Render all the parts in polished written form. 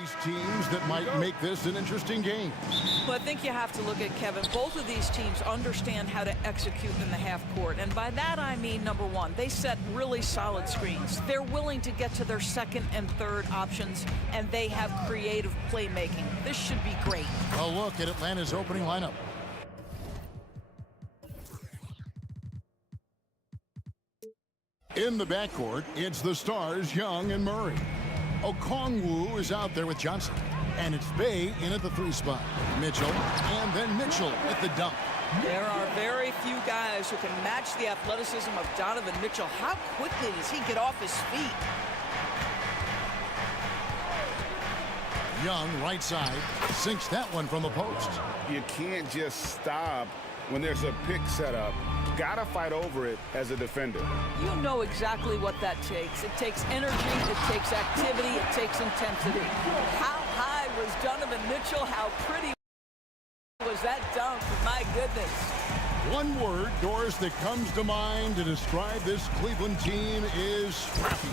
these teams that might make this an interesting game? Well, I think you have to look at, Kevin, both of these teams understand how to execute in the half court. And by that, I mean, number one, they set really solid screens. They're willing to get to their second and third options, and they have creative playmaking. This should be great. A look at Atlanta's opening lineup. In the backcourt, it's the stars Young and Murray. Okongwu is out there with Johnson. And it's Bay in at the 3 spot. Mitchell, and then Mitchell at the dunk. There are very few guys who can match the athleticism of Donovan Mitchell. How quickly does he get off his feet? Young, right side, sinks that one from the post. You can't just stop when there's a pick set up. Gotta fight over it as a defender. You know exactly what that takes. It takes energy, it takes activity, it takes intensity. How high was Donovan Mitchell? How pretty was that dunk? My goodness. One word, Doris, that comes to mind to describe this Cleveland team is scrappy.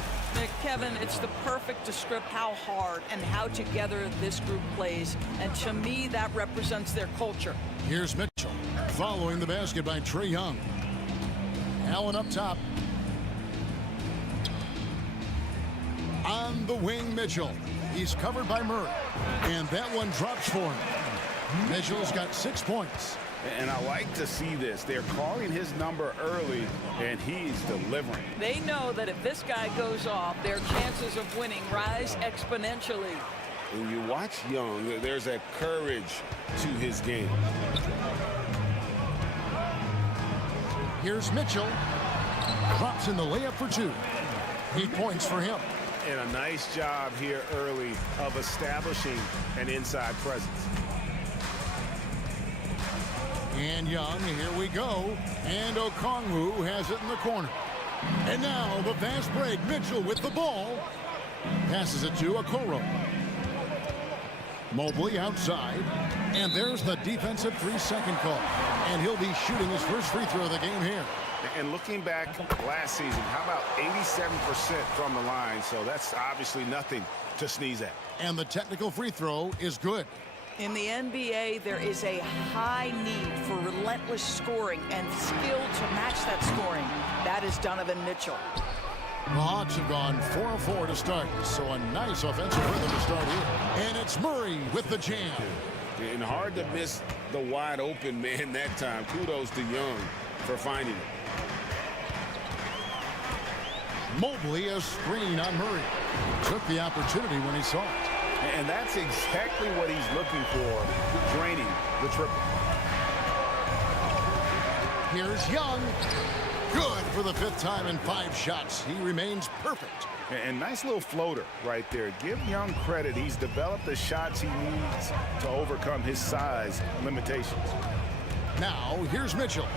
Kevin, it's the perfect description how hard and how together this group plays. And to me, that represents their culture. Here's Mitchell, following the basket by Trae Young. Allen up top. On the wing, Mitchell. He's covered by Murray. And that one drops for him. Mitchell's got 6 points. And I like to see this. They're calling his number early, and he's delivering. They know that if this guy goes off, their chances of winning rise exponentially. When you watch Young, there's a courage to his game. Here's Mitchell. Drops in the layup for 2. 8 points for him. And a nice job here early of establishing an inside presence. And Young, here we go. And Okongwu has it in the corner. And now the fast break. Mitchell with the ball. Passes it to Okoro. Mobley outside. And there's the defensive 3-second call. And he'll be shooting his first free throw of the game here. And looking back last season, how about 87% from the line? So that's obviously nothing to sneeze at. And the technical free throw is good. In the NBA, there is a high need for relentless scoring and skill to match that scoring. That is Donovan Mitchell. The Hawks have gone 4 of 4 to start, so a nice offensive rhythm to start here. And it's Murray with the jam. And hard to miss the wide open man that time. Kudos to Young for finding it. Mobley, a screen on Murray. Took the opportunity when he saw it. And that's exactly what he's looking for, draining the triple. Here's Young. Good for the 5th time in 5 shots. He remains perfect. And nice little floater right there. Give Young credit. He's developed the shots he needs to overcome his size limitations. Now, here's Mitchell.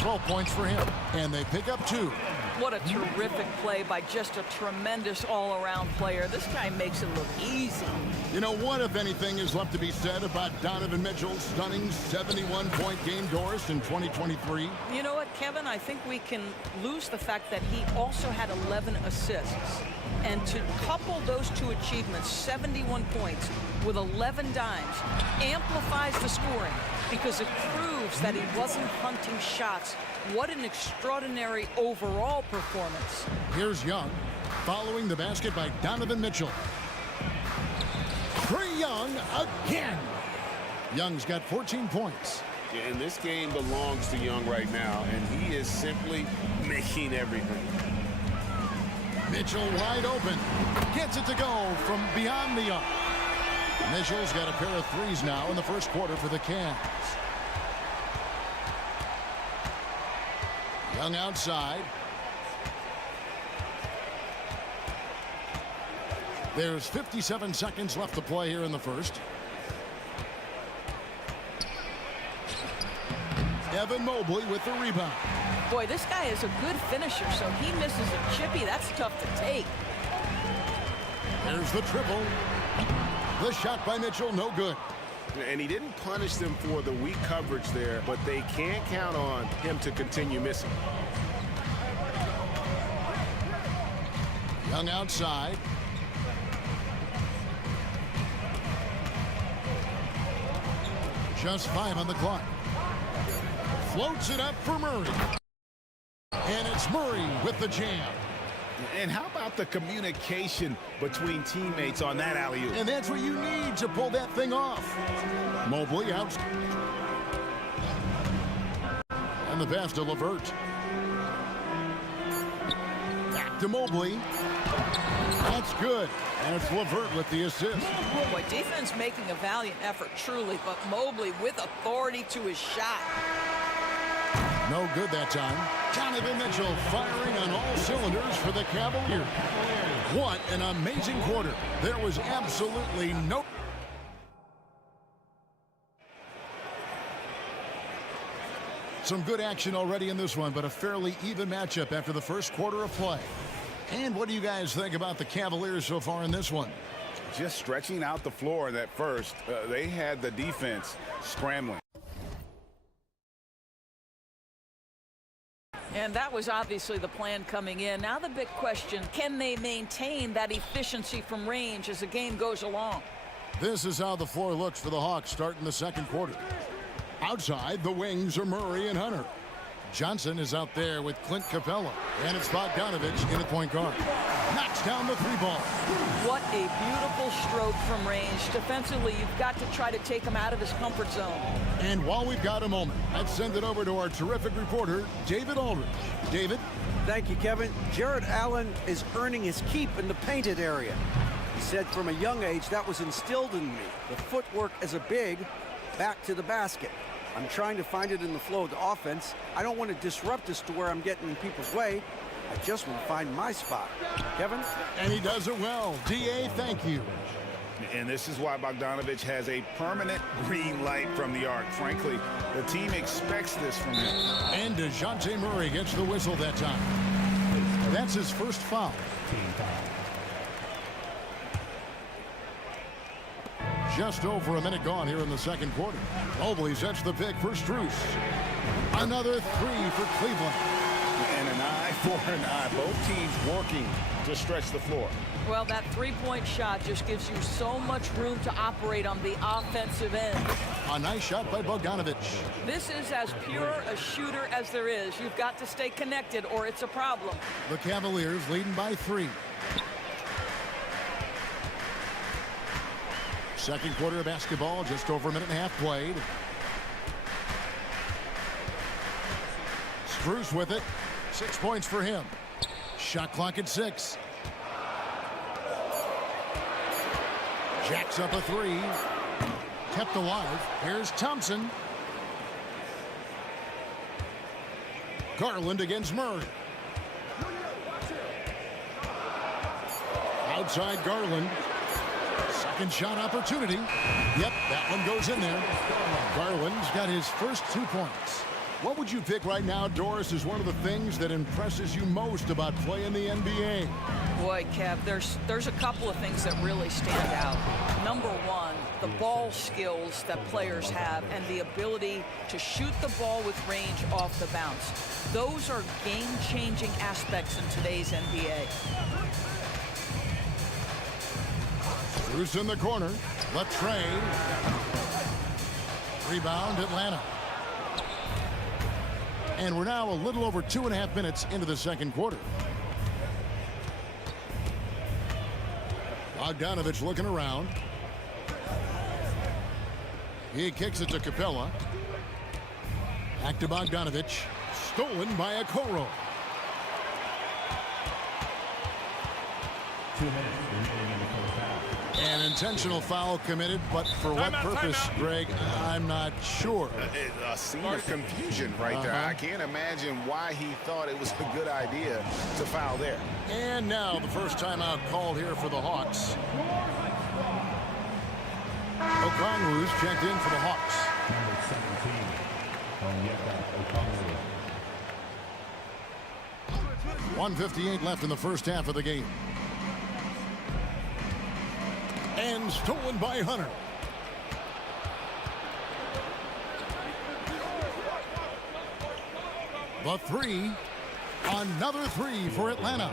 12 points for him. And they pick up 2. What a terrific play by just a tremendous all-around player. This guy makes it look easy. You know, what, if anything, is left to be said about Donovan Mitchell's stunning 71-point game, Doris, in 2023? You know what, Kevin? I think we can lose the fact that he also had 11 assists. And to couple those 2 achievements, 71 points with 11 dimes, amplifies the scoring because it proves that he wasn't hunting shots. What an extraordinary overall performance. Here's Young, following the basket by Donovan Mitchell. Trae Young again. Young's got 14 points. Yeah, and this game belongs to Young right now, and he is simply making everything. Mitchell wide open. Gets it to go from beyond the arc. Mitchell's got a pair of threes now in the first quarter for the Cavs. Young outside. There's 57 seconds left to play here in the first. Evan Mobley with the rebound. Boy, this guy is a good finisher, so he misses a chippy. That's tough to take. There's the triple. The shot by Mitchell, no good. And he didn't punish them for the weak coverage there, but they can't count on him to continue missing. Young outside. Just 5 on the clock. Floats it up for Murray. And it's Murray with the jam. And how about the communication between teammates on that alley-oop? And that's what you need to pull that thing off. Mobley out. And the pass to LeVert. Back to Mobley. That's good. And it's LeVert with the assist. Boy, defense making a valiant effort, truly, but Mobley with authority to his shot. No good that time. Jonathan Mitchell firing on all cylinders for the Cavaliers. What an amazing quarter. There was absolutely no... Some good action already in this one, but a fairly even matchup after the first quarter of play. And what do you guys think about the Cavaliers so far in this one? Just stretching out the floor in that first. They had the defense scrambling. And that was obviously the plan coming in. Now the big question, can they maintain that efficiency from range as the game goes along? This is how the floor looks for the Hawks starting the second quarter. Outside, the wings are Murray and Hunter. Johnson is out there with Clint Capella. And it's Bogdanovich in at point guard. Knocks down the three ball. What a beautiful stroke from range. Defensively, you've got to try to take him out of his comfort zone. And while we've got a moment, let's send it over to our terrific reporter, David Aldridge. David? Thank you, Kevin. Jared Allen is earning his keep in the painted area. He said from a young age that was instilled in me. The footwork as a big, back to the basket. I'm trying to find it in the flow of the offense. I don't want to disrupt this to where I'm getting in people's way. I just want to find my spot. Kevin? And he does it well. D.A., thank you. And this is why Bogdanovich has a permanent green light from the arc. Frankly, the team expects this from him. And DeJounte Murray gets the whistle that time. That's his first foul. Just over a minute gone here in the second quarter. Mobley sets the pick for Strus. Another three for Cleveland. And an eye for an eye. Both teams working to stretch the floor. Well, that three-point shot just gives you so much room to operate on the offensive end. A nice shot by Bogdanovich. This is as pure a shooter as there is. You've got to stay connected or it's a problem. The Cavaliers leading by 3. Second quarter of basketball, just over a minute and a half played. Strus with it. 6 points for him. Shot clock at 6. Jacks up a 3. Kept alive. Here's Thompson. Garland against Murray. Outside Garland. Second shot opportunity. Yep, that one goes in there. Garland's got his first 2 points. What would you pick right now, Doris, is one of the things that impresses you most about playing the NBA? Boy, Kev, there's a couple of things that really stand out. Number one, the ball skills that players have and the ability to shoot the ball with range off the bounce. Those are game-changing aspects in today's NBA. Strus in the corner. Latrey. Rebound, Atlanta. And we're now a little over 2.5 minutes into the second quarter. Bogdanovich looking around. He kicks it to Capella. Back to Bogdanovich. Stolen by Okoro. 2 minutes remaining in the first half. An intentional foul committed, but for what purpose, Greg, I'm not sure. A scene of confusion right there. I can't imagine why he thought it was a good idea to foul there. And now the first timeout called here for the Hawks. Okongwu's checked in for the Hawks. Number 17, 1:58 left in the first half of the game. And stolen by Hunter. The 3. Another 3 for Atlanta.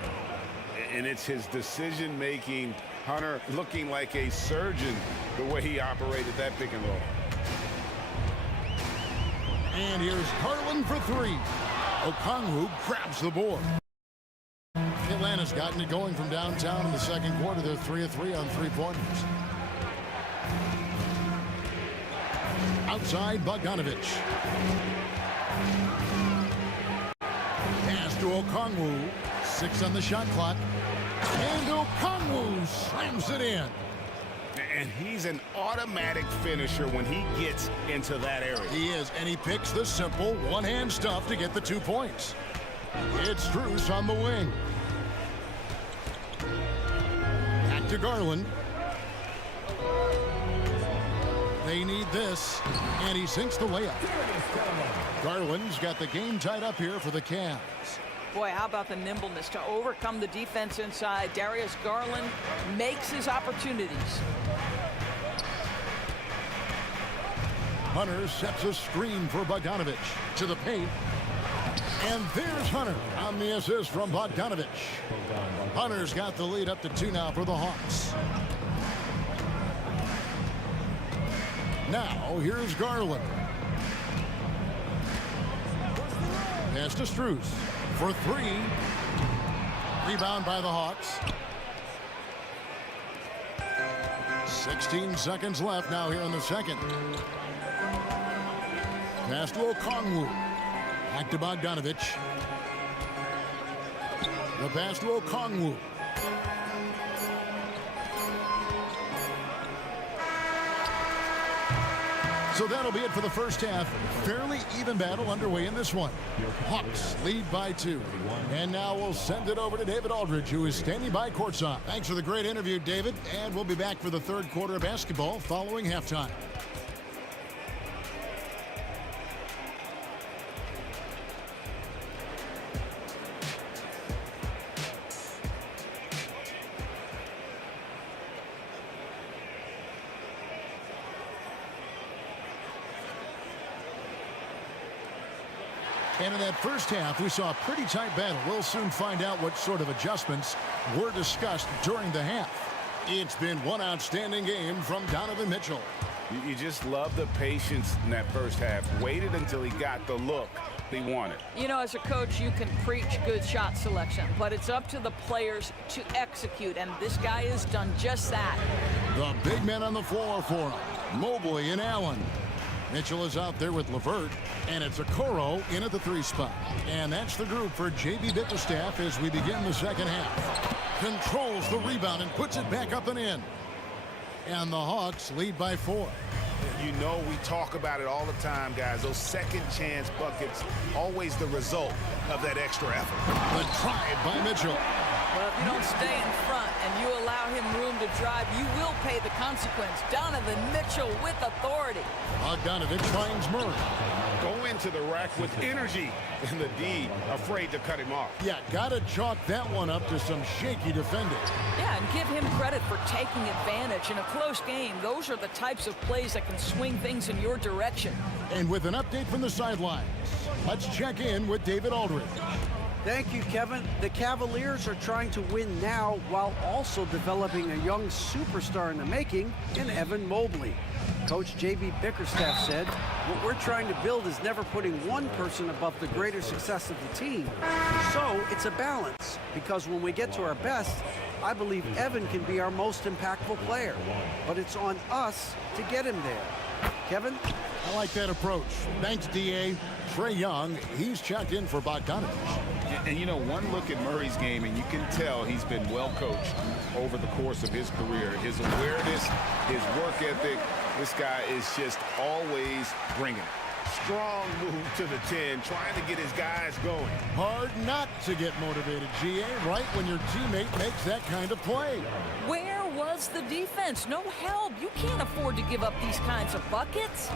And it's his decision-making. Hunter looking like a surgeon the way he operated that pick and roll. And here's Garland for three. Okongwu grabs the board. Atlanta's gotten it going from downtown in the second quarter. They're 3 of 3 on three-pointers. Outside, Bogdanovich. Pass to Okongwu. 6 on the shot clock. And Okongwu slams it in. And he's an automatic finisher when he gets into that area. He is, and he picks the simple one-hand stuff to get the 2 points. It's Strus on the wing. Back to Garland. They need this, and he sinks the layup. Garland's got the game tied up here for the Cavs. Boy, how about the nimbleness to overcome the defense inside. Darius Garland makes his opportunities. Hunter sets a screen for Bogdanovich to the paint. And there's Hunter on the assist from Bogdanovich. Hunter's got the lead up to 2 now for the Hawks. Now, here's Garland. Pass to Strus for 3. Rebound by the Hawks. 16 seconds left now here in the second. Pass to Okongwu. Back to Bogdanovich. The pass to Okongwu. So that'll be it for the first half. Fairly even battle underway in this one. Hawks lead by 2. And now we'll send it over to David Aldridge, who is standing by courtside. Thanks for the great interview, David. And we'll be back for the third quarter of basketball following halftime. And in that first half, we saw a pretty tight battle. We'll soon find out what sort of adjustments were discussed during the half. It's been one outstanding game from Donovan Mitchell. You just love the patience in that first half. Waited until he got the look he wanted. You know, as a coach, you can preach good shot selection, but it's up to the players to execute, and this guy has done just that. The big men on the floor for him, Mobley and Allen. Mitchell is out there with LeVert, and it's Okoro in at the 3 spot. And that's the group for J.B. Bickerstaff as we begin the second half. Controls the rebound and puts it back up and in. And the Hawks lead by 4. You know, we talk about it all the time, guys. Those second chance buckets, always the result of that extra effort. The drive by Mitchell. Well, if you don't stay in front and you allow him room to drive, you will pay the consequence. Donovan Mitchell with authority. Bogdanovich finds Murray. Go into the rack with energy, and the D afraid to cut him off. Yeah, gotta chalk that one up to some shaky defending. Yeah, and give him credit for taking advantage. In a close game, those are the types of plays that can swing things in your direction. And with an update from the sidelines, let's check in with David Aldridge. Thank you, Kevin. The Cavaliers are trying to win now while also developing a young superstar in the making in Evan Mobley. Coach J.B. Bickerstaff said, what we're trying to build is never putting one person above the greater success of the team. So it's a balance, because when we get to our best, I believe Evan can be our most impactful player. But it's on us to get him there. Kevin? I like that approach. Thanks, D.A. Trae Young, he's checked in for Bogdanovich. And you know, one look at Murray's game, and you can tell he's been well coached over the course of his career. His awareness, his work ethic, this guy is just always bringing it. Strong move to the 10, trying to get his guys going. Hard not to get motivated, G.A., right when your teammate makes that kind of play. Where was the defense? No help. You can't afford to give up these kinds of buckets.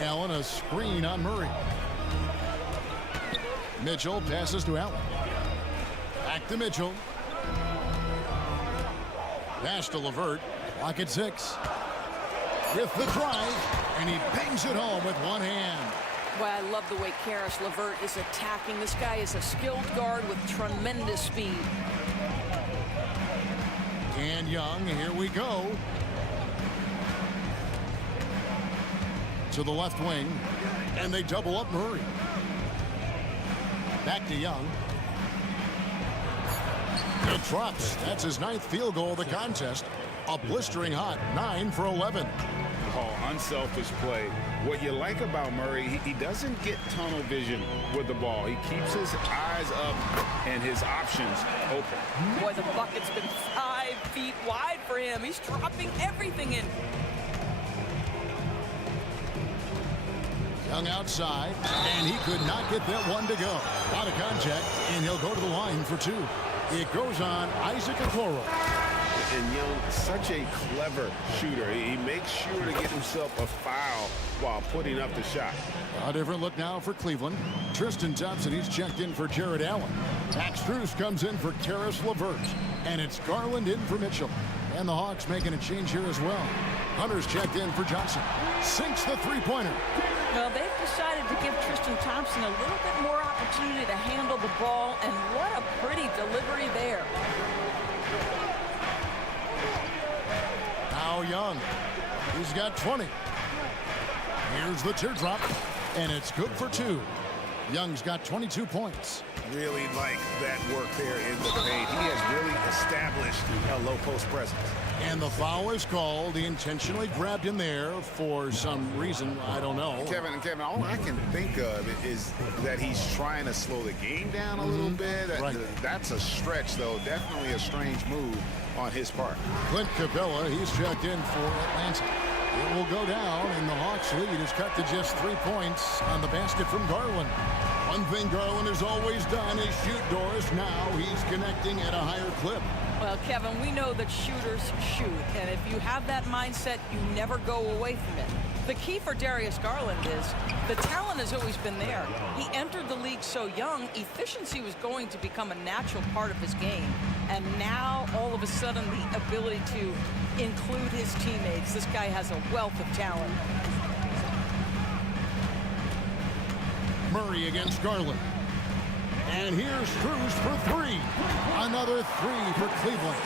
Allen, a screen on Murray. Mitchell passes to Allen. Back to Mitchell. Pass to LeVert. Clock at 6. With the drive, and he bangs it home with one hand. Well, I love the way Karis LeVert is attacking. This guy is a skilled guard with tremendous speed. And Young, here we go. to the left wing, and they double up Murray. Back to Young. It drops. That's his 9th field goal of the contest. A blistering hot 9 for 11. Oh, unselfish play. What you like about Murray, he doesn't get tunnel vision with the ball. He keeps his eyes up and his options open. Boy, the bucket's been 5 feet wide for him. He's dropping everything in. Young outside, and he could not get that one to go. Out of contact, and he'll go to the line for 2. It goes on Isaac Okoro. And Young, such a clever shooter. He makes sure to get himself a foul while putting up the shot. A different look now for Cleveland. Tristan Thompson, he's checked in for Jared Allen. Max Strus comes in for Karis LeVert. And it's Garland in for Mitchell. And the Hawks making a change here as well. Hunter's checked in for Johnson. Sinks the three-pointer. Well, they've decided to give Tristan Thompson a little bit more opportunity to handle the ball, and what a pretty delivery there. Now Young. He's got 20. Here's the teardrop, and it's good for 2. Young's got 22 points. Really like that work there in the paint. He has really established a low post presence. And the foul is called. He intentionally grabbed him there for some reason. I don't know. Kevin, all I can think of is that he's trying to slow the game down a little bit. Right. That's a stretch, though. Definitely a strange move on his part. Clint Capella, he's checked in for Atlanta. It will go down, and the Hawks' lead is cut to just 3 points on the basket from Garland. One thing Garland has always done is shoot doors. Now he's connecting at a higher clip. Well, Kevin, we know that shooters shoot, and if you have that mindset, you never go away from it. The key for Darius Garland is the talent has always been there. He entered the league so young, efficiency was going to become a natural part of his game. And now, all of a sudden, the ability to include his teammates. This guy has a wealth of talent. Murray against Garland. And here's Strus for 3. Another 3 for Cleveland.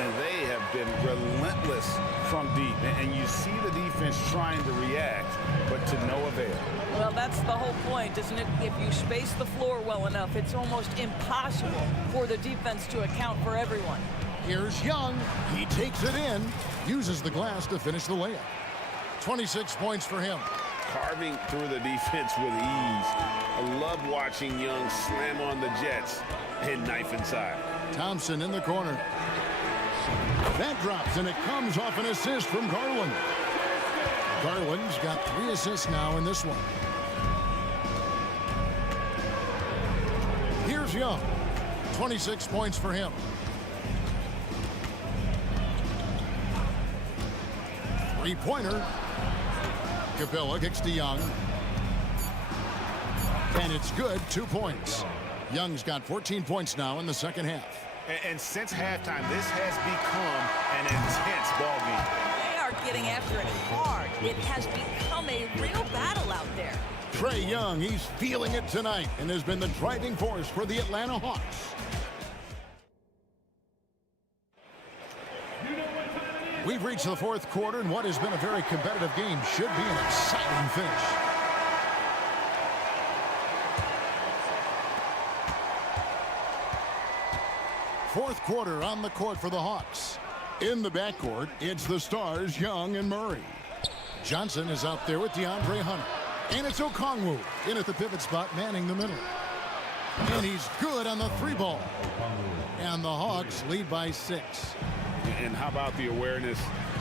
And they have been relentless from deep. And you see the defense trying to react, but to no avail. Well, that's the whole point, isn't it? If you space the floor well enough, it's almost impossible for the defense to account for everyone. Here's Young. He takes it in, uses the glass to finish the layup. 26 points for him. Carving through the defense with ease. I love watching Young slam on the Jets and knife inside. Thompson in the corner. That drops, and it comes off an assist from Garland. Garland's got 3 assists now in this one. Here's Young. 26 points for him. Three-pointer. Capella kicks to Young. And it's good, 2 points. Young's got 14 points now in the second half. And since halftime, this has become an intense ball game. They are getting after it hard. It has become a real battle out there. Trae Young, he's feeling it tonight and has been the driving force for the Atlanta Hawks. We've reached the 4th quarter, and what has been a very competitive game should be an exciting finish. Fourth quarter on the court for the Hawks. In the backcourt, it's the stars, Young and Murray. Johnson is out there with DeAndre Hunter. And it's Okongwu in at the pivot spot, manning the middle. And he's good on the 3-ball. And the Hawks lead by 6. And how about the awareness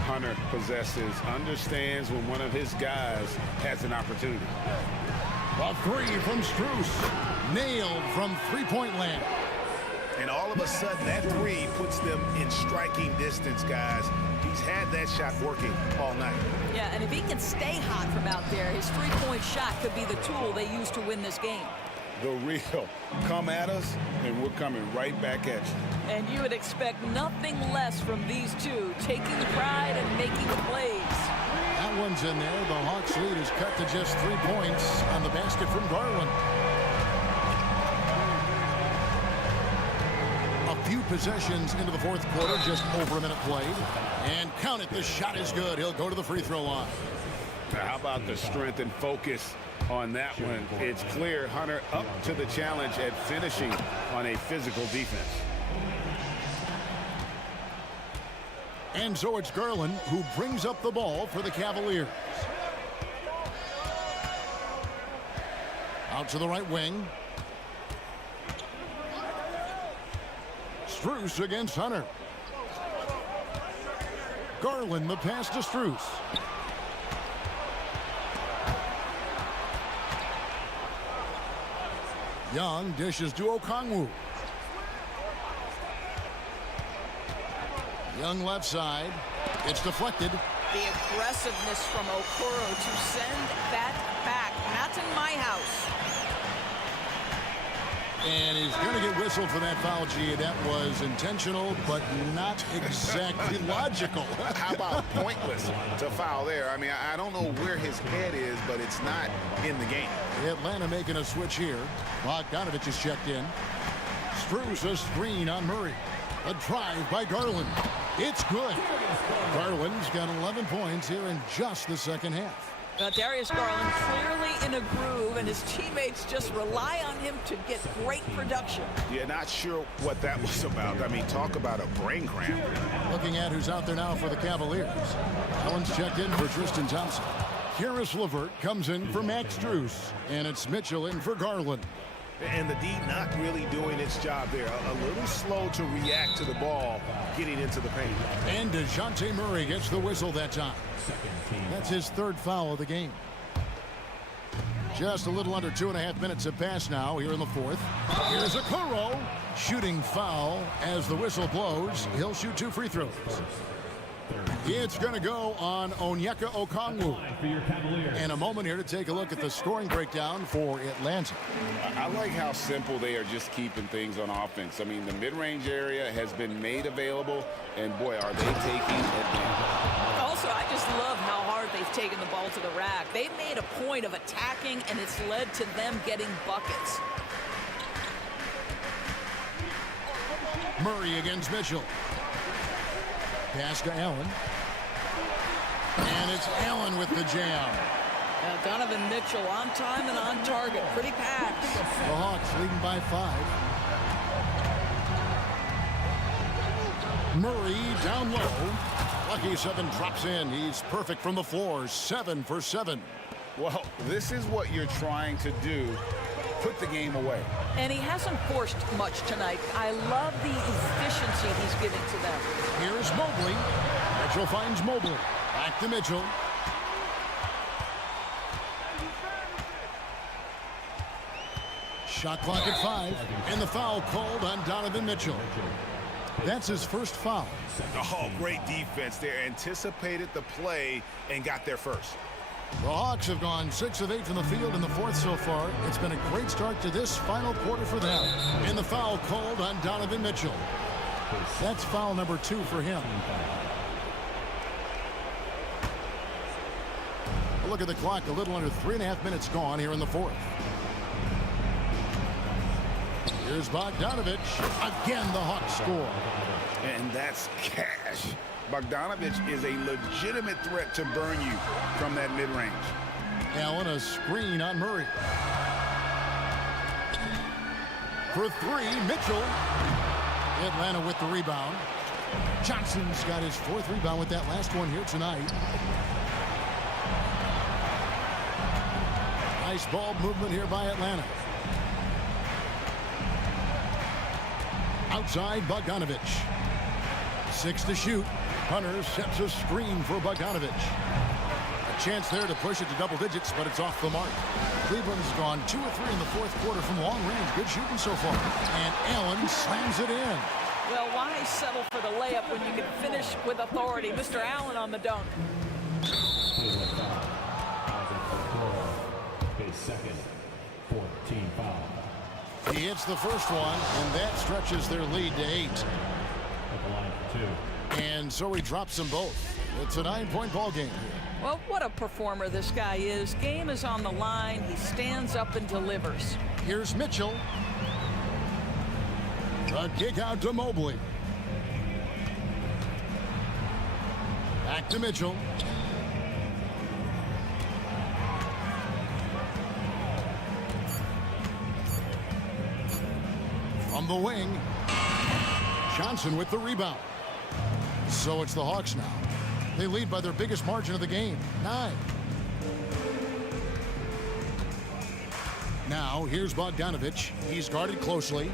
Hunter possesses, understands when one of his guys has an opportunity. A 3 from Strus. Nailed from three-point land. And all of a sudden, that 3 puts them in striking distance, guys. He's had that shot working all night. Yeah, and if he can stay hot from out there, his three-point shot could be the tool they use to win this game. The real come at us, and we're coming right back at you. And you would expect nothing less from these two, taking pride and making plays. That one's in there. The Hawks lead is cut to just 3 points on the basket from Garland. A few possessions into the 4th quarter, just over a minute played. And count it, the shot is good. He'll go to the free throw line. How about the strength and focus on that one? It's clear Hunter up to the challenge at finishing on a physical defense. And so it's Garland who brings up the ball for the Cavaliers. Out to the right wing. Strus against Hunter. Garland the pass to Strus. Young dishes to Okongwu. Young left side. It's deflected. The aggressiveness from Okoro to send that back. That's in my house. And he's going to get whistled for that foul, G. That was intentional, but not exactly logical. How about pointless to foul there? I mean, I don't know where his head is, but it's not in the game. Atlanta making a switch here. Bogdanovich is checked in. Strus a screen on Murray. A drive by Garland. It's good. Garland's got 11 points here in just the second half. Darius Garland clearly in a groove, and his teammates just rely on him to get great production. Yeah, not sure what that was about. I mean, talk about a brain cramp. Looking at who's out there now for the Cavaliers. Allen's checked in for Tristan Thompson. Karis LeVert comes in for Max Strus. And it's Mitchell in for Garland. And the D not really doing its job there. A little slow to react to the ball getting into the paint. And DeJounte Murray gets the whistle that time. That's his third foul of the game. Just a little under 2.5 minutes have passed now here in the fourth. Here's Okoro. Shooting foul as the whistle blows. He'll shoot 2 free throws. It's going to go on Onyeka Okongwu. And a moment here to take a look at the scoring breakdown for Atlanta. I like how simple they are just keeping things on offense. I mean, the mid-range area has been made available, and boy, are they taking advantage. Also, I just love how hard they've taken the ball to the rack. They've made a point of attacking, and it's led to them getting buckets. Murray against Mitchell. Pass to Allen. And it's Allen with the jam. Donovan Mitchell on time and on target. Pretty packed. The Hawks leading by 5. Murray down low. Lucky 7 drops in. He's perfect from the floor. 7 for 7. Well, this is what you're trying to do. Put the game away. And he hasn't forced much tonight. I love the efficiency he's giving to them. Here's Mobley. Mitchell finds Mobley. Back to Mitchell. Shot clock at 5. And the foul called on Donovan Mitchell. That's his first foul. Oh, great defense there. Anticipated the play and got there first. The Hawks have gone 6 of 8 from the field in the fourth so far. It's been a great start to this final quarter for them. And the foul called on Donovan Mitchell. That's foul number 2 for him. Look at the clock, a little under 3.5 minutes gone here in the fourth. Here's Bogdanovich. Again, the Hawks score. And that's cash. Bogdanovich is a legitimate threat to burn you from that mid-range. Allen, a screen on Murray. For 3, Mitchell. Atlanta with the rebound. Johnson's got his 4th rebound with that last one here tonight. Nice ball movement here by Atlanta. Outside, Bogdanovich. 6 to shoot. Hunter sets a screen for Bogdanovich. A chance there to push it to double digits, but it's off the mark. Cleveland's gone 2 of 3 in the fourth quarter from long range. Good shooting so far. And Allen slams it in. Well, why settle for the layup when you can finish with authority? Mr. Allen on the dunk. His second 14 foul. He hits the first one, and that stretches their lead to 8. At the line for 2. And so he drops them both. It's a 9-point ball game here. Well, what a performer this guy is. Game is on the line. He stands up and delivers. Here's Mitchell. A kick out to Mobley. Back to Mitchell. From the wing, Johnson with the rebound. So it's the Hawks now. They lead by their biggest margin of the game, 9. Now, here's Bogdanovich. He's guarded closely.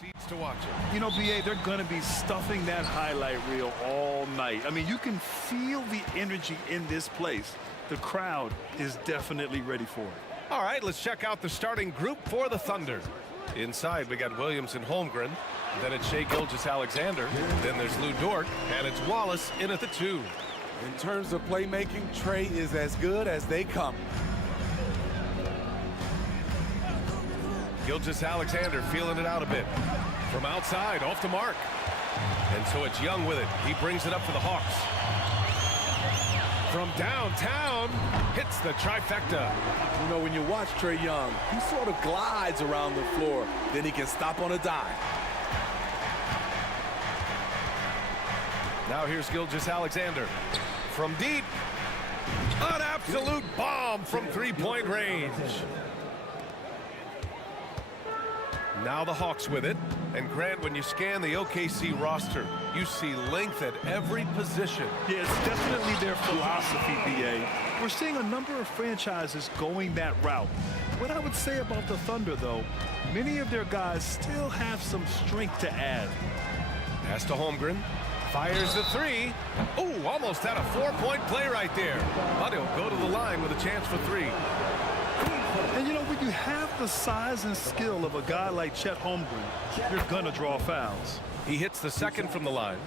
Seats to watch it. You know, BA, they're going to be stuffing that highlight reel all night. I mean, you can feel the energy in this place. The crowd is definitely ready for it. All right, let's check out the starting group for the Thunder. Inside, we got Williams and Holmgren. Then it's Shai Gilgeous-Alexander. Then there's Lou Dort. And it's Wallace in at the 2. In terms of playmaking, Trey is as good as they come. Gilgeous-Alexander feeling it out a bit. From outside, off the mark. And so it's Young with it. He brings it up for the Hawks. From downtown, hits the trifecta. You know, when you watch Trae Young, he sort of glides around the floor. Then he can stop on a dime. Now here's Gilgeous-Alexander. From deep, an absolute bomb from three-point range. Now the Hawks with it. And Grant, when you scan the OKC roster, you see length at every position. Yeah, it's definitely their philosophy, BA. We're seeing a number of franchises going that route. What I would say about the Thunder, though, many of their guys still have some strength to add. Pass to Holmgren. Fires the 3. Oh, almost had a 4-point play right there. But he'll go to the line with a chance for 3. And you know, when you have the size and skill of a guy like Chet Holmgren, you're gonna draw fouls. He hits the second from the line.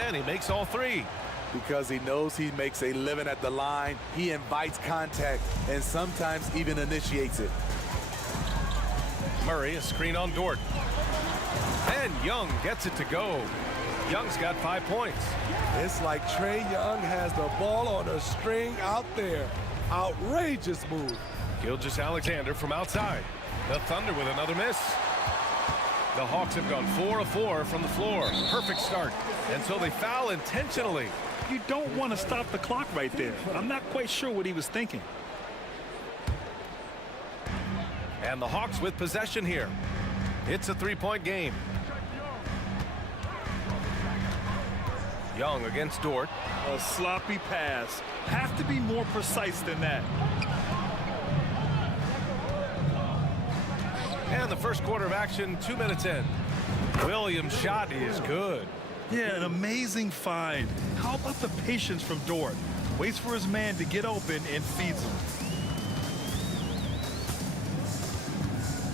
And he makes all 3. Because he knows he makes a living at the line, he invites contact and sometimes even initiates it. Murray, a screen on Dort. And Young gets it to go. Young's got 5 points. It's like Trae Young has the ball on a string out there. Outrageous move. Gilgeous-Alexander from outside. The Thunder with another miss. The Hawks have gone 4 of 4 from the floor. Perfect start. And so they foul intentionally. You don't want to stop the clock right there. I'm not quite sure what he was thinking. And the Hawks with possession here. It's a 3-point game. Young against Dort. A sloppy pass. Have to be more precise than that. And the first quarter of action, 2 minutes in. Williams' shot is good. Yeah, an amazing find. How about the patience from Dort? Waits for his man to get open and feeds him.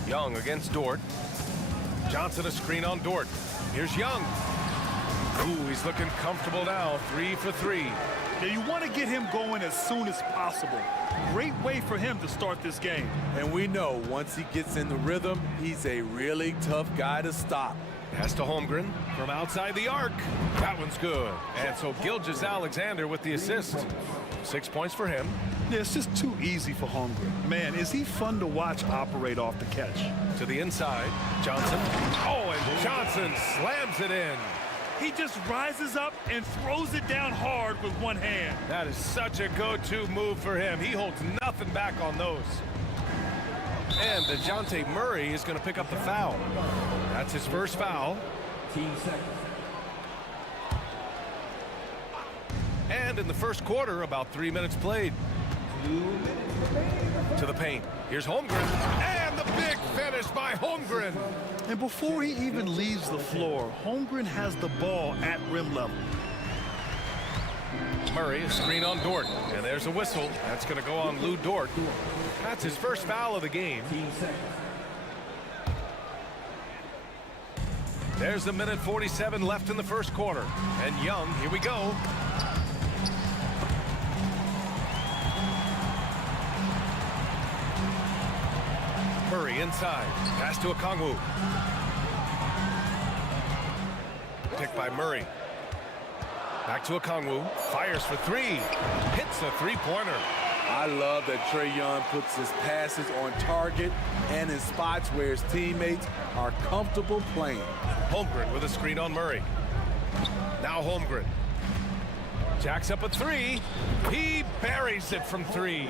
Young against Dort. Johnson a screen on Dort. Here's Young. Ooh, he's looking comfortable now. 3 for 3. Now you want to get him going as soon as possible. Great way for him to start this game. And we know once he gets in the rhythm, he's a really tough guy to stop. Pass to Holmgren from outside the arc. That one's good. And so Gilgeous-Alexander with the assist. 6 points for him. Yeah, it's just too easy for Holmgren. Man, is he fun to watch operate off the catch. To the inside, Johnson. Oh, and Johnson slams it in. He just rises up and throws it down hard with one hand. That is such a go-to move for him. He holds nothing back on those. And DeJounte Murray is going to pick up the foul. That's his first foul. And in the first quarter, about 3 minutes played. To the paint. Here's Holmgren. And the big finish by Holmgren. And before he even leaves the floor, Holmgren has the ball at rim level. Murray, a screen on Dort. And there's a whistle. That's going to go on Lou Dort. That's his first foul of the game. There's a minute 47 left in the first quarter. And Young, here we go. Murray inside. Pass to Okongwu. Picked by Murray. Back to Okongwu. Fires for 3. Hits a three-pointer. I love that Trae Young puts his passes on target and in spots where his teammates are comfortable playing. Holmgren with a screen on Murray. Now Holmgren. Jacks up a 3. He buries it from 3.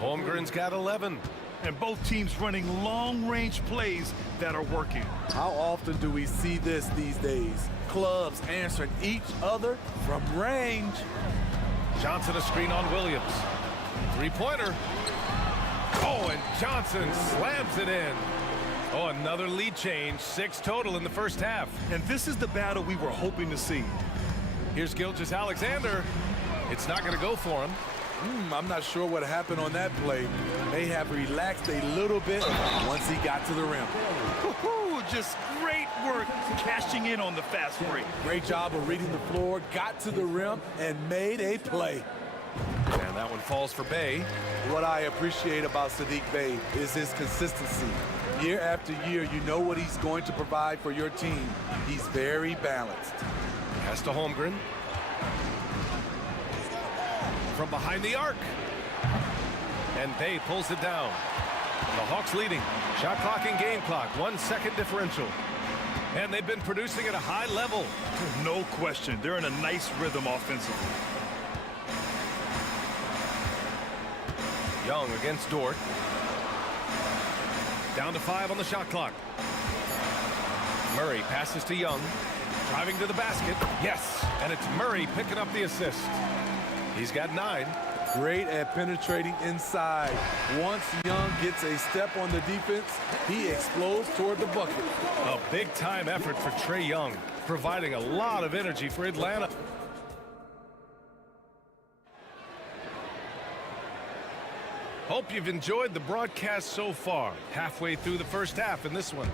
Holmgren's got 11. And both teams running long-range plays that are working. How often do we see this these days? Clubs answering each other from range. Johnson a screen on Williams. Three-pointer. Oh, and Johnson slams it in. Oh, another lead change. 6 total in the first half. And this is the battle we were hoping to see. Here's Gilgeous-Alexander. It's not going to go for him. I'm not sure what happened on that play. May have relaxed a little bit once he got to the rim. Just great work cashing in on the fast break. Great job of reading the floor, got to the rim, and made a play. And that one falls for Bey. What I appreciate about Saddiq Bey is his consistency. Year after year, you know what he's going to provide for your team. He's very balanced. Pass to Holmgren. From behind the arc. And Bey pulls it down. The Hawks leading. Shot clock and game clock. 1 second differential. And they've been producing at a high level. No question. They're in a nice rhythm offensively. Young against Dort. Down to 5 on the shot clock. Murray passes to Young. Driving to the basket. Yes. And it's Murray picking up the assist. He's got 9. Great at penetrating inside. Once Young gets a step on the defense, he explodes toward the bucket. A big-time effort for Trae Young, providing a lot of energy for Atlanta. Hope you've enjoyed the broadcast so far. Halfway through the first half in this one.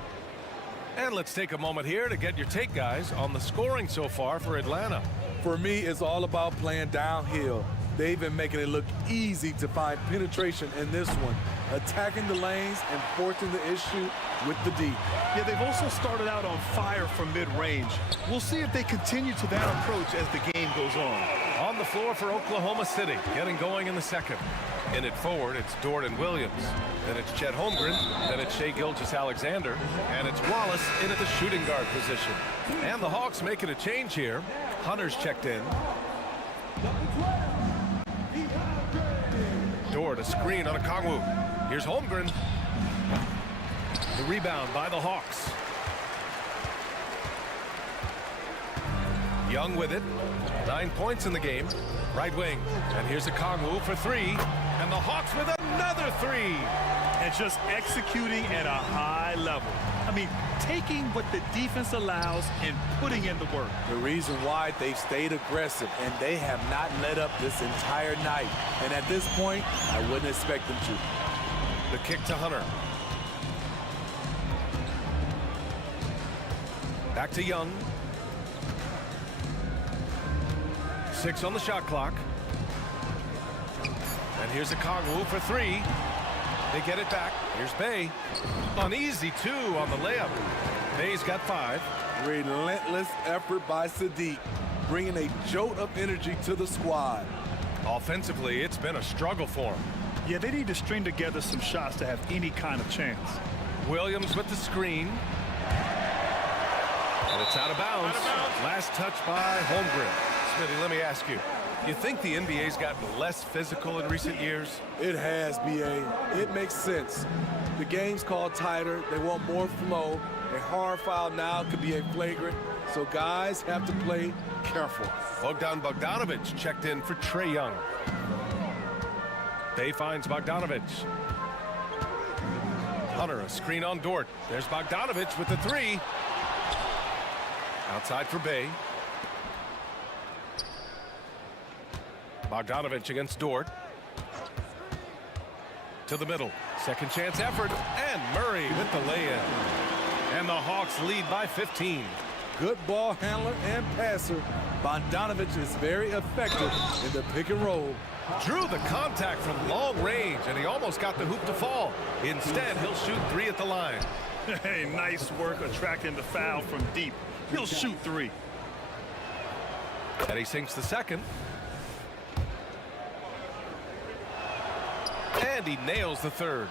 And let's take a moment here to get your take, guys, on the scoring so far for Atlanta. For me, it's all about playing downhill. They've been making it look easy to find penetration in this one, attacking the lanes and forcing the issue with the D. Yeah, they've also started out on fire from mid-range. We'll see if they continue to that approach as the game goes on. On the floor for Oklahoma City, getting going in the second. In it forward, it's Dort and Williams. Then it's Chet Holmgren. Then it's Shai Gilgeous-Alexander. And it's Wallace in at the shooting guard position. And the Hawks making a change here. Hunter's checked in. Dort, a screen on a Kongwu. Here's Holmgren. The rebound by the Hawks. Young with it. 9 points in the game. Right wing. And here's a Kongwu for 3. And the Hawks with another 3. And just executing at a high level. I mean, taking what the defense allows and putting in the work. The reason why they've stayed aggressive and they have not let up this entire night. And at this point, I wouldn't expect them to. The kick to Hunter. Back to Young. 6 on the shot clock. And here's a Kongwu for 3. They get it back. Here's Bey. An easy 2 on the layup. Bey's got 5. Relentless effort by Saddiq, bringing a jolt of energy to the squad. Offensively, it's been a struggle for him. Yeah, they need to string together some shots to have any kind of chance. Williams with the screen. And it's out of bounds. Last touch by Holmgren. Smitty, let me ask you. You think the NBA's gotten less physical in recent years? It has, B.A. It makes sense. The game's called tighter. They want more flow. A hard foul now could be a flagrant, so guys have to play careful. Bogdan Bogdanovic checked in for Trae Young. Bey finds Bogdanovic. Hunter, a screen on Dort. There's Bogdanovic with the 3. Outside for Bey. Bogdanovic against Dort. To the middle. Second chance effort. And Murray with the lay-in. And the Hawks lead by 15. Good ball handler and passer. Bogdanovic is very effective in the pick and roll. Drew the contact from long range, and he almost got the hoop to fall. Instead, he'll shoot 3 at the line. Hey, nice work attracting the foul from deep. He'll shoot 3. And he sinks the second. And he nails the third.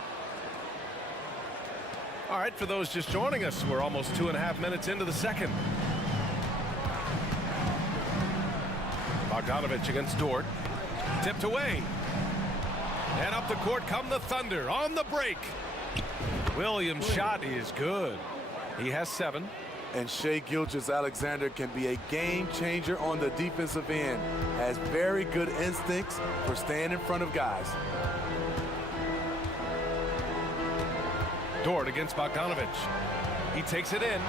All right, for those just joining us, we're almost 2.5 minutes into the second. Bogdanovic against Dort. Tipped away. And up the court come the Thunder on the break. Williams' shot is good. He has 7. And Shai Gilgeous-Alexander can be a game changer on the defensive end. Has very good instincts for staying in front of guys. Dort against Bogdanovic. He takes it in,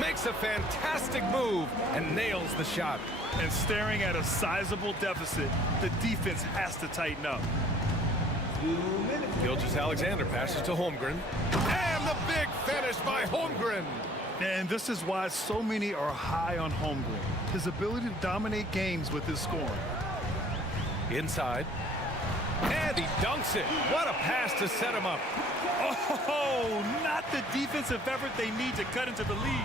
makes a fantastic move, and nails the shot. And staring at a sizable deficit, the defense has to tighten up. Gilgeous-Alexander passes to Holmgren. And the big finish by Holmgren. And this is why so many are high on Holmgren. His ability to dominate games with his scoring. Inside. And he dunks it. What a pass to set him up. Oh, not the defensive effort they need to cut into the lead.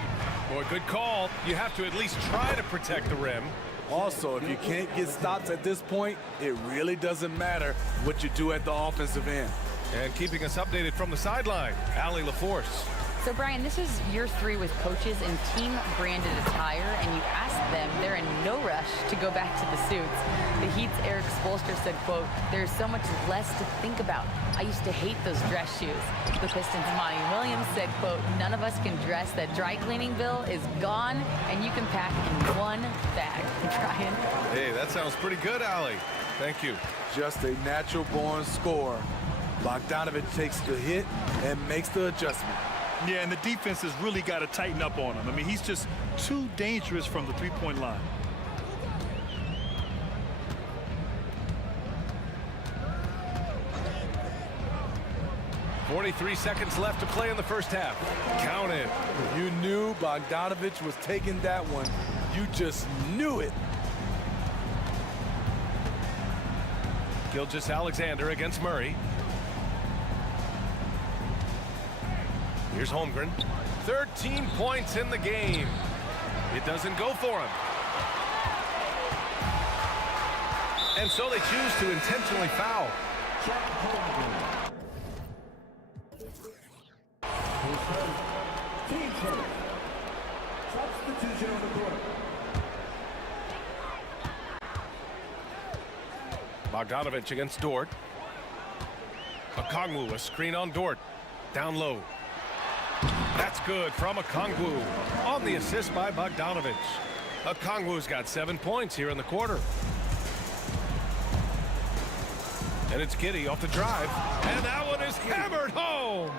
Boy, good call. You have to at least try to protect the rim. Also, if you can't get stops at this point, it really doesn't matter what you do at the offensive end. And keeping us updated from the sideline, Allie LaForce. So, Brian, this is year 3 with coaches in team-branded attire, and you ask them, they're in no rush to go back to the suits. The Heat's Eric Spoelstra said, quote, "There's so much less to think about. I used to hate those dress shoes." The Pistons' Monty Williams said, quote, "None of us can dress. That dry cleaning bill is gone, and you can pack in one bag." Brian? Hey, that sounds pretty good, Allie. Thank you. Just a natural-born scorer. Bogdanovic takes the hit and makes the adjustment. Yeah, and the defense has really got to tighten up on him. I mean, he's just too dangerous from the three-point line. .43 seconds left to play in the first half. Count it. You knew Bogdanovic was taking that one. You just knew it. Gilgeous-Alexander against Murray. Here's Holmgren. 13 points in the game. It doesn't go for him. And so they choose to intentionally foul. Substitution on the court. Bogdanovic against Dort. Okongwu, a screen on Dort. Down low. That's good from Okongwu on the assist by Bogdanovic. Okongwu's got 7 points here in the quarter. And it's Giddey off the drive. And that one is hammered home.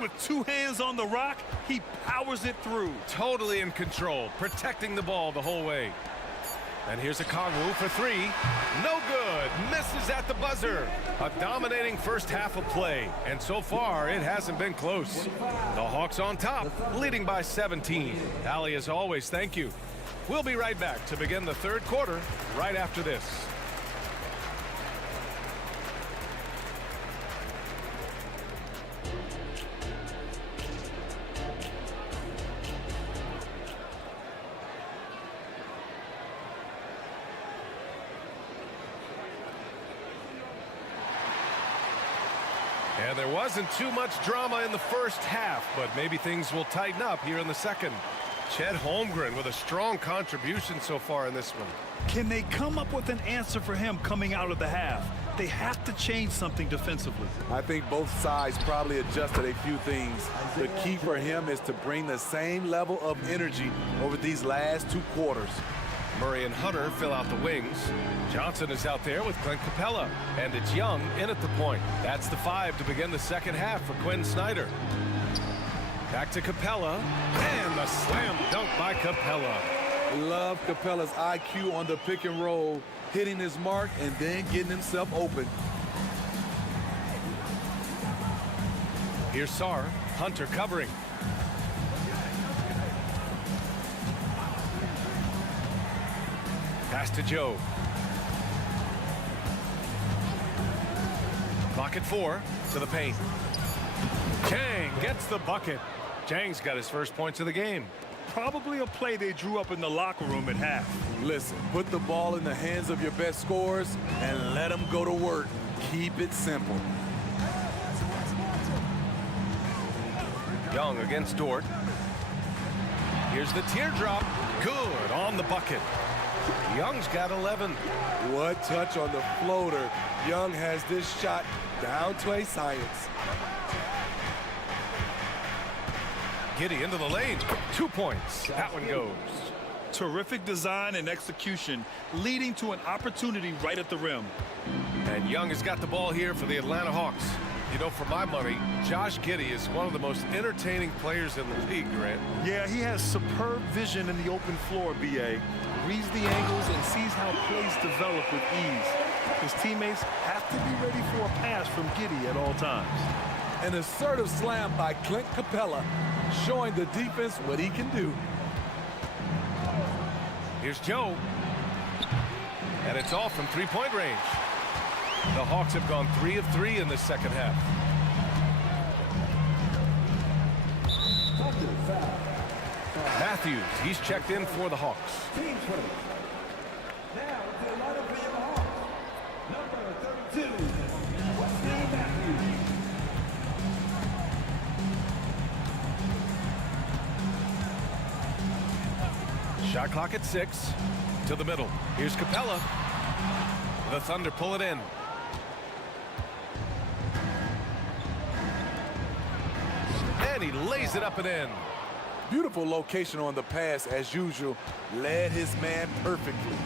With 2 hands on the rock, he powers it through. Totally in control, protecting the ball the whole way. And here's Okongwu for 3. No good. Misses at the buzzer. A dominating first half of play. And so far, it hasn't been close. The Hawks on top, leading by 17. Allie, as always, thank you. We'll be right back to begin the third quarter right after this. And there wasn't too much drama in the first half, but maybe things will tighten up here in the second. Chet Holmgren with a strong contribution so far in this one. Can they come up with an answer for him coming out of the half? They have to change something defensively. I think both sides probably adjusted a few things. The key for him is to bring the same level of energy over these last 2 quarters. Murray and Hunter fill out the wings. Johnson is out there with Clint Capella. And it's Young in at the point. That's the 5 to begin the second half for Quinn Snyder. Back to Capella. And the slam dunk by Capella. Love Capella's IQ on the pick and roll, hitting his mark and then getting himself open. Here's Sarr. Hunter covering. Pass to Joe. Clock at 4 to the paint. Chang gets the bucket. Chang's got his first points of the game. Probably a play they drew up in the locker room at half. Listen, put the ball in the hands of your best scorers and let them go to work. Keep it simple. Young against Dort. Here's the teardrop. Good on the bucket. Young's got 11. What touch on the floater. Young has this shot down to a science. Giddey into the lane. 2 points. That one goes. Terrific design and execution, leading to an opportunity right at the rim. And Young has got the ball here for the Atlanta Hawks. You know, for my money, Josh Giddey is one of the most entertaining players in the league, Grant. Yeah, he has superb vision in the open floor, B.A. Reads the angles and sees how plays develop with ease. His teammates have to be ready for a pass from Giddey at all times. An assertive slam by Clint Capella, showing the defense what he can do. Here's Joe. And it's all from three-point range. The Hawks have gone 3 of 3 in this second half. Matthews, he's checked in for the Hawks. Shot clock at 6. To the middle. Here's Capella. The Thunder pull it in. And he lays it up and in. Beautiful location on the pass, as usual. Led his man perfectly.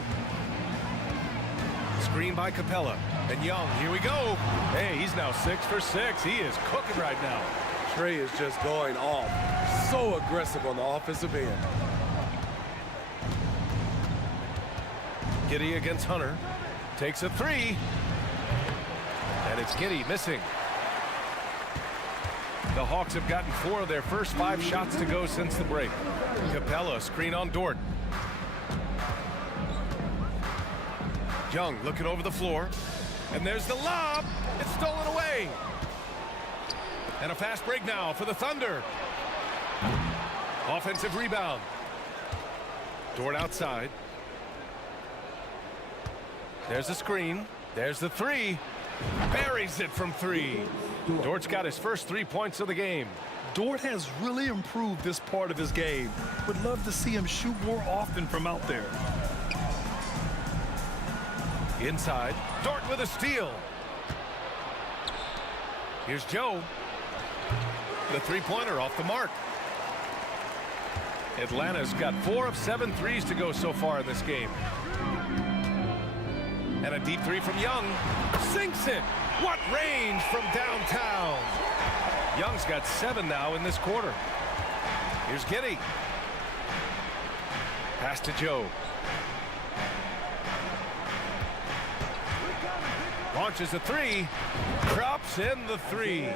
Screen by Capella. And Young, here we go. Hey, he's now 6 for 6. He is cooking right now. Trey is just going off. So aggressive on the offensive end. Giddey against Hunter. Takes a 3. And it's Giddey missing. The Hawks have gotten 4 of their first 5 shots to go since the break. Capella, screen on Dort. Young looking over the floor. And there's the lob. It's stolen away. And a fast break now for the Thunder. Offensive rebound. Dort outside. There's the screen. There's the 3. Buries it from 3. Dort's got his first 3 points of the game. Dort has really improved this part of his game. Would love to see him shoot more often from out there. Inside. Dort with a steal. Here's Joe. The three-pointer off the mark. Atlanta's got 4 of 7 threes to go so far in this game. And a deep 3 from Young. Sinks it. What range from downtown. Young's got 7 now in this quarter. Here's Giddey. Pass to Joe. Launches a 3. Drops in the 3.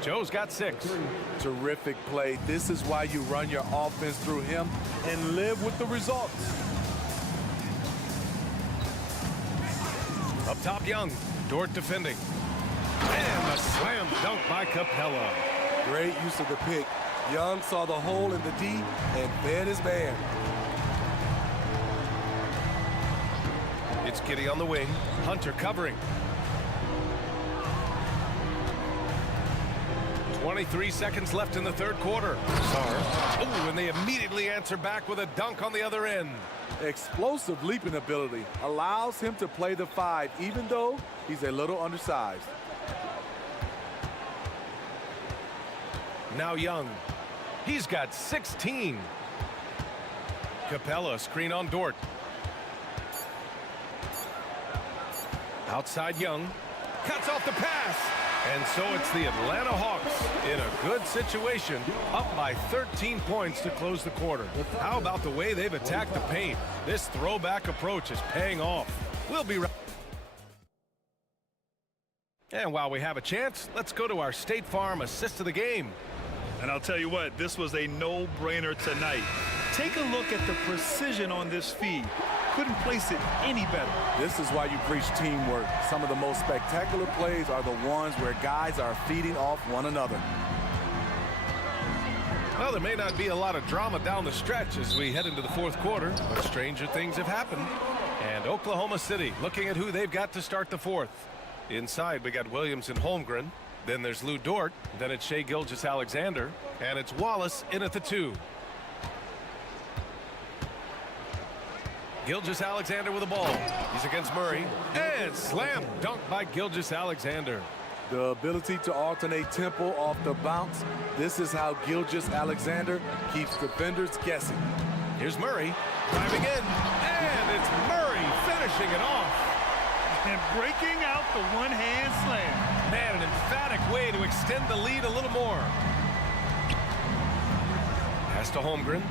Joe's got 6. Terrific play. This is why you run your offense through him and live with the results. Up top, Young. Dort defending. And a slam dunk by Capella. Great use of the pick. Young saw the hole in the D and fed his man. It's Giddey on the wing. Hunter covering. 23 seconds left in the third quarter. Oh, and they immediately answer back with a dunk on the other end. Explosive leaping ability allows him to play the 5, even though he's a little undersized. Now Young. He's got 16. Capella, screen on Dort. Outside Young. Cuts off the pass. And so it's the Atlanta Hawks in a good situation, up by 13 points to close the quarter. How about the way they've attacked the paint? This throwback approach is paying off. We'll be right. And while we have a chance, let's go to our State Farm assist of the game. And I'll tell you what, this was a no-brainer tonight. Take a look at the precision on this feed. Couldn't place it any better. This is why you preach teamwork. Some of the most spectacular plays are the ones where guys are feeding off one another. Well, there may not be a lot of drama down the stretch as we head into the fourth quarter, but stranger things have happened. And Oklahoma City looking at who they've got to start the fourth. Inside, we got Williams and Holmgren. Then there's Lou Dort. Then it's Shai Gilgeous-Alexander. And it's Wallace in at the 2. Gilgeous-Alexander with the ball. He's against Murray. And slam dunk by Gilgeous-Alexander. The ability to alternate tempo off the bounce. This is how Gilgeous-Alexander keeps defenders guessing. Here's Murray driving in. And it's Murray finishing it off. and breaking out the one-hand slam. Man, an emphatic way to extend the lead a little more. Pass to Holmgren.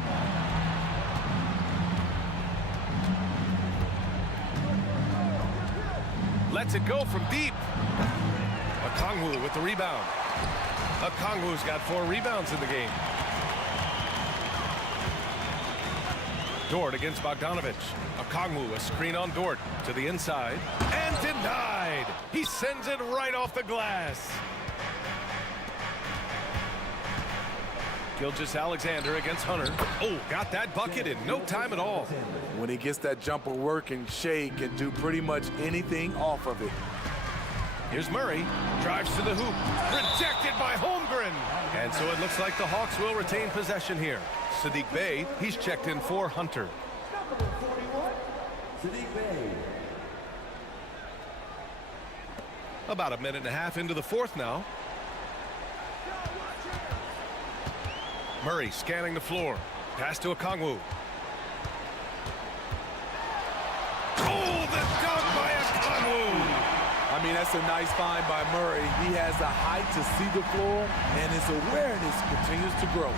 Lets it go from deep. Okongwu with the rebound. Okongwu's got 4 rebounds in the game. Dort against Bogdanovic. Okongwu, a screen on Dort to the inside. And denied! He sends it right off the glass. Gilgeous-Alexander against Hunter. Oh, got that bucket in no time at all. When he gets that jumper working, Shea can do pretty much anything off of it. Here's Murray, drives to the hoop, rejected by Holmgren. And so it looks like the Hawks will retain possession here. Sadiq Bey, he's checked in for Hunter. About a minute and a half into the fourth now. Murray scanning the floor. Pass to Okongwu. Oh, the dunk by Okongwu! I mean, that's a nice find by Murray. He has the height to see the floor, and his awareness continues to grow.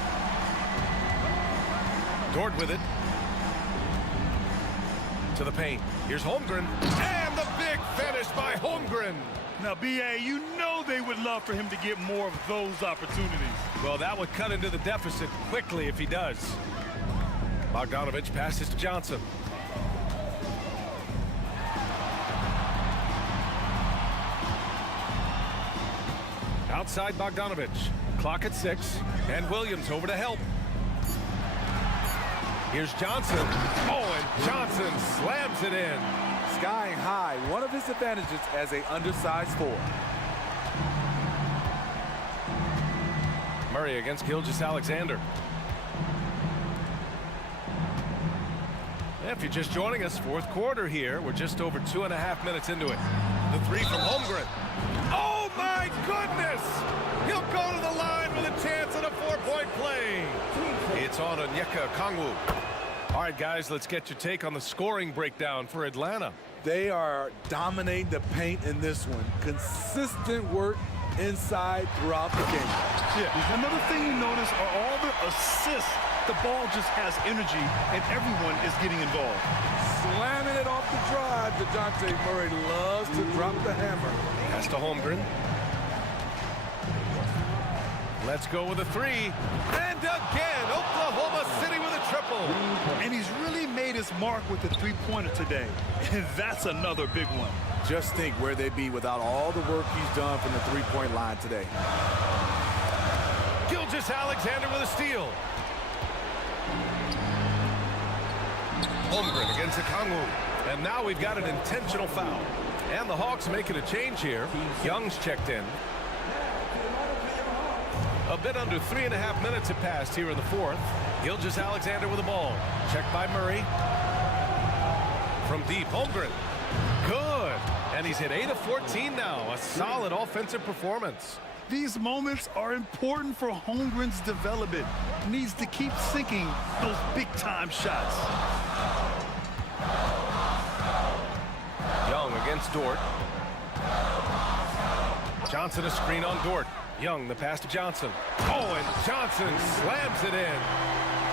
Dort with it. To the paint. Here's Holmgren. And the big finish by Holmgren. Now, B.A., you know they would love for him to get more of those opportunities. Well, that would cut into the deficit quickly if he does. Bogdanovic passes to Johnson. Outside Bogdanovic. Clock at 6. And Williams over to help. Here's Johnson. Oh, and Johnson slams it in. Skying high, one of his advantages as an undersized forward. Murray against Gilgeous-Alexander. If you're just joining us, fourth quarter here. We're just over 2.5 minutes into it. The 3 from Holmgren. Oh, my goodness! He'll go to the line with a chance at a 4-point play. It's on Onyeka Okongwu. All right, guys, let's get your take on the scoring breakdown for Atlanta. They are dominating the paint in this one. Consistent work inside throughout the game. Yeah, another thing you notice are all the assists. The ball just has energy, and everyone is getting involved. Slamming it off the drive. DeJounte Murray loves to drop the hammer. Pass to Holmgren. Let's go with a 3. And again, Oklahoma City with a triple. And he's really made his mark with the three-pointer today. And that's another big one. Just think where they'd be without all the work he's done from the three-point line today. Gilgeous-Alexander with a steal. Holmgren against Okongwu. And now we've got an intentional foul. And the Hawks making a change here. Young's checked in. A bit under 3.5 minutes have passed here in the fourth. Gilgeous-Alexander with the ball. Checked by Murray. From deep, Holmgren. Good. And he's hit 8 of 14 now. A solid offensive performance. These moments are important for Holmgren's development. Needs to keep sinking those big-time shots. Young against Dort. Johnson a screen on Dort. Young, the pass to Johnson. Oh, and Johnson slams it in.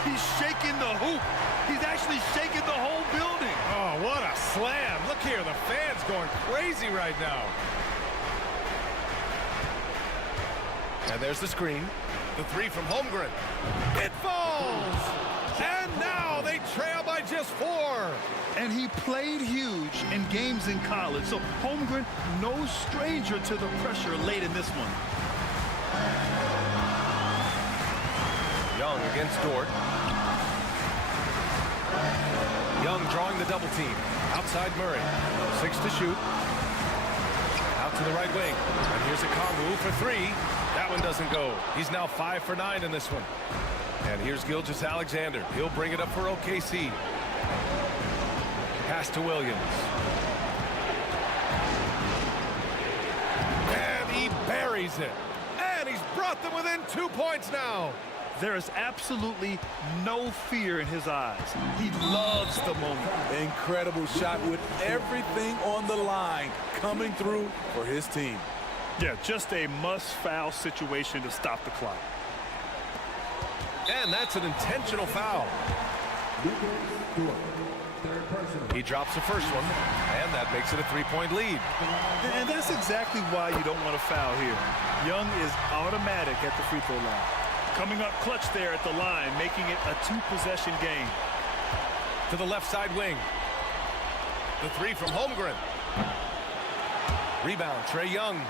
He's shaking the hoop. He's actually shaking the whole building. Oh, what a slam. Look here, the fans going crazy right now. And there's the screen. The 3 from Holmgren. It falls! And now they trail by just 4. And he played huge in games in college, so Holmgren, no stranger to the pressure late in this one. Young against Dort. Young drawing the double team. Outside Murray. 6 to shoot. Out to the right wing. And here's Okongwu for 3. That one doesn't go. He's now 5 for 9 in this one. And here's Gilgeous-Alexander. He'll bring it up for OKC. Pass to Williams. And he buries it. And he's brought them within 2 points now. There is absolutely no fear in his eyes. He loves the moment. Incredible shot with everything on the line coming through for his team. Yeah, just a must-foul situation to stop the clock. And that's an intentional foul. He drops the first one, and that makes it a three-point lead. And that's exactly why you don't want to foul here. Young is automatic at the free throw line. Coming up clutch there at the line, making it a two-possession game. To the left side wing. The three from Holmgren. Rebound, Trae Young.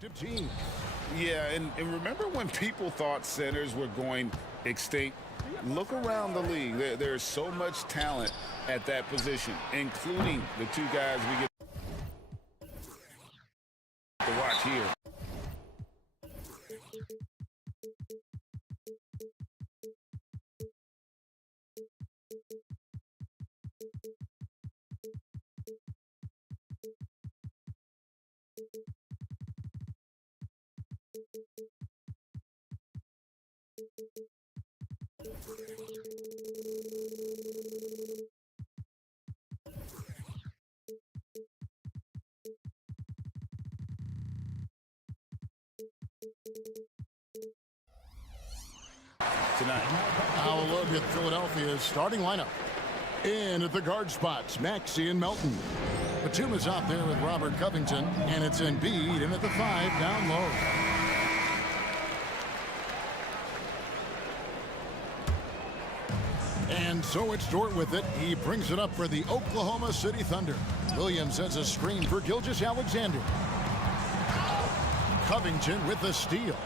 respective teams. Yeah, and remember when people thought centers were going extinct? Look around the league. There's so much talent at that position, including the two guys we get to watch here. Tonight. Now a look at Philadelphia's starting lineup. In at the guard spots, Maxey and Melton. Batum is out there with Robert Covington, and it's Embiid in at the 5 down low. And so it's Dort with it. He brings it up for the Oklahoma City Thunder. Williams has a screen for Gilgeous-Alexander. Covington with the steal.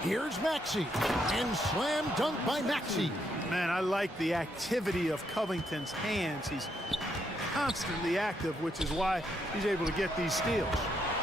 Here's Maxey, and slam dunk by Maxey. Man, I like the activity of Covington's hands. He's constantly active, which is why he's able to get these steals.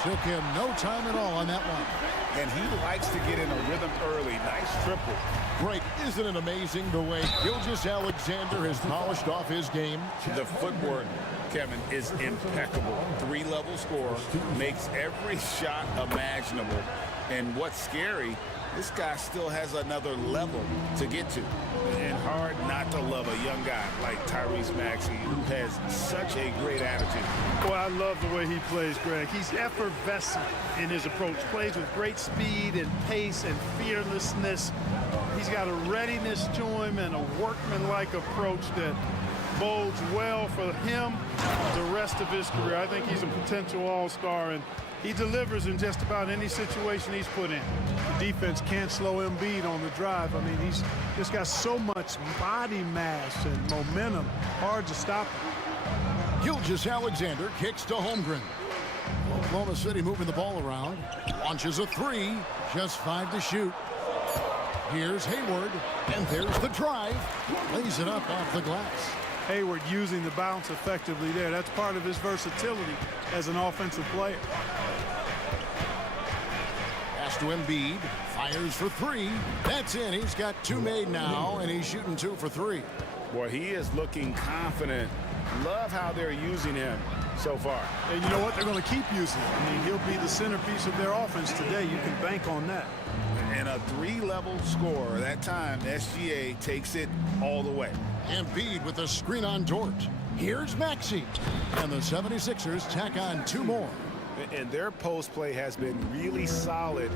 Took him no time at all on that one. And he likes to get in a rhythm early. Nice triple. Great. Isn't it amazing the way Gilgeous-Alexander has polished off his game? The footwork, Kevin, is impeccable. 3-level scorer, makes every shot imaginable. And what's scary, this guy still has another level to get to. And hard not to love a young guy like Tyrese Maxey, who has such a great attitude. Boy, I love the way he plays, Greg. He's effervescent in his approach. Plays with great speed and pace and fearlessness. He's got a readiness to him and a workmanlike approach that bodes well for him the rest of his career. I think he's a potential all-star, and he delivers in just about any situation he's put in. The defense can't slow Embiid on the drive. I mean, he's just got so much body mass and momentum. Hard to stop him. Gilgeous-Alexander kicks to Holmgren. Oklahoma City moving the ball around. Launches a 3. Just 5 to shoot. Here's Hayward. And there's the drive. Lays it up off the glass. Hayward using the bounce effectively there. That's part of his versatility as an offensive player. Pass to Embiid. Fires for 3. That's in. He's got 2 made now, and he's shooting 2 for 3. Boy, he is looking confident. Love how they're using him so far. And you know what? They're going to keep using him. I mean, he'll be the centerpiece of their offense today. You can bank on that. And a 3-level scorer. That time, SGA takes it all the way. Embiid with a screen on Dort. Here's Maxey. And the 76ers tack on 2 more. And their post play has been really solid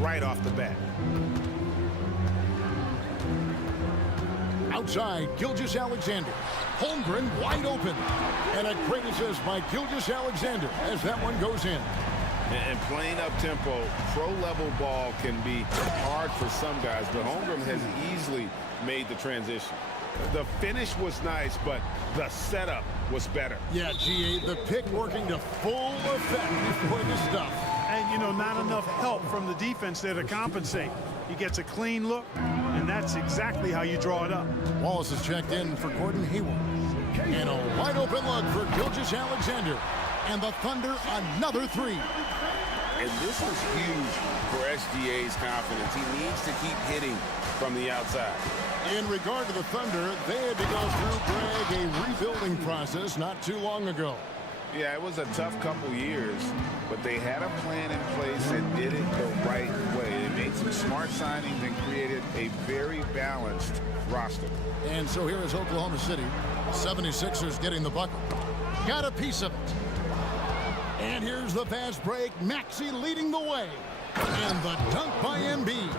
right off the bat. Outside, Gilgeous-Alexander. Holmgren wide open. And a great assist by Gilgeous-Alexander as that one goes in. And playing up-tempo, pro-level ball can be hard for some guys, but Holmgren has easily made the transition. The finish was nice, but the setup was better. Yeah, GA, the pick working to full effect before the stuff. And, you know, not enough help from the defense there to compensate. He gets a clean look, and that's exactly how you draw it up. Wallace is checked in for Gordon Hayward. And a wide-open look for Gilgeous-Alexander. And the Thunder, another 3. And this is huge for SGA's confidence. He needs to keep hitting from the outside. In regard to the Thunder, they had to go through, Greg, a rebuilding process not too long ago. Yeah, it was a tough couple years, but they had a plan in place and did it the right way. They made some smart signings and created a very balanced roster. And so here is Oklahoma City. 76ers getting the bucket. Got a piece of it. And here's the fast break. Maxey leading the way. And the dunk by Embiid.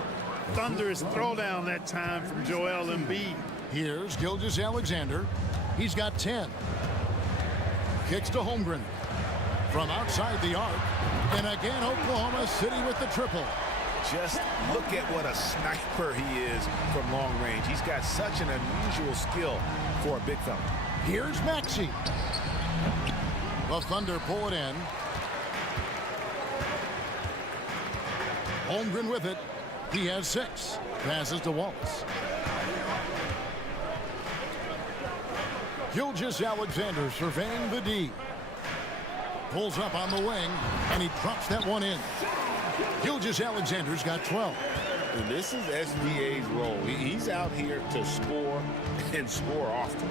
Thunderous throwdown that time from Joel Embiid. Here's Gilgeous-Alexander. He's got 10. Kicks to Holmgren. From outside the arc. And again, Oklahoma City with the triple. Just look at what a sniper he is from long range. He's got such an unusual skill for a big fella. Here's Maxey. The Thunder pull it in. Holmgren with it. He has 6. Passes to Wallace. Gilgeous Alexander surveying the D. Pulls up on the wing, and he drops that one in. Gilgeous Alexander's got 12. And this is SGA's role. He's out here to score and score often.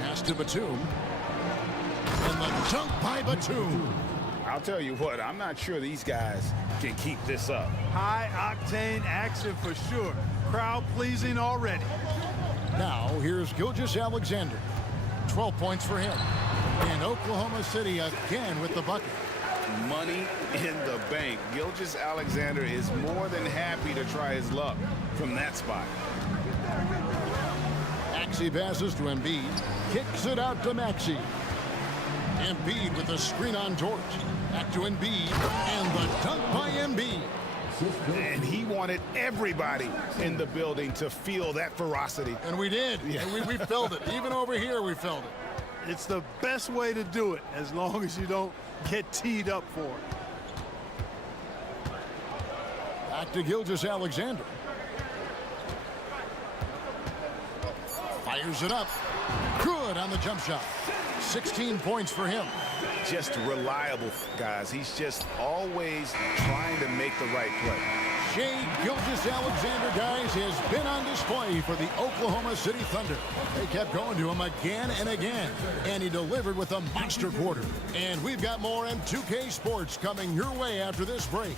Pass to Batum. And the dunk by Batum. I'll tell you what, I'm not sure these guys can keep this up. High-octane action for sure. Crowd-pleasing already. Now, here's Gilgeous Alexander. 12 points for him. And Oklahoma City again with the bucket. Money in the bank. Gilgeous Alexander is more than happy to try his luck from that spot. Maxey passes to Embiid. Kicks it out to Maxey. Embiid with the screen on George. Back to Embiid. And the dunk by Embiid. And he wanted everybody in the building to feel that ferocity. And we did. Yeah. And we felt it. Even over here, we felt it. It's the best way to do it, as long as you don't get teed up for it. Back to Gilgeous Alexander. Fires it up. Good on the jump shot. 16 points for him. Just reliable, guys. He's just always trying to make the right play. Shea Gilgeous-Alexander, guys, has been on display for the Oklahoma City Thunder. They kept going to him again and again, and he delivered with a monster quarter. And we've got more M2K Sports coming your way after this break.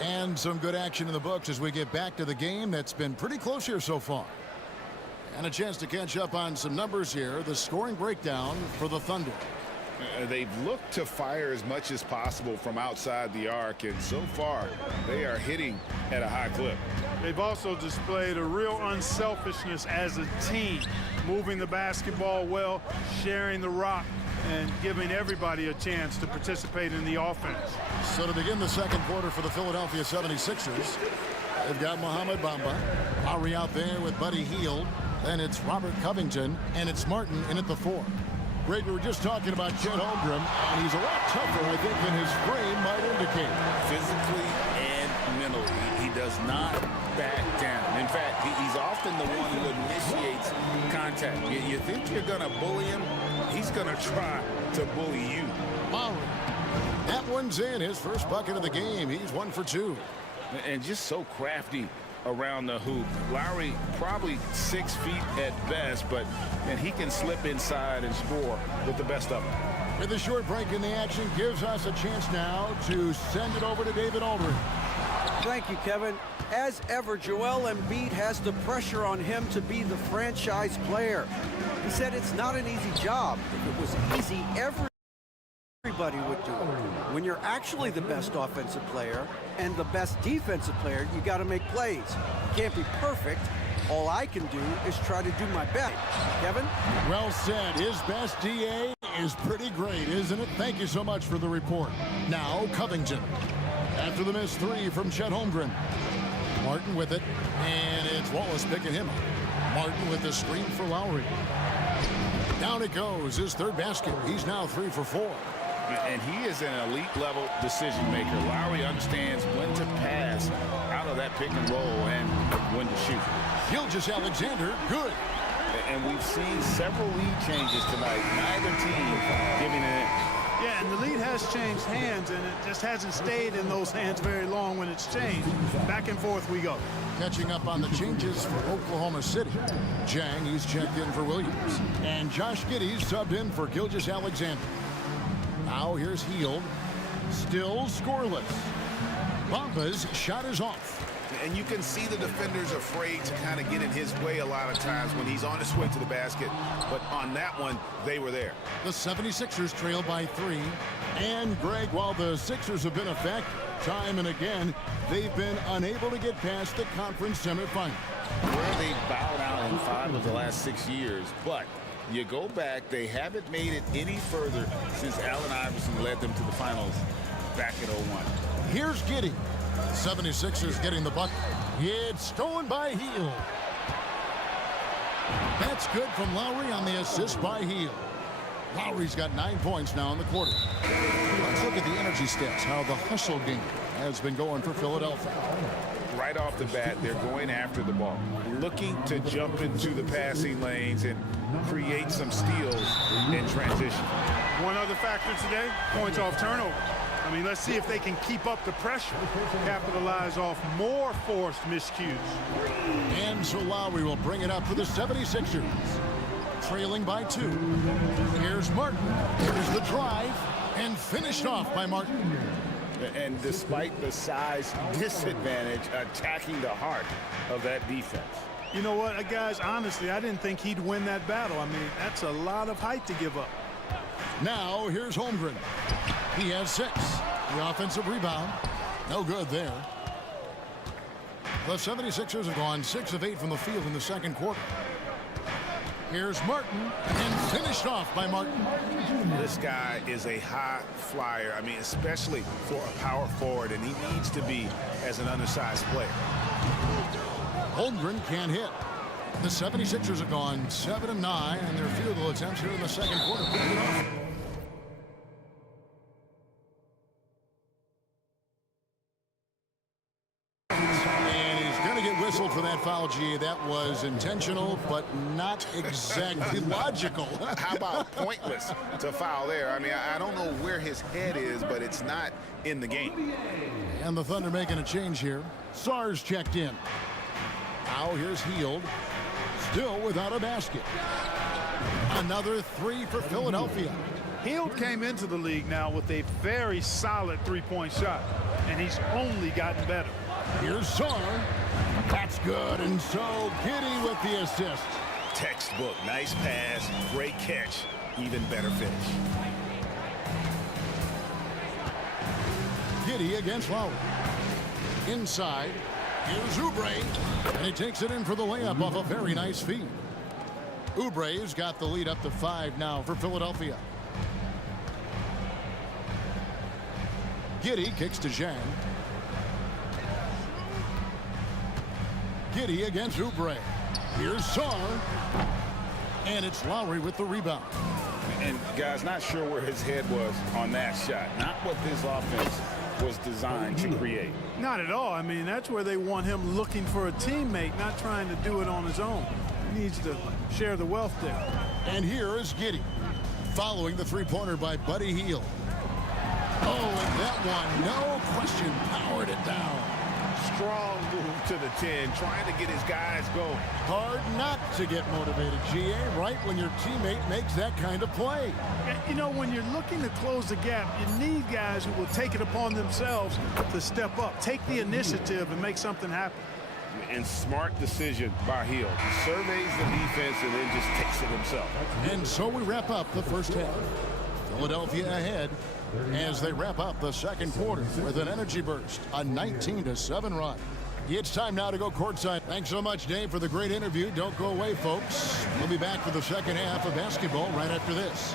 And some good action in the books as we get back to the game that's been pretty close here so far. And a chance to catch up on some numbers here. The scoring breakdown for the Thunder. They've looked to fire as much as possible from outside the arc, and so far they are hitting at a high clip. They've also displayed a real unselfishness as a team, moving the basketball well, sharing the rock, and giving everybody a chance to participate in the offense. So to begin the second quarter for the Philadelphia 76ers, they've got Mohamed Bamba. Lowry out there with Buddy Hield. Then it's Robert Covington, and it's Martin in at the 4. Greg, we were just talking about Chet Holmgren, and he's a lot tougher, I think, than his frame might indicate. Physically and mentally, he does not back down. In fact, he's often the one who initiates contact. You think you're going to bully him, he's going to try to bully you. Lowry. That one's in. His first bucket of the game. He's 1 for 2. And just so crafty around the hoop. Lowry probably 6 feet at best, but he can slip inside and score with the best of them. With a short break in the action, gives us a chance now to send it over to David Aldridge. Thank you, Kevin. As ever, Joel Embiid has the pressure on him to be the franchise player. He said it's not an easy job. If it was easy, everybody would do it. When you're actually the best offensive player and the best defensive player, you got to make plays. You can't be perfect. All I can do is try to do my best. Kevin? Well said. His best DA is pretty great, isn't it? Thank you so much for the report. Now, Covington. After the missed 3 from Chet Holmgren. Martin with it, and it's Wallace picking him up. Martin with the screen for Lowry. Down it goes, his third basket. He's now 3 for 4. And he is an elite-level decision maker. Lowry understands when to pass out of that pick and roll and when to shoot. Gilgeous-Alexander, good. And we've seen several lead changes tonight. Neither team giving it in. Yeah, and the lead has changed hands, and it just hasn't stayed in those hands very long when it's changed. Back and forth we go. Catching up on the changes for Oklahoma City. Jang, he's checked in for Williams. And Josh Giddey's subbed in for Gilgeous-Alexander. Now here's Hield. Still scoreless. Bamba's shot is off. And you can see the defenders afraid to kind of get in his way a lot of times when he's on his way to the basket. But on that one, they were there. The 76ers trail by 3. And, Greg, while the Sixers have been effective time and again, they've been unable to get past the conference semifinal. Where they bowed out in 5 of the last 6 years. But you go back, they haven't made it any further since Allen Iverson led them to the finals back in 01. Here's Giddey. 76ers getting the bucket. It's stolen by Hield. That's good from Lowry on the assist by Heel. Lowry's got 9 points now in the quarter. Let's look at the energy stats, how the hustle game has been going for Philadelphia. Right off the bat, they're going after the ball, looking to jump into the passing lanes and create some steals in transition. One other factor today, points off turnover. I mean, let's see if they can keep up the pressure, capitalize off more forced miscues. And so Lowry will bring it up for the 76ers. Trailing by 2. Here's Martin. Here's the drive. And finished off by Martin. And despite the size disadvantage, attacking the heart of that defense. You know what, guys, honestly, I didn't think he'd win that battle. I mean, that's a lot of height to give up. Now here's Holmgren. He has 6. The offensive rebound. No good there. The 76ers have gone 6 of 8 from the field in the second quarter. Here's Martin, and finished off by Martin. This guy is a high flyer. I mean, especially for a power forward, and he needs to be as an undersized player. Holmgren can't hit. The 76ers have gone 7 of 9 in their field goal attempts here in the second quarter. Whistled for that foul, G. That was intentional, but not exactly logical. How about pointless to foul there? I mean, I don't know where his head is, but it's not in the game. And the Thunder making a change here. Sars checked in. Now here's Hield. Still without a basket. Another 3 for Philadelphia. Hield came into the league now with a very solid three-point shot, and he's only gotten better. Here's Sar. That's good, and so Giddey with the assist. Textbook, nice pass, great catch, even better finish. Giddey against Lowry. Inside, here's Oubre, and he takes it in for the layup off a very nice feed. Oubre's got the lead up to 5 now for Philadelphia. Giddey kicks to Zhang. Giddey against Oubre. Here's Sar. And it's Lowry with the rebound. And guys, not sure where his head was on that shot. Not what this offense was designed to create. Not at all. I mean, that's where they want him looking for a teammate, not trying to do it on his own. He needs to share the wealth there. And here is Giddey, following the three-pointer by Buddy Hield. Oh, and that one, no question, powered it down. Strong move to the 10, trying to get his guys going. Hard not to get motivated, GA, right when your teammate makes that kind of play. You know, when you're looking to close the gap, you need guys who will take it upon themselves to step up, take the initiative, and make something happen. And smart decision by Hield. He surveys the defense and then just takes it himself. And so we wrap up the first half. Philadelphia ahead as they wrap up the second quarter with an energy burst, a 19-7 run. It's time now to go courtside. Thanks so much, Dave, for the great interview. Don't go away, folks. We'll be back for the second half of basketball right after this.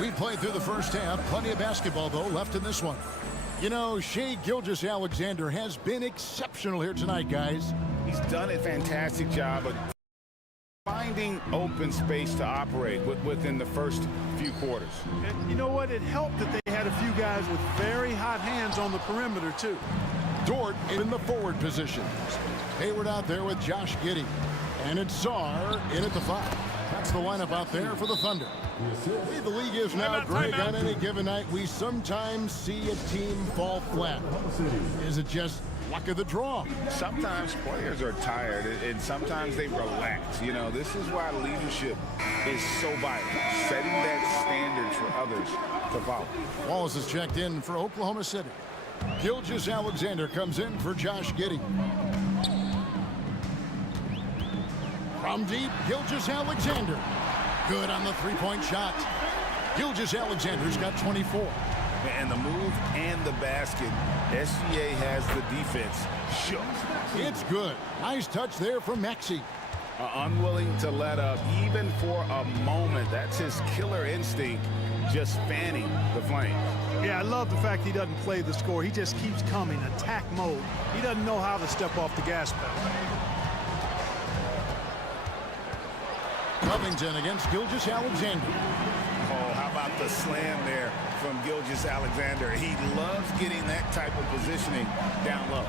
We played through the first half. Plenty of basketball, though, left in this one. You know, Shai Gilgeous-Alexander has been exceptional here tonight, guys. He's done a fantastic job of finding open space to operate within the first few quarters. And you know what? It helped that they had a few guys with very hot hands on the perimeter, too. Dort in the forward position. Hayward out there with Josh Giddey. And it's Sar in at the 5. That's the lineup out there for the Thunder. The league is now, Greg, on any given night, we sometimes see a team fall flat. Is it just luck of the draw? Sometimes players are tired, and sometimes they relax. You know, this is why leadership is so vital, setting that standard for others to follow. Wallace is checked in for Oklahoma City. Gilgeous-Alexander comes in for Josh Giddey. From deep, Gilgeous-Alexander. Good on the three-point shot. Gilgeous-Alexander's got 24. And the move and the basket, SGA has the defense shook. It's good. Nice touch there from Maxey. Unwilling to let up even for a moment. That's his killer instinct, just fanning the flame. Yeah, I love the fact he doesn't play the score. He just keeps coming, attack mode. He doesn't know how to step off the gas pedal. Covington against Gilgeous-Alexander. Oh, how about the slam there from Gilgeous-Alexander? He loves getting that type of positioning down low.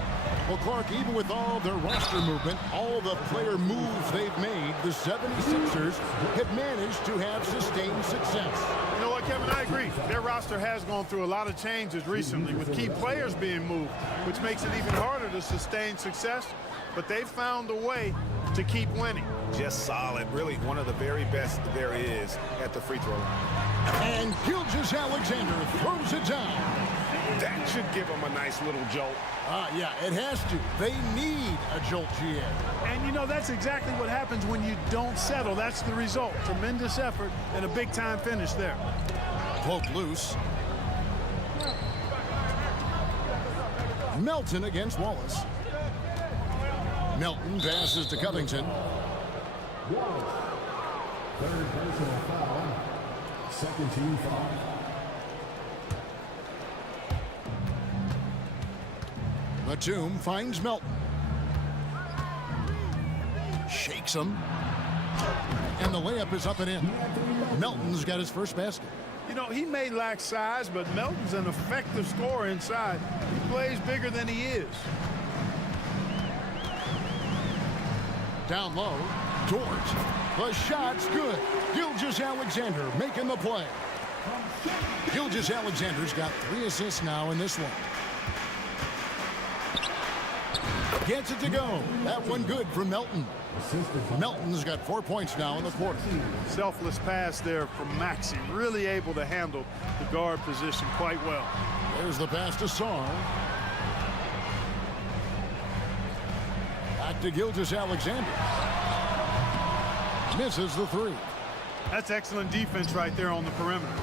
Well, Clark, even with all their roster movement, all the player moves they've made, the 76ers have managed to have sustained success. You know what, Kevin, I agree. Their roster has gone through a lot of changes recently with key players being moved, which makes it even harder to sustain success. But they've found a way to keep winning. Just solid, really one of the very best there is at the free throw line. And Gilgeous-Alexander throws it down. That should give him a nice little jolt. Yeah, it has to. They need a jolt, GA. And, you know, that's exactly what happens when you don't settle. That's the result. Tremendous effort and a big-time finish there. Poke loose. Melton against Wallace. Melton passes to Covington. Third personal foul. Second team foul. Batum finds Melton. Shakes him. And the layup is up and in. Melton's got his first basket. You know, he may lack size, but Melton's an effective scorer inside. He plays bigger than he is. Down low, Dort. The shot's good. Gilgeous-Alexander making the play. Gilgeous-Alexander's got 3 assists now in this one. Gets it to go. That one good for Melton. Melton's got 4 points now in the quarter. Selfless pass there from Maxey. Really able to handle the guard position quite well. There's the pass to Sarr. Back to Gilgeous-Alexander. Misses the 3. That's excellent defense right there on the perimeter.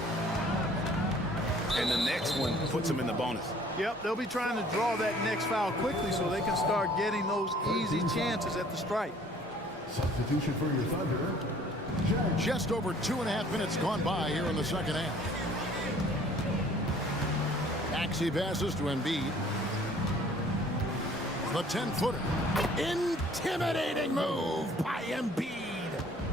And the next one puts him in the bonus. Yep, they'll be trying to draw that next foul quickly so they can start getting those easy chances at the stripe. Substitution for your Thunder. Just over 2.5 minutes gone by here in the second half. Maxey passes to Embiid. The 10-footer. Intimidating move by Embiid.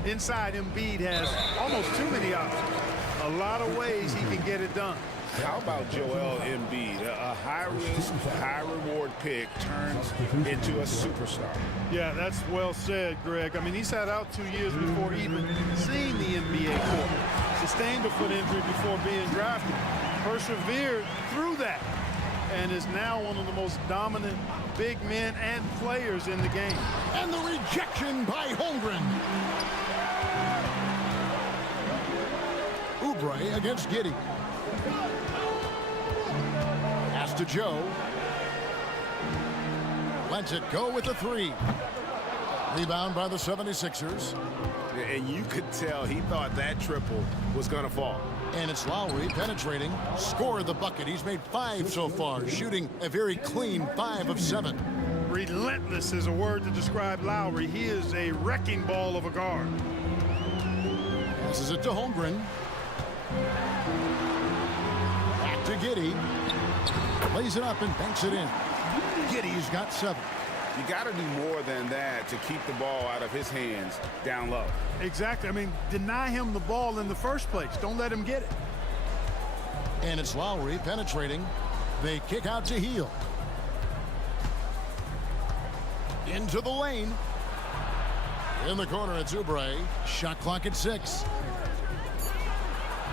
Inside, Embiid has almost too many options. A lot of ways he can get it done. How about Joel Embiid? A high-risk, high-reward pick turns into a superstar. Yeah, that's well said, Greg. I mean, he sat out 2 years before even seeing the NBA court. Sustained a foot injury before being drafted. Persevered through that and is now one of the most dominant big men and players in the game. And the rejection by Holmgren. Oubre against Giddey. Pass to Joe. Lets it go with the 3. Rebound by the 76ers. And you could tell he thought that triple was going to fall. And it's Lowry penetrating. Scored the bucket. He's made 5 so far, shooting a very clean 5 of 7. Relentless is a word to describe Lowry. He is a wrecking ball of a guard. Passes it to Holmgren. Back to Giddey. Lays it up and banks it in. Giddey's got 7. You got to do more than that to keep the ball out of his hands down low. Exactly. I mean, deny him the ball in the first place. Don't let him get it. And it's Lowry penetrating. They kick out to Heel. Into the lane. In the corner, it's Oubre. Shot clock at 6.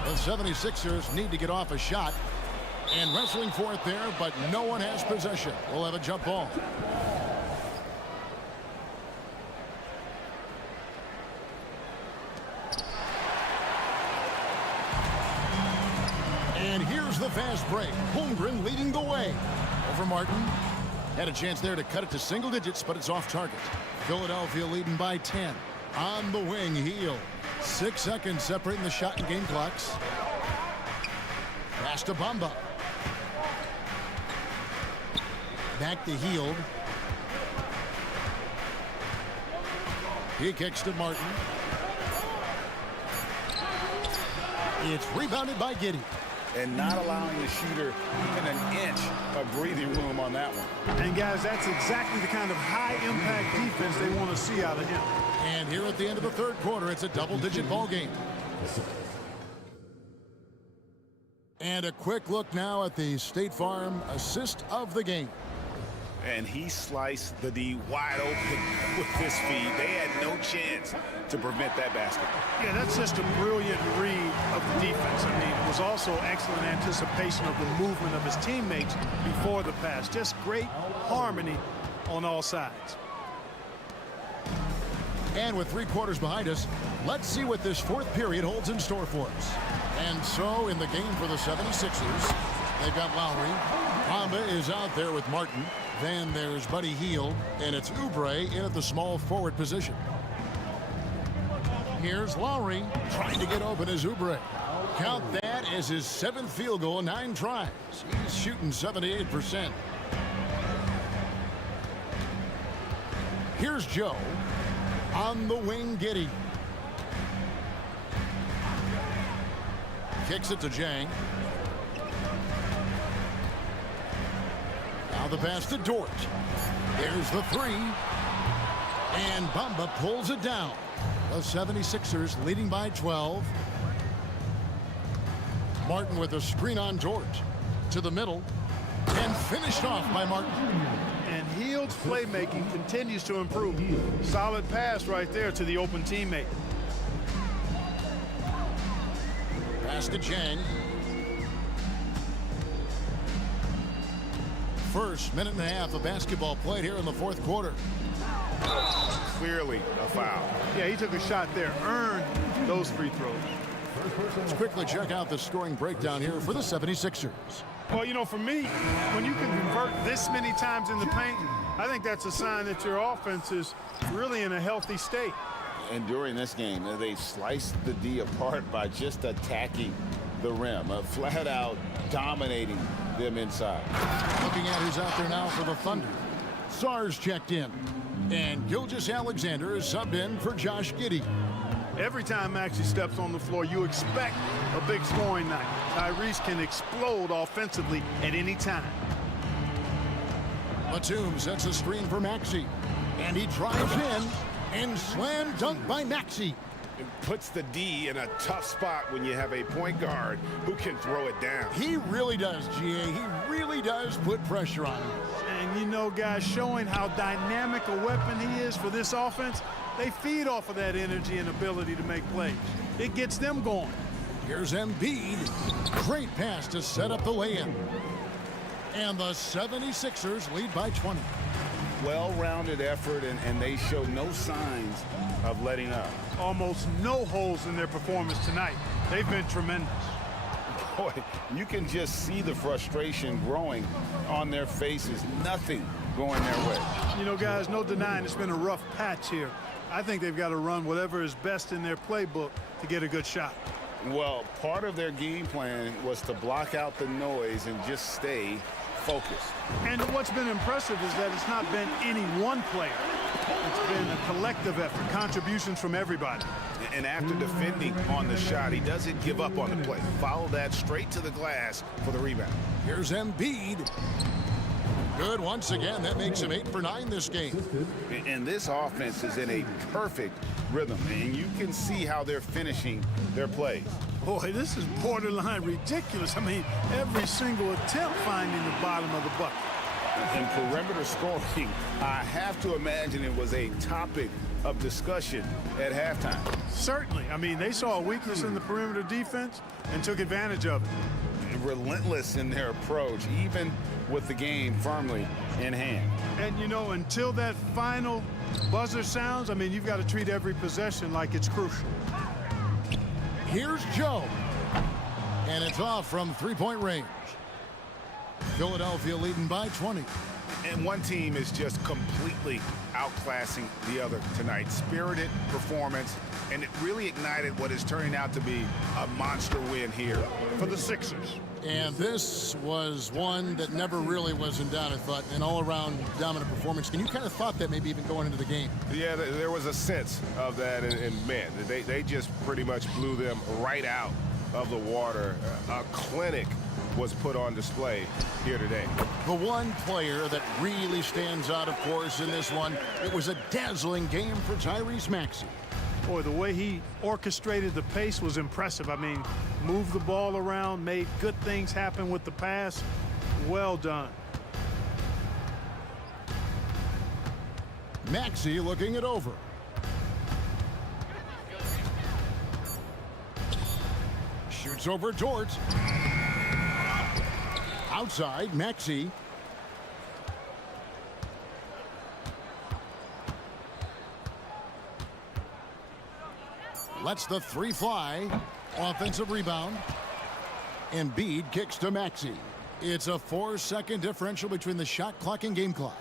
The 76ers need to get off a shot. And wrestling for it there, but no one has possession. We'll have a jump ball. And here's the fast break. Holmgren leading the way. Over Martin. Had a chance there to cut it to single digits, but it's off target. Philadelphia leading by 10. On the wing, Heel. 6 seconds separating the shot and game clocks. Pass to Bamba. Back to Heald. He kicks to Martin. It's rebounded by Giddey. And not allowing the shooter even an inch of breathing room on that one. And guys, that's exactly the kind of high-impact defense they want to see out of him. And here at the end of the third quarter, it's a double-digit ball game. And a quick look now at the State Farm assist of the game. And he sliced the D wide open with his feet. They had no chance to prevent that basket. Yeah, that's just a brilliant read of the defense. I mean, it was also excellent anticipation of the movement of his teammates before the pass. Just great harmony on all sides. And with 3 quarters behind us, let's see what this fourth period holds in store for us. And so in the game for the 76ers, they've got Lowry. Bamba is out there with Martin. Then there's Buddy Hield, and it's Oubre in at the small forward position. Here's Lowry trying to get open as Oubre. Count that as his 7th field goal in 9 tries. He's shooting 78%. Here's Joe. On the wing, Giddey. Kicks it to Jang. Now the pass to Dort. There's the 3. And Bamba pulls it down. The 76ers leading by 12. Martin with a screen on Dort. To the middle. And finished off by Martin. And Hield's playmaking continues to improve. Solid pass right there to the open teammate. Pass to Jang. First minute and a half of basketball played here in the fourth quarter. Clearly a foul. Yeah, he took a shot there, earned those free throws. Let's quickly check out the scoring breakdown here for the 76ers. Well, you know, for me, when you can convert this many times in the paint, I think that's a sign that your offense is really in a healthy state. And during this game, they sliced the D apart by just attacking the rim, flat out dominating them inside. Looking at who's out there now for the Thunder. Sars checked in. And Gilgeous-Alexander is subbed in for Josh Giddey. Every time Maxey steps on the floor, you expect a big scoring night. Tyrese can explode offensively at any time. Batum sets a screen for Maxey. And he drives in and slam dunk by Maxey. It puts the D in a tough spot when you have a point guard who can throw it down. He really does, GA. He really does put pressure on him. And you know, guys, showing how dynamic a weapon he is for this offense, they feed off of that energy and ability to make plays. It gets them going. Here's Embiid. Great pass to set up the lay-in. And the 76ers lead by 20. Well-rounded effort, and they show no signs of letting up. Almost no holes in their performance tonight. They've been tremendous. Boy, you can just see the frustration growing on their faces. Nothing going their way. You know, guys, no denying it's been a rough patch here. I think they've got to run whatever is best in their playbook to get a good shot. Well, part of their game plan was to block out the noise and just stay focused. And what's been impressive is that it's not been any one player. It's been a collective effort, contributions from everybody. And after defending on the shot, he doesn't give up on the play. Follow that straight to the glass for the rebound. Here's Embiid. Good once again. That makes him 8 for 9 this game. And this offense is in a perfect rhythm, and you can see how they're finishing their plays. Boy, this is borderline ridiculous. I mean, every single attempt finding the bottom of the bucket. In perimeter scoring, I have to imagine it was a topic of discussion at halftime. Certainly. I mean, they saw a weakness in the perimeter defense and took advantage of it. Relentless in their approach, even with the game firmly in hand. And, you know, until that final buzzer sounds, I mean, you've got to treat every possession like it's crucial. Here's Joe. And it's off from three-point range. Philadelphia leading by 20. And one team is just completely outclassing the other tonight. Spirited performance, and it really ignited what is turning out to be a monster win here for the Sixers. And this was one that never really was in doubt, I thought, an all-around dominant performance. And you kind of thought that maybe even going into the game. Yeah, there was a sense of that, and man, they just pretty much blew them right out of the water. A clinic was put on display here today. The one player that really stands out, of course, in this one, it was a dazzling game for Tyrese Maxey. Boy, the way he orchestrated the pace was impressive. I mean, moved the ball around, made good things happen with the pass. Well done. Maxey looking it over. Shoots over Dort. Outside, Maxey. Lets the three fly. Offensive rebound. Embiid kicks to Maxey. It's a 4-second differential between the shot clock and game clock.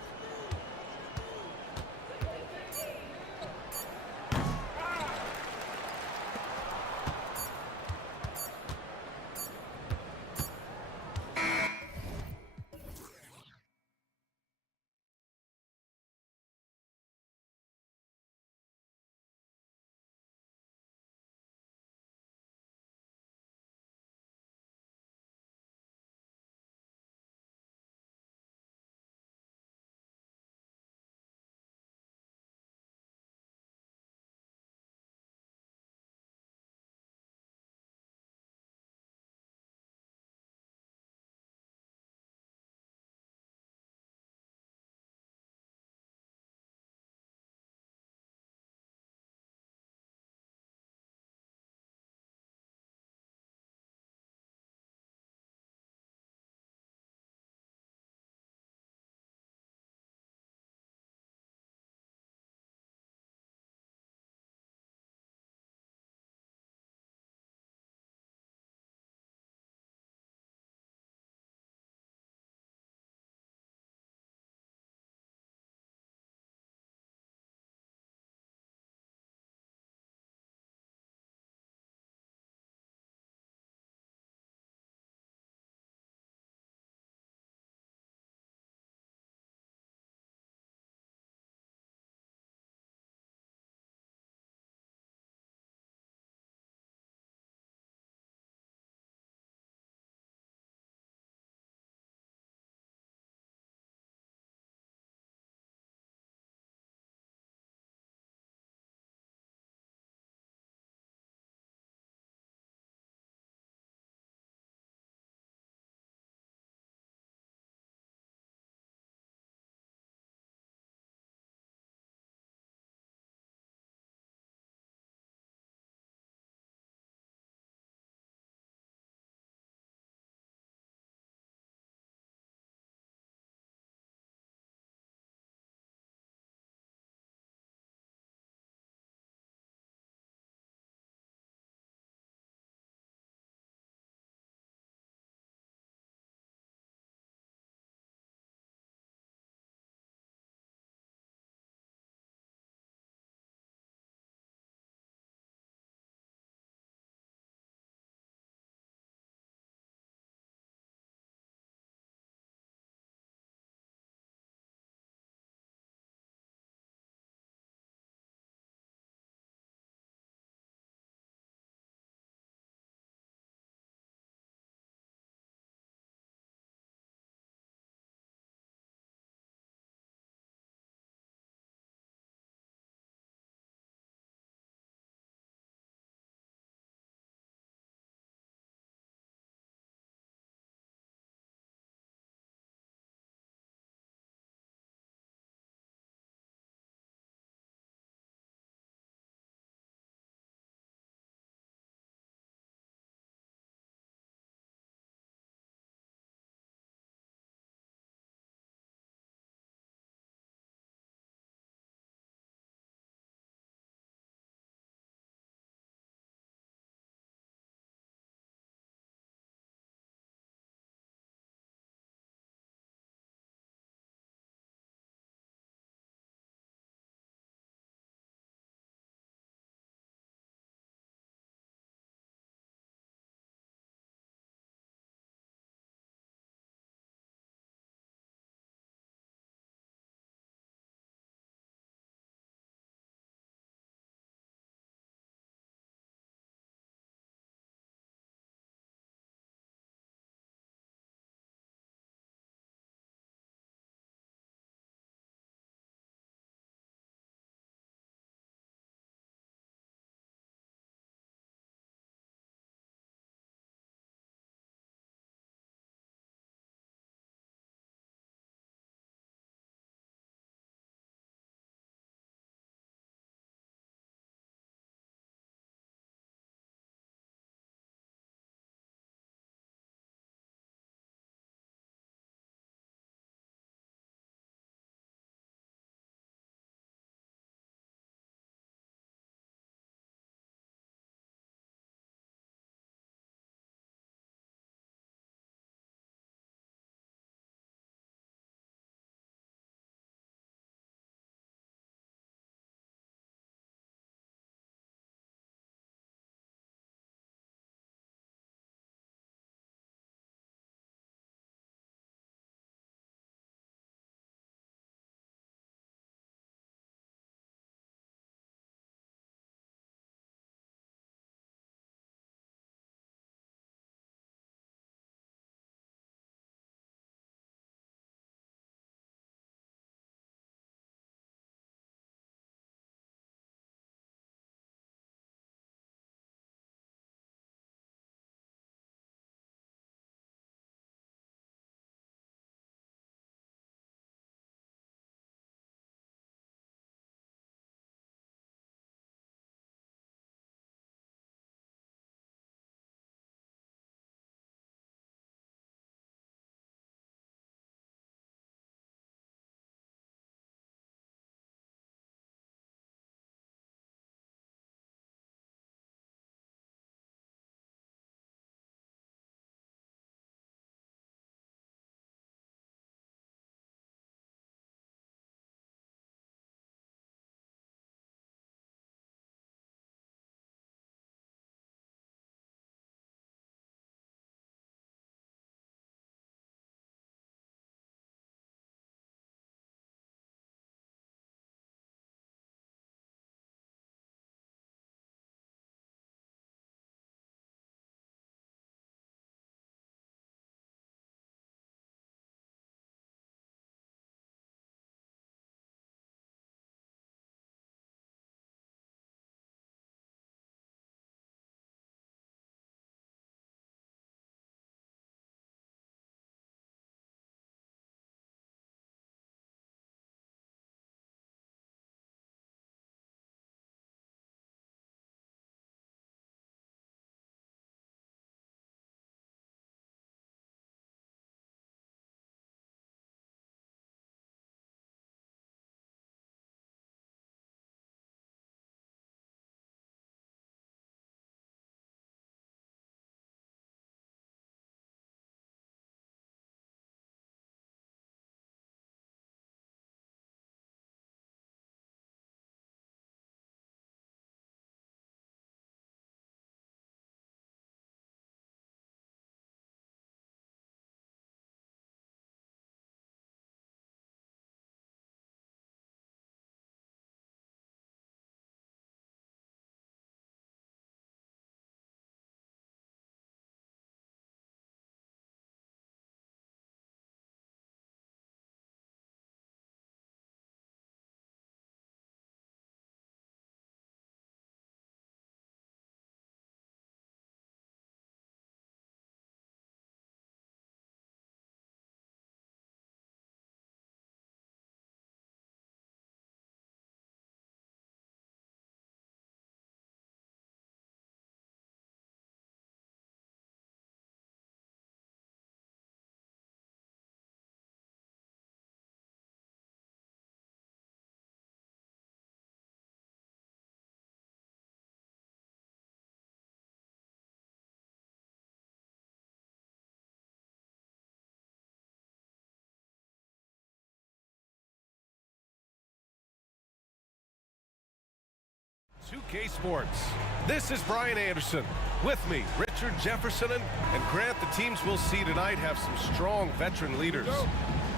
2K Sports. This is Brian Anderson. With me, Richard Jefferson, and Grant. The teams we'll see tonight have some strong veteran leaders.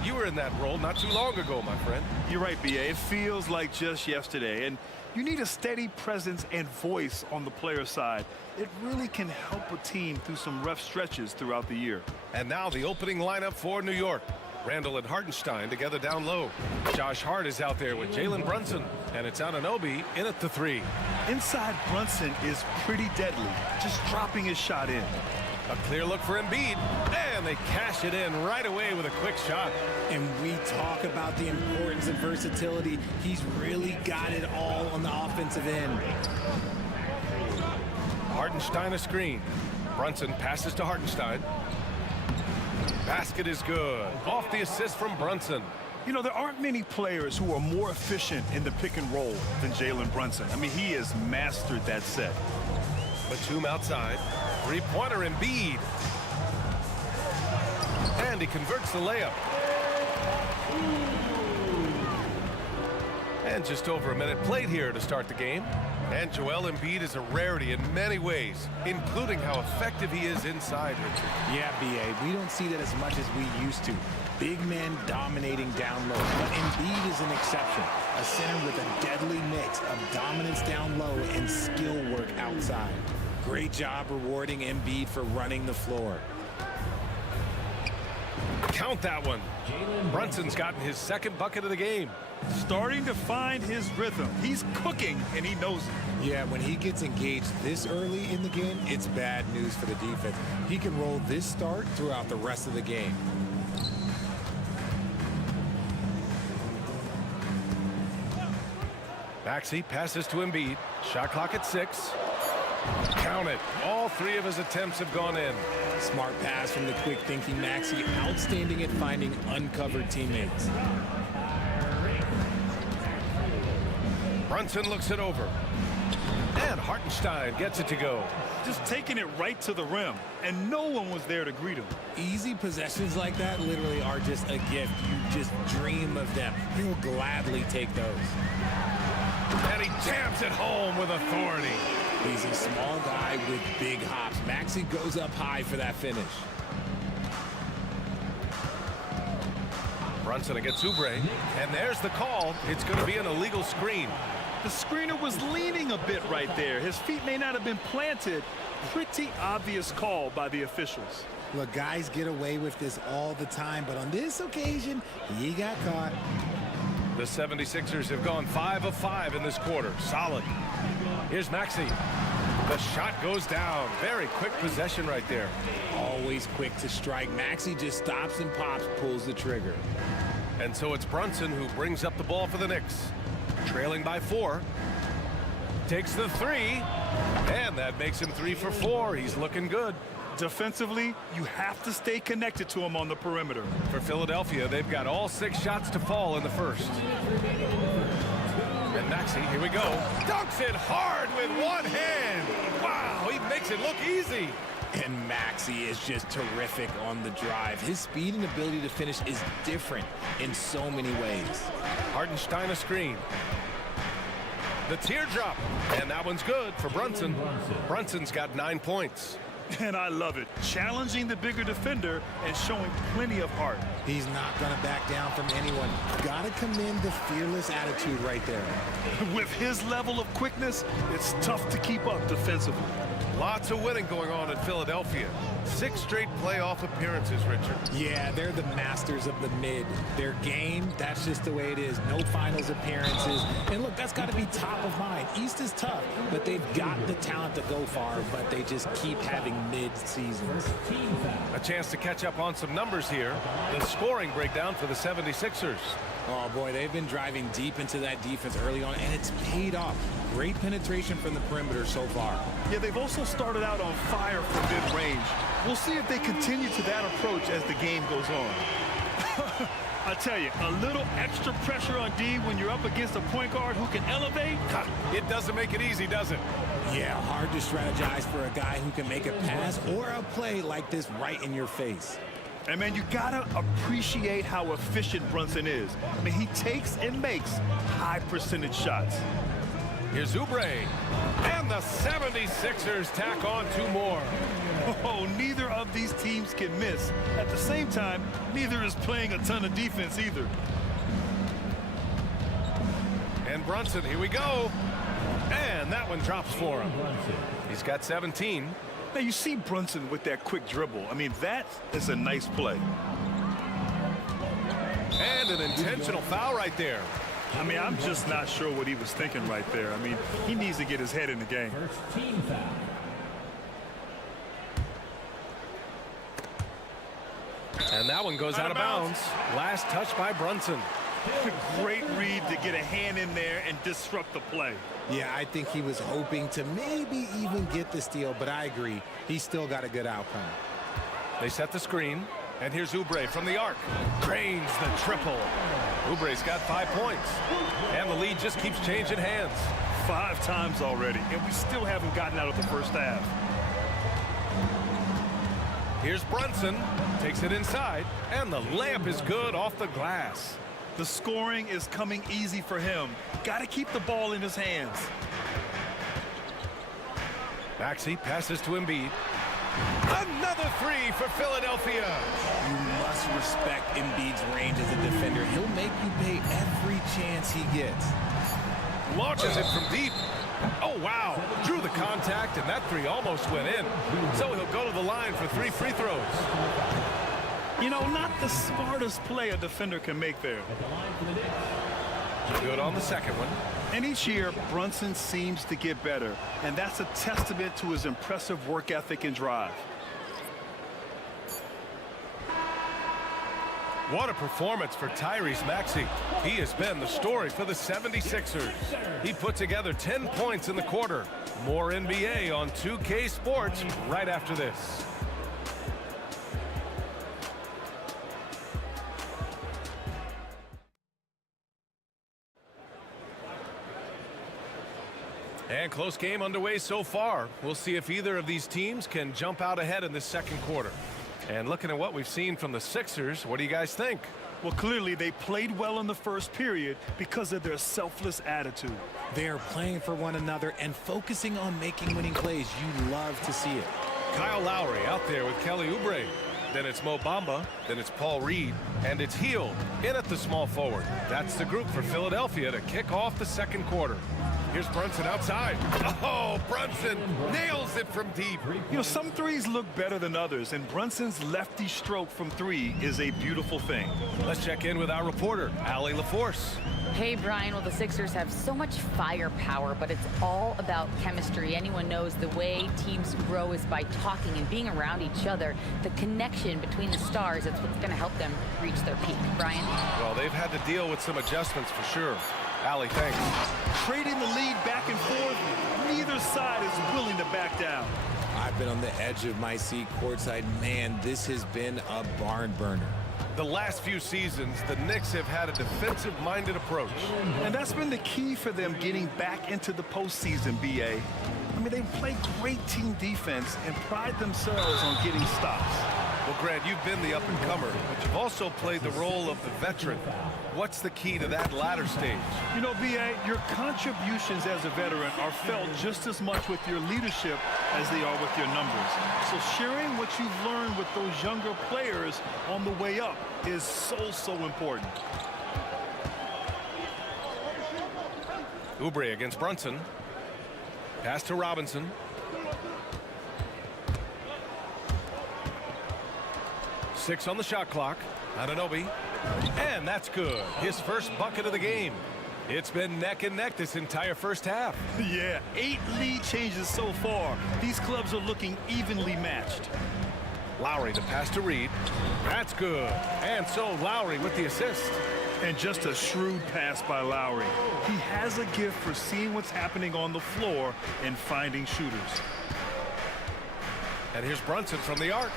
You were in that role not too long ago, my friend. You're right, B.A. It feels like just yesterday. And you need a steady presence and voice on the player side. It really can help a team through some rough stretches throughout the year. And now the opening lineup for New York. Randall and Hartenstein together down low. Josh Hart is out there with Jalen Brunson. And it's Anunoby in at the 3. Inside, Brunson is pretty deadly, just dropping his shot in. A clear look for Embiid, and they cash it in right away with a quick shot. And we talk about the importance of versatility. He's really got it all on the offensive end. Hartenstein a screen. Brunson passes to Hartenstein. Basket is good. Off the assist from Brunson. You know, there aren't many players who are more efficient in the pick and roll than Jalen Brunson. I mean, he has mastered that set. Batum outside. Three-pointer Embiid. And he converts the layup. And just over a minute played here to start the game. And Joel Embiid is a rarity in many ways, including how effective he is inside, Richard. Yeah, B.A., we don't see that as much as we used to. Big men dominating down low. But Embiid is an exception. A center with a deadly mix of dominance down low and skill work outside. Great job rewarding Embiid for running the floor. Count that one. Brunson's gotten his second bucket of the game. Starting to find his rhythm. He's cooking, and he knows it. Yeah, when he gets engaged this early in the game, it's bad news for the defense. He can roll this start throughout the rest of the game. Maxey passes to Embiid. Shot clock at 6. Count it. All 3 of his attempts have gone in. Smart pass from the quick-thinking Maxey. Outstanding at finding uncovered teammates. Brunson looks it over. And Hartenstein gets it to go. Just taking it right to the rim, and no one was there to greet him. Easy possessions like that literally are just a gift. You just dream of them. He'll gladly take those. And he jams it home with authority. He's a small guy with big hops. Maxey goes up high for that finish. Brunson against Oubre. And there's the call. It's going to be an illegal screen. The screener was leaning a bit right there. His feet may not have been planted. Pretty obvious call by the officials. Look, guys get away with this all the time, but on this occasion, he got caught. The 76ers have gone 5 of 5 in this quarter. Solid. Here's Maxey. The shot goes down. Very quick possession right there. Always quick to strike. Maxey just stops and pops, pulls the trigger. And so it's Brunson who brings up the ball for the Knicks. Trailing by 4. Takes the 3. And that makes him 3 for 4. He's looking good. Defensively, you have to stay connected to him on the perimeter. For Philadelphia, they've got all 6 shots to fall in the first. And Maxey, here we go. Dunks it hard with one hand. Wow, he makes it look easy. And Maxey is just terrific on the drive. His speed and ability to finish is different in so many ways. Hartenstein a screen. The teardrop. And that one's good for Brunson. Brunson's got 9 points. And I love it. Challenging the bigger defender and showing plenty of heart. He's not going to back down from anyone. Got to commend the fearless attitude right there. With his level of quickness, it's tough to keep up defensively. Lots of winning going on in Philadelphia. 6 straight playoff appearances, Richard. Yeah, they're the masters of the mid. Their game, that's just the way it is. No finals appearances. And look, that's got to be top of mind. East is tough, but they've got the talent to go far, but they just keep having mid-seasons. A chance to catch up on some numbers here. The scoring breakdown for the 76ers. Oh, boy, they've been driving deep into that defense early on, and it's paid off. Great penetration from the perimeter so far. Yeah, they've also started out on fire from mid-range. We'll see if they continue to that approach as the game goes on. I tell you, a little extra pressure on D when you're up against a point guard who can elevate. It doesn't make it easy, does it? Yeah, hard to strategize for a guy who can make a pass or a play like this right in your face. And, man, you got to appreciate how efficient Brunson is. I mean, he takes and makes high percentage shots. Here's Oubre. And the 76ers tack on 2 more. Oh, neither of these teams can miss. At the same time, neither is playing a ton of defense either. And Brunson, here we go. And that one drops for him. He's got 17. Now, you see Brunson with that quick dribble. I mean, that is a nice play. And an intentional foul right there. I mean, I'm just not sure what he was thinking right there. I mean, he needs to get his head in the game. First team foul. And that one goes out of bounds. Last touch by Brunson. A great read to get a hand in there and disrupt the play. Yeah, I think he was hoping to maybe even get the steal, but I agree. He still got a good outcome. They set the screen, and here's Oubre from the arc. Cranes the triple. Oubre's got 5 points, and the lead just keeps changing hands. 5 times already, and we still haven't gotten out of the first half. Here's Brunson, takes it inside, and the layup is good off the glass. The scoring is coming easy for him. Got to keep the ball in his hands. Maxey passes to Embiid. Another 3 for Philadelphia. You must respect Embiid's range as a defender. He'll make you pay every chance he gets. Launches it from deep. Oh, wow. Drew the contact, and that 3 almost went in. So he'll go to the line for 3 free throws. You know, not the smartest play a defender can make there. Good on the second one. And each year, Brunson seems to get better, and that's a testament to his impressive work ethic and drive. What a performance for Tyrese Maxey. He has been the story for the 76ers. He put together 10 points in the quarter. More NBA on 2K Sports right after this. And close game underway so far. We'll see if either of these teams can jump out ahead in this second quarter. And looking at what we've seen from the Sixers, what do you guys think? Well, clearly they played well in the first period because of their selfless attitude. They are playing for one another and focusing on making winning plays. You love to see it. Kyle Lowry out there with Kelly Oubre. Then it's Mo Bamba, then it's Paul Reed, and it's Hield in at the small forward. That's the group for Philadelphia to kick off the second quarter. Here's Brunson outside. Oh, Brunson nails it from deep. You know, some threes look better than others, and Brunson's lefty stroke from 3 is a beautiful thing. Let's check in with our reporter, Allie LaForce. Hey, Brian. Well, the Sixers have so much firepower, but it's all about chemistry. Anyone knows the way teams grow is by talking and being around each other. The connection between the stars, that's what's going to help them reach their peak. Brian? Well, they've had to deal with some adjustments for sure. Allie, thanks. Trading the lead back and forth, neither side is willing to back down. I've been on the edge of my seat courtside. Man, this has been a barn burner. The last few seasons, the Knicks have had a defensive-minded approach. And that's been the key for them getting back into the postseason, B.A. I mean, they play great team defense and pride themselves on getting stops. Well, Grant, you've been the up-and-comer, but you've also played the role of the veteran. What's the key to that latter stage? You know, B.A., your contributions as a veteran are felt just as much with your leadership as they are with your numbers. So sharing what you've learned with those younger players on the way up is so important. Oubre against Brunson. Pass to Robinson. Six on the shot clock. Anunoby. And that's good. His first bucket of the game. It's been neck and neck this entire first half. Yeah, 8 lead changes so far. These clubs are looking evenly matched. Lowry, the pass to Reed. That's good. And so Lowry with the assist. And just a shrewd pass by Lowry. He has a gift for seeing what's happening on the floor and finding shooters. And here's Brunson from the arc.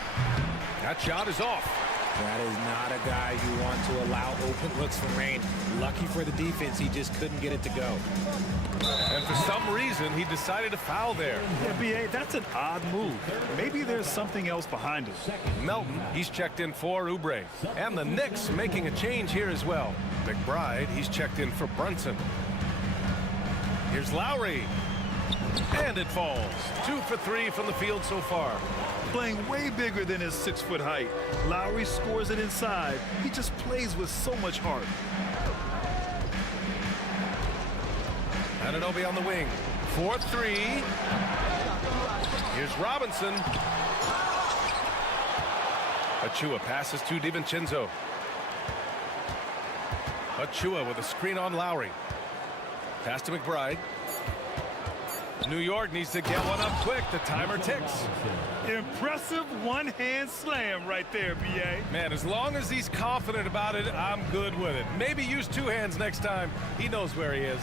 That shot is off. That is not a guy you want to allow open looks from range. Lucky for the defense, he just couldn't get it to go. And for some reason, he decided to foul there. Yeah, B.A., that's an odd move. Maybe there's something else behind it. Melton, he's checked in for Oubre. And the Knicks making a change here as well. McBride, he's checked in for Brunson. Here's Lowry. And it falls. 2 for 3 from the field so far. Playing way bigger than his 6-foot height. Lowry scores it inside. He just plays with so much heart. Anunoby on the wing. 4-3. Here's Robinson. Achua passes to DiVincenzo. Achua with a screen on Lowry. Pass to McBride. New York needs to get one up quick. The timer ticks. Impressive one-hand slam right there, B.A. Man, as long as he's confident about it, I'm good with it. Maybe use 2 hands next time. He knows where he is.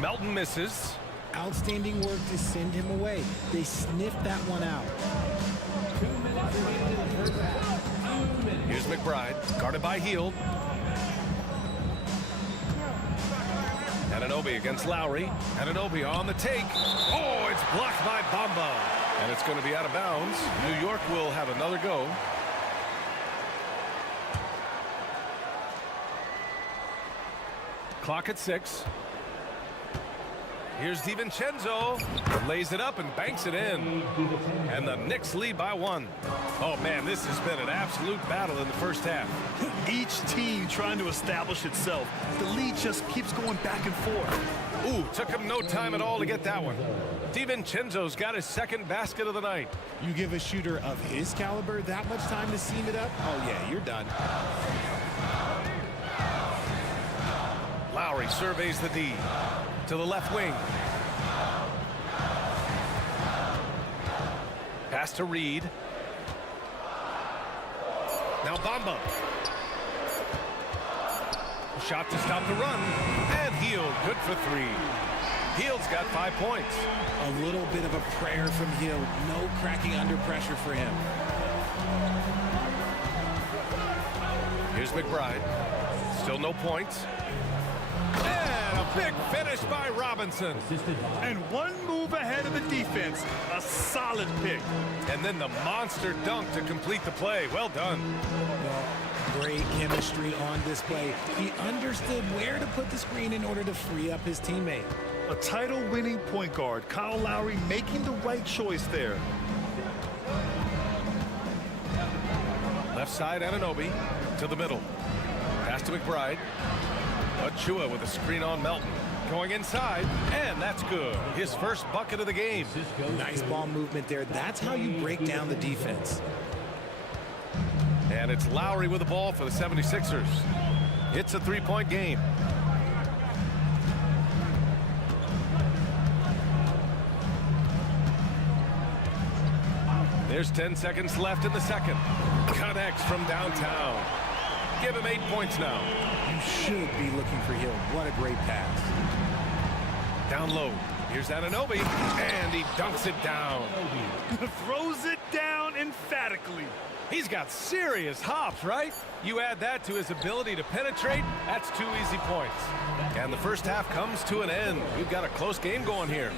Melton misses. Outstanding work to send him away. They sniffed that one out. Here's McBride, guarded by Hield. Anunoby against Lowry. Anunoby on the take. Oh, it's blocked by Bamba. And it's going to be out of bounds. New York will have another go. Clock at 6. Here's DiVincenzo. Lays it up and banks it in. And the Knicks lead by 1. Oh, man, this has been an absolute battle in the first half. Each team trying to establish itself. The lead just keeps going back and forth. Ooh, took him no time at all to get that one. DiVincenzo's got his 2nd basket of the night. You give a shooter of his caliber that much time to seam it up? Oh, yeah, you're done. Lowry surveys the D. To the left wing. Pass to Reed. Now Bamba. Shot to stop the run. And Hield, good for 3. Hield's got 5 points. A little bit of a prayer from Hield. No cracking under pressure for him. Here's McBride. Still no points. And a big finish by Robinson. And one move ahead of the defense. A solid pick. And then the monster dunk to complete the play. Well done. Well, great chemistry on display. He understood where to put the screen in order to free up his teammate. A title-winning point guard, Kyle Lowry, making the right choice there. Left side, Anunoby to the middle. Pass to McBride. Achua with a screen on Melton. Going inside, and that's good. His first bucket of the game. Nice ball movement there. That's how you break down the defense. And it's Lowry with the ball for the 76ers. It's a 3-point game. There's 10 seconds left in the second. Connects from downtown. Give him 8 points now. You should be looking for Hill. What a great pass. Down low. Here's Anunoby, and he dunks it down. Throws it down emphatically. He's got serious hops, right? You add that to his ability to penetrate, that's 2 easy points. And the first half comes to an end. We've got a close game going here.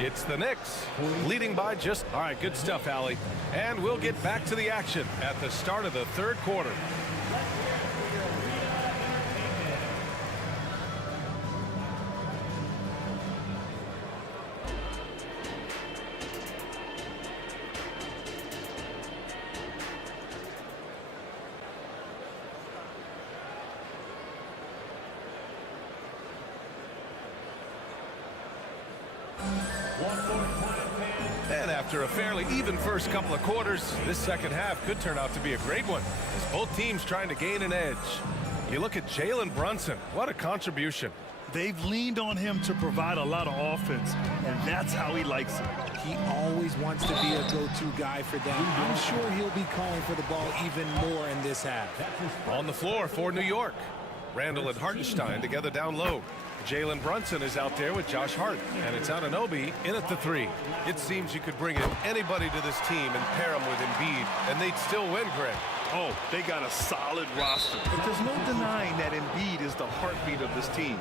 It's the Knicks, leading by just... All right, good stuff, Allie. And we'll get back to the action at the start of the third quarter. And after a fairly even first couple of quarters, this second half could turn out to be a great one, as both teams trying to gain an edge. You look at Jalen Brunson, what a contribution. They've leaned on him to provide a lot of offense, and that's how he likes it. He always wants to be a go-to guy for them. I'm sure he'll be calling for the ball even more in this half. On the floor for New York, Randall and Hartenstein together down low. Jalen Brunson is out there with Josh Hart, and it's Anunoby in at the 3. It seems you could bring in anybody to this team and pair them with Embiid, and they'd still win, Greg. Oh, they got a solid roster. But there's no denying that Embiid is the heartbeat of this team.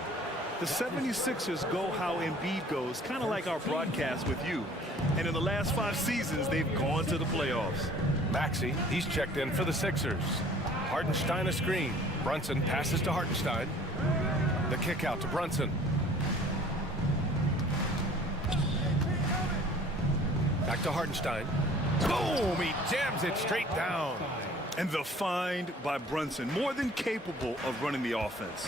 The 76ers go how Embiid goes, kind of like our broadcast with you. And in the last 5 seasons, they've gone to the playoffs. Maxey, he's checked in for the Sixers. Hartenstein a screen. Brunson passes to Hartenstein. The kick out to Brunson. Back to Hartenstein. Boom! He jams it straight down. And the find by Brunson, more than capable of running the offense.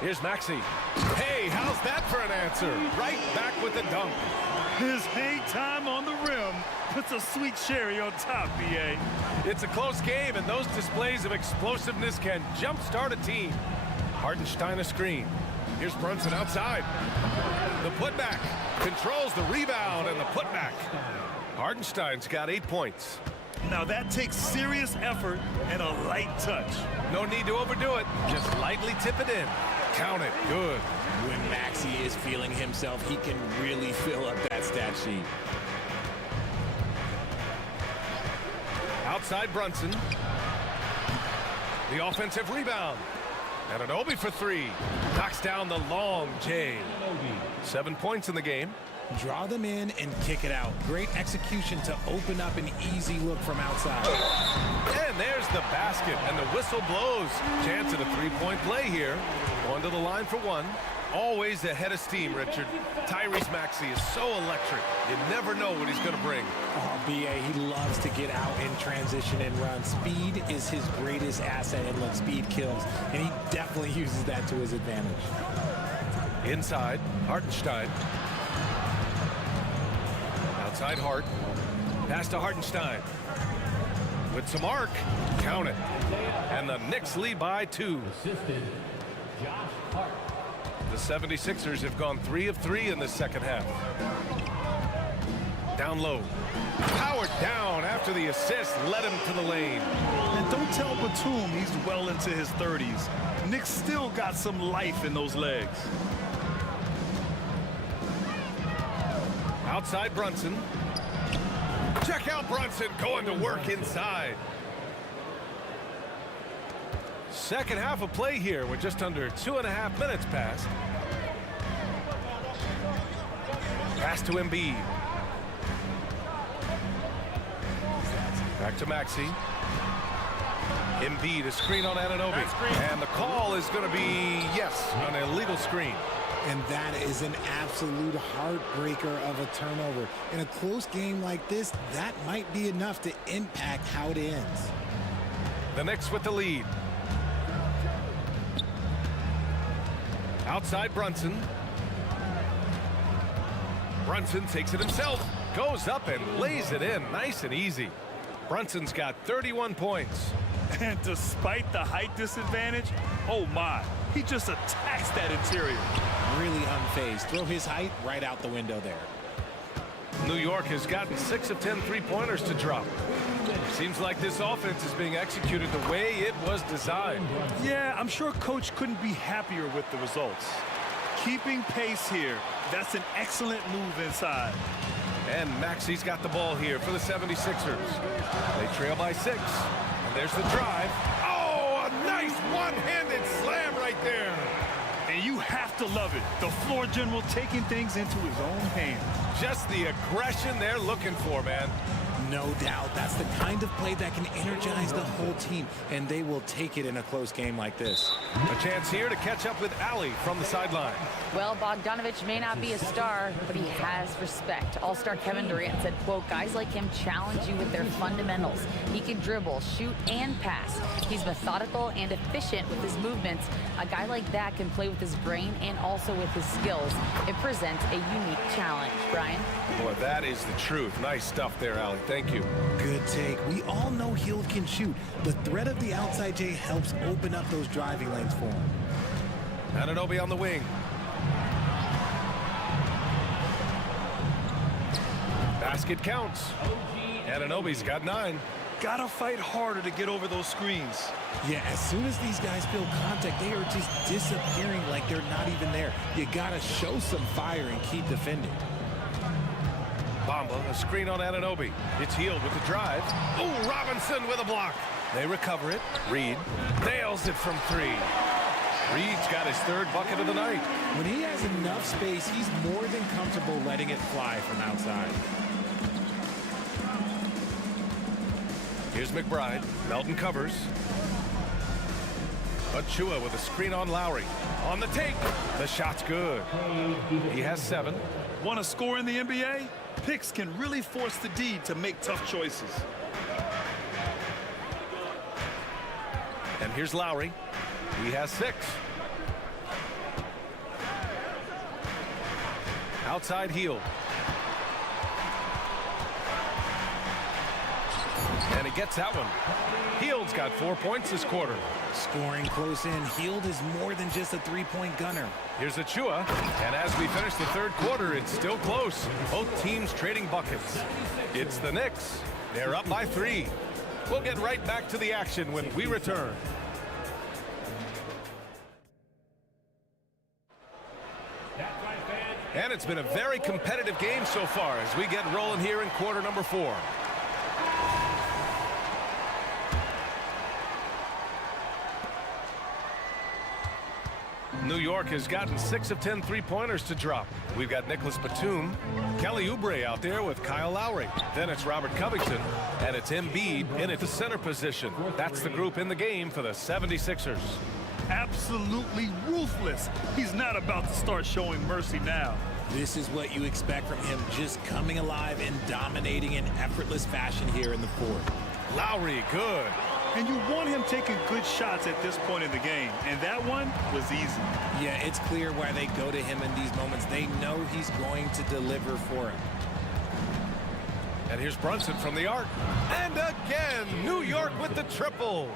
Here's Maxey. Hey, how's that for an answer? Right back with the dunk. His hang time on the rim puts a sweet cherry on top, B.A. It's a close game, and those displays of explosiveness can jumpstart a team. Hartenstein a screen. Here's Brunson outside. The putback controls the rebound and the putback. Hartenstein's got 8 points. Now that takes serious effort and a light touch. No need to overdo it. Just lightly tip it in. Count it. Good. When Maxey is feeling himself, he can really fill up that stat sheet. Outside Brunson. The offensive rebound. And an Obi for 3. Knocks down the long J. 7 points in the game. Draw them in and kick it out. Great execution to open up an easy look from outside. And there's the basket, and the whistle blows. Chance at a three-point play here. One to the line for one. Always ahead of steam, Richard. Tyrese Maxey is so electric. You never know what he's going to bring. Oh, B.A., he loves to get out in transition and run. Speed is his greatest asset, and look, speed kills. And he definitely uses that to his advantage. Inside, Hartenstein. Outside Hart. Pass to Hartenstein. With some arc. Count it. And the Knicks lead by 2. The 76ers have gone 3 of 3 in the second half. Down low. Powered down after the assist led him to the lane. And don't tell Batum he's well into his 30s. Nick still got some life in those legs. Outside Brunson. Check out Brunson going to work inside. Second half of play here. We're just under 2.5 minutes past. Pass to Embiid. Back to Maxey. Embiid, a screen on Anunoby. And the call is going to be, yes, an illegal screen. And that is an absolute heartbreaker of a turnover. In a close game like this, that might be enough to impact how it ends. The Knicks with the lead. Outside Brunson. Brunson takes it himself. Goes up and lays it in. Nice and easy. Brunson's got 31 points. And despite the height disadvantage, oh my, he just attacks that interior. Really unfazed. Throw his height right out the window there. New York has gotten 6 of 10 three-pointers to drop. Seems like this offense is being executed the way it was designed. Yeah, I'm sure Coach couldn't be happier with the results. Keeping pace here, that's an excellent move inside. And Maxey's got the ball here for the 76ers. They trail by 6. And there's the drive. Oh, a nice one-handed slam right there. And you have to love it. The floor general taking things into his own hands. Just the aggression they're looking for, man. No doubt. That's the kind of play that can energize the whole team, and they will take it in a close game like this. A chance here to catch up with Ali from the sideline. Well, Bogdanovich may not be a star, but he has respect. All-star Kevin Durant said, quote, guys like him challenge you with their fundamentals. He can dribble, shoot, and pass. He's methodical and efficient with his movements. A guy like that can play with his brain and also with his skills. It presents a unique challenge. Brian? Boy, that is the truth. Nice stuff there, Ali. Thank you. Good take. We all know Hill can shoot. The threat of the outside J helps open up those driving lanes for him. Anunoby on the wing. Basket counts. Anunoby's got 9. Gotta fight harder to get over those screens. Yeah, as soon as these guys feel contact, they are just disappearing like they're not even there. You gotta show some fire and keep defending. Bamba, a screen on Anunoby. It's Healed with the drive. Oh, Robinson with a block. They recover it. Reed nails it from 3. Reed's got his 3rd bucket of the night. When he has enough space, he's more than comfortable letting it fly from outside. Here's McBride. Melton covers. Achua with a screen on Lowry. On the take. The shot's good. He has 7. Want to score in the NBA? Picks can really force the D to make tough choices. And here's Lowry. He has 6. Outside Hield. And he gets that one. Hield's got 4 points this quarter. Scoring close in. Hield is more than just a three-point gunner. Here's Achua. And as we finish the third quarter, it's still close. Both teams trading buckets. It's the Knicks. They're up by 3. We'll get right back to the action when we return. And it's been a very competitive game so far as we get rolling here in quarter number 4. New York has gotten 6 of 10 three-pointers to drop. We've got Nicholas Batum, Kelly Oubre out there with Kyle Lowry. Then it's Robert Covington, and it's Embiid in at the center position. That's the group in the game for the 76ers. Absolutely ruthless. He's not about to start showing mercy now. This is what you expect from him, just coming alive and dominating in effortless fashion here in the fourth. Lowry, good. And you want him taking good shots at this point in the game, and that one was easy. Yeah, it's clear why they go to him in these moments. They know he's going to deliver for him. And here's Brunson from the arc. And again, New York with the triple.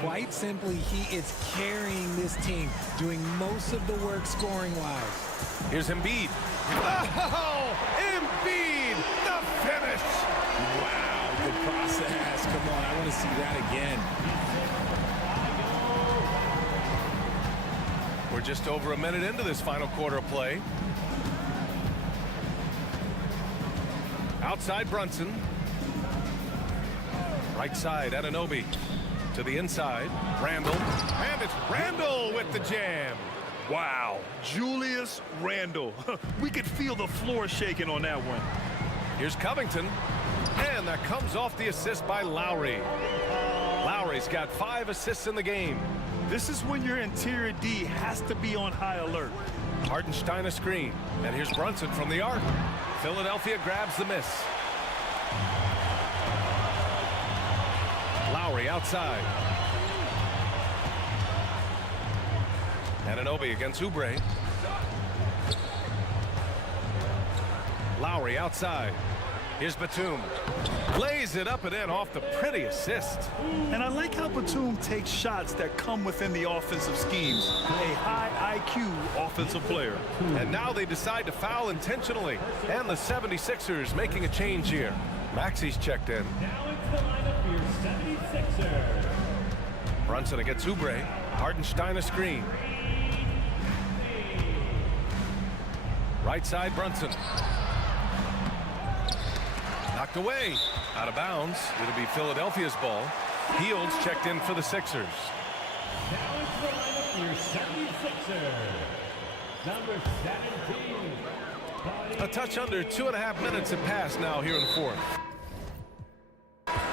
Quite simply, he is carrying this team, doing most of the work scoring-wise. Here's Embiid. Oh, Embiid, the finish. Wow, good process. Come on, I want to see that again. We're just over a minute into this final quarter of play. Outside Brunson. Right side, Anunoby. To the inside, Randall. And it's Randall with the jam. Wow, Julius Randle. We could feel the floor shaking on that one. Here's Covington. And that comes off the assist by Lowry. Lowry's got 5 assists in the game. This is when your interior D has to be on high alert. Hartenstein a screen. And here's Brunson from the arc. Philadelphia grabs the miss. Lowry outside. Anunoby against Oubre. Lowry outside. Here's Batum. Lays it up and in off the pretty assist. And I like how Batum takes shots that come within the offensive schemes. A high IQ offensive player. And now they decide to foul intentionally. And the 76ers making a change here. Maxi's checked in. Now it's the lineup for your 76ers. Brunson against Oubre. Hartenstein a screen. Right side Brunson. Knocked away. Out of bounds. It'll be Philadelphia's ball. Hield's checked in for the Sixers. Now it's the lineup for your 76ers. Number 17. A touch under 2.5 minutes have passed now here in the fourth.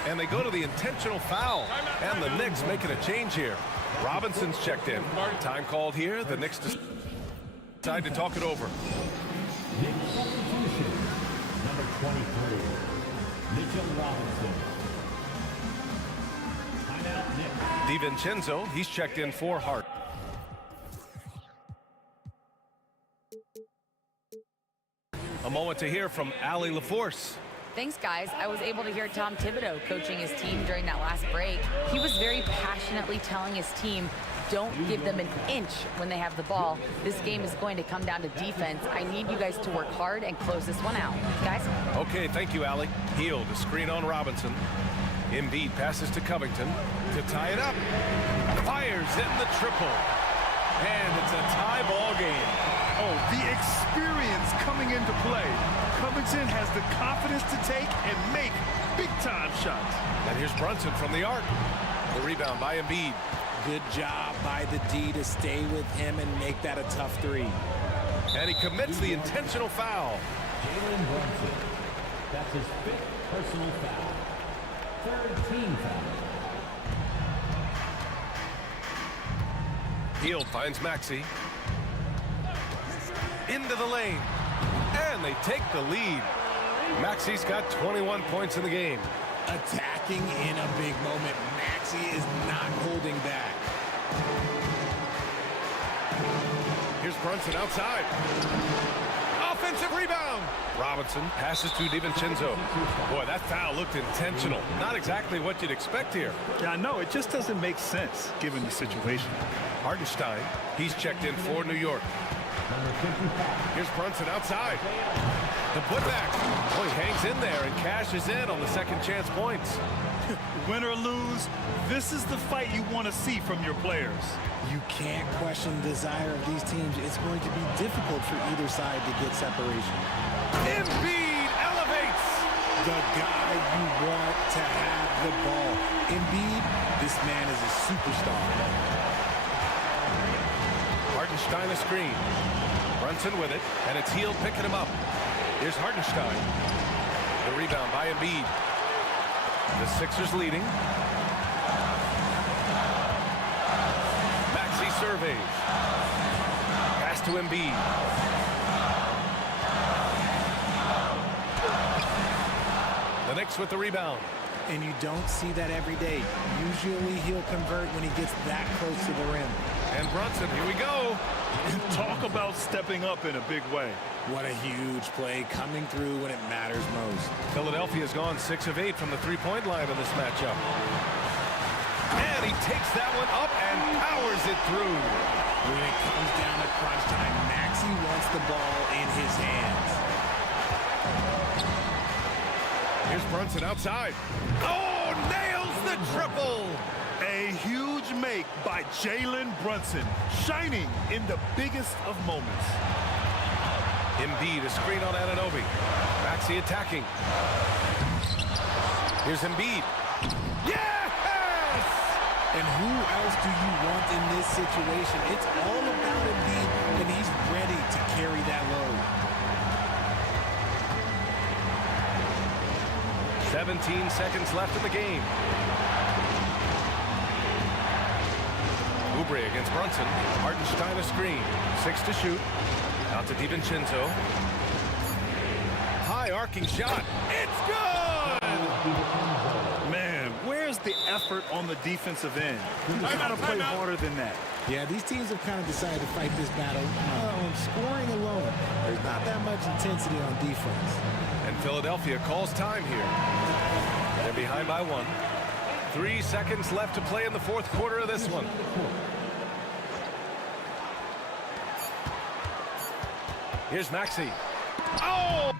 And they go to the intentional foul. And the Knicks making a change here. Robinson's checked in. Time called here. The Knicks decide to talk it over. Knicks substitution. Number 23. Mitchell Robinson. Timeout Knicks. DiVincenzo, he's checked in for Hart. A moment to hear from Allie LaForce. Thanks, guys. I was able to hear Tom Thibodeau coaching his team during that last break. He was very passionately telling his team, don't give them an inch when they have the ball. This game is going to come down to defense. I need you guys to work hard and close this one out. Guys? Okay, thank you, Allie. Hield, a screen on Robinson. Embiid passes to Covington to tie it up. Fires in the triple. And it's a tie ball game. Oh, the experience coming into play. Covington has the confidence to take and make big-time shots. And here's Brunson from the arc. The rebound by Embiid. Good job by the D to stay with him and make that a tough three. And he commits the intentional foul. Jalen Brunson. That's his 5th personal foul. 3rd team foul. Hield finds Maxey. Into the lane. And they take the lead. Maxi's got 21 points in the game. Attacking in a big moment. Maxi is not holding back. Here's Brunson outside. Offensive rebound. Robinson passes to DiVincenzo. Boy, that foul looked intentional. Not exactly what you'd expect here. Yeah, I know. It just doesn't make sense given the situation. Hartenstein, he's checked in for New York. Here's Brunson outside. The putback. Boy, hangs in there and cashes in on the second chance points. Win or lose, this is the fight you want to see from your players. You can't question the desire of these teams. It's going to be difficult for either side to get separation. Embiid elevates. The guy you want to have the ball. Embiid, this man is a superstar. Hartenstein a screen. Brunson with it, and it's Hield picking him up. Here's Hartenstein. The rebound by Embiid. The Sixers leading. Maxey surveys. Pass to Embiid. The Knicks with the rebound. And you don't see that every day. Usually he'll convert when he gets that close to the rim. And Brunson, here we go. Talk about stepping up in a big way. What a huge play coming through when it matters most. Philadelphia's gone 6 of 8 from the three-point line in this matchup. And he takes that one up and powers it through. When it comes down to crunch time, Maxey wants the ball in his hands. Here's Brunson outside. Oh, nails the triple. A huge make by Jalen Brunson, shining in the biggest of moments. Embiid, a screen on Anunoby. Maxey attacking. Here's Embiid. Yes! And who else do you want in this situation? It's all about Embiid, and he's ready to carry that load. 17 seconds left in the game. Oubre against Brunson. Hartenstein a screen. 6 to shoot. Out to DiVincenzo. High arcing shot. It's good! Man, where's the effort on the defensive end? You gotta play harder than that. Yeah, these teams have kind of decided to fight this battle on scoring alone. There's not that much intensity on defense. And Philadelphia calls time here. They're behind by 1. 3 seconds left to play in the fourth quarter of this one. Here's Maxey. Oh!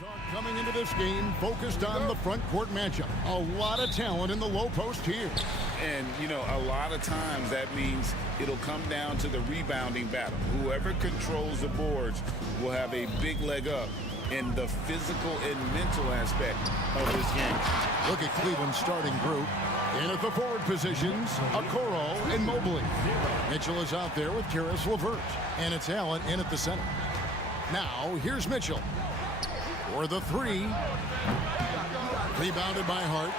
Talk coming into this game focused on the front court matchup. A lot of talent in the low post here. And, you know, a lot of times that means it'll come down to the rebounding battle. Whoever controls the boards will have a big leg up in the physical and mental aspect of this game. Look at Cleveland's starting group. In at the forward positions, Okoro and Mobley. Mitchell is out there with Karis LeVert. And it's Allen in at the center. Now, here's Mitchell. For the three. Rebounded by Hart.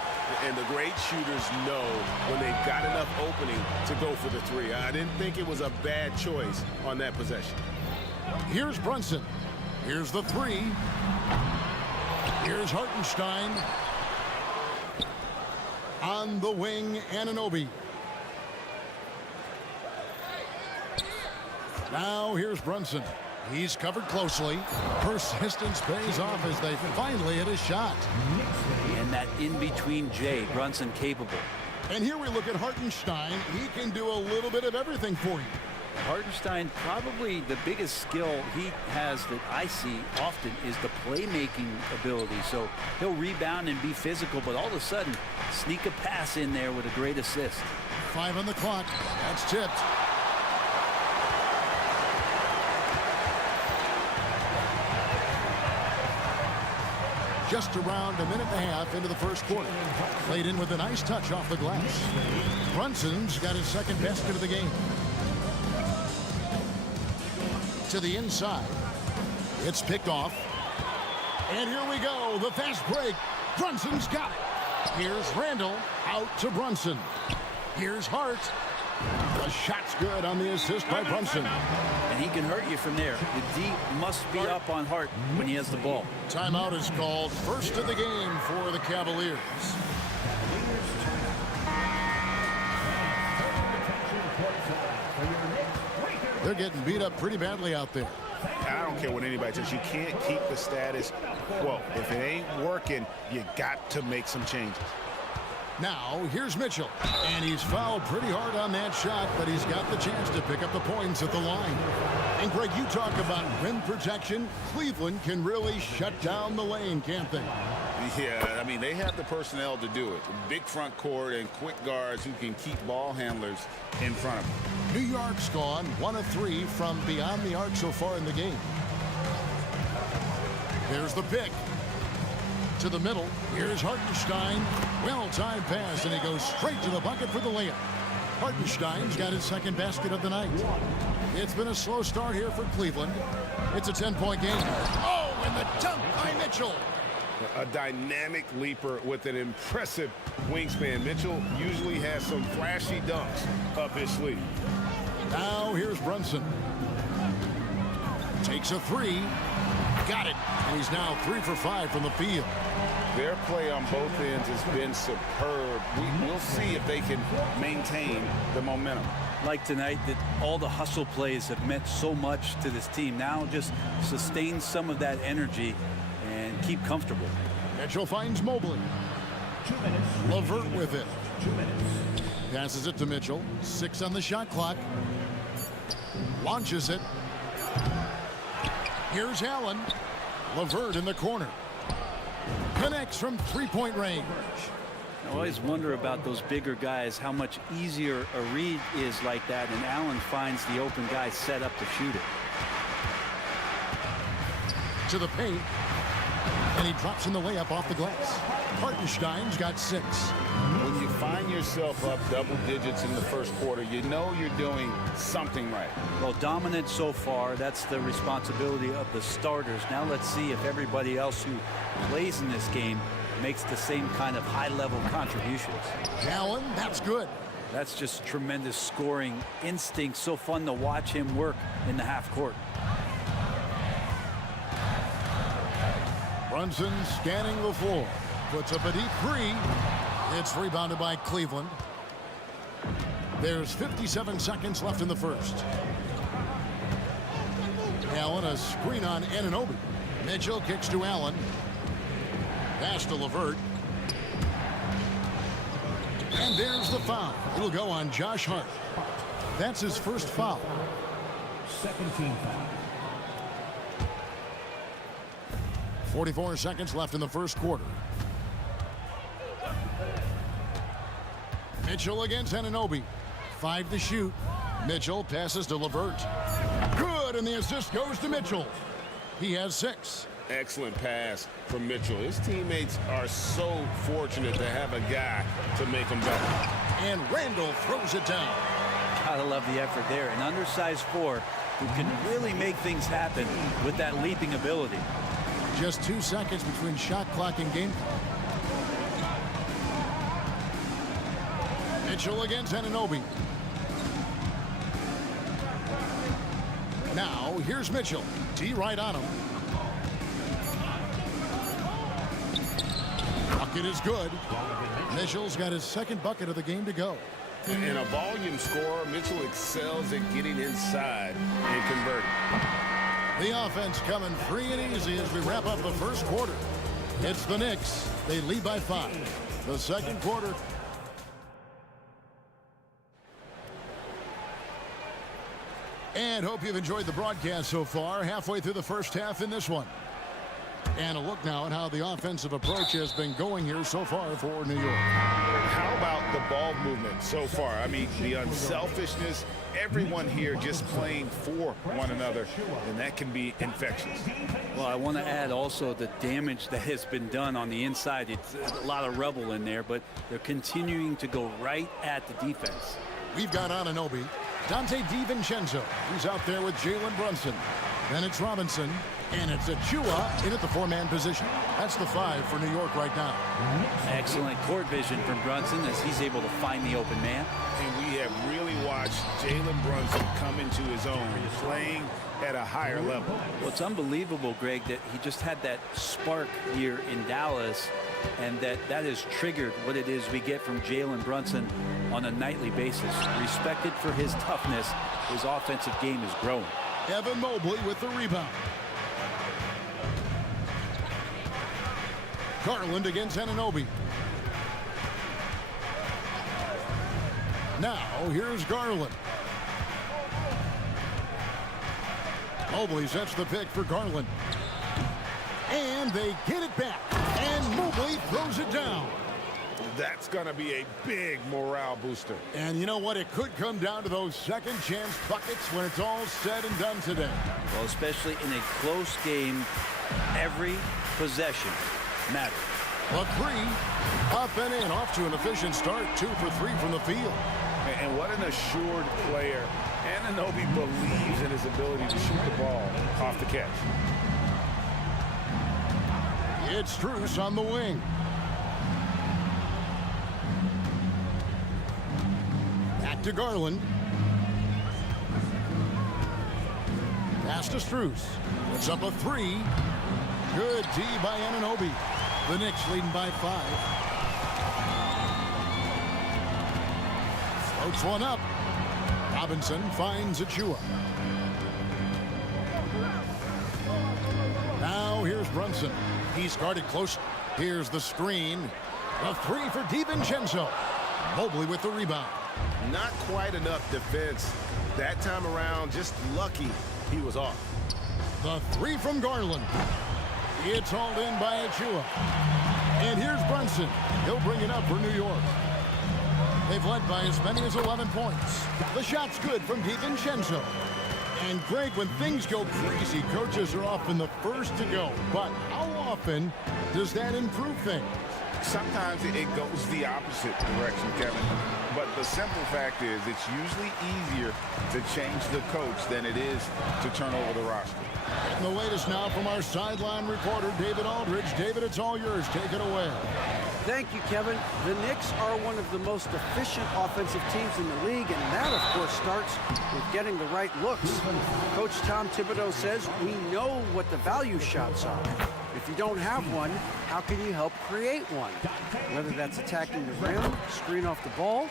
And the great shooters know when they've got enough opening to go for the three. I didn't think it was a bad choice on that possession. Here's Brunson. Here's the three. Here's Hartenstein. On the wing, Anunoby. Now here's Brunson. He's covered closely. Persistence pays off as they finally hit a shot. And that in-between J, Brunson capable. And here we look at Hartenstein. He can do a little bit of everything for you. Hartenstein, probably the biggest skill he has that I see often is the playmaking ability. So he'll rebound and be physical, but all of a sudden, sneak a pass in there with a great assist. 5 on the clock. That's tipped. Just around a minute and a half into the first quarter. Played in with a nice touch off the glass. Brunson's got his second basket of the game. To the inside. It's picked off. And here we go. The fast break. Brunson's got it. Here's Randall out to Brunson. Here's Hart. The shot's good on the assist by Brunson. And he can hurt you from there. The D must be up on Hart when he has the ball. Timeout is called. First of the game for the Cavaliers. They're getting beat up pretty badly out there. I don't care what anybody says. You can't keep the status quo. If it ain't working, you got to make some changes. Now, here's Mitchell. And he's fouled pretty hard on that shot, but he's got the chance to pick up the points at the line. And, Greg, you talk about rim protection. Cleveland can really shut down the lane, can't they? Yeah, I mean, they have the personnel to do it. Big front court and quick guards who can keep ball handlers in front of them. New York's gone 1 of 3 from beyond the arc so far in the game. There's the pick. To the middle. Here's Hartenstein. Well-timed pass, and he goes straight to the bucket for the layup. Hartenstein's got his second basket of the night. It's been a slow start here for Cleveland. It's a 10-point game. Oh, and the dunk by Mitchell. A dynamic leaper with an impressive wingspan. Mitchell usually has some flashy dunks up his sleeve. Now here's Brunson. Takes a three. Got it. And he's now 3 for 5 from the field. Their play on both ends has been superb. We'll see if they can maintain the momentum. Like tonight, that all the hustle plays have meant so much to this team. Now just sustain some of that energy and keep comfortable. Mitchell finds Mobley. 2 minutes. LeVert with it. 2 minutes. Passes it to Mitchell. 6 on the shot clock. Launches it. Here's Allen. LeVert in the corner. Connects from three-point range. I always wonder about those bigger guys, how much easier a read is like that, and Allen finds the open guy set up to shoot it. To the paint. And he drops in the layup off the glass. Hartenstein's got 6. When you find yourself up double digits in the first quarter, you know you're doing something right. Well, dominant so far. That's the responsibility of the starters. Now let's see if everybody else who plays in this game makes the same kind of high-level contributions. Allen, that's good. That's just tremendous scoring instinct. So fun to watch him work in the half court. Brunson scanning the floor. Puts up a deep three. It's rebounded by Cleveland. There's 57 seconds left in the first. Allen, a screen on Anunoby. Mitchell kicks to Allen. Pass to LeVert. And there's the foul. It'll go on Josh Hart. That's his first foul. Second team foul. 44 seconds left in the first quarter. Mitchell against Anunoby. 5 to shoot. Mitchell passes to LeVert. Good, and the assist goes to Mitchell. He has 6. Excellent pass from Mitchell. His teammates are so fortunate to have a guy to make them better. And Randall throws it down. Gotta love the effort there. An undersized 4 who can really make things happen with that leaping ability. Just 2 seconds between shot clock and game clock. Mitchell against Anunoby. Now, here's Mitchell. T right on him. Bucket is good. Mitchell's got his second bucket of the game to go. And a volume scorer, Mitchell excels at getting inside and converting. The offense coming free and easy as we wrap up the first quarter. It's the Knicks. They lead by 5. The second quarter. And hope you've enjoyed the broadcast so far. Halfway through the first half in this one. And a look now at how the offensive approach has been going here so far for New York. How about the ball movement so far? I mean, the unselfishness, everyone here just playing for one another, and that can be infectious. Well, I want to add also the damage that has been done on the inside. It's a lot of rubble in there, but they're continuing to go right at the defense. We've got Anunoby. Dante DiVincenzo, who's out there with Jalen Brunson. Then it's Robinson, and it's Achua in at the 4-man position. That's the 5 for New York right now. Excellent court vision from Brunson as he's able to find the open man. And we have really watched Jalen Brunson come into his own, playing at a higher level. Well, it's unbelievable, Greg, that he just had that spark here in Dallas, and that has triggered what it is we get from Jalen Brunson on a nightly basis. Respected for his toughness, his offensive game is growing. Evan Mobley with the rebound. Garland against Anunoby. Now, here's Garland. Mobley sets the pick for Garland. And they get it back. And Mobley throws it down. That's going to be a big morale booster. And you know what? It could come down to those second chance buckets when it's all said and done today. Well, especially in a close game, every possession matters. A 3, up and in, off to an efficient start. 2 for 3 from the field. And what an assured player. Anunoby believes in his ability to shoot the ball off the catch. It's Strus on the wing. Back to Garland. Pass to Strus. Puts up a 3. Good D by Anunoby. The Knicks leading by 5. Floats one up. Robinson finds Achua. Now here's Brunson. He's guarded close. Here's the screen. A 3 for DiVincenzo. Mobley with the rebound. Not quite enough defense that time around. Just lucky he was off. The 3 from Garland. It's hauled in by Achua. And here's Brunson. He'll bring it up for New York. They've led by as many as 11 points. The shot's good from DiVincenzo. And Greg, when things go crazy, coaches are often the first to go. But how often does that improve things? Sometimes it goes the opposite direction, Kevin. But the simple fact is it's usually easier to change the coach than it is to turn over the roster. And the latest now from our sideline reporter, David Aldridge. David, it's all yours. Take it away. Thank you, Kevin. The Knicks are one of the most efficient offensive teams in the league, and that, of course, starts with getting the right looks. Coach Tom Thibodeau says we know what the value shots are. If you don't have one, how can you help create one? Whether that's attacking the rim, screen off the ball,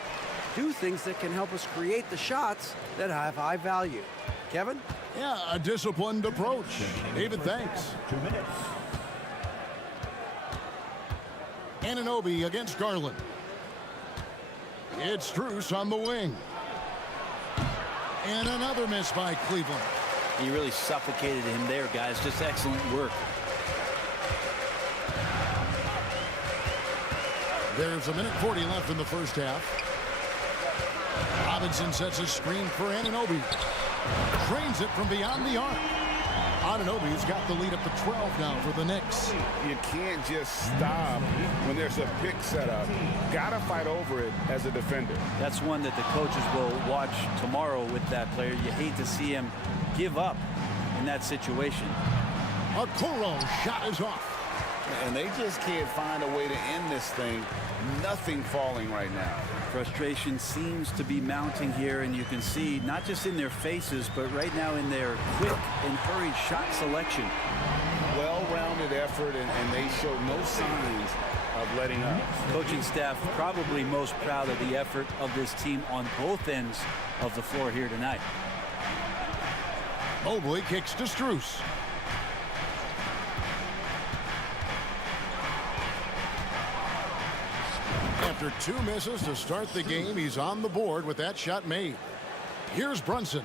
do things that can help us create the shots that have high value. Kevin? Yeah, a disciplined approach. David, thanks. 2 minutes. Anunoby against Garland. It's Strus on the wing. And another miss by Cleveland. He really suffocated him there, guys. Just excellent work. There's 1:40 left in the first half. Robinson sets a screen for Anunoby. Trains it from beyond the arc. Anunoby's got the lead up to 12 now for the Knicks. You can't just stop when there's a pick set up. Gotta fight over it as a defender. That's one that the coaches will watch tomorrow with that player. You hate to see him give up in that situation. Okoro's shot is off. And they just can't find a way to end this thing. Nothing falling right now. Frustration seems to be mounting here, and you can see not just in their faces, but right now in their quick and hurried shot selection. Well-rounded effort, and they show no signs of letting up. Coaching staff probably most proud of the effort of this team on both ends of the floor here tonight. Mobley kicks to Strus. After 2 misses to start the game, he's on the board with that shot made. Here's Brunson.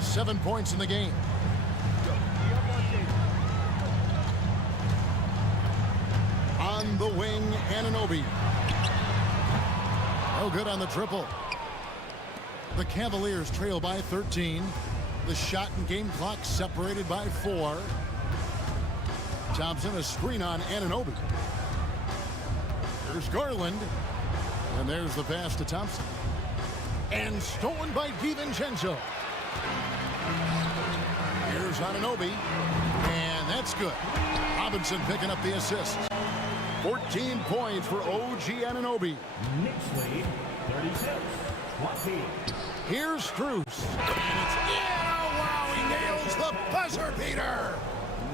7 points in the game. On the wing, Anunoby. No good on the triple. The Cavaliers trail by 13. The shot and game clock separated by 4. Thompson, a screen on Anunoby. There's Garland. And there's the pass to Thompson. And stolen by DiVincenzo. Here's Anunoby. And that's good. Robinson picking up the assist. 14 points for OG Anunoby. Knicks lead, 36-20. Here's Strus. And it's wow, he nails the buzzer beater.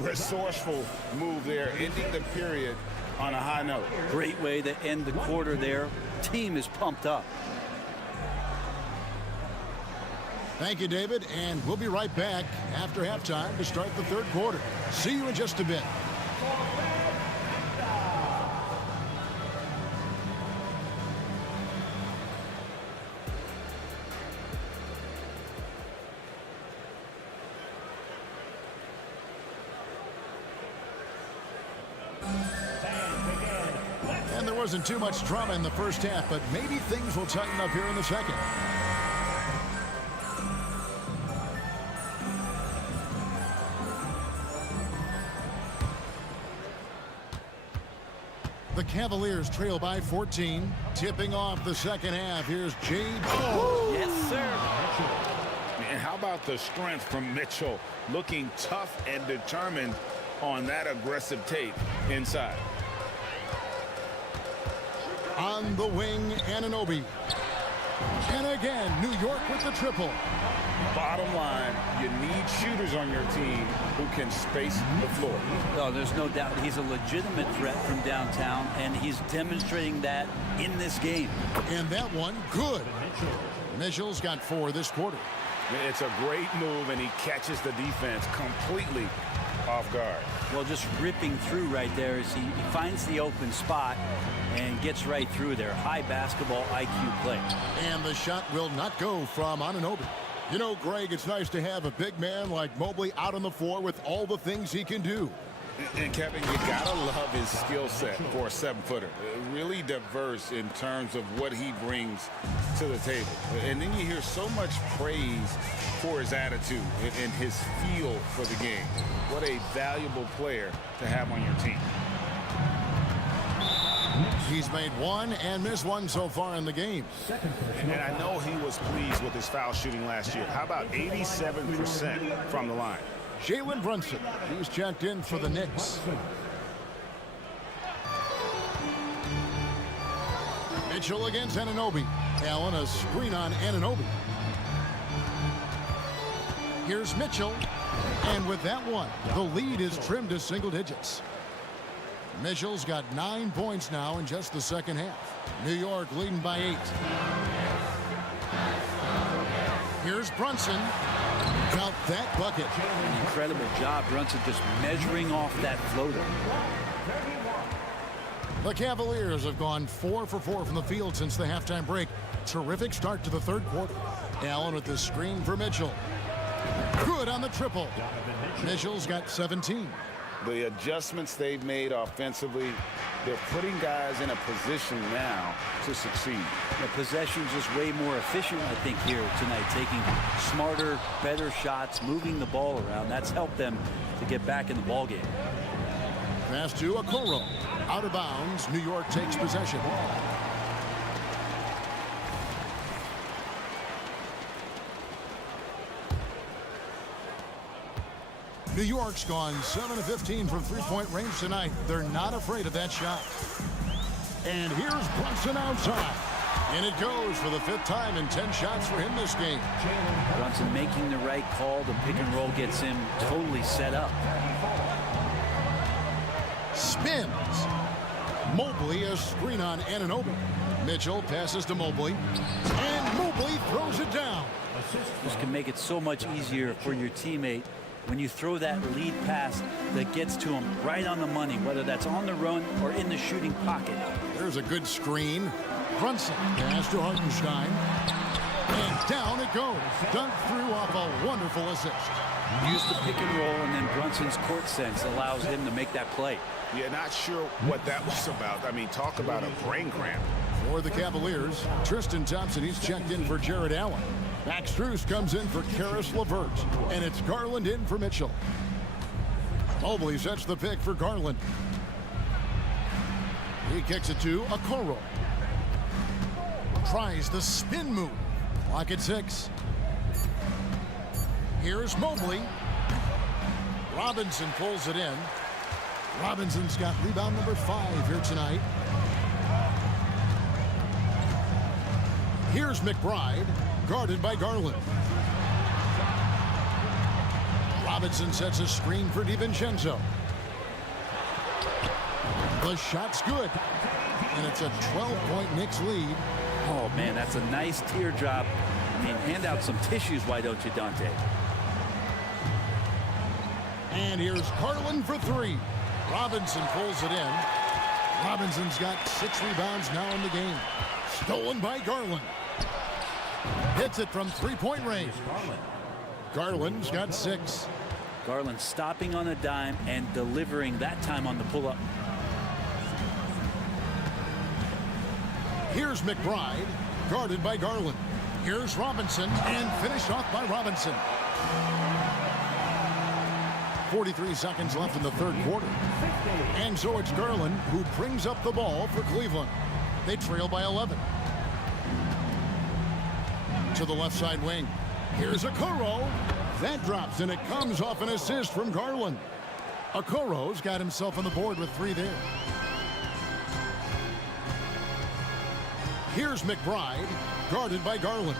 Resourceful move there, ending the period on a high note. Great way to end the quarter there. Team is pumped up. Thank you, David, and we'll be right back after halftime to start the third quarter. See you in just a bit. And there wasn't too much drama in the first half, but maybe things will tighten up here in the second. The Cavaliers trail by 14. Tipping off the second half. Here's Jay Ball. Yes, sir. And how about the strength from Mitchell? Looking tough and determined on that aggressive take inside. On the wing, Anunoby. And again, New York with the triple. Bottom line, you need shooters on your team who can space the floor. Oh, there's no doubt he's a legitimate threat from downtown, and he's demonstrating that in this game. And that one, good. Mitchell's got 4 this quarter. It's a great move, and he catches the defense completely off guard. Well, just ripping through right there as he finds the open spot and gets right through there. High basketball IQ play. And the shot will not go from Anunoby. You know, Greg, it's nice to have a big man like Mobley out on the floor with all the things he can do. And Kevin, you gotta love his skill set for a 7-footer. Really diverse in terms of what he brings to the table. And then you hear so much praise for his attitude and his feel for the game. What a valuable player to have on your team. He's made 1 and missed 1 so far in the game. And I know he was pleased with his foul shooting last year. How about 87% from the line? Jalen Brunson, he's checked in for the Knicks. Mitchell against Anunoby. Allen, a screen on Anunoby. Here's Mitchell. And with that one, the lead is trimmed to single digits. Mitchell's got 9 points now in just the second half. New York leading by 8. Here's Brunson. Count that bucket. Incredible job, Brunson, just measuring off that floater. The Cavaliers have gone 4 for 4 from the field since the halftime break. Terrific start to the third quarter. Allen with the screen for Mitchell. Good on the triple. Mitchell's got 17. The adjustments they've made offensively, they're putting guys in a position now to succeed. The possession's just way more efficient, I think, here tonight, taking smarter, better shots, moving the ball around. That's helped them to get back in the ball game. Pass to Okoro. Out of bounds. New York takes possession. New York's gone 7 of 15 from three-point range tonight. They're not afraid of that shot. And here's Brunson outside. And it goes for the 5th time in 10 shots for him this game. Brunson making the right call. The pick and roll gets him totally set up. Spins. Mobley a screen on Anunoby. Mitchell passes to Mobley. And Mobley throws it down. This can make it so much easier for your teammate when you throw that lead pass that gets to him right on the money, whether that's on the run or in the shooting pocket. There's a good screen. Brunson pass to Hartenstein. And down it goes. Dunked through off a wonderful assist. Use the pick and roll, and then Brunson's court sense allows him to make that play. Yeah, not sure what that was about. I mean, talk about a brain cramp. For the Cavaliers, Tristan Thompson, he's checked in for Jared Allen. Max Strus comes in for Karis LeVert. And it's Garland in for Mitchell. Mobley sets the pick for Garland. He kicks it to Okoro. Tries the spin move. Clock at 6. Here's Mobley. Robinson pulls it in. Robinson's got rebound number 5 here tonight. Here's McBride, guarded by Garland. Robinson sets a screen for DiVincenzo. The shot's good, and it's a 12-point Knicks lead. Oh, man, that's a nice teardrop. I mean, hand out some tissues, why don't you, Dante? And here's Garland for 3. Robinson pulls it in. Robinson's got 6 rebounds now in the game. Stolen by Garland. Hits it from three-point range. Garland's got 6. Garland stopping on a dime and delivering that time on the pull-up. Here's McBride, guarded by Garland. Here's Robinson, and finished off by Robinson. 43 seconds left in the third quarter. And so it's Garland who brings up the ball for Cleveland. They trail by 11. To the left side wing. Here's Okoro. That drops, and it comes off an assist from Garland. Okoro's got himself on the board with 3 there. Here's McBride, guarded by Garland.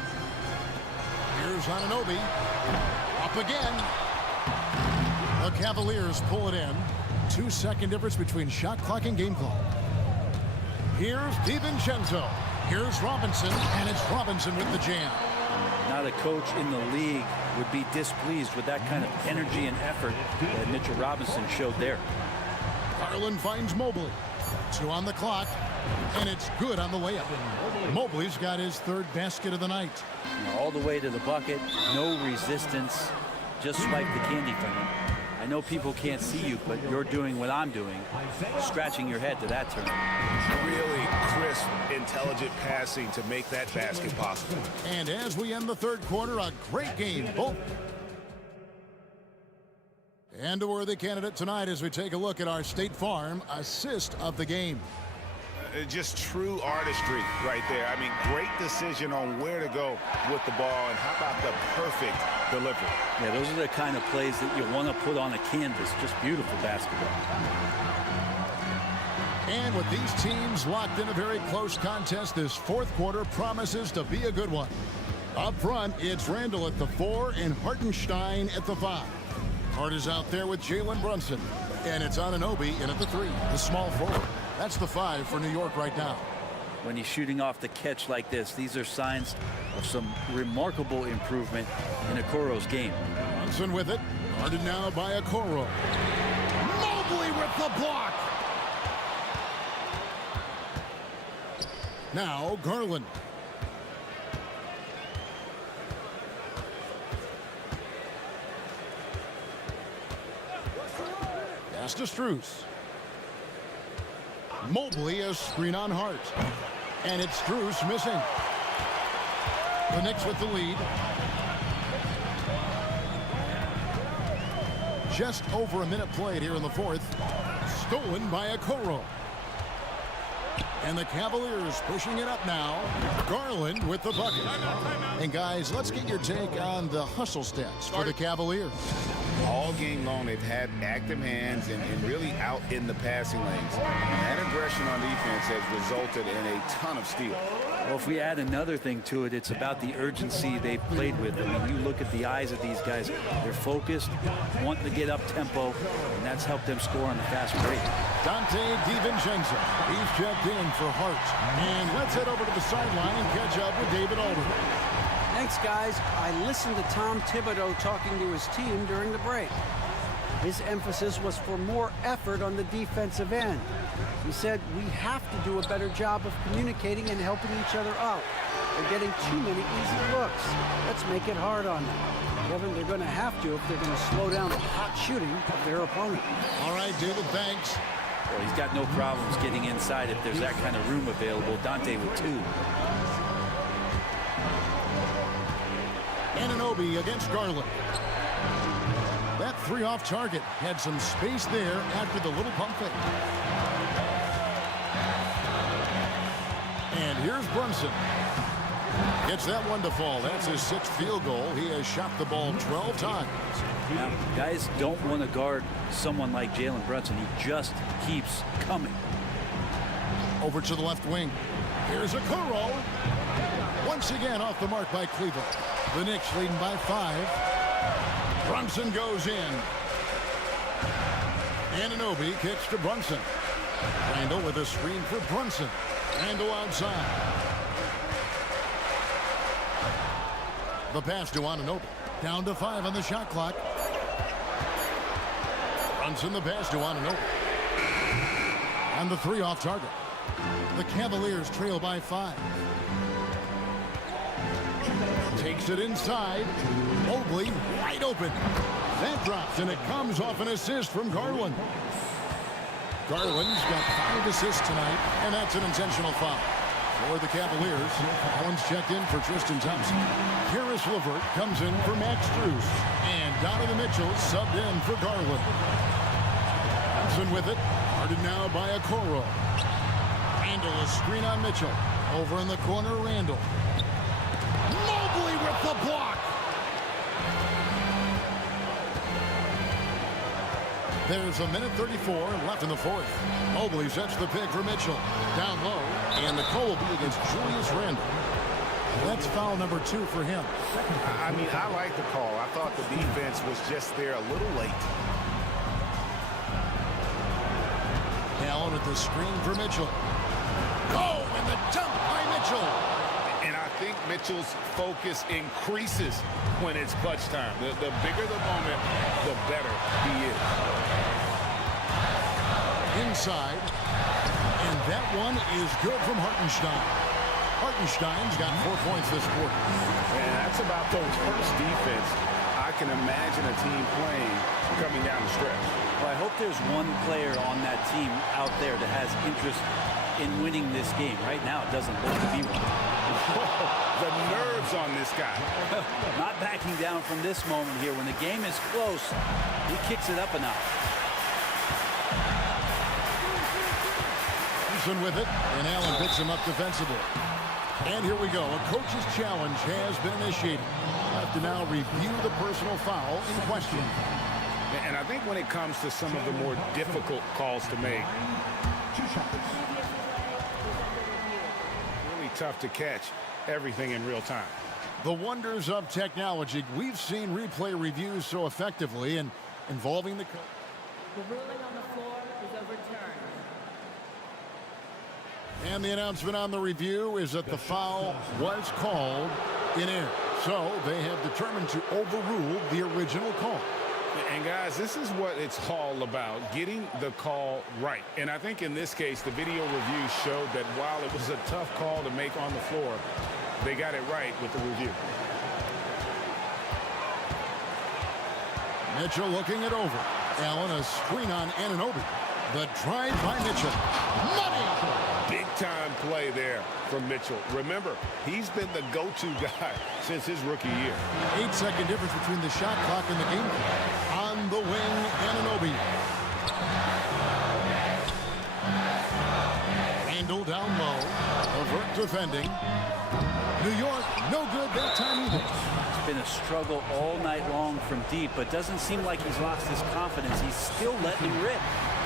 Here's Anunoby. Up again. The Cavaliers pull it in. 2-second difference between shot clock and game clock. Here's DiVincenzo. Here's Robinson, and it's Robinson with the jam. Not a coach in the league would be displeased with that kind of energy and effort that Mitchell Robinson showed there. Garland finds Mobley. 2 on the clock, and it's good on the layup. Mobley's got his 3rd basket of the night. All the way to the bucket, no resistance, just swipe the candy from him. I know people can't see you, but you're doing what I'm doing, scratching your head to that turn. Really crisp, intelligent passing to make that basket possible. And as we end the third quarter, a great game. Both. And a worthy candidate tonight as we take a look at our State Farm assist of the game. Just true artistry right there. I mean, great decision on where to go with the ball, and how about the perfect delivery? Yeah, those are the kind of plays that you want to put on a canvas. Just beautiful basketball. And with these teams locked in a very close contest, this fourth quarter promises to be a good one. Up front, it's Randall at the 4 and Hartenstein at the 5. Hart is out there with Jalen Brunson. And it's Anunoby in at the 3, the small forward. That's the 5 for New York right now. When he's shooting off the catch like this, these are signs of some remarkable improvement in Okoro's game. Brunson with it. Guarded now by Okoro. Mobley with the block. Now Garland. Pass to Strus. Mobley, a screen on Hart. And it's Strus missing. The Knicks with the lead. Just over a minute played here in the fourth. Stolen by Okoro. And the Cavaliers pushing it up now. Garland with the bucket. And guys, let's get your take on the hustle stats for the Cavaliers. All game long, they've had active hands and really out in the passing lanes. That aggression on defense has resulted in a ton of steals. Well, if we add another thing to it, it's about the urgency they've played with. I mean, you look at the eyes of these guys. They're focused, wanting to get up tempo, and that's helped them score on the fast break. Dante DiVincenzo. He's checked in for Hart. And let's head over to the sideline and catch up with David Alderman. Thanks, guys. I listened to Tom Thibodeau talking to his team during the break. His emphasis was for more effort on the defensive end. He said we have to do a better job of communicating and helping each other out. They're getting too many easy looks. Let's make it hard on them. Kevin, they're going to have to if they're going to slow down the hot shooting of their opponent. All right, David, thanks. Well, he's got no problems getting inside if there's that kind of room available. Dante with two. Anunoby against Garland. That three off target had some space there after the little pump fake. And here's Brunson. Gets that one to fall. That's his sixth field goal. He has shot the ball 12 times. Now, guys don't want to guard someone like Jalen Brunson. He just keeps coming. Over to the left wing. Here's a Okoro. Once again off the mark by Cleveland. The Knicks leading by 5. Brunson goes in. Anunoby kicks to Brunson. Randall with a screen for Brunson. Randall outside. The pass to Anunoby. Down to 5 on the shot clock. Brunson the pass to Anunoby. And the three off target. The Cavaliers trail by 5. Takes it inside. Mobley wide open. That drops, and it comes off an assist from Garland. Garland's got 5 assists tonight, and that's an intentional foul. For the Cavaliers, Allen's checked in for Tristan Thompson. Karis LeVert comes in for Max Strus. And Donovan Mitchell subbed in for Garland. Thompson with it. Guarded now by Okoro. Randall a screen on Mitchell. Over in the corner, Randall. Mobley with the block. There's a minute 34 left in the fourth. Mobley sets the pick for Mitchell. Down low, and the call will be against Julius Randle. That's foul number 2 for him. I mean, I like the call. I thought the defense was just there a little late. Allen with the screen for Mitchell. Oh, and the dunk by Mitchell. And I think Mitchell's focus increases when it's clutch time. The bigger the moment, the better he is. Inside. And that one is good from Hartenstein. Hartenstein's got 4 points this quarter. And that's about the worst defense I can imagine a team playing coming down the stretch. Well, I hope there's one player on that team out there that has interest in winning this game. Right now, it doesn't look to be one. The nerves on this guy. Not backing down from this moment here. When the game is close, he kicks it up a notch. Thompson with it, and Allen picks him up defensively. And here we go. A coach's challenge has been initiated. We'll have to now review the personal foul in question. And I think when it comes to some of the more difficult calls to make, really tough to catch everything in real time. The wonders of technology. We've seen replay reviews so effectively and involving the coach. The ruling on the floor is overturned. And the announcement on the review is that the foul was called in air. So they have determined to overrule the original call. And guys, this is what it's all about, getting the call right. And I think in this case, the video review showed that while it was a tough call to make on the floor, they got it right with the review. Mitchell looking it over. Allen, a screen on Anunoby. The drive by Mitchell. Money! Big-time play there from Mitchell. Remember, he's been the go-to guy since his rookie year. 8-second difference between the shot clock and the game clock. On the wing, Anunoby. Randall down low. Avert defending. New York, no good that time either. It's been a struggle all night long from deep, but doesn't seem like he's lost his confidence. He's still letting rip.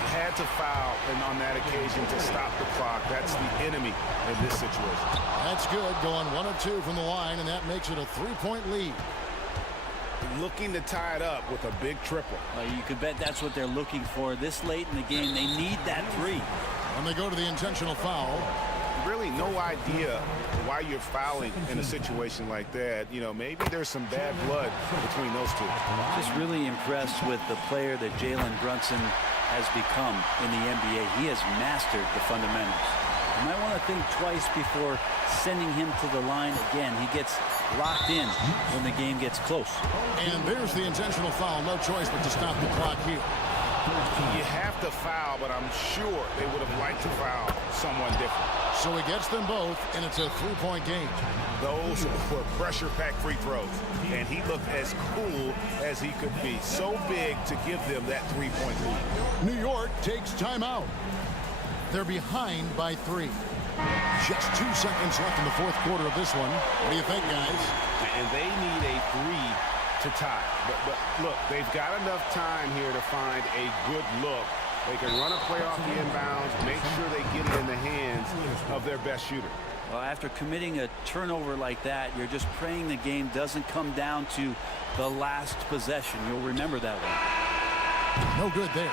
Had to foul, and on that occasion to stop the clock. That's the enemy in this situation. That's good, going 1 of 2 from the line, and that makes it a 3-point lead. Looking to tie it up with a big triple. You could bet that's what they're looking for. This late in the game, they need that three. And they go to the intentional foul. Really no idea why you're fouling in a situation like that. You know, maybe there's some bad blood between those two. Just really impressed with the player that Jalen Brunson has become in the NBA. He has mastered the fundamentals. You might want to think twice before sending him to the line again. He gets locked in when the game gets close. And there's the intentional foul. No choice but to stop the clock here. You have to foul, but I'm sure they would have liked to foul someone different. So he gets them both, and it's a 3-point game. Those were pressure-packed free throws, and he looked as cool as he could be. So big to give them that 3-point lead. New York takes timeout. They're behind by 3. Just 2 seconds left in the fourth quarter of this one. What do you think, guys? And they need a 3 to tie. But look, they've got enough time here to find a good look. They can run a play off the inbounds, make sure they get it in the hands of their best shooter. Well, after committing a turnover like that, you're just praying the game doesn't come down to the last possession. You'll remember that one. No good there.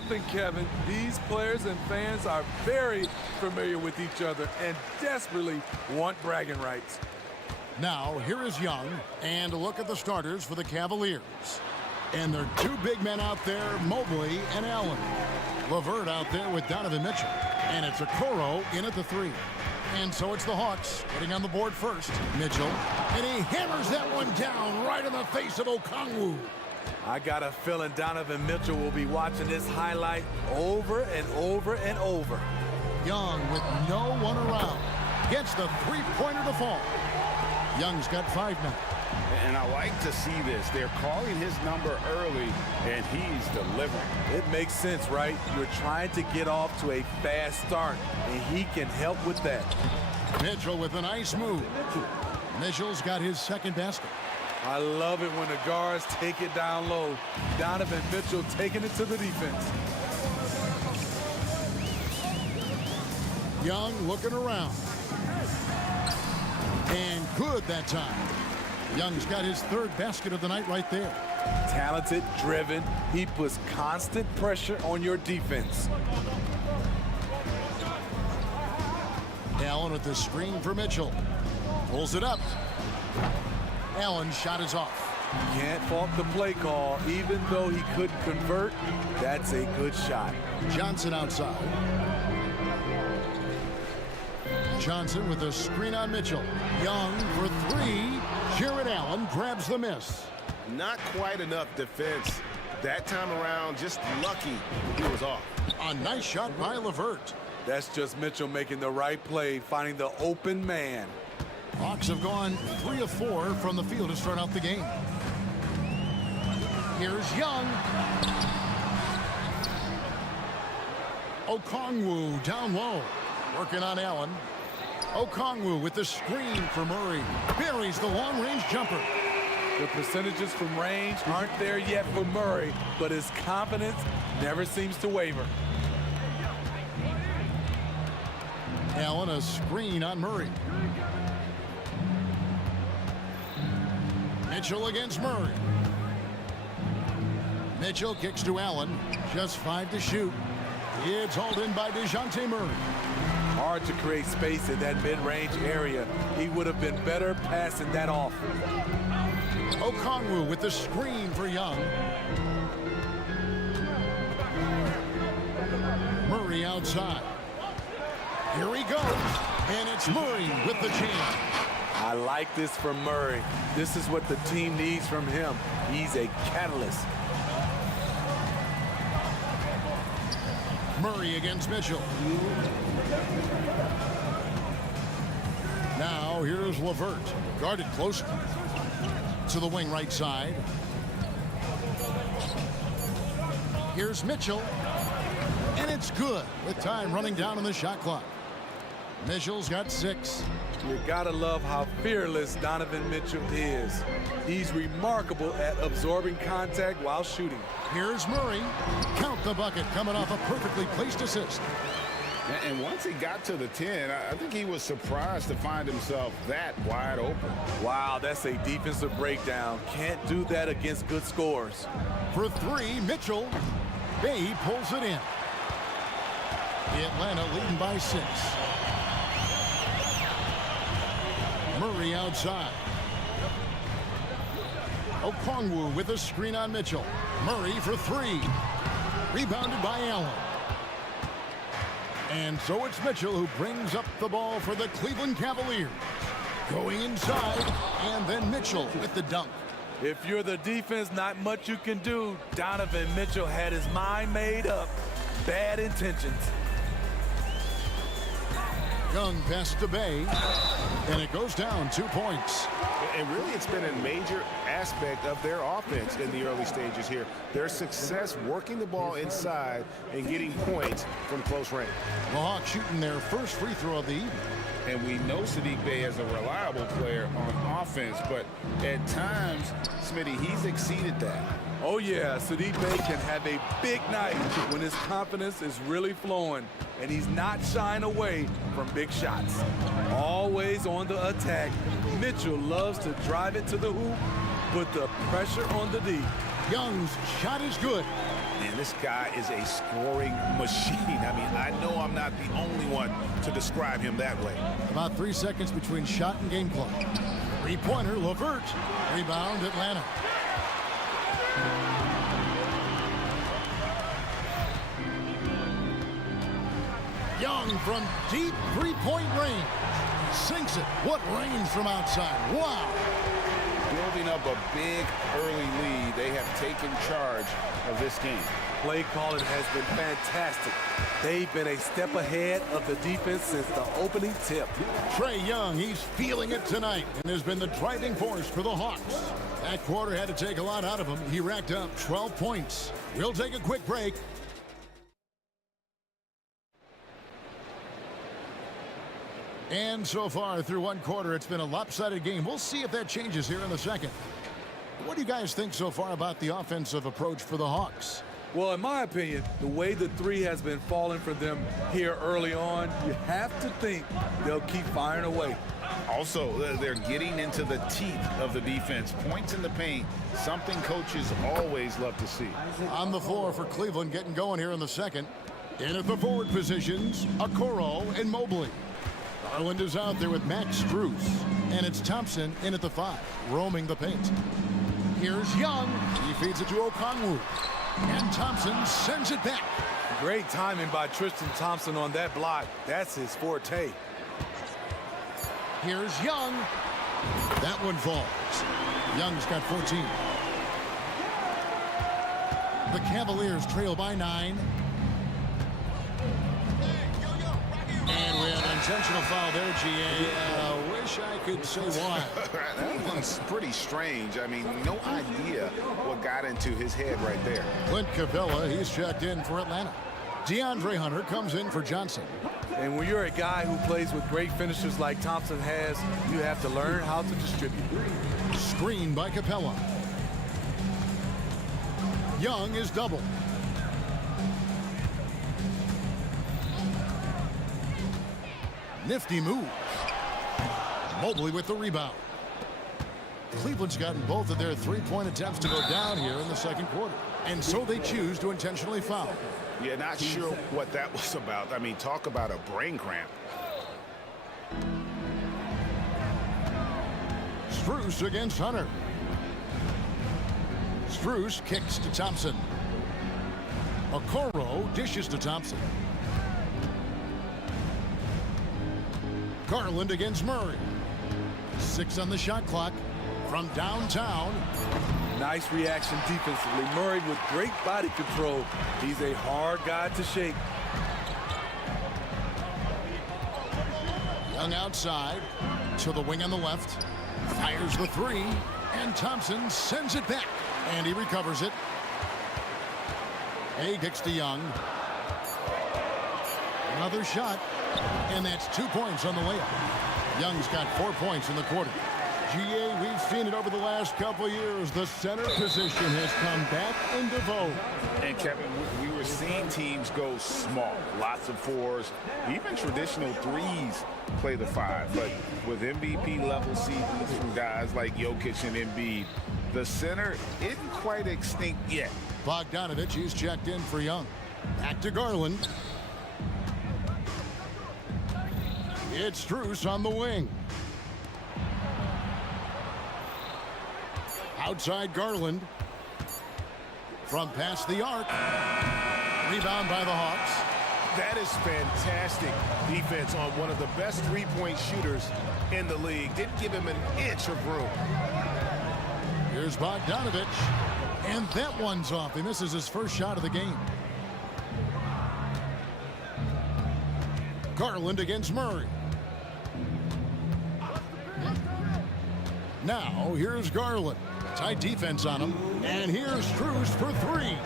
nothing, Kevin. These players and fans are very familiar with each other and desperately want bragging rights. Now, here is Young, and a look at the starters for the Cavaliers. And there are two big men out there, Mobley and Allen. LeVert out there with Donovan Mitchell. And it's Okoro in at the three. And so it's the Hawks getting on the board first. Mitchell, and he hammers that one down right in the face of Okongwu. I got a feeling Donovan Mitchell will be watching this highlight over and over and over. Young with no one around gets the three-pointer to fall. Young's got 5 now. And I like to see this. They're calling his number early, and he's delivering. It makes sense, right? You're trying to get off to a fast start, and he can help with that. Mitchell with a nice move. Mitchell's got his second basket. I love it when the guards take it down low. Donovan Mitchell taking it to the defense. Young looking around. And good that time. Young's got his third basket of the night right there. Talented, driven. He puts constant pressure on your defense. Allen with the screen for Mitchell. Pulls it up. Allen's shot is off. Can't fault the play call. Even though he couldn't convert, that's a good shot. Johnson outside. Johnson with a screen on Mitchell. Young for three. Jared Allen grabs the miss. Not quite enough defense. That time around, just lucky he was off. A nice shot by LeVert. That's just Mitchell making the right play, finding the open man. Hawks have gone 3 of 4 from the field to start out the game. Here's Young. Okongwu down low. Working on Allen. Okongwu with the screen for Murray. Buries the long-range jumper. The percentages from range aren't there yet for Murray, but his confidence never seems to waver. Allen a screen on Murray. Mitchell against Murray. Mitchell kicks to Allen. Just 5 to shoot. It's hauled in by DeJounte Murray. Hard to create space in that mid-range area. He would have been better passing that off. Okongwu with the screen for Young. Murray outside. Here he goes. And it's Murray with the jam. I like this from Murray. This is what the team needs from him. He's a catalyst. Murray against Mitchell. Now here's LeVert. Guarded close to the wing right side. Here's Mitchell. And it's good with time running down on the shot clock. Mitchell's got 6. You gotta love how fearless Donovan Mitchell is. He's remarkable at absorbing contact while shooting. Here's Murray. Count the bucket coming off a perfectly placed assist. And once he got to the 10, I think he was surprised to find himself that wide open. Wow, that's a defensive breakdown. Can't do that against good scores. For 3, Mitchell. Bay pulls it in. Atlanta leading by 6. Murray outside. Okongwu with a screen on Mitchell. Murray for 3. Rebounded by Allen. And so it's Mitchell who brings up the ball for the Cleveland Cavaliers. Going inside, and then Mitchell with the dunk. If you're the defense, not much you can do. Donovan Mitchell had his mind made up. Bad intentions. Young pass to Bay, and it goes down 2 points. And really, it's been a major aspect of their offense in the early stages here. Their success working the ball inside and getting points from close range. The Hawks shooting their first free throw of the evening. And we know Saddiq Bey is a reliable player on offense, but at times, Smitty, he's exceeded that. Oh, yeah, Saddiq Bey can have a big night when his confidence is really flowing, and he's not shying away from big shots. Always on the attack, Mitchell loves to drive it to the hoop, put the pressure on the D. Young's shot is good. Man, this guy is a scoring machine. I mean, I know I'm not the only one to describe him that way. About 3 seconds between shot and game clock. Three-pointer, Levert. Rebound, Atlanta. Young from deep three-point range. Sinks it. What range from outside. Wow. Building up a big early lead. They have taken charge of this game. Play calling has been fantastic. They've been a step ahead of the defense since the opening tip. Trae Young, he's feeling it tonight and has been the driving force for the Hawks. That quarter had to take a lot out of him. He racked up 12 points. We'll take a quick break. And so far through one quarter, it's been a lopsided game. We'll see if that changes here in the second. What do you guys think so far about the offensive approach for the Hawks? Well, in my opinion, the way the three has been falling for them here early on, you have to think they'll keep firing away. Also, they're getting into the teeth of the defense. Points in the paint, something coaches always love to see. On the floor for Cleveland, getting going here in the second. In at the forward positions, Okoro and Mobley. Garland is out there with Max Strus. And it's Thompson in at the 5, roaming the paint. Here's Young. He feeds it to Okongwu. And Thompson sends it back. Great timing by Tristan Thompson on that block. That's his forte. Here's Young. That one falls. Young's got 14. The Cavaliers trail by 9. And we have an intentional foul there, GA. Wish I could say why. That one's pretty strange. I mean, no idea what got into his head right there. Clint Capella, he's checked in for Atlanta. DeAndre Hunter comes in for Johnson. And when you're a guy who plays with great finishers like Thompson has, you have to learn how to distribute. Screen by Capella. Young is double. Nifty move. Mobley with the rebound. Cleveland's gotten both of their three-point attempts to go down here in the second quarter. And so they choose to intentionally foul. Yeah, not sure what that was about. I mean, talk about a brain cramp. Strus against Hunter. Strus kicks to Thompson. Okoro dishes to Thompson. Garland against Murray. 6 on the shot clock from downtown. Nice reaction defensively. Murray with great body control. He's a hard guy to shake. Young outside to the wing on the left. Fires the 3. And Thompson sends it back. And he recovers it. Hay kicks to Young. Another shot. And that's 2 points on the layup. Young's got 4 points in the quarter. GA, we've seen it over the last couple years. The center position has come back into vogue. And Kevin, we were seeing teams go small. Lots of 4s. Even traditional 3s play the 5. But with MVP level seasons from guys like Jokic and Embiid, the center isn't quite extinct yet. Bogdanovich, he's checked in for Young. Back to Garland. It's Strus on the wing. Outside Garland. From past the arc. Rebound by the Hawks. That is fantastic defense on one of the best three-point shooters in the league. Didn't give him an inch of room. Here's Bogdanovich. And that one's off. He misses his first shot of the game. Garland against Murray. Now, here's Garland. Tight defense on him. And here's Strus for 3.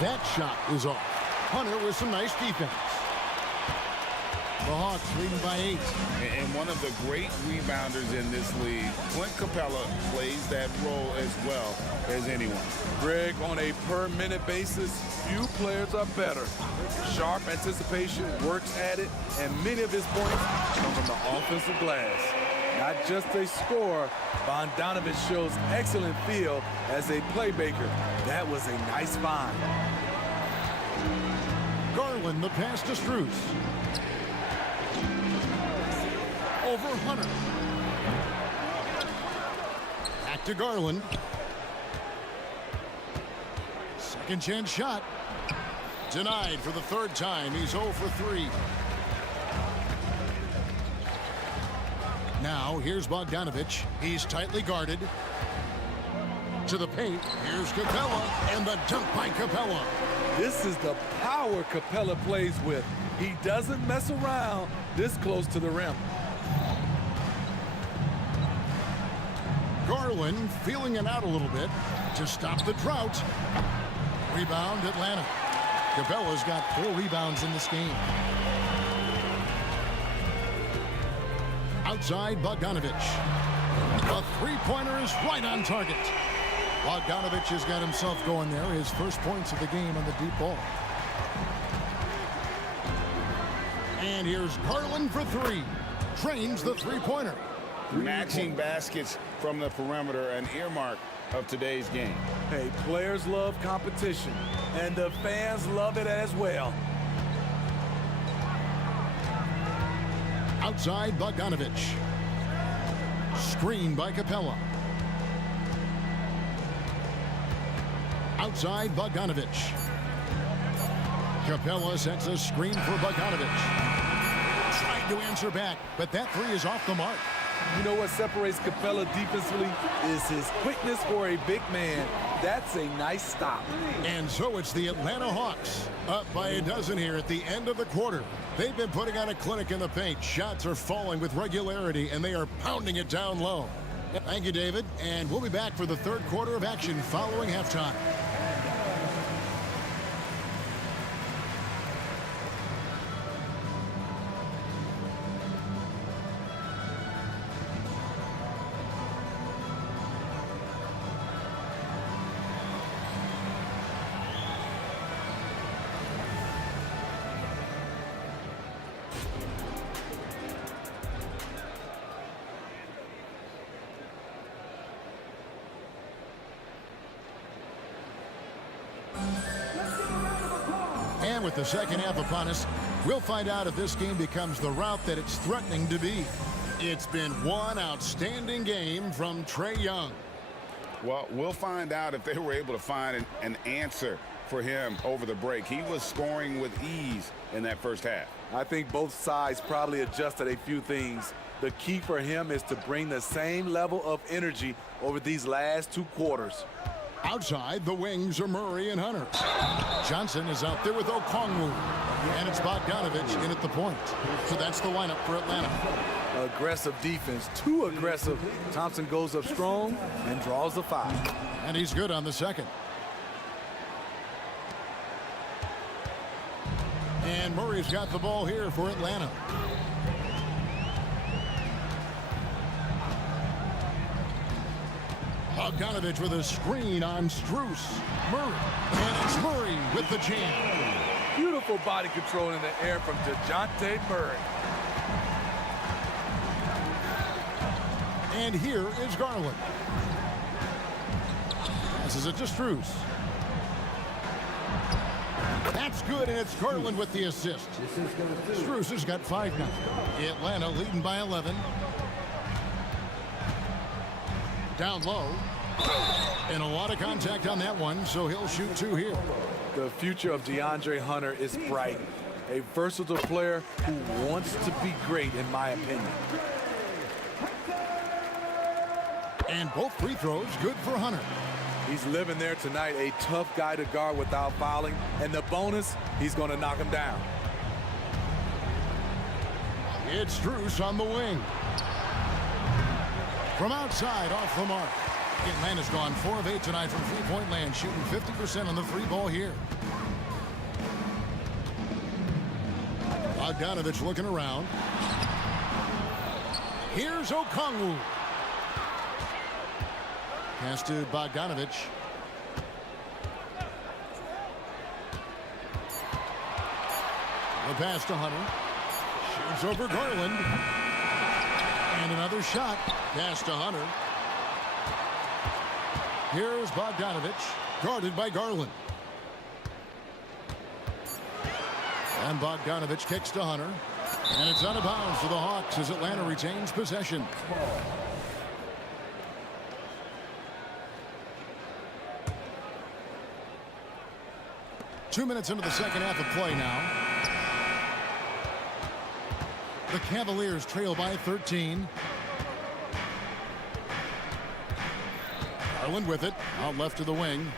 That shot is off. Hunter with some nice defense. The Hawks leading by 8. And one of the great rebounders in this league, Clint Capella, plays that role as well as anyone. Greg, on a per-minute basis, few players are better. Sharp anticipation, works at it, and many of his points come from the offensive glass. Not just a scorer, Bogdanovich shows excellent feel as a playmaker. That was a nice find. Garland, the pass to Strus. Over Hunter. Back to Garland. Second chance shot. Denied for the third time. He's 0 for 3. Now, here's Bogdanovich. He's tightly guarded. To the paint. Here's Capella. And the dunk by Capella. This is the power Capella plays with. He doesn't mess around this close to the rim. Garland feeling it out a little bit to stop the drought. Rebound, Atlanta. Capella's got 4 rebounds in this game. Outside, Bogdanovich. A three-pointer is right on target. Bogdanovich has got himself going there. His first points of the game on the deep ball. And here's Garland for 3. Trains the three-pointer. Matching baskets from the perimeter, an earmark of today's game. Hey, players love competition, and the fans love it as well. Outside, Bogdanovich. Screen by Capella. Outside, Bogdanovich. Capella sets a screen for Bogdanovich. Tried to answer back, but that 3 is off the mark. You know what separates Capella defensively is his quickness for a big man. That's a nice stop. And so it's the Atlanta Hawks up by a dozen here at the end of the quarter. They've been putting on a clinic in the paint. Shots are falling with regularity, and they are pounding it down low. Thank you, David. And we'll be back for the third quarter of action following halftime. And with the second half upon us, we'll find out if this game becomes the route that it's threatening to be. It's been one outstanding game from Trae Young. Well, we'll find out if they were able to find an answer for him over the break. He was scoring with ease in that first half. I think both sides probably adjusted a few things. The key for him is to bring the same level of energy over these last 2 quarters. Outside, the wings are Murray and Hunter. Johnson is out there with Okongwu. And it's Bogdanovich in at the point. So that's the lineup for Atlanta. Aggressive defense, too aggressive. Thompson goes up strong and draws the foul. And he's good on the second. And Murray's got the ball here for Atlanta. Bogdanovich with a screen on Strus. Murray. And it's Murray with the jam. Beautiful body control in the air from DeJounte Murray. And here is Garland. Passes it to Strus. That's good, and it's Garland with the assist. Strus has got 5 now. Atlanta leading by 11. Down low. And a lot of contact on that one, so he'll shoot 2 here. The future of DeAndre Hunter is bright. A versatile player who wants to be great, in my opinion. And both free throws good for Hunter. He's living there tonight, a tough guy to guard without fouling. And the bonus, he's going to knock him down. It's Strus on the wing. From outside, off the mark. Atlanta's gone 4 of 8 tonight from three-point land, shooting 50% on the free ball here. Bogdanovich looking around. Here's Okongwu. Pass to Bogdanovich. The pass to Hunter. Shoots over Garland. And another shot. Pass to Hunter. Here's Bogdanovich, guarded by Garland. And Bogdanovich kicks to Hunter. And it's out of bounds for the Hawks as Atlanta retains possession. 2 minutes into the second half of play now. The Cavaliers trail by 13. Garland with it, out left to the wing.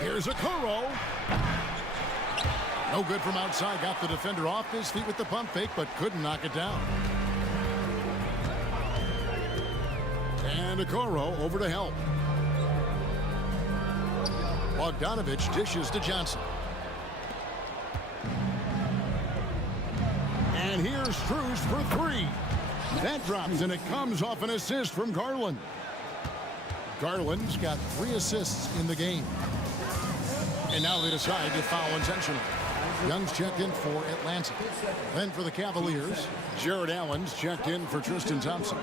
Here's Okoro. No good from outside. Got the defender off his feet with the pump fake, but couldn't knock it down. And Okoro over to help. Bogdanovich dishes to Johnson. And here's Strus for three. That drops, and it comes off an assist from Garland. Garland's got 3 assists in the game. And now they decide to foul intentionally. Young's checked in for Atlanta. Then for the Cavaliers, Jared Allen's checked in for Tristan Thompson.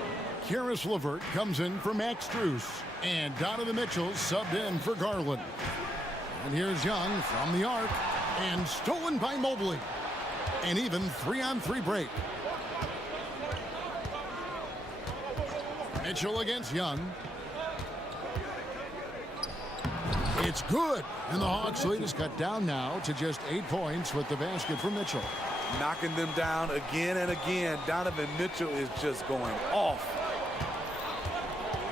Karis LeVert comes in for Max Strus. And Donovan Mitchell's subbed in for Garland. And here's Young from the arc. And stolen by Mobley. An even 3-on-3 break. Mitchell against Young. It's good. And the Hawks lead is cut down now to just 8 points with the basket for Mitchell. Knocking them down again and again. Donovan Mitchell is just going off.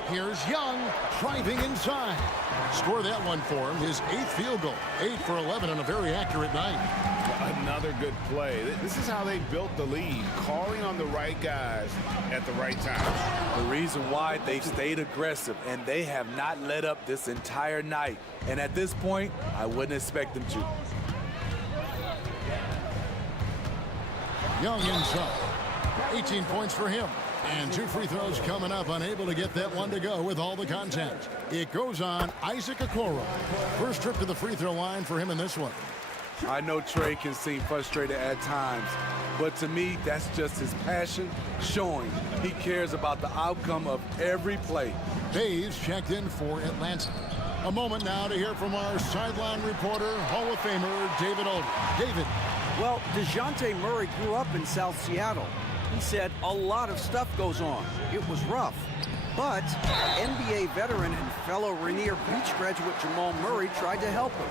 Here's Young driving inside. Score that one for him. His 8th field goal. 8 for 11 on a very accurate night. Another good play. This is how they built the lead, calling on the right guys at the right time. The reason why they've stayed aggressive, and they have not let up this entire night. And at this point, I wouldn't expect them to. Young inside. 18 points for him. And 2 free throws coming up, unable to get that one to go with all the contact. It goes on Isaac Okoro. First trip to the free throw line for him in this one. I know Trey can seem frustrated at times, but to me, that's just his passion showing. He cares about the outcome of every play. Hayes checked in for Atlanta. A moment now to hear from our sideline reporter, Hall of Famer David Older. David. Well, DeJounte Murray grew up in South Seattle. He said a lot of stuff goes on. It was rough. But NBA veteran and fellow Rainier Beach graduate Jamal Murray tried to help him.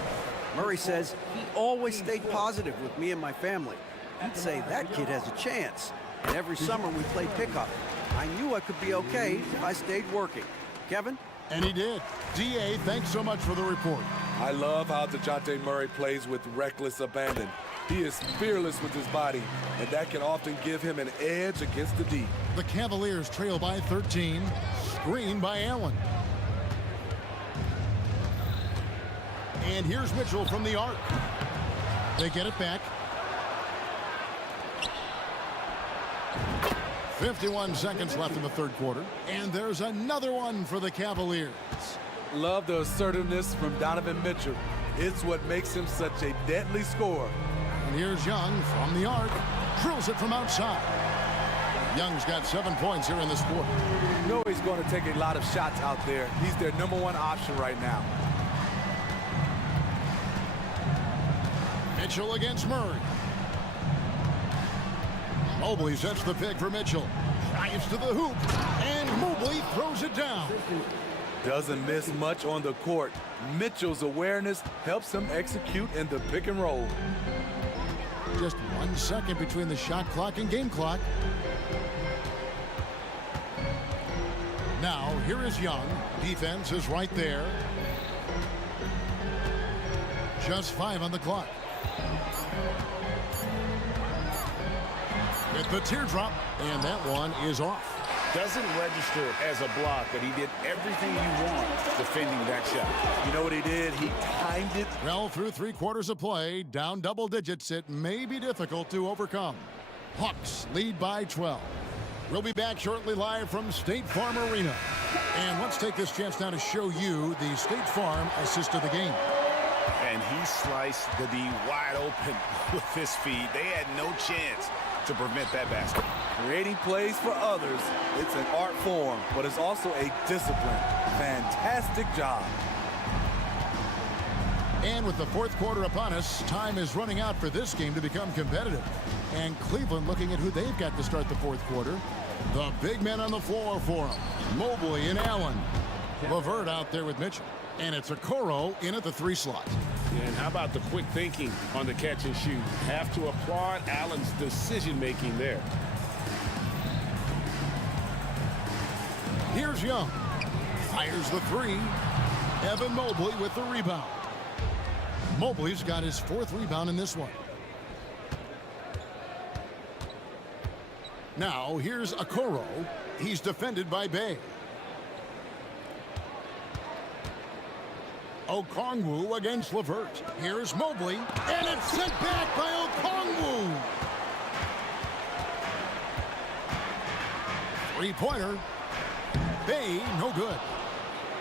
Murray says he always stayed positive with me and my family. He'd say that kid has a chance. And every summer we played pickup. I knew I could be okay if I stayed working. Kevin? And he did. D.A., thanks so much for the report. I love how DeJounte Murray plays with reckless abandon. He is fearless with his body, and that can often give him an edge against the D. The Cavaliers trail by 13. Screen by Allen. And here's Mitchell from the arc. They get it back. 51 seconds left in the third quarter. And there's another one for the Cavaliers. Love the assertiveness from Donovan Mitchell. It's what makes him such a deadly scorer. And here's Young from the arc. Drills it from outside. Young's got 7 points here in this quarter. You know he's going to take a lot of shots out there. He's their #1 option right now. Mitchell against Murray. Mobley sets the pick for Mitchell. Drives to the hoop. And Mobley throws it down. Doesn't miss much on the court. Mitchell's awareness helps him execute in the pick and roll. Just 1 second between the shot clock and game clock. Now, here is Young. Defense is right there. Just 5 on the clock. With the teardrop, and that one is off. Doesn't register as a block, but he did everything you want defending that shot. You know what he did? He timed it. Well, through 3 quarters of play, down double digits, it may be difficult to overcome. Hawks lead by 12. We'll be back shortly live from State Farm Arena. And let's take this chance now to show you the State Farm assist of the game. And he sliced the D wide open with his feet. They had no chance to prevent that basket. Creating plays for others, it's an art form, but it's also a discipline. Fantastic job. And with the fourth quarter upon us, time is running out for this game to become competitive. And Cleveland looking at who they've got to start the fourth quarter. The big men on the floor for them. Mobley and Allen. LeVert out there with Mitchell. And it's Okoro in at the 3 slot. And how about the quick thinking on the catch and shoot? Have to applaud Allen's decision-making there. Here's Young. Fires the 3. Evan Mobley with the rebound. Mobley's got his 4th rebound in this one. Now, here's Okoro. He's defended by Bay. Okongwu against LeVert. Here's Mobley, and it's sent back by Okongwu. 3-pointer. Bay, no good.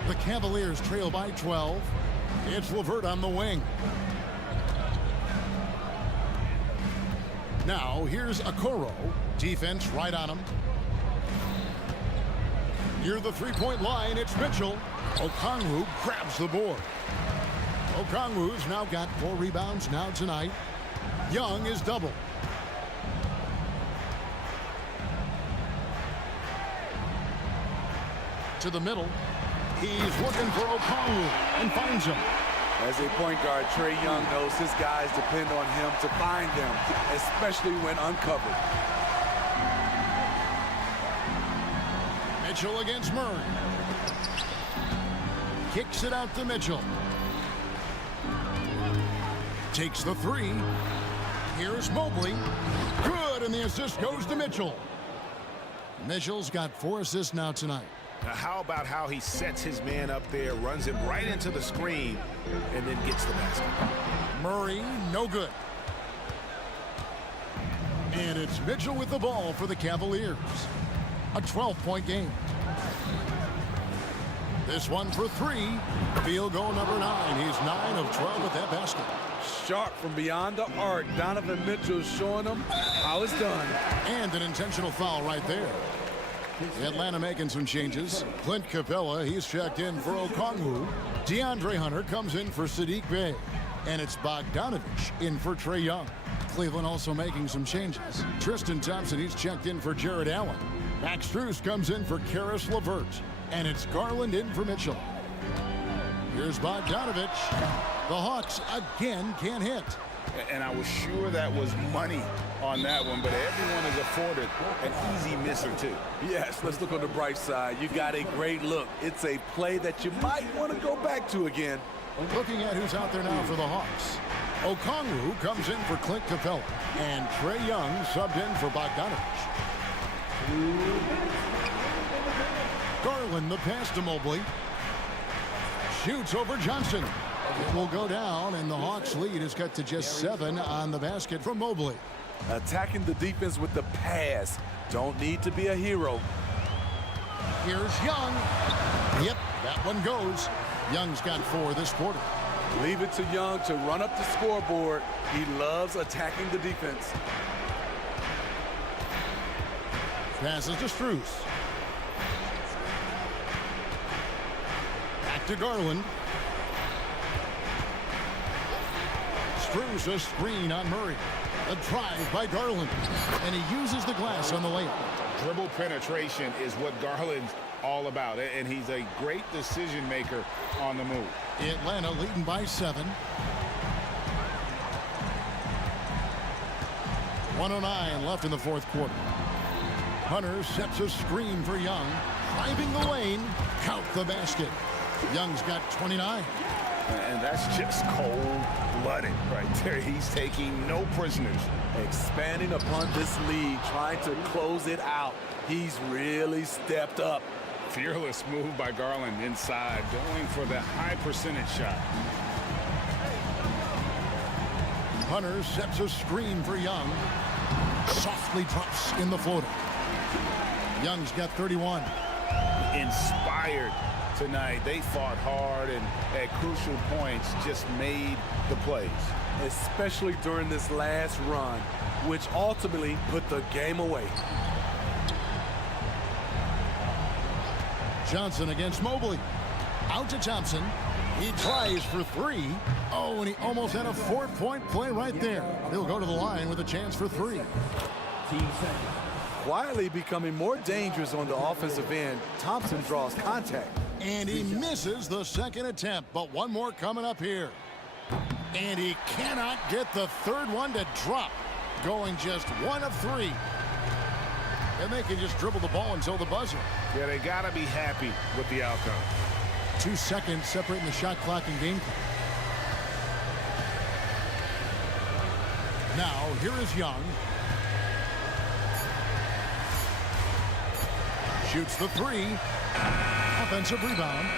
The Cavaliers trail by 12. It's LeVert on the wing. Now, here's Okoro. Defense right on him. Near the 3-point line, it's Mitchell. Okongwu grabs the board. Okongwu's now got 4 rebounds now tonight. Young is double. To the middle. He's looking for Okongwu and finds him. As a point guard, Trae Young knows his guys depend on him to find them, especially when uncovered. Mitchell against Murray. Kicks it out to Mitchell. Takes the 3. Here's Mobley. Good, and the assist goes to Mitchell. Mitchell's got 4 assists now tonight. Now, how about how he sets his man up there, runs him right into the screen, and then gets the basket? Murray, no good. And it's Mitchell with the ball for the Cavaliers. A 12-point game. This one for 3. Field goal number 9. He's 9 of 12 with that basket. Sharp from beyond the arc. Donovan Mitchell showing him how it's done. And an intentional foul right there. Atlanta making some changes. Clint Capella, he's checked in for Okongwu. DeAndre Hunter comes in for Sadiq Bey. And it's Bogdanovich in for Trae Young. Cleveland also making some changes. Tristan Thompson, he's checked in for Jared Allen. Max Strus comes in for Karis LeVert. And it's Garland in for Mitchell. Here's Bogdanovich. The Hawks again can't hit. And I was sure that was money on that one, but everyone is afforded an easy miss or 2. Yes, let's look on the bright side. You got a great look. It's a play that you might want to go back to again. Looking at who's out there now for the Hawks. Okongwu comes in for Clint Capella. And Trae Young subbed in for Bogdanovich. Garland the pass to Mobley. Shoots over Johnson. It will go down, and the Hawks' lead is cut to just 7 on the basket from Mobley. Attacking the defense with the pass. Don't need to be a hero. Here's Young. Yep, that one goes. Young's got 4 this quarter. Leave it to Young to run up the scoreboard. He loves attacking the defense. Passes to Strus. Back to Garland. Strus a screen on Murray. A drive by Garland. And he uses the glass on the layup. Dribble penetration is what Garland's all about. And he's a great decision maker on the move. Atlanta leading by 7. 1:09 left in the fourth quarter. Hunter sets a screen for Young. Driving the lane. Count the basket. Young's got 29. And that's just cold-blooded right there. He's taking no prisoners. Expanding upon this lead, trying to close it out. He's really stepped up. Fearless move by Garland inside, going for the high percentage shot. Hunter sets a screen for Young. Softly drops in the floater. Young's got 31. Inspired tonight. They fought hard and at crucial points just made the plays. Especially during this last run, which ultimately put the game away. Johnson against Mobley. Out to Thompson. He tries for three. Oh, and he almost had a 4-point play right there. He'll go to the line with a chance for three. Quietly becoming more dangerous on the offensive end, Thompson draws contact. And he misses the second attempt, but one more coming up here. And he cannot get the third one to drop, going just 1 of 3. And they can just dribble the ball until the buzzer. Yeah, they got to be happy with the outcome. 2 seconds separating the shot clock and game clock. Now, here is Young. Shoots the 3. Offensive rebound.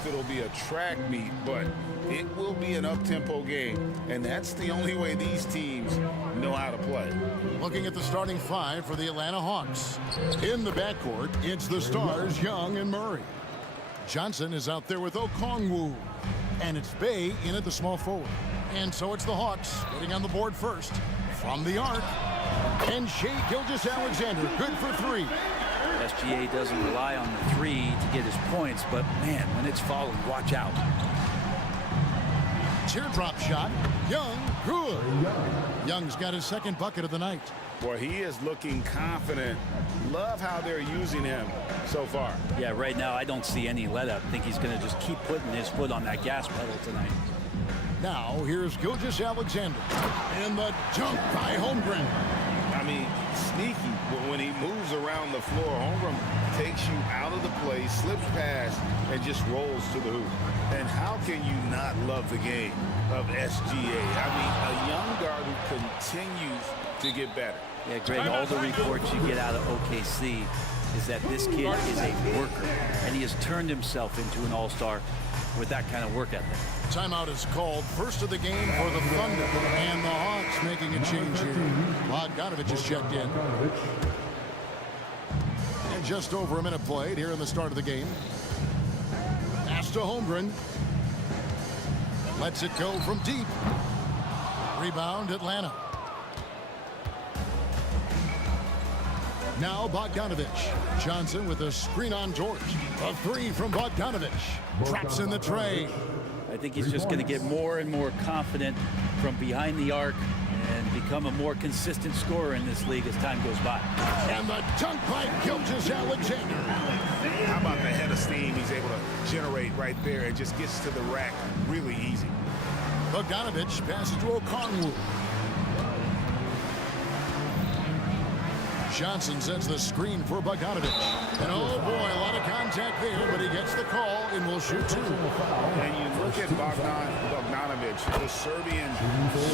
if it'll be a track meet, but it will be an up-tempo game, and that's the only way these teams know how to play. Looking at the starting five for the Atlanta Hawks. In the backcourt, it's the stars Young and Murray. Johnson is out there with Okongwu. And it's Bay in at the small forward. And so it's the Hawks getting on the board first. From the arc. And Shai Gilgeous-Alexander, good for three. SGA doesn't rely on the three to get his points, but man, when it's falling, watch out. Teardrop shot. Young, good. Young's got his second bucket of the night. Boy, he is looking confident. Love how they're using him so far. Yeah, right now I don't see any let up. I think he's going to just keep putting his foot on that gas pedal tonight. Now, here's Gilgeous-Alexander. And the dunk by Holmgren. I mean, sneaky, but when he moves around the floor, Holmgren takes you out of the play, slips past, and just rolls to the hoop. And how can you not love the game of SGA? I mean, a young guard who continues to get better. Yeah, Greg, all the reports you get out of OKC is that this kid is a worker, and he has turned himself into an all-star with that kind of work ethic. Timeout is called. First of the game for the Thunder. And the Hawks making a change here. Bogdanovich has checked in. And just over a minute played here in the start of the game. Pass to Holmgren. Lets it go from deep. Rebound Atlanta. Now Bogdanovich. Johnson with a screen on George. A three from Bogdanovich. Traps in the tray. I think he's just going to get more and more confident from behind the arc and become a more consistent scorer in this league as time goes by. And the dunk by Gilgeous-Alexander. How about the head of steam he's able to generate right there and just gets to the rack really easy. Bogdanovich passes to Okongwu. Johnson sets the screen for Bogdanovich. And oh boy, a lot of contact there, but he gets the call and will shoot two. And you look at Bogdanovich, the Serbian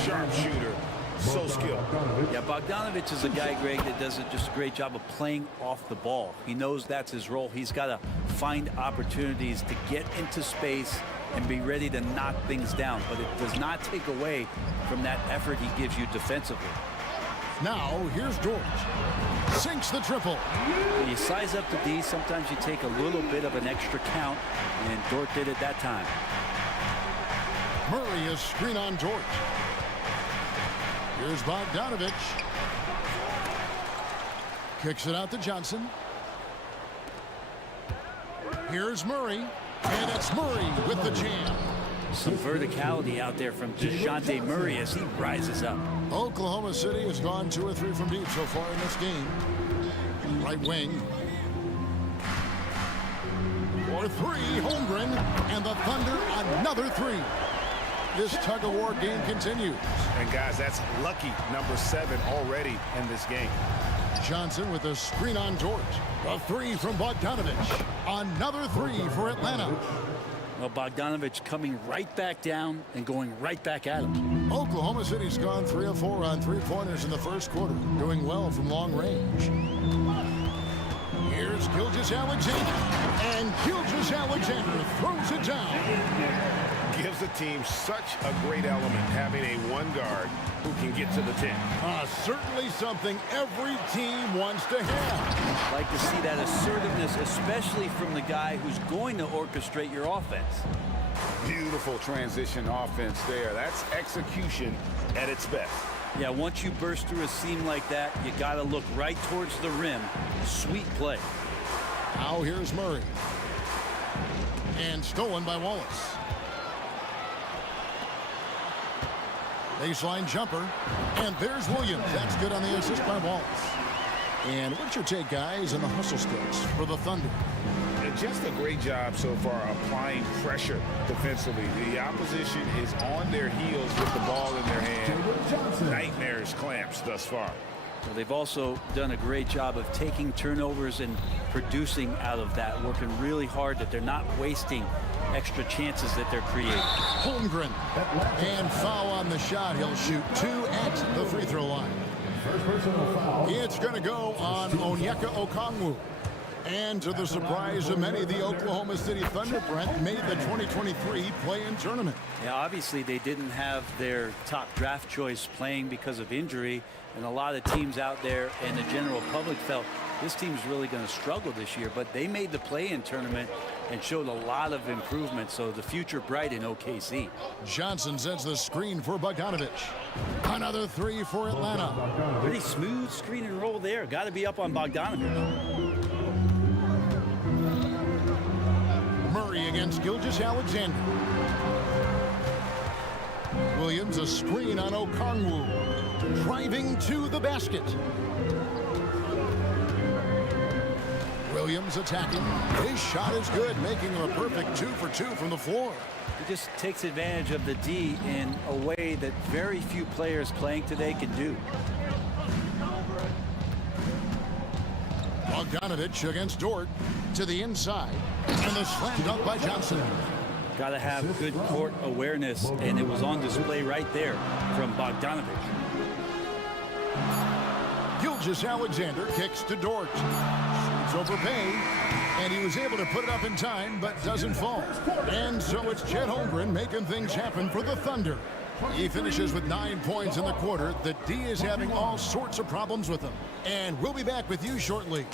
sharpshooter, so skilled. Yeah, Bogdanovich is a guy, Greg, that does just a great job of playing off the ball. He knows that's his role. He's got to find opportunities to get into space and be ready to knock things down. But it does not take away from that effort he gives you defensively. Now, here's George. Sinks the triple. When you size up the D, sometimes you take a little bit of an extra count, and Dort did it that time. Murray is screen on George. Here's Bogdanovich. Kicks it out to Johnson. Here's Murray. And it's Murray with the jam. Some verticality out there from DeJounte Murray as he rises up. Oklahoma City has gone 2 or 3 from deep so far in this game. Right wing. For three, Holmgren. And the Thunder, another three. This tug-of-war game continues. And guys, that's lucky number 7 already in this game. Johnson with a screen on George. A three from Bogdanovich. Another three for Atlanta. Well, Bogdanovich coming right back down and going right back at him. Oklahoma City's gone 3 of 4 on three-pointers in the first quarter, doing well from long range. Here's Gilgeous-Alexander, and Gilgeous-Alexander throws it down. Gives the team such a great element having a one guard who can get to the 10. Certainly something every team wants to have. Like to see that assertiveness, especially from the guy who's going to orchestrate your offense. Beautiful transition offense there. That's execution at its best. Yeah, once you burst through a seam like that, you got to look right towards the rim. Sweet play. Now here's Murray. And stolen by Wallace. Baseline jumper. And there's Williams. That's good on the assist by Wallace. And what's your take, guys, on the hustle skills for the Thunder? Just a great job so far applying pressure defensively. The opposition is on their heels with the ball in their hand. Nightmares clamps thus far. Well, they've also done a great job of taking turnovers and producing out of that, working really hard that they're not wasting extra chances that they're creating. Holmgren. And foul on the shot. He'll shoot 2 at the free throw line. It's going to go on Onyeka Okongwu. And to the surprise of many, the Oklahoma City Thunder, Brent, made the 2023 play-in tournament. Yeah, obviously they didn't have their top draft choice playing because of injury, and a lot of teams out there and the general public felt this team's really going to struggle this year, but they made the play-in tournament and showed a lot of improvement, so the future bright in OKC. Johnson sends the screen for Bogdanovic. Another three for Atlanta. Pretty smooth screen and roll there. Got to be up on Bogdanovic. Murray against Gilgeous-Alexander. Williams, a screen on Okongwu. Driving to the basket. Williams attacking. His shot is good, making him a perfect 2 for 2 from the floor. He just takes advantage of the D in a way that very few players playing today can do. Bogdanovic against Dort to the inside. And the slam dunk by Johnson. Got to have good court awareness, and it was on display right there from Bogdanovic. Gilgeous-Alexander kicks to Dort. Shoots over Payne, and he was able to put it up in time, but doesn't fall. And so it's Chet Holmgren making things happen for the Thunder. He finishes with 9 points in the quarter. The D is having all sorts of problems with him. And we'll be back with you shortly.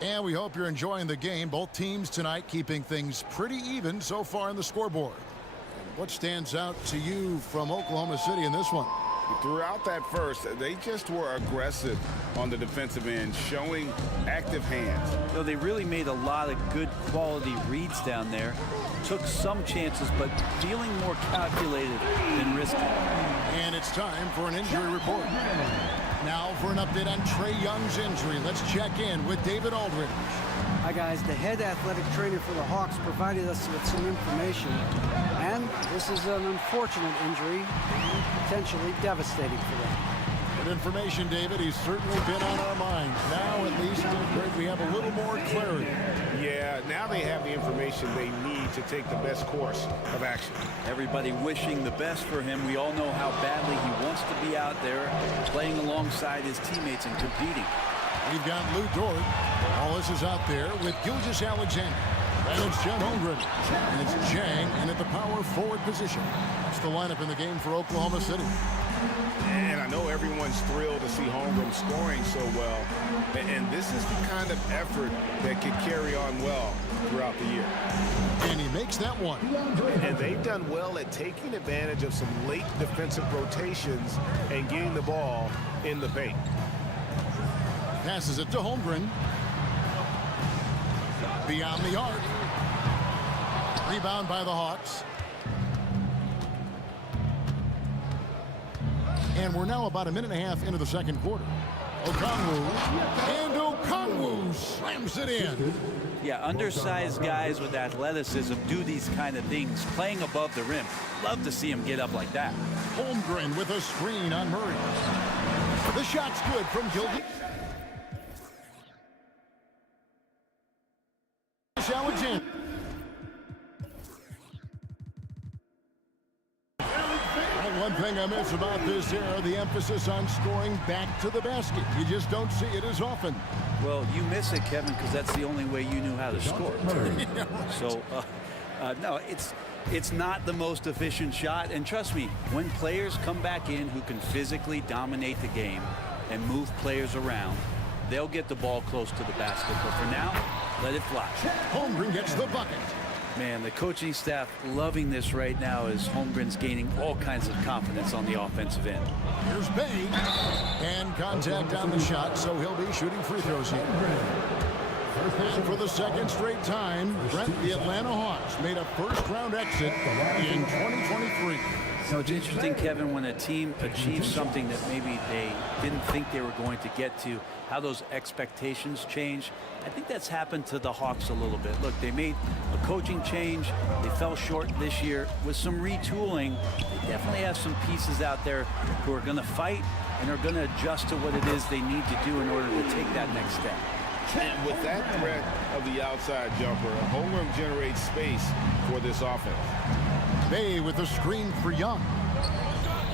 And we hope you're enjoying the game. Both teams tonight keeping things pretty even so far in the scoreboard. What stands out to you from Oklahoma City in this one? Throughout that first, they just were aggressive on the defensive end, showing active hands. So they really made a lot of good quality reads down there. Took some chances, but feeling more calculated than risky. And it's time for an injury report. Now for an update on Trae Young's injury. Let's check in with David Aldridge. Hi guys, the head athletic trainer for the Hawks provided us with some information, and this is an unfortunate injury, potentially devastating for them. Good information, David. He's certainly been on our minds. Now at least we have a little more clarity. Yeah, now they have the information they need to take the best course of action. Everybody wishing the best for him. We all know how badly he wants to be out there playing alongside his teammates and competing. We've got Lou Dort. Wallace is out there with Gilgeous-Alexander. And it's Chet Holmgren. And it's Jang in at the power forward position. That's the lineup in the game for Oklahoma City. And I know everyone's thrilled to see Holmgren scoring so well. And this is the kind of effort that can carry on well throughout the year. And he makes that one. And they've done well at taking advantage of some late defensive rotations and getting the ball in the paint. Passes it to Holmgren. Beyond the arc. Rebound by the Hawks. And we're now about a minute and a half into the second quarter. Okongwu slams it in. Yeah, undersized guys with athleticism do these kind of things, playing above the rim. Love to see him get up like that. Holmgren with a screen on Murray. The shot's good from Gilgeous. Alexander. One thing I miss about this era, the emphasis on scoring back to the basket. You just don't see it as often. Well, you miss it, Kevin, because that's the only way you knew how to score. Yeah, right. So, no, it's not the most efficient shot. And trust me, when players come back in who can physically dominate the game and move players around, they'll get the ball close to the basket. But for now, let it fly. Holmgren gets the bucket. Man, the coaching staff loving this right now as Holmgren's gaining all kinds of confidence on the offensive end. Here's Bay. And contact on the shot, so he'll be shooting free throws here. And for the second straight time, Brent, the Atlanta Hawks made a first-round exit in 2023. You know, it's interesting, Kevin, when a team achieves something that maybe they didn't think they were going to get to, how those expectations change. I think that's happened to the Hawks a little bit. Look, they made a coaching change. They fell short this year. With some retooling, they definitely have some pieces out there who are going to fight and are going to adjust to what it is they need to do in order to take that next step. And with that threat of the outside jumper, Holmgren generates space for this offense. Bay with the screen for Young.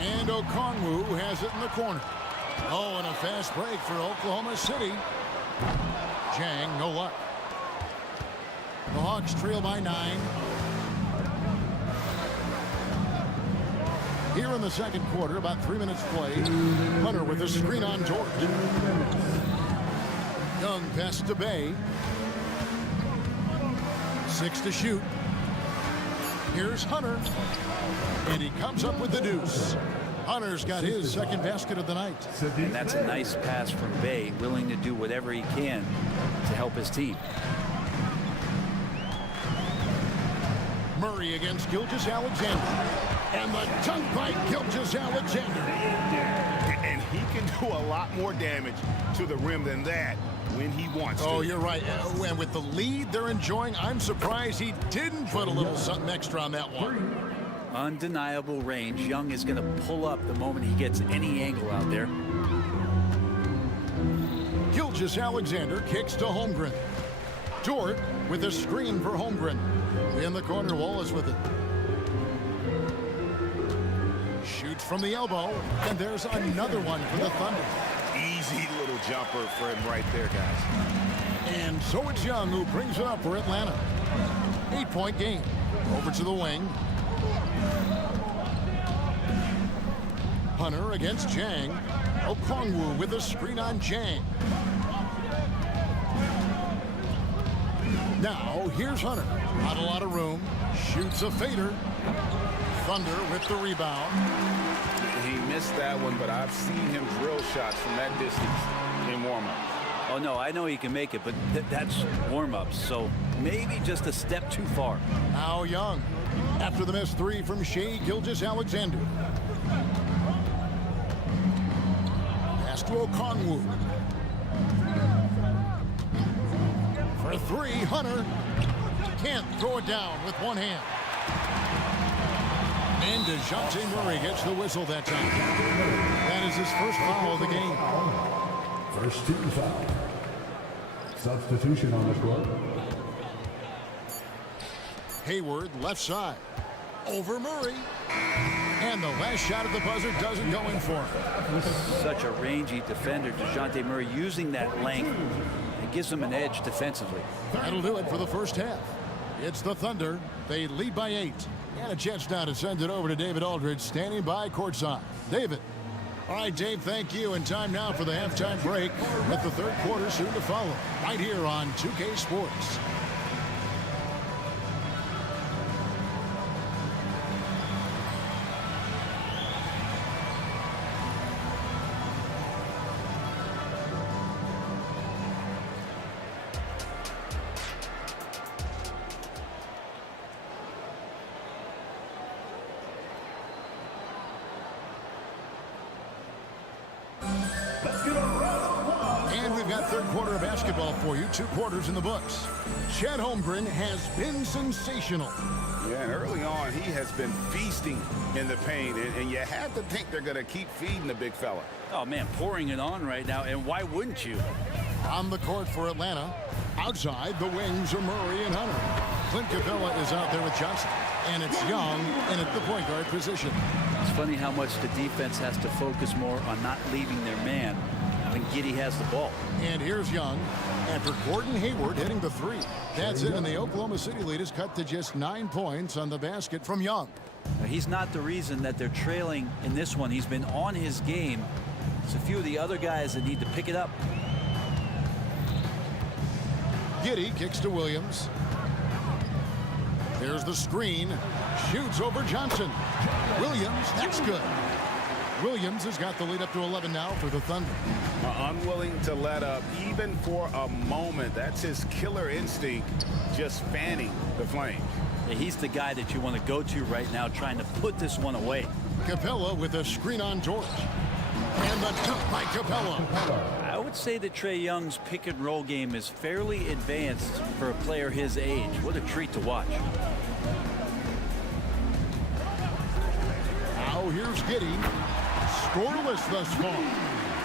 And Okongwu has it in the corner. Oh, and a fast break for Oklahoma City. Jang, no luck. The Hawks trail by 9. Here in the second quarter, about 3 minutes played. Hunter with a screen on George. Young pass to Bay. 6 to shoot. Here's Hunter. And he comes up with the deuce. Hunter's got his second basket of the night. And that's a nice pass from Bay, willing to do whatever he can to help his team. Murray against Gilgeous-Alexander. And the dunk by Gilgeous-Alexander. And he can do a lot more damage to the rim than that when he wants to. Oh, you're right. And with the lead they're enjoying, I'm surprised he didn't put a little something extra on that one. Undeniable range. Young is going to pull up the moment he gets any angle out there. Gilgeous-Alexander kicks to Holmgren. Dort with a screen for Holmgren. In the corner, Wallace with it. Shoots from the elbow, and there's another one for the Thunder. Easy little jumper for him right there, guys. And so it's Young who brings it up for Atlanta. 8-point game. Over to the wing. Hunter against Jang. Okongwu with a screen on Jang. Now, here's Hunter. Not a lot of room. Shoots a fader. Thunder with the rebound. He missed that one, but I've seen him drill shots from that distance in warm-up. Oh, no, I know he can make it, but that's warm-ups, so maybe just a step too far. Now Young. After the missed three from Shai Gilgeous-Alexander. Pass to Okongwu. For three, Hunter can't throw it down with one hand. And DeJounte Murray gets the whistle that time. That is his first foul of the game. First team foul. Substitution on the court. Hayward left side. Over Murray. And the last shot at the buzzer doesn't go in for him. Such a rangy defender, DeJounte Murray, using that length. It gives him an edge defensively. That'll do it for the first half. It's the Thunder. They lead by 8. And a chance now to send it over to David Aldridge, standing by courtside. David. All right, Dave, thank you. And time now for the halftime break with the third quarter soon to follow. Right here on 2K Sports. Third quarter of basketball for you. 2 quarters in the books. Chet Holmgren has been sensational. Yeah, and early on, he has been feasting in the paint, and you have to think they're going to keep feeding the big fella. Oh, man, pouring it on right now, and why wouldn't you? On the court for Atlanta. Outside, the wings are Murray and Hunter. Clint Capella is out there with Johnson, and it's Young in at the point guard position. It's funny how much the defense has to focus more on not leaving their man when Giddey has the ball. And here's Young after Gordon Hayward hitting the three. That's it, and the Oklahoma City lead is cut to just 9 points on the basket from Young. Now, he's not the reason that they're trailing in this one. He's been on his game. It's a few of the other guys that need to pick it up. Giddey kicks to Williams. There's the screen. Shoots over Johnson. Williams, that's good. Williams has got the lead up to 11 now for the Thunder. Unwilling to let up even for a moment. That's his killer instinct, just fanning the flame. Yeah, he's the guy that you want to go to right now, trying to put this one away. Capella with a screen on George. And the dunk by Capella. I would say that Trae Young's pick and roll game is fairly advanced for a player his age. What a treat to watch. Now here's Giddey. Scoreless thus far.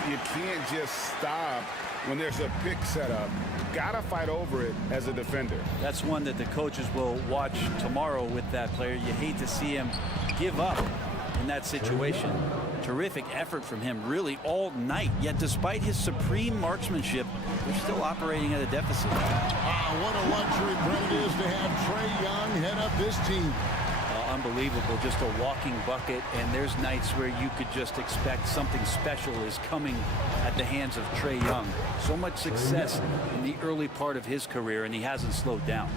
You can't just stop when there's a pick set up. Gotta fight over it as a defender. That's one that the coaches will watch tomorrow with that player. You hate to see him give up in that situation. Terrific effort from him really all night, yet despite his supreme marksmanship, they're still operating at a deficit. What a luxury, Brent, it is to have Trae Young head up this team. Unbelievable, just a walking bucket, and there's nights where you could just expect something special is coming at the hands of Trae Young. So much success in the early part of his career, and he hasn't slowed down.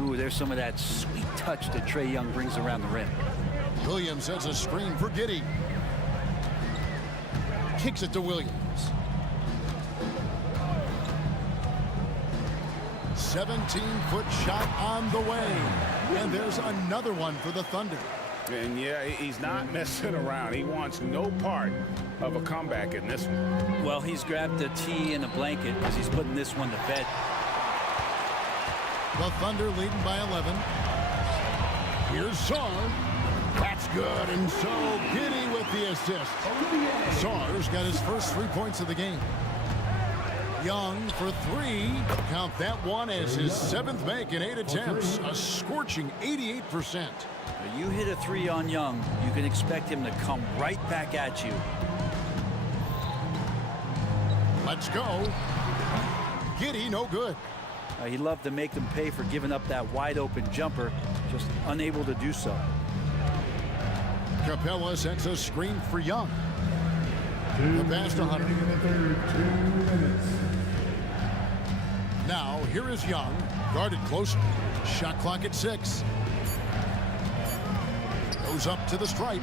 Ooh, there's some of that sweet touch that Trae Young brings around the rim. Williams sets a screen for Giddey. Kicks it to Williams. 17-foot shot on the way. And there's another one for the Thunder. And yeah, he's not messing around. He wants no part of a comeback in this one. Well, he's grabbed a tee and a blanket because he's putting this one to bed. The Thunder leading by 11. Here's Sarr. That's good, and so Giddey with the assist. Sarr's got his first 3 points of the game. Young for three. Count that one as his 7th make in 8 attempts. A scorching 88%. You hit a three on Young, you can expect him to come right back at you. Let's go. Giddey, no good. He'd love to make them pay for giving up that wide open jumper, just unable to do so. Capella sets a screen for Young. The pass to Hunter. Now, here is Young, guarded closer. Shot clock at 6. Goes up to the stripe.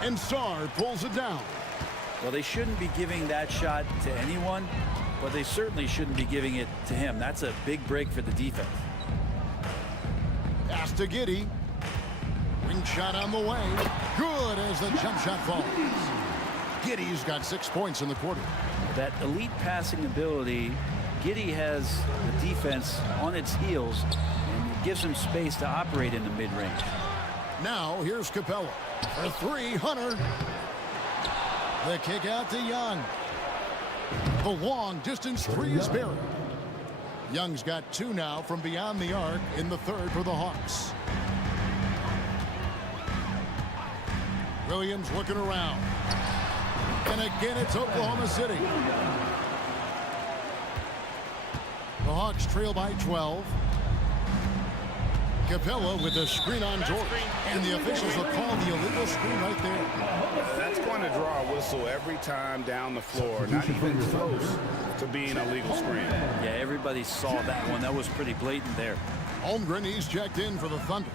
And Sarr pulls it down. Well, they shouldn't be giving that shot to anyone, but they certainly shouldn't be giving it to him. That's a big break for the defense. Pass to Giddey. Ring shot on the way. Good as the jump shot falls. Giddey's got 6 points in the quarter. That elite passing ability, Giddey has the defense on its heels, and it gives him space to operate in the mid-range. Now, here's Capella. For three, Hunter. The kick out to Young. The long distance three is buried. Young's got 2 now from beyond the arc in the 3rd for the Hawks. Williams looking around. And again, it's Oklahoma City. The Hawks trail by 12. Capella with a screen on George. And the officials will call the illegal screen right there. That's going to draw a whistle every time down the floor. Not even close to being a legal screen. Yeah, everybody saw that one. That was pretty blatant there. Holmgren, he's checked in for the Thunder.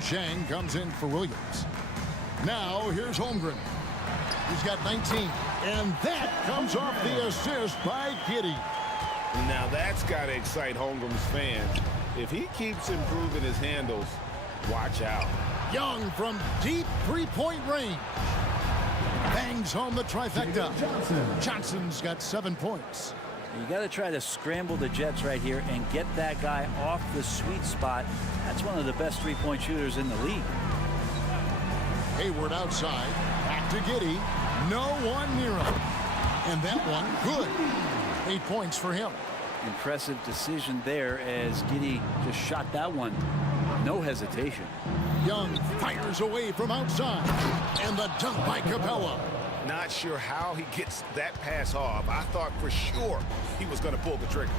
Shang comes in for Williams. Now, here's Holmgren. He's got 19. And that comes off the assist by Giddey. Now, that's got to excite Holmgren's fans. If he keeps improving his handles, watch out. Young from deep three-point range. Bangs home the trifecta. Johnson's got 7 points. You got to try to scramble the Jets right here and get that guy off the sweet spot. That's one of the best three-point shooters in the league. Hayward outside. Back to Giddey. No one near him. And that one, good. 8 points for him. Impressive decision there as Giddey just shot that one. No hesitation. Young fires away from outside. And the dunk by Capella. Not sure how he gets that pass off. I thought for sure he was going to pull the trigger.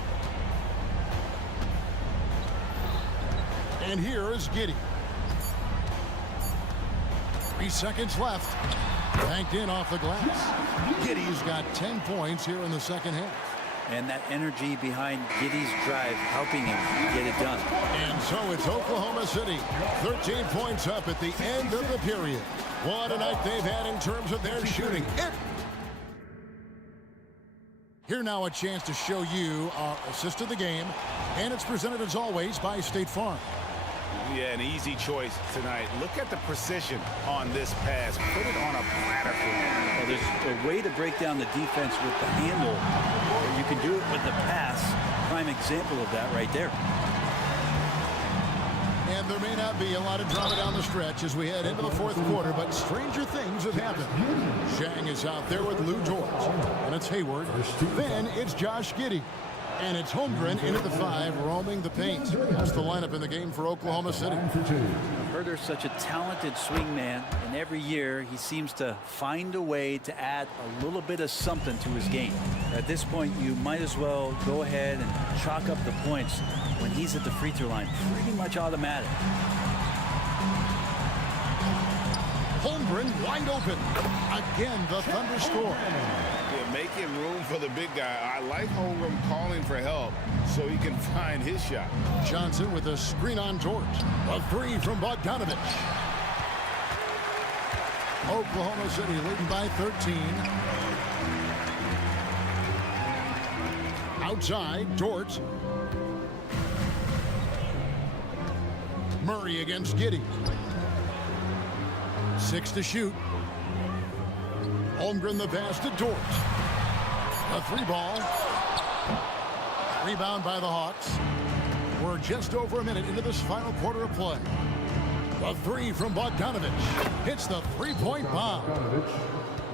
And here is Giddey. 3 seconds left. Banked in off the glass. Giddey's got 10 points here in the second half. And that energy behind Giddey's drive helping him get it done. And so it's Oklahoma City. 13 points up at the end of the period. What a night they've had in terms of their shooting. Here now a chance to show you our assist of the game. And it's presented as always by State Farm. Yeah, an easy choice tonight. Look at the precision on this pass. Put it on a platter for him. Well, there's a way to break down the defense with the handle. You can do it with the pass. Prime example of that right there. And there may not be a lot of drama down the stretch as we head into the 4th quarter, but stranger things have happened. Shang is out there with Lou George. And it's Hayward. Then it's Josh Giddey. And it's Holmgren in at the 5, roaming the paint. That's the lineup in the game for Oklahoma City. Herder's such a talented swing man, and every year he seems to find a way to add a little bit of something to his game. At this point, you might as well go ahead and chalk up the points when he's at the free throw line. Pretty much automatic. Holmgren wide open. Again, the Thunder score. Yeah, making room for the big guy. I like Holmgren calling for help so he can find his shot. Johnson with a screen on George. A 3 from Bogdanovich. Oklahoma City leading by 13. Outside, George. Murray against Giddey. 6 to shoot. Holmgren the pass to George. A 3-ball. Rebound by the Hawks. We're just over a minute into this final quarter of play. A 3 from Bogdanovich. Hits the three-point bomb.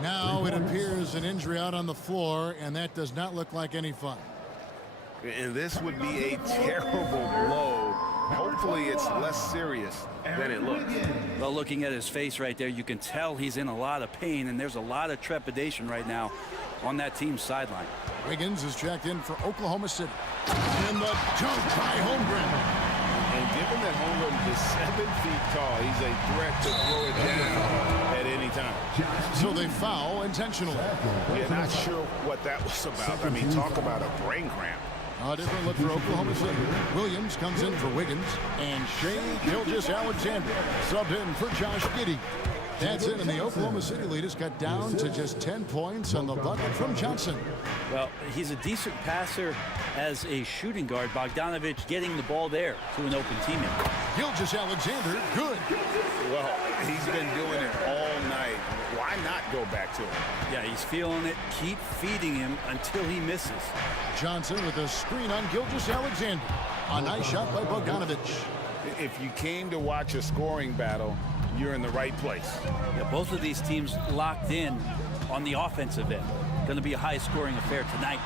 Now it appears an injury out on the floor, and that does not look like any fun. And this would be a terrible blow. Hopefully it's less serious than it looks. Well, looking at his face right there, you can tell he's in a lot of pain, and there's a lot of trepidation right now on that team's sideline. Wiggins is checked in for Oklahoma City. And the dunk by Holmgren. And given that Holmgren is 7 feet tall, he's a threat to throw it down at any time. So they foul intentionally. Yeah, not sure what that was about. I mean, talk about a brain cramp. A different look for Oklahoma City. Williams comes in for Wiggins. And Shea Gilgeous-Alexander subbed in for Josh Giddey. That's it, and the Oklahoma City lead is cut down to just 10 points on the bucket from Johnson. Well, he's a decent passer as a shooting guard. Bogdanovich getting the ball there to an open teammate. Gilgeous-Alexander, good. Well, he's been doing it all night. Why not go back to him? Yeah, he's feeling it. Keep feeding him until he misses. Johnson with a screen on Gilgeous-Alexander. A nice shot by Bogdanovich. If you came to watch a scoring battle, you're in the right place. Yeah, both of these teams locked in on the offensive end. Going to be a high-scoring affair tonight.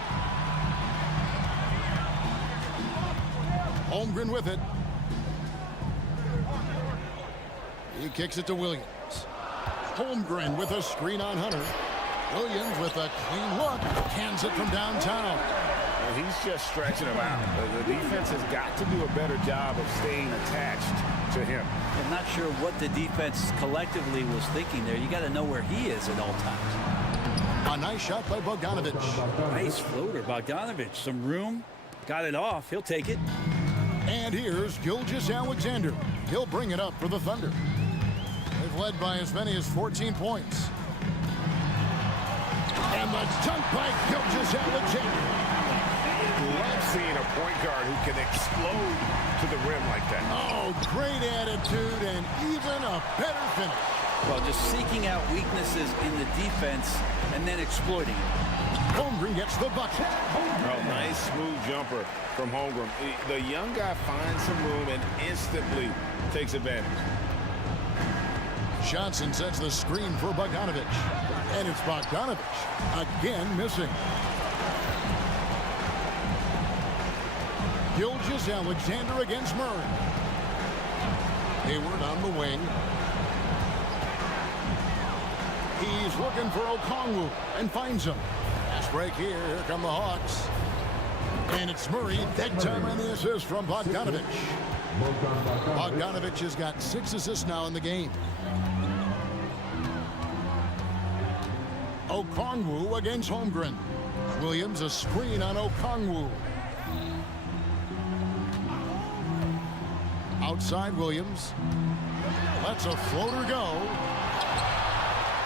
Holmgren with it. He kicks it to Williams. Holmgren with a screen on Hunter. Williams with a clean look. Cans it from downtown. Well, he's just stretching him out. The defense has got to do a better job of staying attached to him. I'm not sure what the defense collectively was thinking there. You got to know where he is at all times. A nice shot by Bogdanovich. Nice floater, Bogdanovich. Some room. Got it off. He'll take it. And here's Gilgeous-Alexander. He'll bring it up for the Thunder. They've led by as many as 14 points. And the dunk by Gilgeous-Alexander. Love seeing a point guard who can explode to the rim like that. Oh, great attitude and even a better finish. Well, just seeking out weaknesses in the defense and then exploiting it. Holmgren gets the bucket. Oh, nice smooth jumper from Holmgren. The young guy finds some room and instantly takes advantage. Johnson sets the screen for Bogdanovich. And it's Bogdanovich again missing. Gilgeous-Alexander against Murray. Hayward on the wing. He's looking for Okongwu and finds him. Fast break here. Here come the Hawks. And it's Murray. That time on the assist from Bogdanovich. Bogdanovich has got 6 assists now in the game. Okongwu against Holmgren. Williams a screen on Okongwu. Outside Williams. Lets a floater go.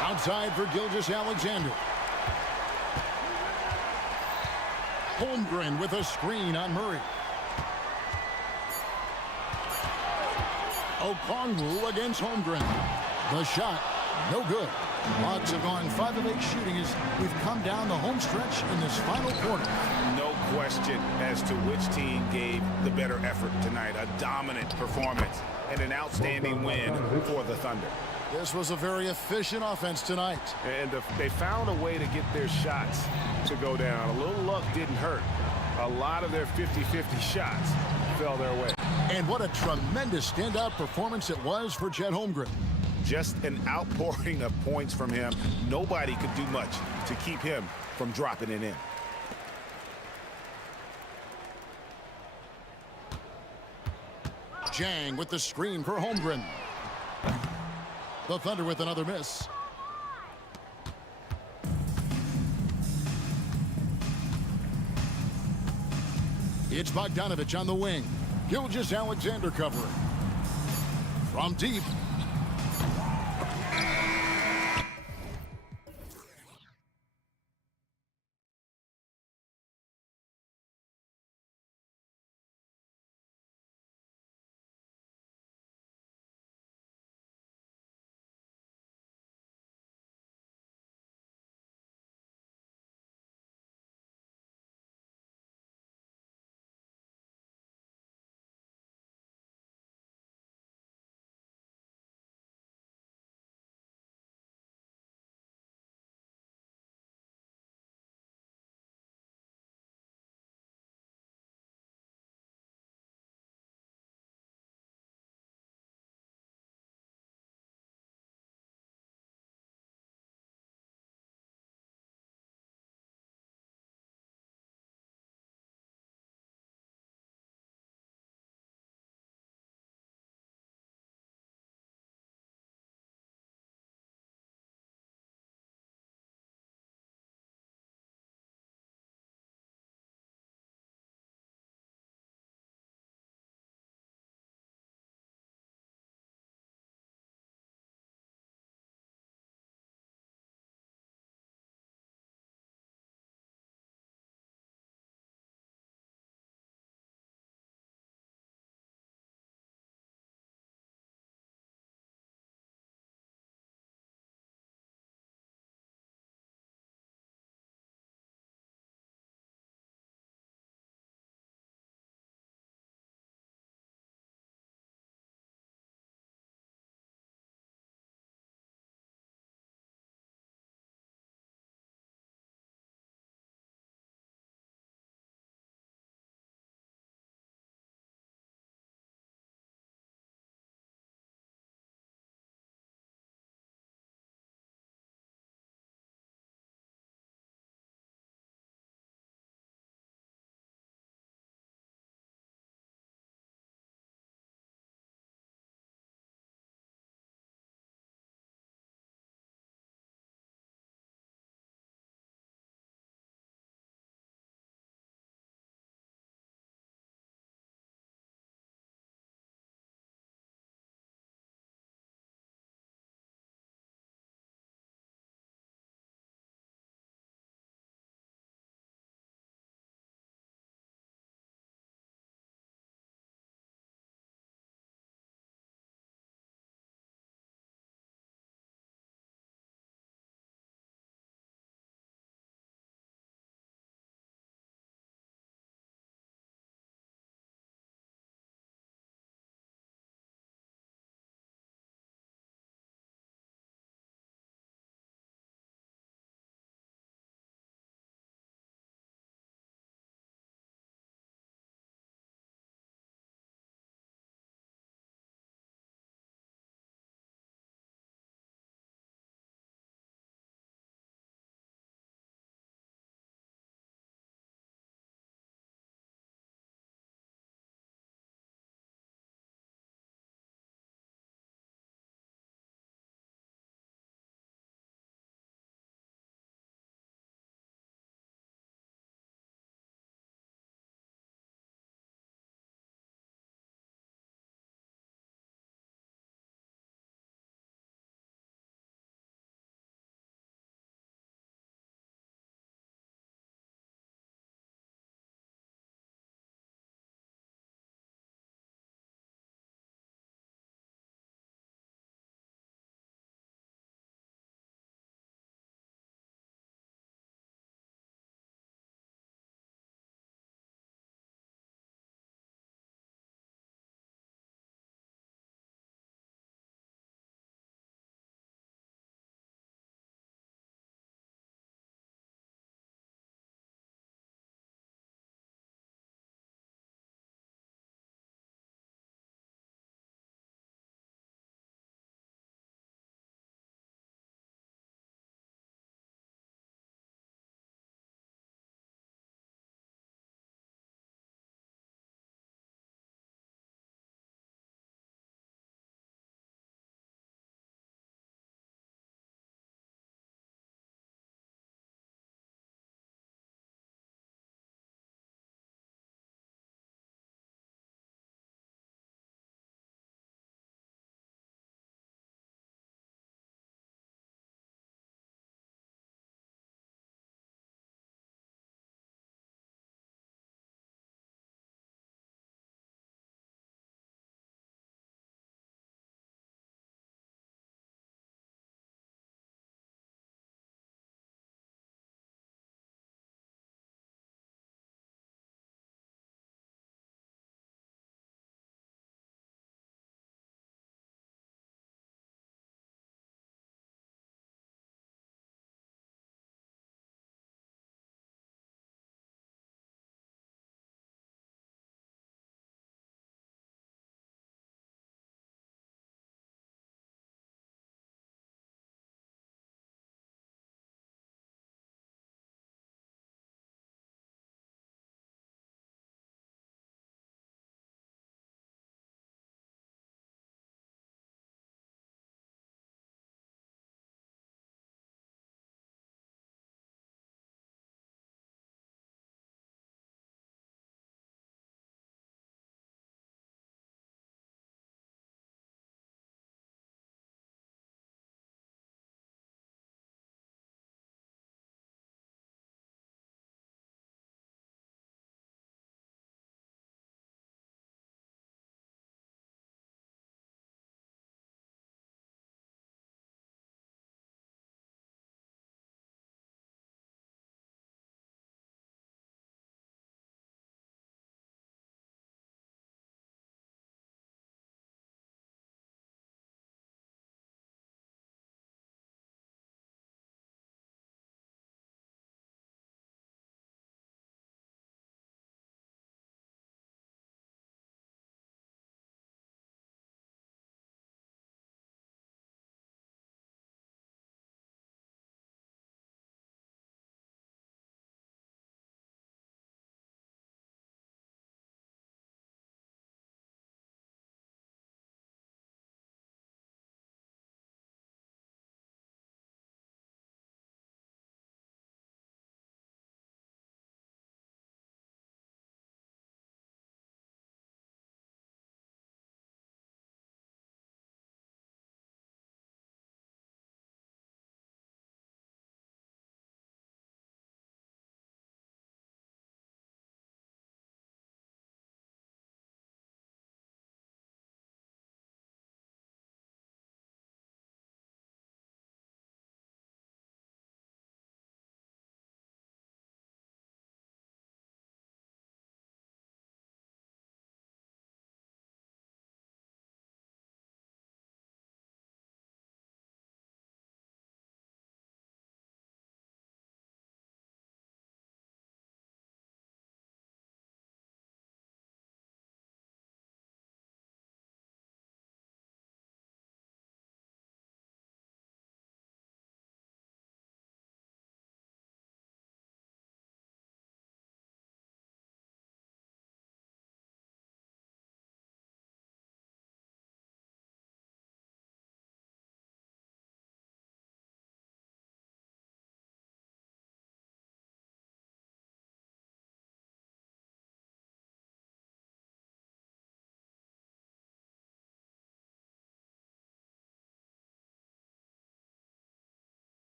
Outside for Gilgeous-Alexander. Holmgren with a screen on Murray. Okongwu against Holmgren. The shot, no good. Hawks have gone 5 of 8 shooting as we've come down the home stretch in this final quarter. No question as to which team gave the better effort tonight. A dominant performance and an outstanding win for the Thunder. This was a very efficient offense tonight. And they found a way to get their shots to go down. A little luck didn't hurt. A lot of their 50-50 shots fell their way. And what a tremendous standout performance it was for Chet Holmgren. Just an outpouring of points from him. Nobody could do much to keep him from dropping it in. Jang with the screen for Holmgren. The Thunder with another miss. It's Bogdanovich on the wing. Gilgeous Alexander covering. From deep.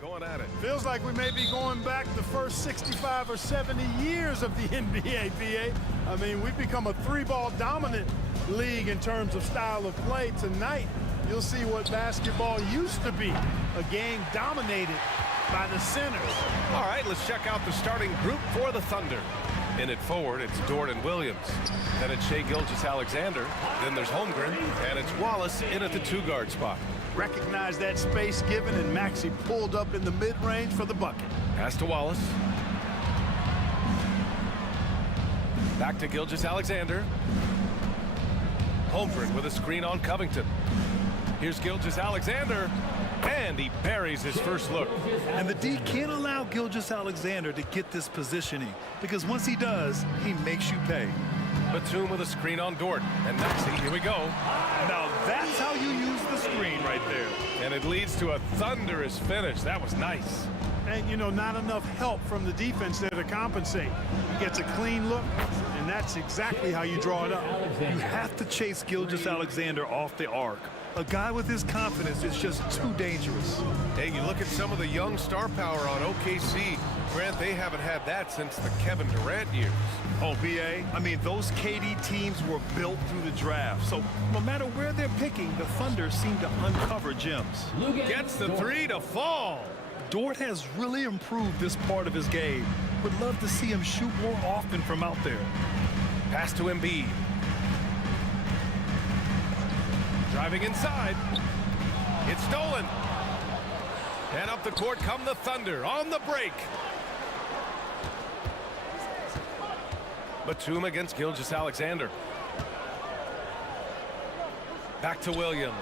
going at it. Feels like we may be going back the first 65 or 70 years of the NBA, BA. I mean, we've become a three-ball dominant league in terms of style of play. Tonight, you'll see what basketball used to be, a game dominated by the centers. All right, let's check out the starting group for the Thunder. In it forward, it's Dort and Williams. Then it's Shai Gilgeous-Alexander. Then there's Holmgren, and it's Wallace in at the two-guard spot. Recognize that space given, and Maxey pulled up in the mid-range for the bucket. Pass to Wallace. Back to Gilgeous-Alexander. Holmgren with a screen on Covington. Here's Gilgeous-Alexander, and he buries his first look. And the D can't allow Gilgeous-Alexander to get this positioning, because once he does, he makes you pay. Batum with a screen on Dort. And Maxey, here we go. Now that's how you use the screen right there. And it leads to a thunderous finish. That was nice. And, you know, not enough help from the defense there to compensate. He gets a clean look, and that's exactly how you draw it up. You have to chase Gilgeous-Alexander off the arc. A guy with his confidence is just too dangerous. Hey, you look at some of the young star power on OKC. Grant, they haven't had that since the Kevin Durant years. Oh, BA, I mean, those KD teams were built through the draft. So no matter where they're picking, the Thunder seem to uncover gems. Gets the three to fall. Dort has really improved this part of his game. Would love to see him shoot more often from out there. Pass to Embiid. Driving inside. It's stolen. And up the court come the Thunder on the break. Batum against Gilgeous-Alexander. Back to Williams.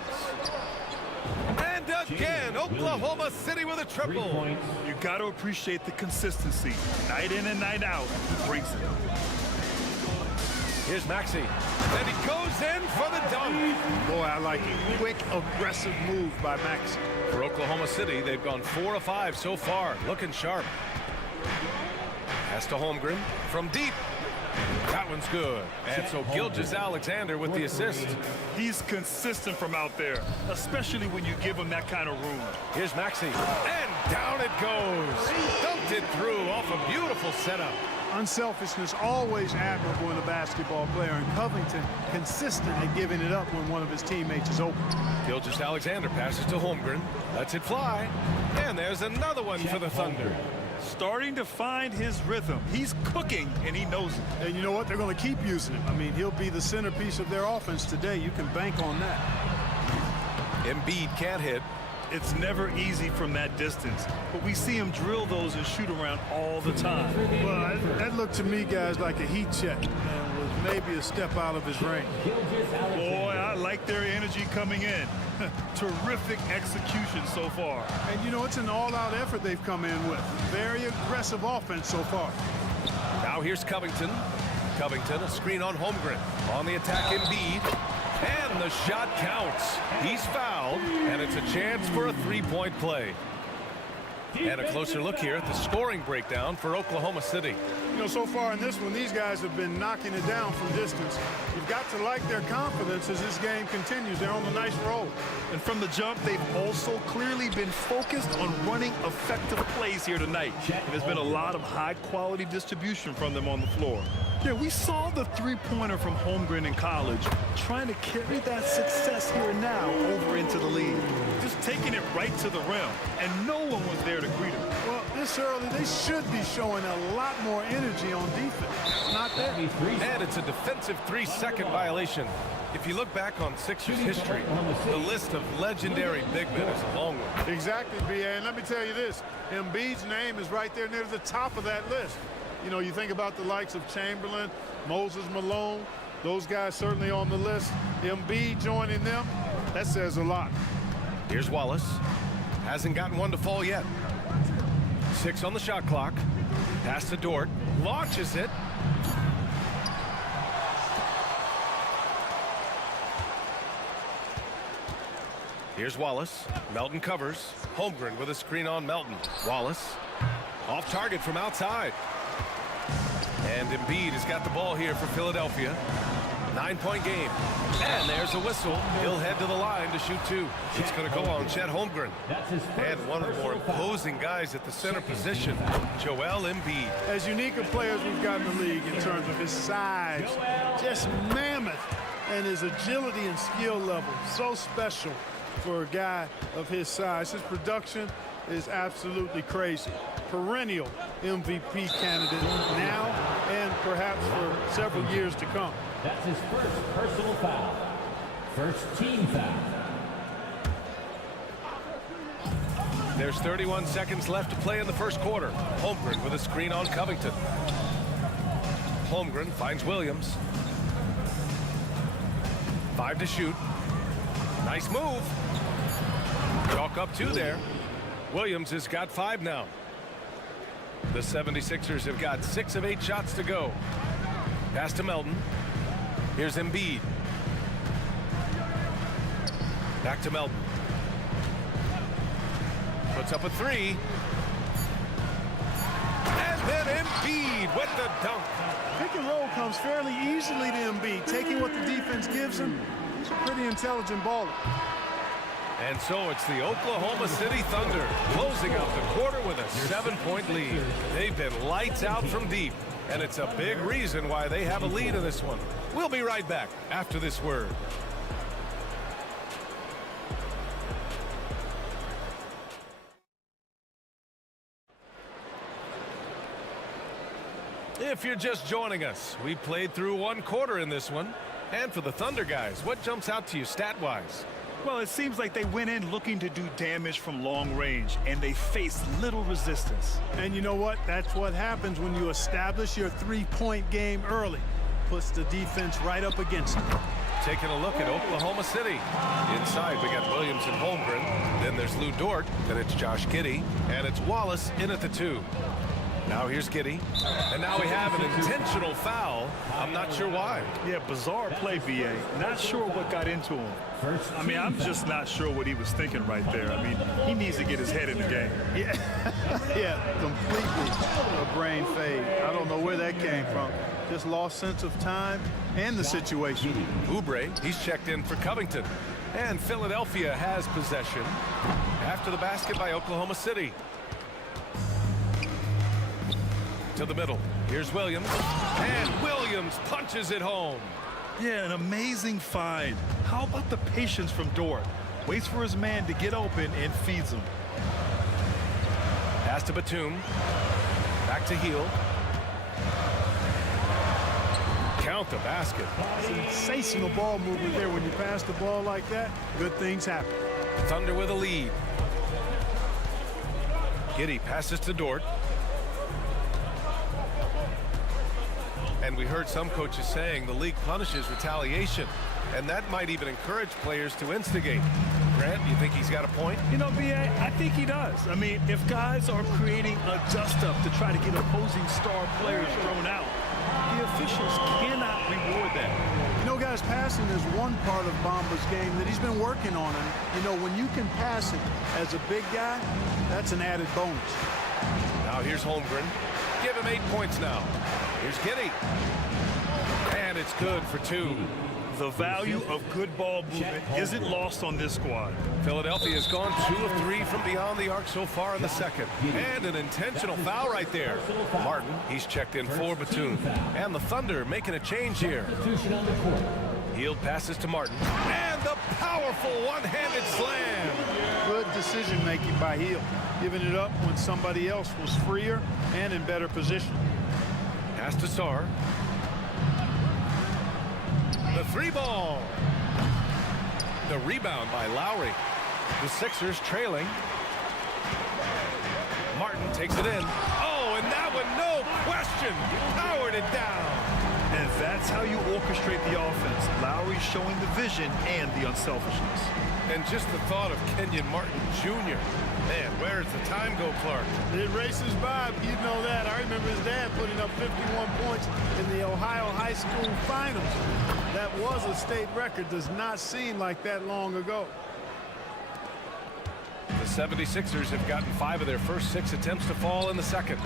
And again, Oklahoma City with a triple. You got to appreciate the consistency. Night in and night out, he brings it. Here's Maxey. And he goes in for the dunk. Boy, I like it. Quick, aggressive move by Maxey. For Oklahoma City, they've gone 4 of 5 so far. Looking sharp. Pass to Holmgren from deep. That one's good. And so Gilgeous-Alexander with the assist. He's consistent from out there, especially when you give him that kind of room. Here's Maxey. And down it goes. Dunked it through off a beautiful setup. Unselfishness always admirable in a basketball player, and Covington consistent at giving it up when one of his teammates is open. Gilgeous-Alexander passes to Holmgren. Lets it fly. And there's another one for the Thunder. Starting to find his rhythm. He's cooking, and he knows it. And you know what? They're going to keep using him. I mean, he'll be the centerpiece of their offense today. You can bank on that. Embiid can't hit. It's never easy from that distance, but we see him drill those and shoot around all the time. Well, that looked to me, guys, like a heat check and was maybe a step out of his range. Boy, I like their energy coming in. Terrific execution so far. And, you know, it's an all-out effort they've come in with. Very aggressive offense so far. Now here's Covington. Covington, a screen on Holmgren. On the attack, Embiid. And the shot counts. He's fouled, and it's a chance for a three-point play. And a closer look here at the scoring breakdown for Oklahoma City. You know, so far in this one, these guys have been knocking it down from distance. You've got to like their confidence as this game continues. They're on a nice roll. And from the jump, they've also clearly been focused on running effective plays here tonight. And there's been a lot of high-quality distribution from them on the floor. Yeah, we saw the three-pointer from Holmgren in college, trying to carry that success here and now over into the league. Just taking it right to the rim, and no one was there to greet him. Well, this early, they should be showing a lot more energy on defense. It's not there. And it's a defensive 3-second violation. If you look back on Sixers history, the list of legendary big men is a long one. Exactly, B.A. And let me tell you this, Embiid's name is right there near the top of that list. You know, you think about the likes of Chamberlain, Moses Malone, those guys certainly on the list. Embiid joining them, that says a lot. Here's Wallace. Hasn't gotten one to fall yet. 6 on the shot clock. Pass to Dort. Launches it. Here's Wallace. Melton covers. Holmgren with a screen on Melton. Wallace off target from outside. And Embiid has got the ball here for Philadelphia. 9-point game. And there's a whistle. He'll head to the line to shoot two. It's going to go on Chet Holmgren. And one of the more imposing guys at the center position, Joel Embiid. As unique a players we've got in the league in terms of his size, just mammoth, and his agility and skill level, so special for a guy of his size. His production is absolutely crazy. Perennial MVP candidate now and perhaps for several years to come. That's his first personal foul. First team foul. There's 31 seconds left to play in the first quarter. Holmgren with a screen on Covington. Holmgren finds Williams. 5 to shoot. Nice move. Chalk up 2 there. Williams has got 5 now. The 76ers have got 6 of 8 shots to go. Pass to Melton. Here's Embiid. Back to Melton. Puts up a 3. And then Embiid with the dunk. Pick and roll comes fairly easily to Embiid, taking what the defense gives him. He's a pretty intelligent baller. And so it's the Oklahoma City Thunder closing out the quarter with a 7-point lead. They've been lights out from deep, and it's a big reason why they have a lead in this one. We'll be right back after this word. If you're just joining us, we played through 1 quarter in this one. And for the Thunder guys, what jumps out to you stat-wise? Well, it seems like they went in looking to do damage from long range, and they faced little resistance. And you know what? That's what happens when you establish your three-point game early. Puts the defense right up against it. Taking a look at Oklahoma City. Inside, we got Williams and Holmgren. Then there's Lou Dort. Then it's Josh Giddey. And it's Wallace in at the 2. Now here's Giddey. And now we have an intentional foul. I'm not sure why. Yeah, bizarre play, BA. Not sure what got into him. I mean, I'm just not sure what he was thinking right there. I mean, he needs to get his head in the game. Yeah, yeah, completely a brain fade. I don't know where that came from. Just lost sense of time and the situation. Oubre, he's checked in for Covington. And Philadelphia has possession after the basket by Oklahoma City. To the middle. Here's Williams. And Williams punches it home. Yeah, an amazing find. How about the patience from Dort? Waits for his man to get open and feeds him. Pass to Batum. Back to Heel. Count the basket. Sensational ball movement there. When you pass the ball like that, good things happen. Thunder with a lead. Giddey passes to Dort. And we heard some coaches saying the league punishes retaliation, and that might even encourage players to instigate. Grant, you think he's got a point? You know, B.A., I think he does. I mean, if guys are creating a dust-up to try to get opposing star players thrown out, the officials cannot reward that. You know, guys, passing is one part of Bamba's game that he's been working on. And, you know, when you can pass it as a big guy, that's an added bonus. Now here's Holmgren. Give him 8 points now. Here's Giddey. And it's good for 2. The value of good ball movement isn't lost on this squad. Philadelphia has gone 2 of 3 from beyond the arc so far in the second. And an intentional foul right there. Martin, he's checked in for Batum. And the Thunder making a change here. Hield passes to Martin. And the powerful one-handed slam. Good decision-making by Hield. Giving it up when somebody else was freer and in better position. Pass to Sarr. The 3 ball. The rebound by Lowry. The Sixers trailing. Martin takes it in. Oh, and that one, no question, powered it down. And that's how you orchestrate the offense. Lowry showing the vision and the unselfishness. And just the thought of Kenyon Martin Jr. Man, where does the time go, Clark? It races by, you know that. I remember his dad putting up 51 points in the Ohio High School Finals. That was a state record. Does not seem like that long ago. The 76ers have gotten 5 of their first 6 attempts to fall in the second.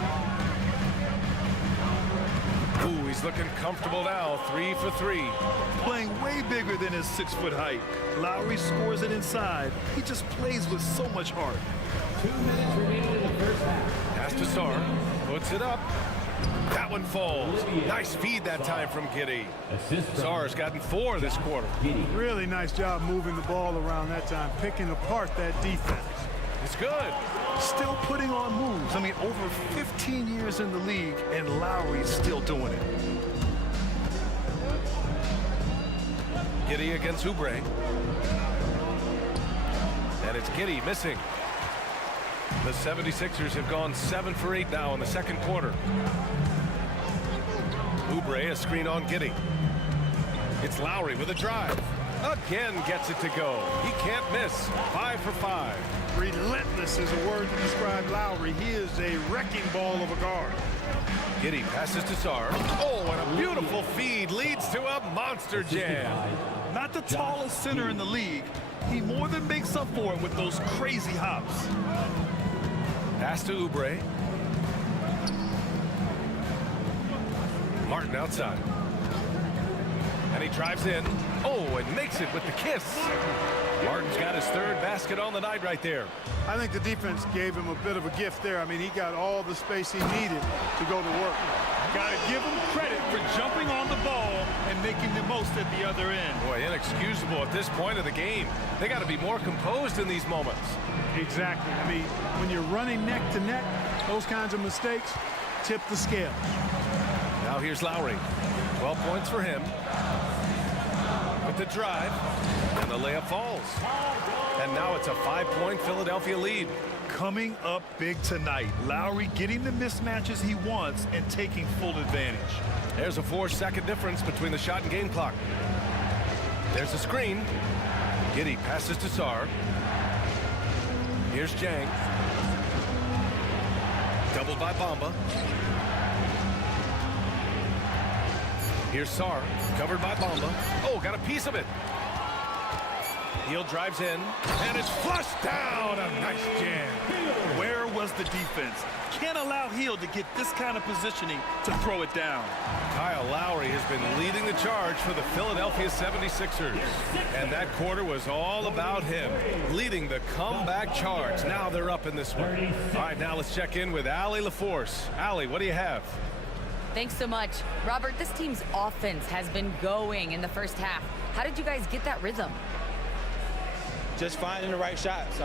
Ooh, he's He's looking comfortable now, 3 for 3. Playing way bigger than his 6-foot height. Lowry scores it inside. He just plays with so much heart. 2 minutes remaining in the first half. Pass to Sar, puts it up. That one falls. Nice feed that time from Giddy. Sar's gotten 4 this quarter. Really nice job moving the ball around that time, picking apart that defense. It's good. Still putting on moves. I mean, over 15 years in the league, and Lowry's still doing it. Giddy against Oubre. And it's Giddy missing. The 76ers have gone 7 for 8 now in the second quarter. Oubre, a screen on Giddy. It's Lowry with a drive. Again gets it to go. He can't miss. 5 for 5. Relentless is a word to describe Lowry. He is a wrecking ball of a guard. Giddy passes to Sar. Oh, and a beautiful feed leads to a monster jam. Not the tallest center in the league. He more than makes up for it with those crazy hops. Pass to Oubre. Martin outside. And he drives in. Oh, and makes it with the kiss. Martin's got his 3rd basket on the night right there. I think the defense gave him a bit of a gift there. I mean, he got all the space he needed to go to work. Got to give him credit for jumping on the ball and making the most at the other end. Boy, inexcusable at this point of the game. They got to be more composed in these moments. Exactly. I mean, when you're running neck to neck, those kinds of mistakes tip the scale. Now here's Lowry. 12 points for him. With the drive, and the layup falls. And now it's a 5-point Philadelphia lead. Coming up big tonight. Lowry getting the mismatches he wants and taking full advantage. There's a 4-second difference between the shot and game clock. There's a screen. Giddy passes to Sar. Here's Jang. Doubled by Bamba. Here's Sar, covered by Bamba. Oh, got a piece of it. Heel drives in, and it's flushed down. A nice jam. Where was the defense? Can't allow Hill to get this kind of positioning to throw it down. Kyle Lowry has been leading the charge for the Philadelphia 76ers. And that quarter was all about him, leading the comeback charge. Now they're up in this one. All right, now let's check in with Allie LaForce. Allie, what do you have? Thanks so much. Robert, this team's offense has been going in the first half. How did you guys get that rhythm? Just finding the right shots.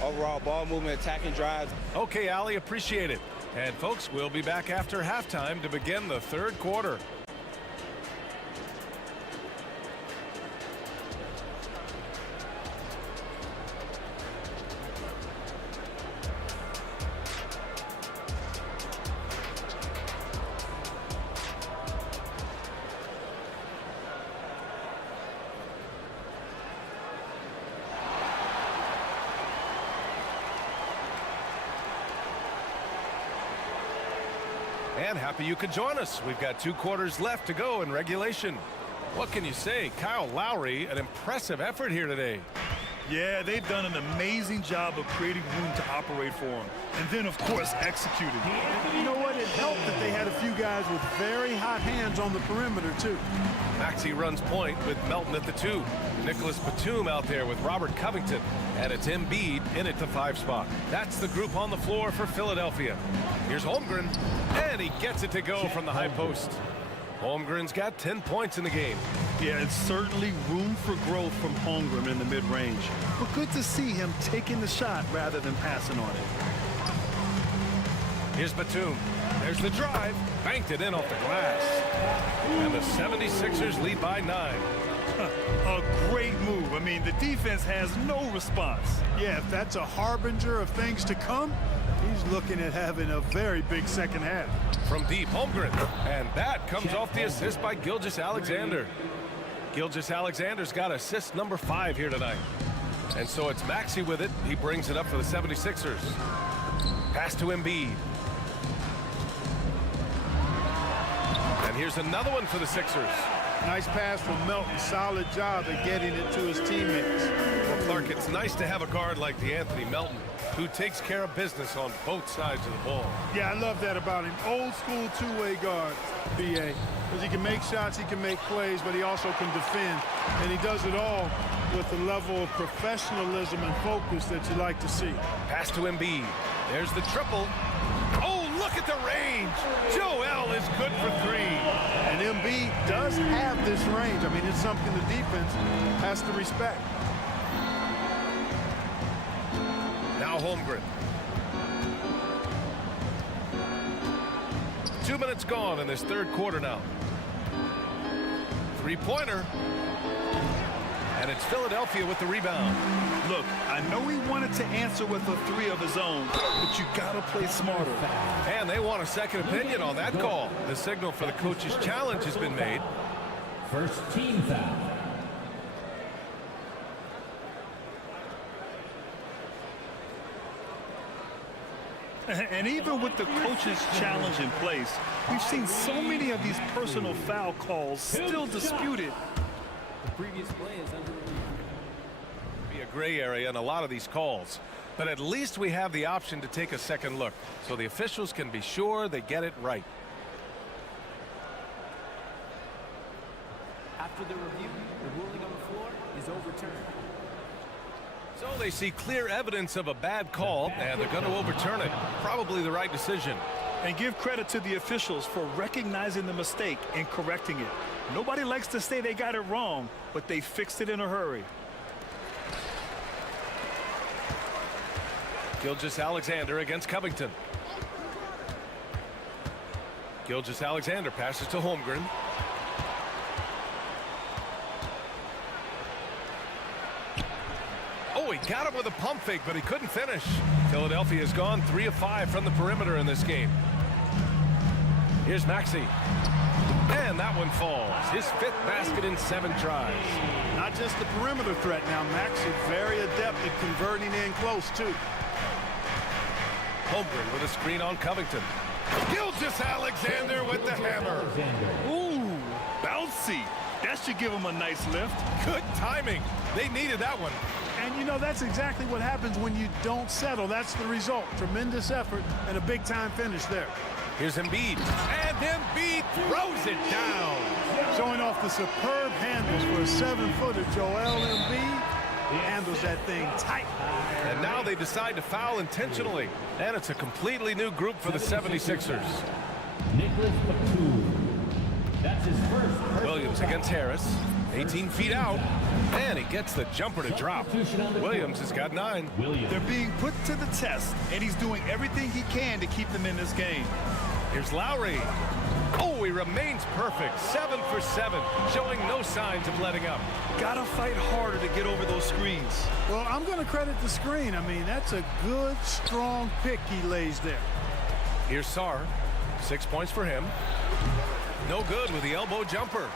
Overall ball movement, attacking drives. Okay, Allie, appreciate it. And folks, we'll be back after halftime to begin the third quarter. And happy you could join us. We've got 2 quarters left to go in regulation. What can you say? Kyle Lowry, an impressive effort here today. Yeah, they've done an amazing job of creating room to operate for him. And then, of course, executing. You know what? It helped that they had a few guys with very hot hands on the perimeter, too. Maxey runs point with Melton at the 2. Nicholas Batum out there with Robert Covington. And it's Embiid in at the 5 spot. That's the group on the floor for Philadelphia. Here's Holmgren, and he gets it to go from the high post. Holmgren's got 10 points in the game. Yeah, it's certainly room for growth from Holmgren in the mid-range. But good to see him taking the shot rather than passing on it. Here's Batum. There's the drive. Banked it in off the glass. And the 76ers lead by 9. A great move. I mean, the defense has no response. Yeah, if that's a harbinger of things to come, he's looking at having a very big second half. From deep, Holmgren. And that comes off the assist by Gilgeous-Alexander. Gilgeous-Alexander's got assist number 5 here tonight. And so it's Maxey with it. He brings it up for the 76ers. Pass to Embiid. And here's another one for the Sixers. Nice pass from Melton. Solid job at getting it to his teammates. Well, Clark, it's nice to have a guard like DeAnthony Melton who takes care of business on both sides of the ball. Yeah, I love that about him. Old school two-way guard, B.A. because he can make shots, he can make plays, but he also can defend. And he does it all with a level of professionalism and focus that you like to see. Pass to Embiid. There's the triple. Oh, look at the range. Joel is good for three. And Embiid does have this range. I mean, it's something the defense has to respect. Now Holmgren. 2 minutes gone in this third quarter now. Three-pointer. And it's Philadelphia with the rebound. Look, I know he wanted to answer with a three of his own, but you gotta play smarter. And they want a second opinion on that call. The signal for the coach's challenge has been made. First team foul. And even with the coach's challenge in place, we've seen so many of these personal foul calls still disputed. The previous play is under review. Be a gray area in a lot of these calls, but at least we have the option to take a second look, so the officials can be sure they get it right. After the review, the ruling on the floor is overturned. So they see clear evidence of a bad call, and they're going to overturn it. Probably the right decision. And give credit to the officials for recognizing the mistake and correcting it. Nobody likes to say they got it wrong, but they fixed it in a hurry. Gilgeous-Alexander against Covington. Gilgeous-Alexander passes to Holmgren. Oh, he got him with a pump fake, but he couldn't finish. Philadelphia has gone 3 of 5 from the perimeter in this game. Here's Maxey. And that one falls. His 5th basket in 7 tries. Not just the perimeter threat now. Maxey very adept at converting in close, too. Holmgren with a screen on Covington. Gilgeous-Alexander with the hammer. Ooh, bouncy. That should give him a nice lift. Good timing. They needed that one. And, you know, that's exactly what happens when you don't settle. That's the result. Tremendous effort and a big-time finish there. Here's Embiid. And Embiid throws it down. Showing off the superb handles for a 7-footer. Joel Embiid handles that thing tight. And now they decide to foul intentionally. And it's a completely new group for the 76ers. Nicholas Batum. That's his first. Williams against Harris. 18 feet out. And he gets the jumper to drop. Williams has got 9. They're being put to the test, and he's doing everything he can to keep them in this game. Here's Lowry. Oh, he remains perfect. 7 for 7, showing no signs of letting up. Gotta fight harder to get over those screens. Well, I'm going to credit the screen. I mean, that's a good, strong pick he lays there. Here's Sarr. 6 points for him. No good with the elbow jumper.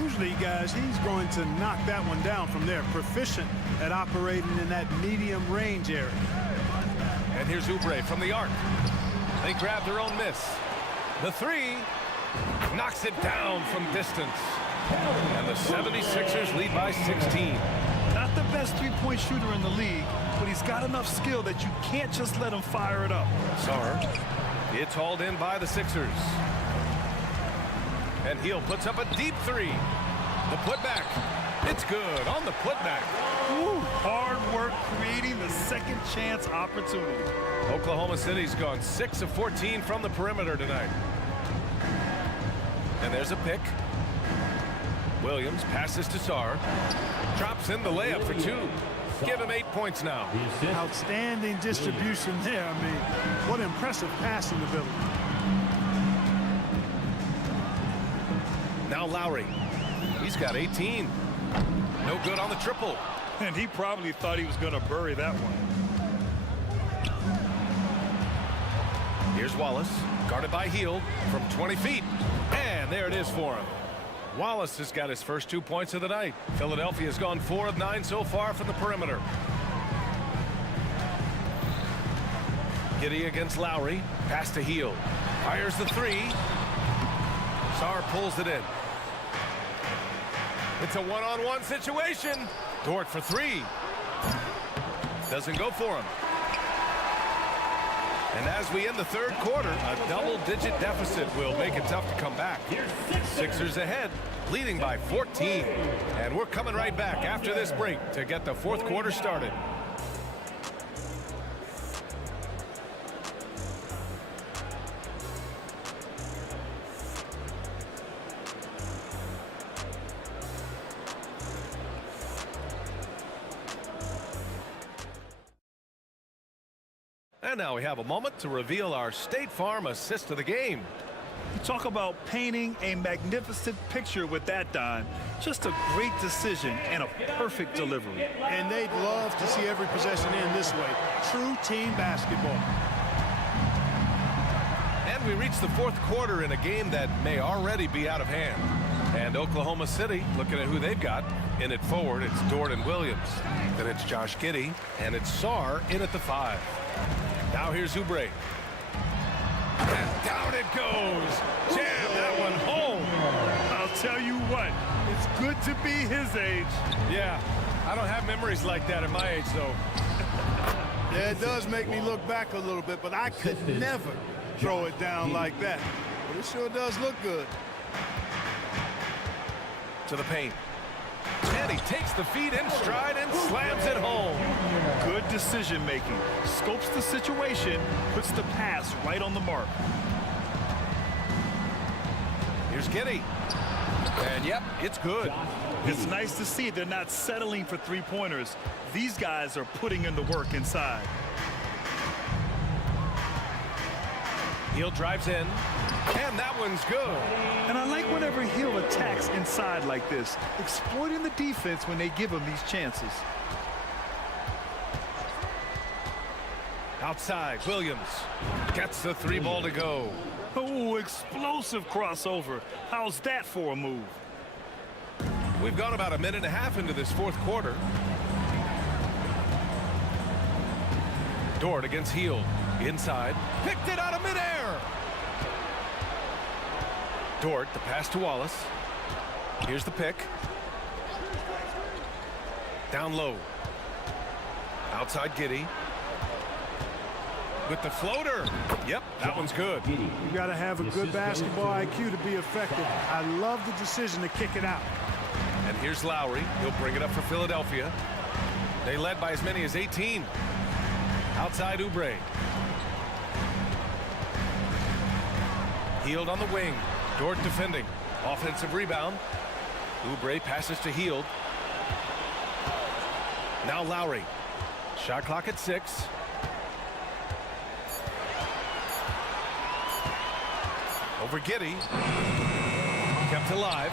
Usually, guys, he's going to knock that one down from there. Proficient at operating in that medium range area. And here's Oubre from the arc. They grab their own miss. The 3 knocks it down from distance. And the 76ers lead by 16. Not the best three-point shooter in the league, but he's got enough skill that you can't just let him fire it up. Sarr. It's hauled in by the Sixers. And Hill puts up a deep 3. The putback. It's good on the putback. Ooh, hard work creating the second chance opportunity. Oklahoma City's gone 6 of 14 from the perimeter tonight. And there's a pick. Williams passes to Sarr. Drops in the layup for 2. Give him 8 points now. Outstanding distribution there. I mean, what impressive passing ability. Now Lowry. He's got 18. No good on the triple. And he probably thought he was going to bury that one. Here's Wallace, guarded by Hield from 20 feet. And there it is for him. Wallace has got his first 2 points of the night. Philadelphia's gone 4 of 9 so far from the perimeter. Giddey against Lowry. Pass to Hield. Fires the 3. Sarr pulls it in. It's a one-on-one situation. Dort for 3. Doesn't go for him. And as we end the third quarter, a double-digit deficit will make it tough to come back. Sixers ahead, leading by 14. And we're coming right back after this break to get the fourth quarter started. And now we have a moment to reveal our State Farm assist of the game. You talk about painting a magnificent picture with that dime. Just a great decision and a perfect delivery. And they'd love to see every possession end this way. True team basketball. And we reach the fourth quarter in a game that may already be out of hand. And Oklahoma City, looking at who they've got, in at forward, it's Dort and Williams. Then it's Josh Giddey, and it's Sarr in at the 5. Now here's Oubre. And down it goes. Jam that one home. I'll tell you what, it's good to be his age. Yeah, I don't have memories like that at my age, though. Yeah, it does make me look back a little bit, but I could never throw it down like that. But it sure does look good. To the paint. And he takes the feed in stride and slams it home. Good decision making. Scopes the situation, puts the pass right on the mark. Here's Giddey. And yep, it's good. It's nice to see they're not settling for three-pointers. These guys are putting in the work inside. Hill drives in, and that one's good. And I like whenever Hill attacks inside like this, exploiting the defense when they give him these chances. Outside, Williams gets the 3 ball to go. Oh, explosive crossover. How's that for a move? We've gone about a minute and a half into this fourth quarter. Dort against Hill. Inside. Picked it out of midair. Dort, the pass to Wallace. Here's the pick. Down low. Outside Giddey. With the floater. Yep, that one's good. You got to have a good basketball IQ to be effective. I love the decision to kick it out. And here's Lowry. He'll bring it up for Philadelphia. They led by as many as 18. Outside Oubre. Hield on the wing. Dort defending. Offensive rebound. Oubre passes to Hield. Now Lowry. Shot clock at 6. Over Giddey. Kept alive.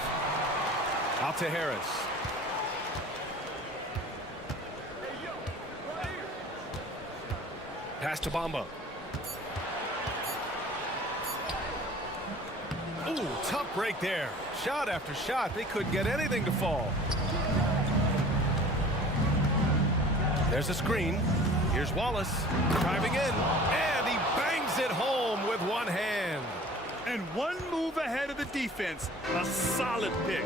Out to Harris. Pass to Bamba. Ooh, tough break there. Shot after shot. They couldn't get anything to fall. There's a screen. Here's Wallace driving in. And he bangs it home with one hand. And one move ahead of the defense. A solid pick.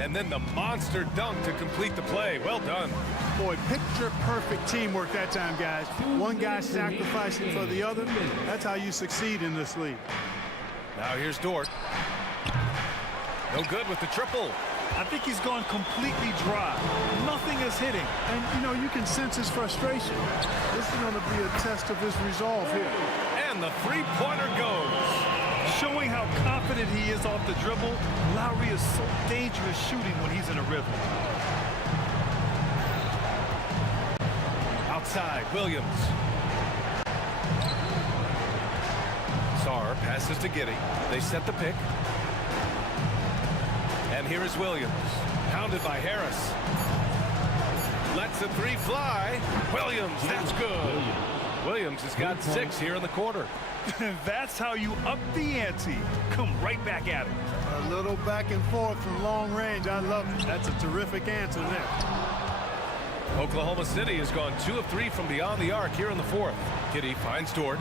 And then the monster dunk to complete the play. Well done. Boy, picture-perfect teamwork that time, guys. One guy sacrificing for the other. That's how you succeed in this league. Now here's Dort. No good with the triple. I think he's gone completely dry. Nothing is hitting. And, you know, you can sense his frustration. This is going to be a test of his resolve here. And the three-pointer goes. Showing how confident he is off the dribble. Lowry is so dangerous shooting when he's in a rhythm. Outside, Williams. Sarr passes to Giddey. They set the pick. And here is Williams. Pounded by Harris. Lets the 3 fly. Williams, that's good. Williams has got 6 here in the quarter. That's how you up the ante. Come right back at it. A little back and forth from long range. I love it. That's a terrific answer there. Oklahoma City has gone 2 of 3 from beyond the arc here in the fourth. Giddey finds Dort.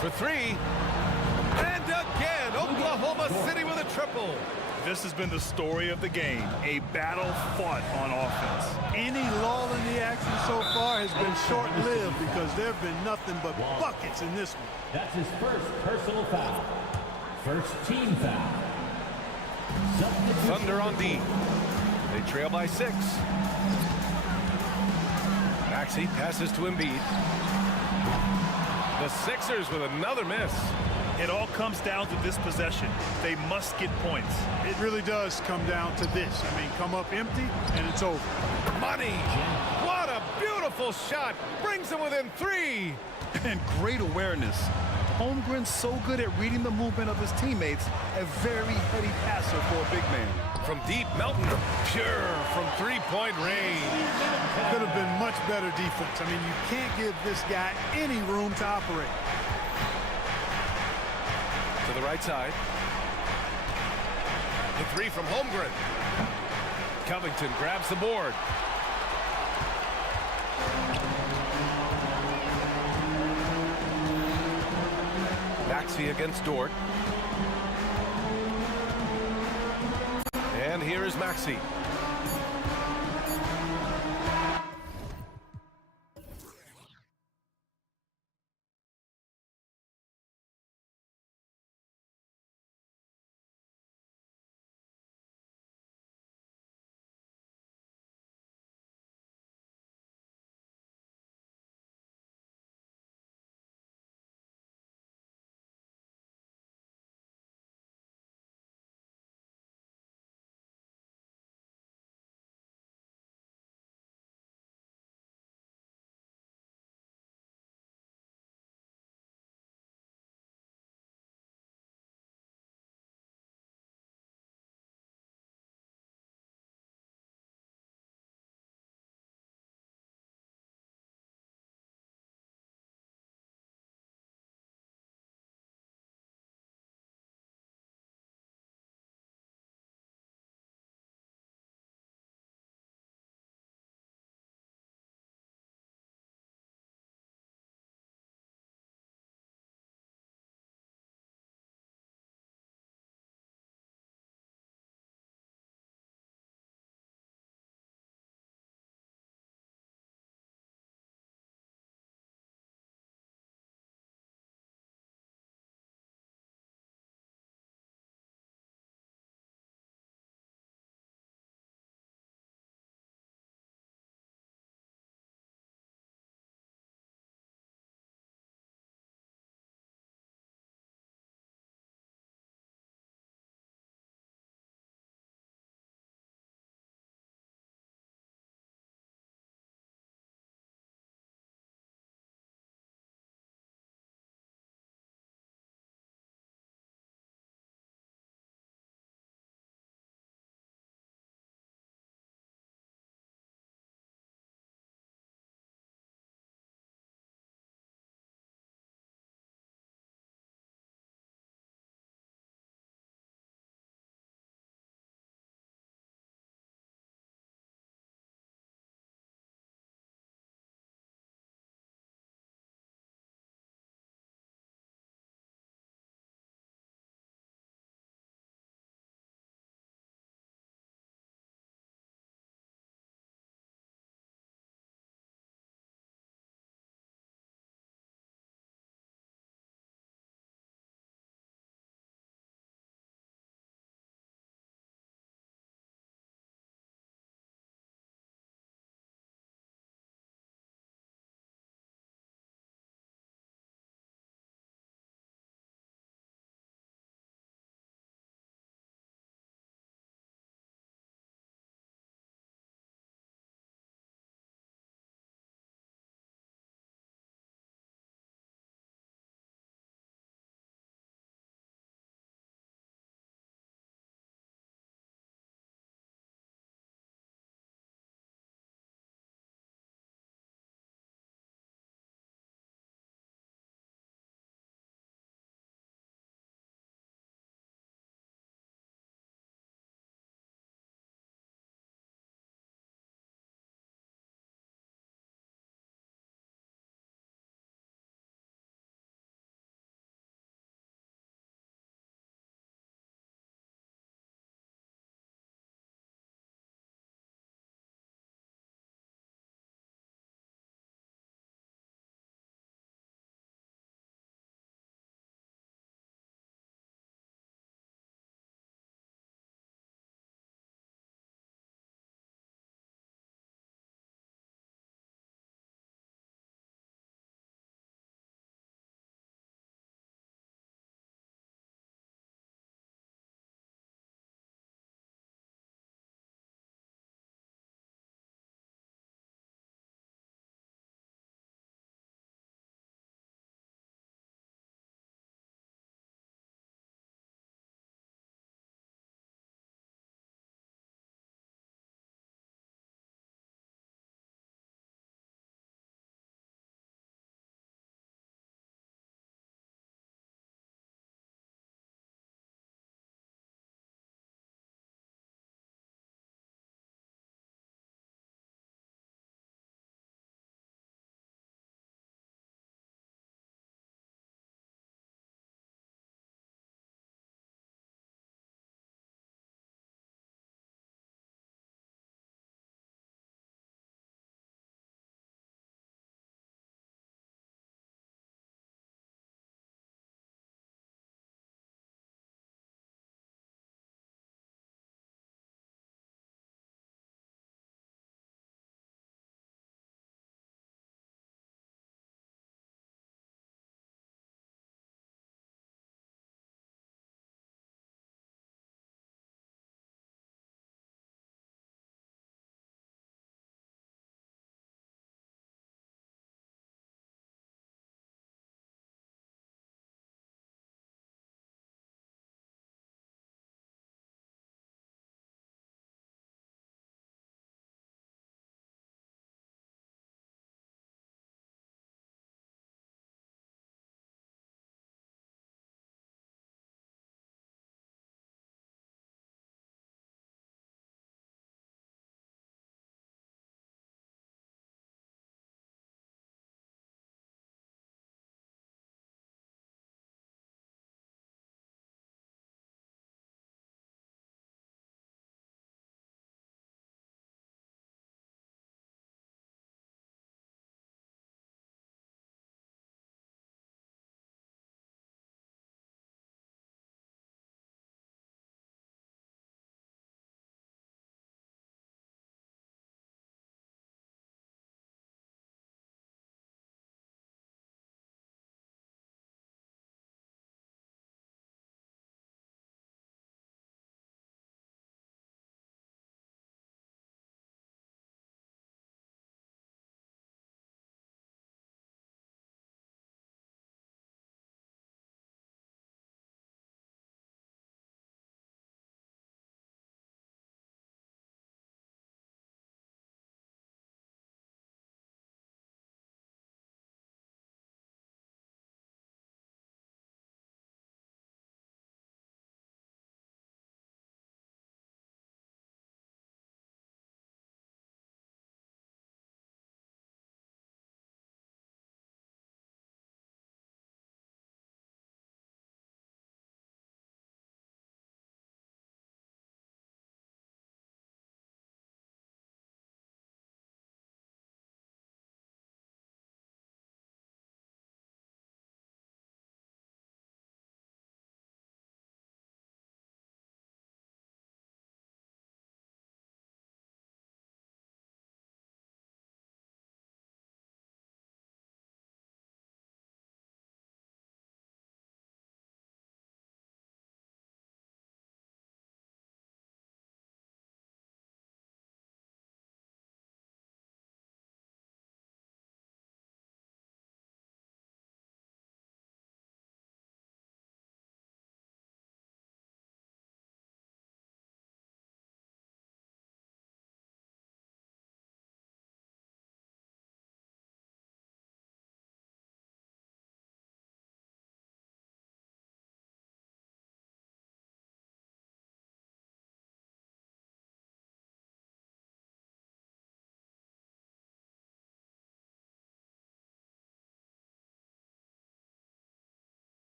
For 3. And again, Oklahoma City with a triple. This has been the story of the game, a battle fought on offense. Any lull in the action so far has been short-lived because there have been nothing but buckets in this one. That's his first personal foul. First team foul. Thunder on D. They trail by 6. Maxey passes to Embiid. The Sixers with another miss. It all comes down to this possession. They must get points. It really does come down to this. I mean, come up empty, and it's over. Money! What a beautiful shot! Brings them within 3. And great awareness. Holmgren's so good at reading the movement of his teammates, a very heady passer for a big man. From deep, Melton, pure from three-point range. Could have been much better defense. I mean, you can't give this guy any room to operate. To the right side. The 3 from Holmgren. Covington grabs the board. Maxey against Dort. And here is Maxey.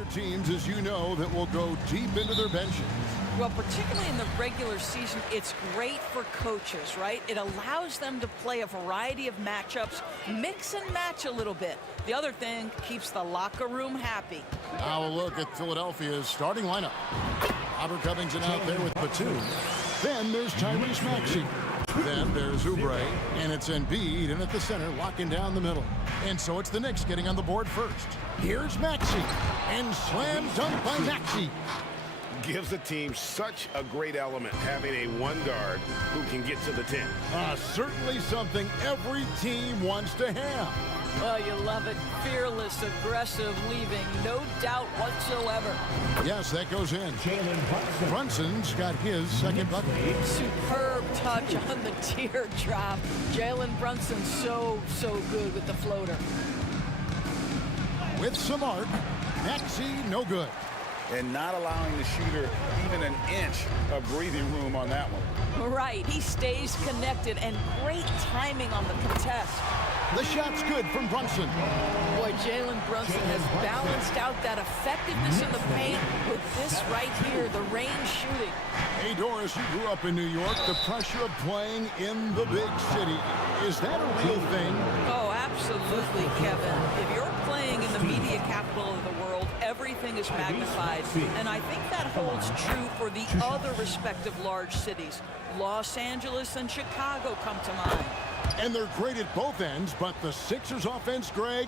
are teams, as you know, that will go deep into their benches. Well, particularly in the regular season, it's great for coaches, right? It allows them to play a variety of matchups, mix and match a little bit. The other thing keeps the locker room happy. Now a look at Philadelphia's starting lineup. Robert Covington out there with Batum. Then there's Tyrese Maxey. Then there's Oubre, and it's Embiid in at the center, locking down the middle. And so it's the Knicks getting on the board first. Here's Maxey, and slam dunk by Maxey. Gives the team such a great element, having a one guard who can get to the 10. Certainly something every team wants to have. Oh, you love it. Fearless, aggressive, leaving, no doubt whatsoever. Yes, that goes in. Brunson's got his second bucket. Superb touch on the teardrop. Jalen Brunson so good with the floater. With some arc, Maxey no good. And not allowing the shooter even an inch of breathing room on that one. Right, he stays connected, and great timing on the contest. The shot's good from Brunson. Boy, Jalen Brunson has balanced out that effectiveness in the paint with this right here, the range shooting. Hey, Doris, you grew up in New York. The pressure of playing in the big city, is that a real thing? Oh, absolutely, Kevin. If you're playing in the media capital of the world, everything is magnified. And I think that holds true for the other respective large cities. Los Angeles and Chicago come to mind. And they're great at both ends, but the Sixers offense, Greg,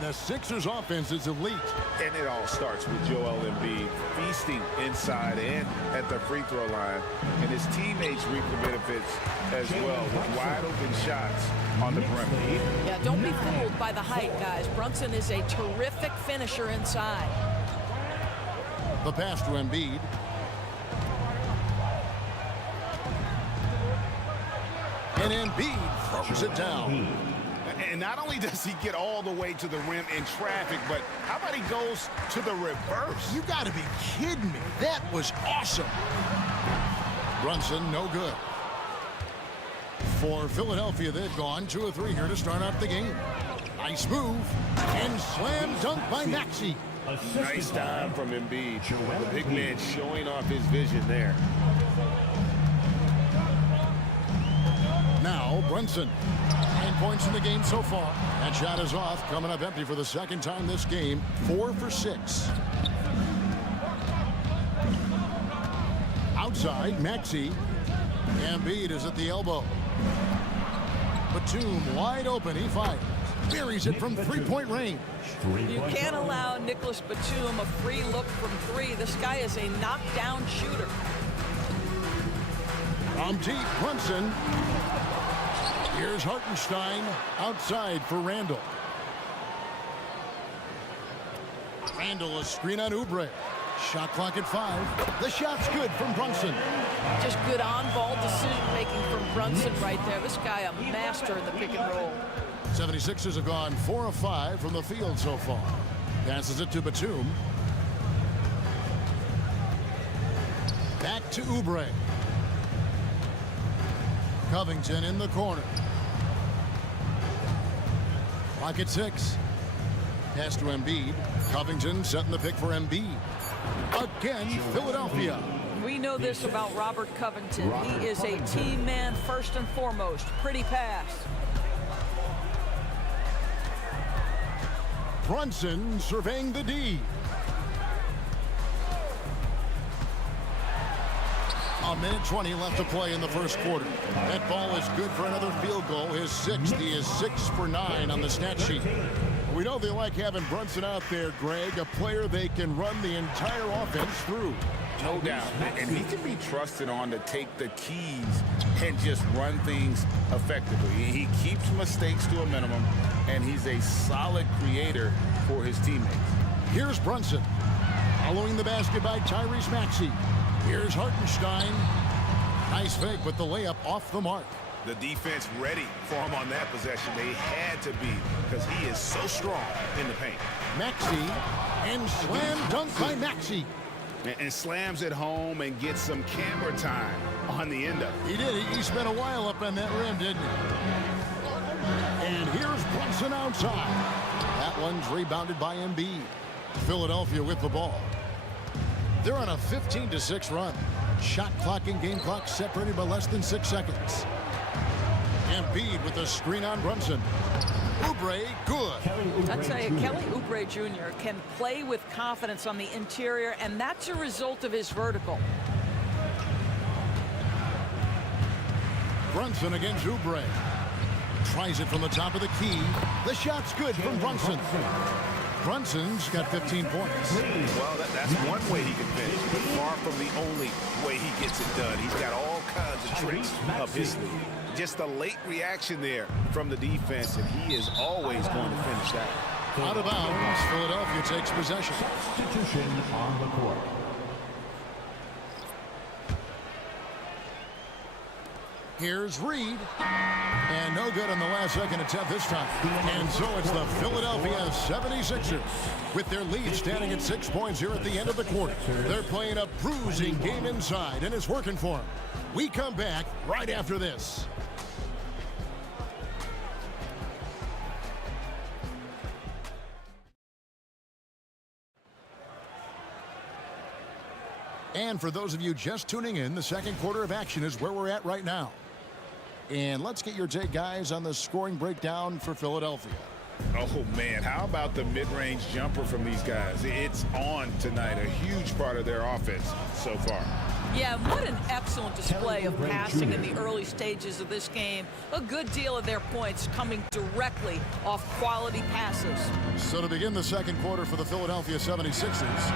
the Sixers offense is elite. And it all starts with Joel Embiid feasting inside and at the free throw line. And his teammates reap the benefits as well with wide open shots on the perimeter. Yeah, don't be fooled by the height, guys. Brunson is a terrific finisher inside. The pass to Embiid. And Embiid throws it down. And not only does he get all the way to the rim in traffic, but how about he goes to the reverse? You gotta be kidding me. That was awesome. Brunson, no good. For Philadelphia, they've gone 2 of 3 here to start out the game. Nice move. And slam dunk by Maxey. Nice time from Embiid. The big man showing off his vision there. Now Brunson. 9 points in the game so far. That shot is off, coming up empty for the second time this game. 4 for 6. Outside, Maxey. Embiid is at the elbow. Batum wide open. He fires. Buries it from three-point range. You can't allow Nicholas Batum a free look from 3. This guy is a knockdown shooter. From deep, Brunson. Here's Hartenstein outside for Randall. Randall, a screen on Oubre. Shot clock at 5. The shot's good from Brunson. Just good on-ball decision-making from Brunson right there. This guy a master in the pick and roll. 76ers have gone 4 of 5 from the field so far. Passes it to Batum. Back to Oubre. Covington in the corner. Clock at 6. Pass to Embiid. Covington setting the pick for Embiid. Again, Philadelphia. We know this about Robert Covington. He is a team man first and foremost. Pretty pass. Brunson surveying the D. A minute 20 left to play in the first quarter. That ball is good for another field goal. His 6th. He is 6 for 9 on the stat sheet. We know they like having Brunson out there, Greg, a player they can run the entire offense through. No doubt. And he can be trusted on to take the keys and just run things effectively. He keeps mistakes to a minimum, and he's a solid creator for his teammates. Here's Brunson. Following the basket by Tyrese Maxey. Here's Hartenstein. Nice fake, but the layup off the mark. The defense ready for him on that possession. They had to be, because he is so strong in the paint. Maxey, and slam dunk by Maxey. And slams it home and gets some camera time on the end of it. He did. He spent a while up on that rim, didn't he? And here's Brunson outside. That one's rebounded by Embiid. Philadelphia with the ball. They're on a 15-6 run. Shot clock and game clock separated by less than 6 seconds. Embiid with a screen on Brunson. Oubre, good. I tell you, Kelly Oubre Jr. can play with confidence on the interior, and that's a result of his vertical. Brunson against Oubre. Tries it from the top of the key. The shot's good from Brunson. Brunson's got 15 points. Well, that's one way he can finish, but far from the only way he gets it done. He's got all kinds of tricks up his sleeve. Just a late reaction there from the defense, and he is always going to finish that. Out of bounds, Philadelphia takes possession. Substitution on the court. Here's Reed. And no good on the last second attempt this time. And so it's the Philadelphia 76ers with their lead standing at 6 points here at the end of the quarter. They're playing a bruising game inside, and it's working for them. We come back right after this. And for those of you just tuning in, the second quarter of action is where we're at right now. And let's get your take, guys, on the scoring breakdown for Philadelphia. Oh, man, how about the mid-range jumper from these guys? It's on tonight, a huge part of their offense so far. Yeah, what an excellent display of passing in the early stages of this game. A good deal of their points coming directly off quality passes. So to begin the second quarter for the Philadelphia 76ers,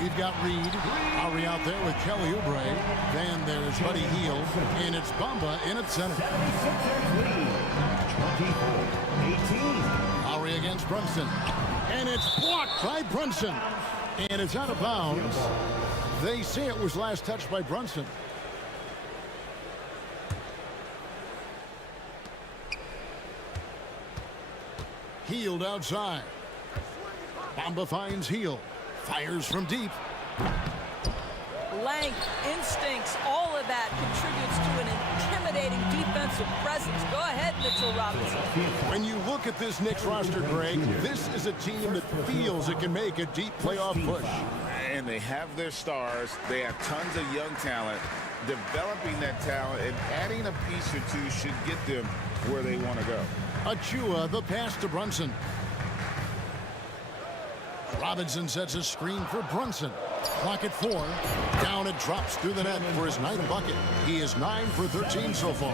we've got Reed, Lowry out there with Kelly Oubre. Then there's Buddy Hield, and it's Bamba in at center. 24-18. Lowry against Brunson, and it's blocked by Brunson, and it's out of bounds. They say it was last touched by Brunson. Hield outside. Bamba finds Hield. Fires from deep. Length, instincts, all of that contributes to an intimidating defensive presence. Go ahead, Mitchell Robinson. When you look at this Knicks roster, Greg, this is a team that feels it can make a deep playoff push. And they have their stars. They have tons of young talent. Developing that talent and adding a piece or two should get them where they want to go. Achua, the pass to Brunson. Robinson sets a screen for Brunson. Clock at 4. Down it drops through the net for his 9th bucket. He is 9 for 13 so far.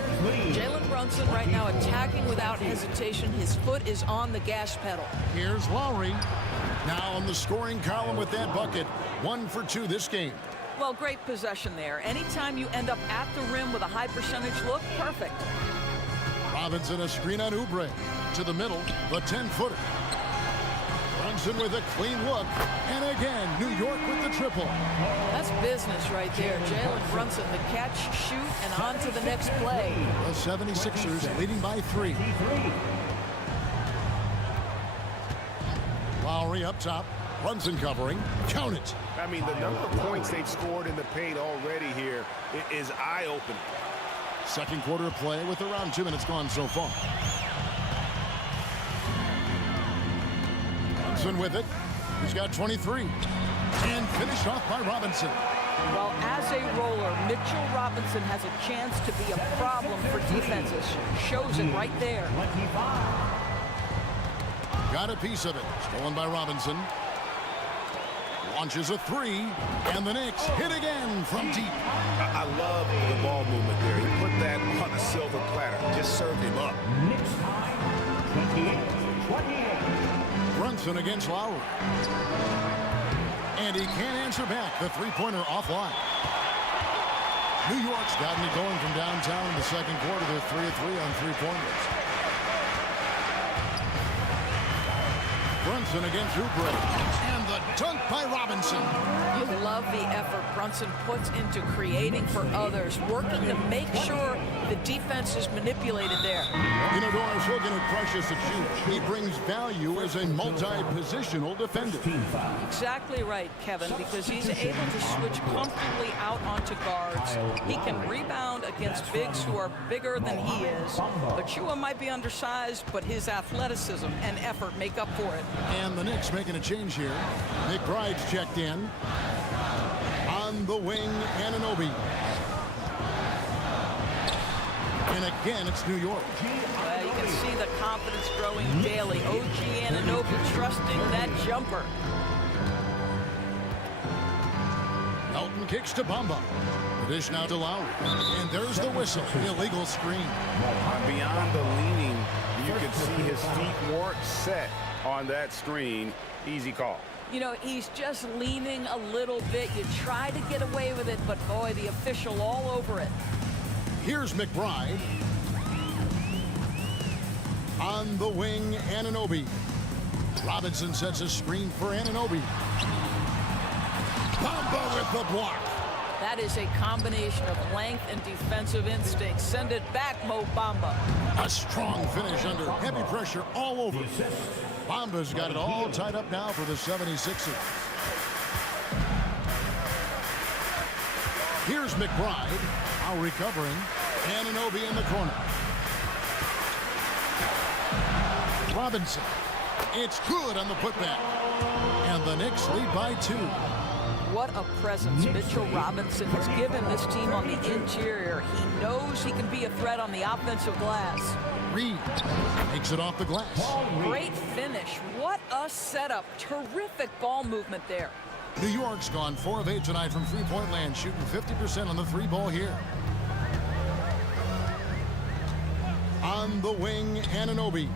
Jalen Brunson right now attacking without hesitation. His foot is on the gas pedal. Here's Lowry. Now on the scoring column with that bucket. 1 for 2 this game. Well, great possession there. Anytime you end up at the rim with a high percentage look, perfect. Robinson a screen on Oubre. To the middle, the 10-footer. Brunson with a clean look. And again, New York with the triple. That's business right there. Jalen Brunson, the catch, shoot, and on to the next play. The 76ers leading by 3. Lowry up top. Brunson covering. Count it. I mean, the number of points they've scored in the paint already here is eye-opening. Second quarter of play with around 2 minutes gone so far. Brunson with it. He's got 23. And finished off by Robinson. Well, as a roller, Mitchell Robinson has a chance to be a problem for defenses. Shows it right there. Got a piece of it. Stolen by Robinson. Launches a 3. And the Knicks hit again from deep. I love the ball movement there. He put that on a silver platter. Just served him up. Knicks high, 28-28. Brunson against Lowry. And he can't answer back. The three-pointer offline. New York's gotten it going from downtown in the second quarter. They're 3 of 3 on three-pointers. Brunson against Oubre. And the dunk by Robinson. You love the effort Brunson puts into creating for others, working to make sure the defense is manipulated there. You know, Doris, looking at Precious at shoot, he brings value as a multi-positional defender. Exactly right, Kevin, because he's able to switch comfortably out onto guards. He can rebound against bigs who are bigger than he is. Achua might be undersized, but his athleticism and effort make up for it. And the Knicks making a change here. McBride's checked in. On the wing, Anunoby. And again, it's New York. You can see the confidence growing daily. OG Anunoby trusting that jumper. Melton kicks to Bamba. The dish now to Lowry. And there's the whistle. Illegal screen. Beyond the leaning, you can see his feet weren't set on that screen. Easy call. You know, he's just leaning a little bit. You try to get away with it, but boy, the official all over it. Here's McBride. On the wing, Anunoby. Robinson sets a screen for Anunoby. Bamba with the block. That is a combination of length and defensive instinct. Send it back, Mo Bamba. A strong finish under heavy pressure all over. Bamba's got it all tied up now for the 76ers. Here's McBride. Now recovering. Anunoby in the corner. Robinson. It's good on the putback. And the Knicks lead by 2. What a presence Mitchell Robinson has given this team on the interior. He knows he can be a threat on the offensive glass. Reed takes it off the glass. Great finish. What a setup. Terrific ball movement there. New York's gone 4 of 8 tonight from three-point land, shooting 50% on the 3-ball here. On the wing, Anunoby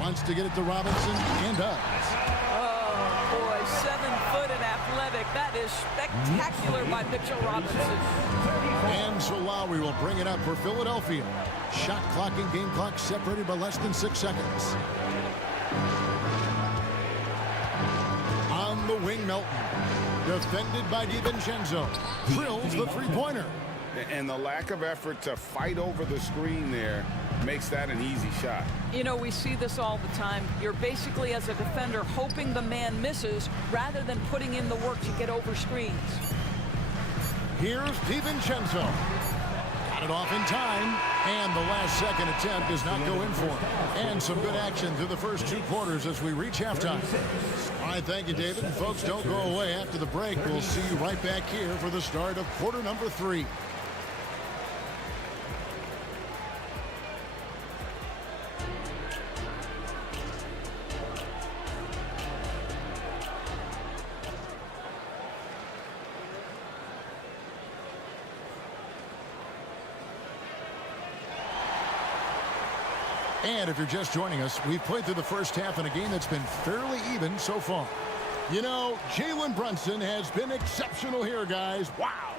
wants to get it to Robinson and does. Oh, boy, 7 foot and athletic. That is spectacular by Mitchell Robinson. And so Lowry will bring it up for Philadelphia. Shot clock and game clock separated by less than 6 seconds. On the wing, Melton. Defended by DiVincenzo. Drills the three-pointer. And the lack of effort to fight over the screen there makes that an easy shot. You know, we see this all the time. You're basically, as a defender, hoping the man misses rather than putting in the work to get over screens. Here's DiVincenzo. Got it off in time, and the last second attempt does not go in for him. And some good action through the first 2 quarters as we reach halftime. All right, thank you, David. And folks, don't go away. After the break, we'll see you right back here for the start of quarter number 3. And if you're just joining us, we've played through the first half in a game that's been fairly even so far. You know, Jalen Brunson has been exceptional here, guys. Wow.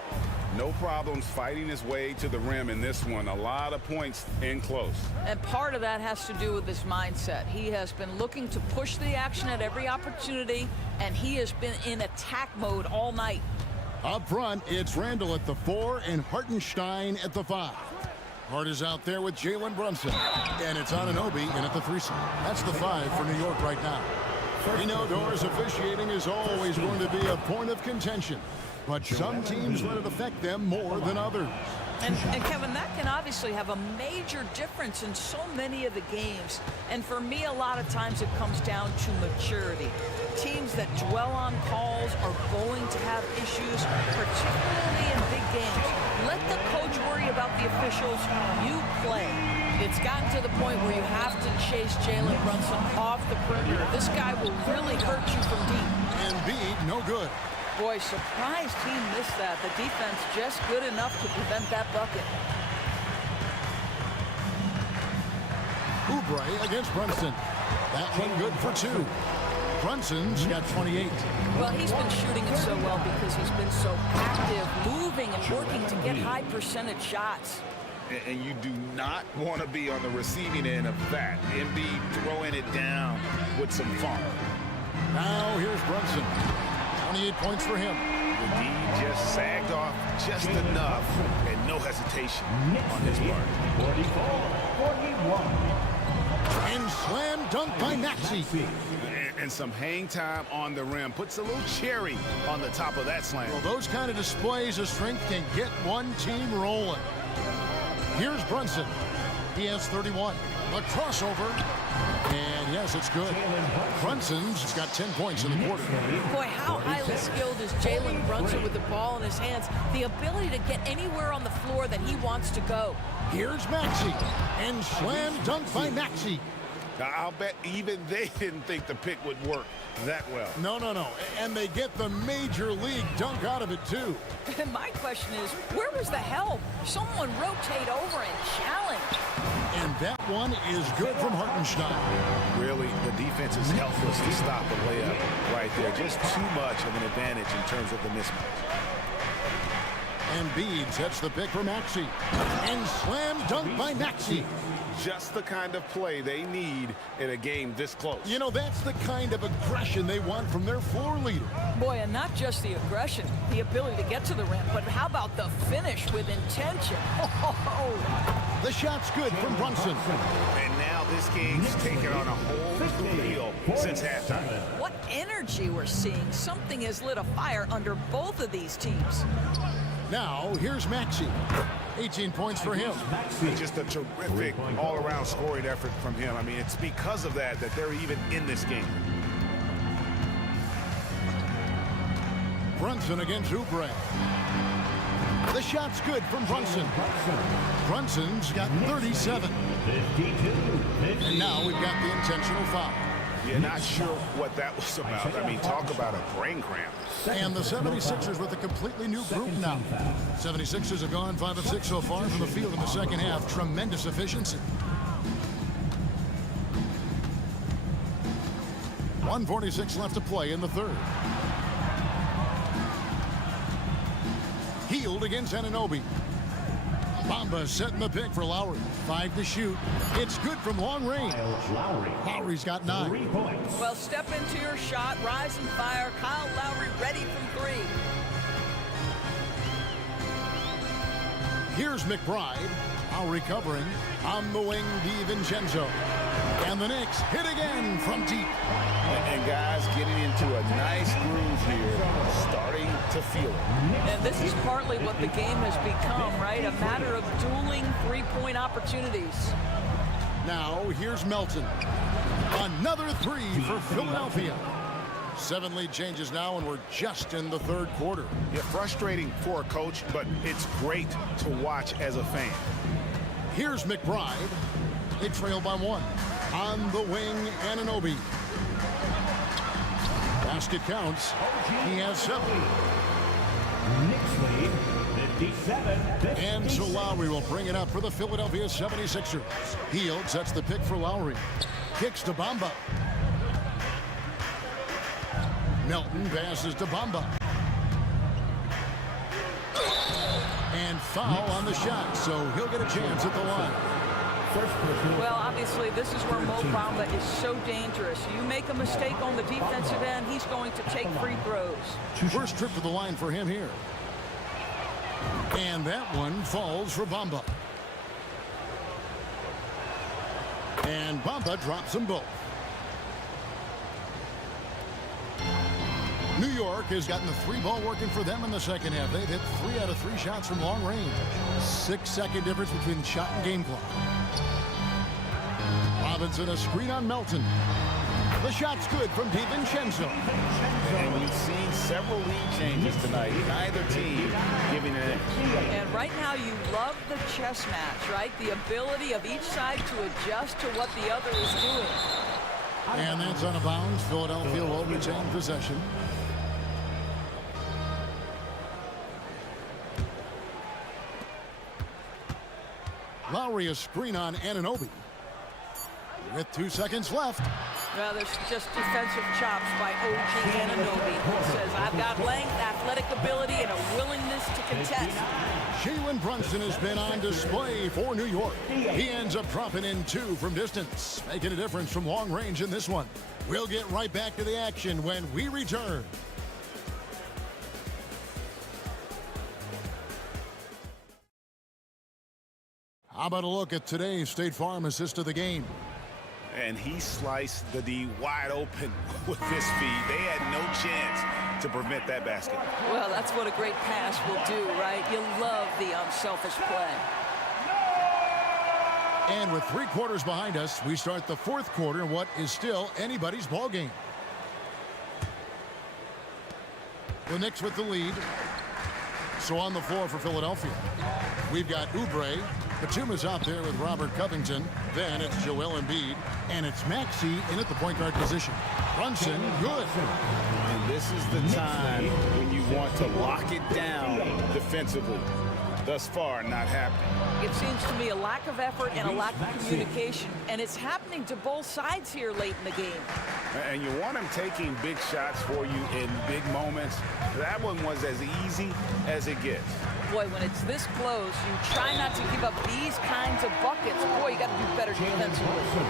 No problems fighting his way to the rim in this one. A lot of points in close. And part of that has to do with his mindset. He has been looking to push the action at every opportunity, and he has been in attack mode all night. Up front, it's Randall at the 4 and Hartenstein at the 5. Hart is out there with Jalen Brunson. And it's Anunoby in at the 3 slot. That's the 5 for New York right now. We know Doors officiating is always going to be a point of contention. But some teams let it affect them more than others. And Kevin, that can obviously have a major difference in so many of the games. And for me, a lot of times it comes down to maturity. Teams that dwell on calls are going to have issues, particularly in big games. Let the coach worry about the officials. You play. It's gotten to the point where you have to chase Jalen Brunson off the perimeter. This guy will really hurt you from deep. Embiid, no good. Boy, surprised he missed that. The defense just good enough to prevent that bucket. Oubre against Brunson. That one good for 2. Brunson's got 28. Well, he's been shooting it so well because he's been so active, moving and working to get high percentage shots. And you do not want to be on the receiving end of that. Embiid throwing it down with some funk. Now here's Brunson. 28 points for him. The D just sagged off just enough and no hesitation on his part. 44-41. And slam dunk by Maxey. And some hang time on the rim. Puts a little cherry on the top of that slam. Well, those kind of displays of strength can get one team rolling. Here's Brunson. He has 31. The crossover. And yes, it's good. Brunson's got 10 points in the quarter. Boy, how highly skilled is Jalen Brunson with the ball in his hands? The ability to get anywhere on the floor that he wants to go. Here's Maxey. And slam dunk by Maxey. Now, I'll bet even they didn't think the pick would work that well. No. And they get the major league dunk out of it, too. And my question is, where was the help? Someone rotate over and challenge. And that one is good from Hartenstein. Really, the defense is helpless to stop the layup right there. Just too much of an advantage in terms of the mismatch. And Bede sets the pick for Maxey. And slam dunk by Maxey. Just the kind of play they need in a game this close. You know, that's the kind of aggression they want from their floor leader. Boy, and not just the aggression, the ability to get to the rim, but how about the finish with intention? The shot's good from Brunson. And now this game's taken on a whole new feel since halftime. What energy we're seeing. Something has lit a fire under both of these teams. Now, here's Maxey. 18 points for him. Just a terrific all-around scoring effort from him. I mean, it's because of that they're even in this game. Brunson against Oubre. The shot's good from Brunson. Brunson's got 37. And now we've got the intentional foul. Yeah, not sure what that was about. I mean, talk about a brain cramp. And the 76ers with a completely new group now. 76ers have gone 5 of 6 so far from the field in the second half. Tremendous efficiency. 1:46 left to play in the third. Healed against Anunoby. Bamba setting the pick for Lowry. 5 to shoot. It's good from long range. Lowry's got 9. 3 points. Well, step into your shot, rise and fire. Kyle Lowry ready from 3. Here's McBride. Lowry covering. On the wing, DiVincenzo. And the Knicks hit again from deep. And guys getting into a nice groove here, starting to feel it. And this is partly what the game has become, right? A matter of dueling three-point opportunities. Now, here's Melton. Another 3 for Philadelphia. 7 lead changes now, and we're just in the third quarter. Yeah, frustrating for a coach, but it's great to watch as a fan. Here's McBride. They trail by 1. On the wing, Anunoby. Basket counts. He has 7. Knicks lead 57. And so Lowry will bring it up for the Philadelphia 76ers. Hield sets the pick for Lowry. Kicks to Bamba. Melton passes to Bamba. And foul on the shot, so he'll get a chance at the line. Well, obviously, this is where Mo Bamba is so dangerous. You make a mistake on the defensive end, he's going to take free throws. First trip to the line for him here. And that one falls for Bamba. And Bamba drops them both. New York has gotten the 3-ball working for them in the second half. They've hit 3 out of 3 shots from long range. 6-second difference between shot and game clock. Robinson a screen on Melton. The shot's good from DiVincenzo. And we've seen several lead changes tonight. Neither team giving it in. And right now you love the chess match, right? The ability of each side to adjust to what the other is doing. And that's out of bounds. Philadelphia will retain possession. Lowry a screen on Anunoby. With 2 seconds left. Well, there's just defensive chops by OG Anunoby. He says, I've got length, athletic ability, and a willingness to contest. Jalen Brunson has been on display for New York. He ends up dropping in 2 from distance, making a difference from long range in this one. We'll get right back to the action when we return. How about a look at today's State Farm assist of the game? And he sliced the D wide open with this feed. They had no chance to prevent that basket. Well, that's what a great pass will do, right? You love the unselfish play. And with 3 quarters behind us, we start the 4th quarter in what is still anybody's ball game. The Knicks with the lead. So on the floor for Philadelphia, we've got Oubre. Batuma's out there with Robert Covington. Then it's Joel Embiid. And it's Maxey in at the point guard position. Brunson, good. And this is the time when you want to lock it down defensively. Thus far, not happening. It seems to me a lack of effort and a lack of communication. And it's happening to both sides here late in the game. And you want him taking big shots for you in big moments. That one was as easy as it gets. Boy, when it's this close, you try not to give up these kinds of buckets. Boy, you got to do better defensively.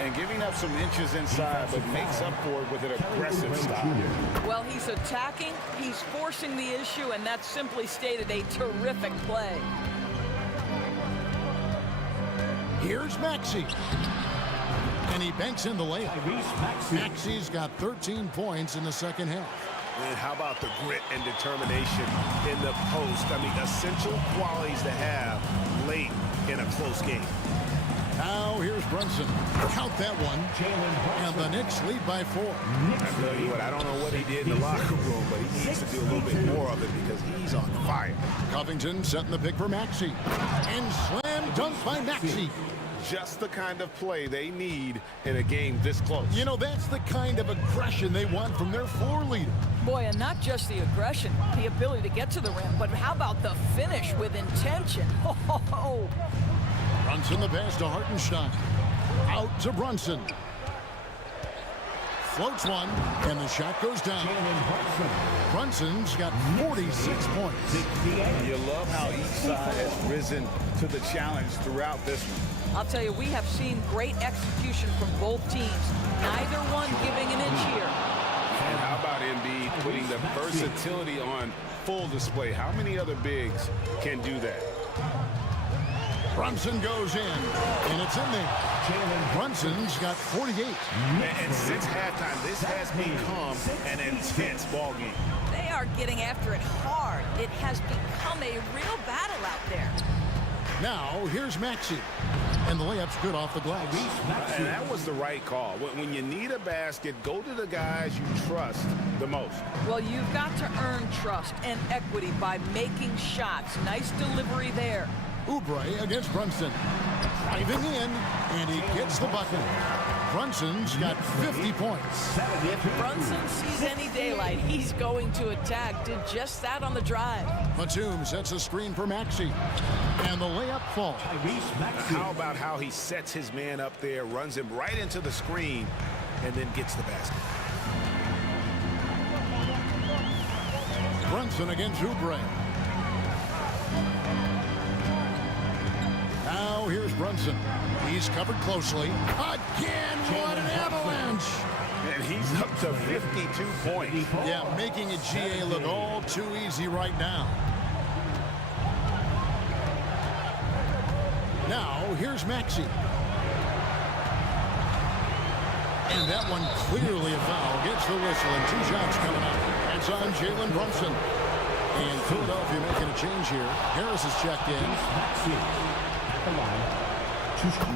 And giving up some inches inside, but makes up for it with an aggressive style. Well, he's attacking, he's forcing the issue, and that's simply stated a terrific play. Here's Maxey. And he banks in the layup. Maxey's got 13 points in the second half. And how about the grit and determination in the post? I mean, essential qualities to have late in a close game. Now here's Brunson. Count that one. And the Knicks lead by 4. I tell you what, I don't know what he did in the locker room, but he needs to do a little bit more of it because he's on fire. Covington setting the pick for Maxey. And slam dunk by Maxey. Just the kind of play they need in a game this close. You know, that's the kind of aggression they want from their floor leader. Boy, and not just the aggression, the ability to get to the rim, but how about the finish with intention? Oh. Brunson the pass to Hartenstein. Out to Brunson. Floats one, and the shot goes down. Brunson's got 46 points. You love how each side has risen to the challenge throughout this one. I'll tell you, we have seen great execution from both teams. Neither one giving an inch here. And how about Embiid putting the versatility on full display? How many other bigs can do that? Brunson goes in, and it's in there. Brunson's got 48. And since halftime, this has become an intense ball game. They are getting after it hard. It has become a real battle out there. Now, here's Maxey. And the layup's good off the glass. And that was the right call. When you need a basket, go to the guys you trust the most. Well, you've got to earn trust and equity by making shots. Nice delivery there. Oubre against Brunson. Driving in, and he gets the bucket. Brunson's got 50 points. If Brunson sees any daylight, he's going to attack. Did just that on the drive. Batum sets a screen for Maxey. And the layup falls. How about how he sets his man up there, runs him right into the screen, and then gets the basket. Brunson against Oubre. Now here's Brunson. He's covered closely. Again, what an avalanche! And he's up to 52 points. Yeah, making a GA look all too easy right now. Now, here's Maxey. And that one clearly a foul. Gets the whistle, and 2 shots coming up. It's on Jalen Brunson. And Philadelphia making a change here. Harris has checked in.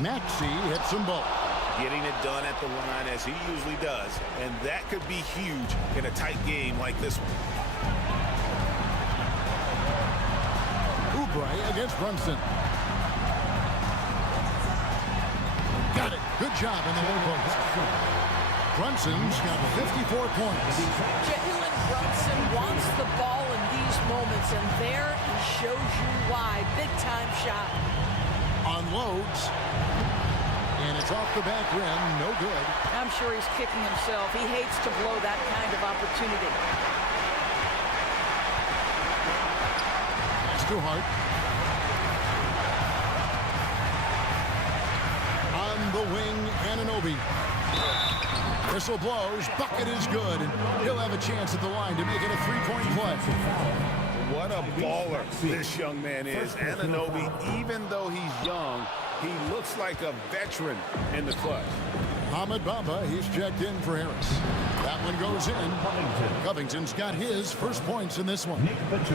Maxey hits them both. Getting it done at the line as he usually does. And that could be huge in a tight game like this one. Oubre against Brunson. Got it. Good job in the low post. Brunson's got 54 points. Jalen Brunson wants the ball in these moments, and there he shows you why. Big-time shot. Unloads. And it's off the back rim. No good. I'm sure he's kicking himself. He hates to blow that kind of opportunity. That's too hard. On the wing, Anunoby. Whistle blows. Bucket is good. And he'll have a chance at the line to make it a 3-point play. What a baller this young man is. Anunoby, even though he's young, he looks like a veteran in the clutch. Mohamed Bamba, he's checked in for Harris. That one goes in. Covington's got his first points in this one.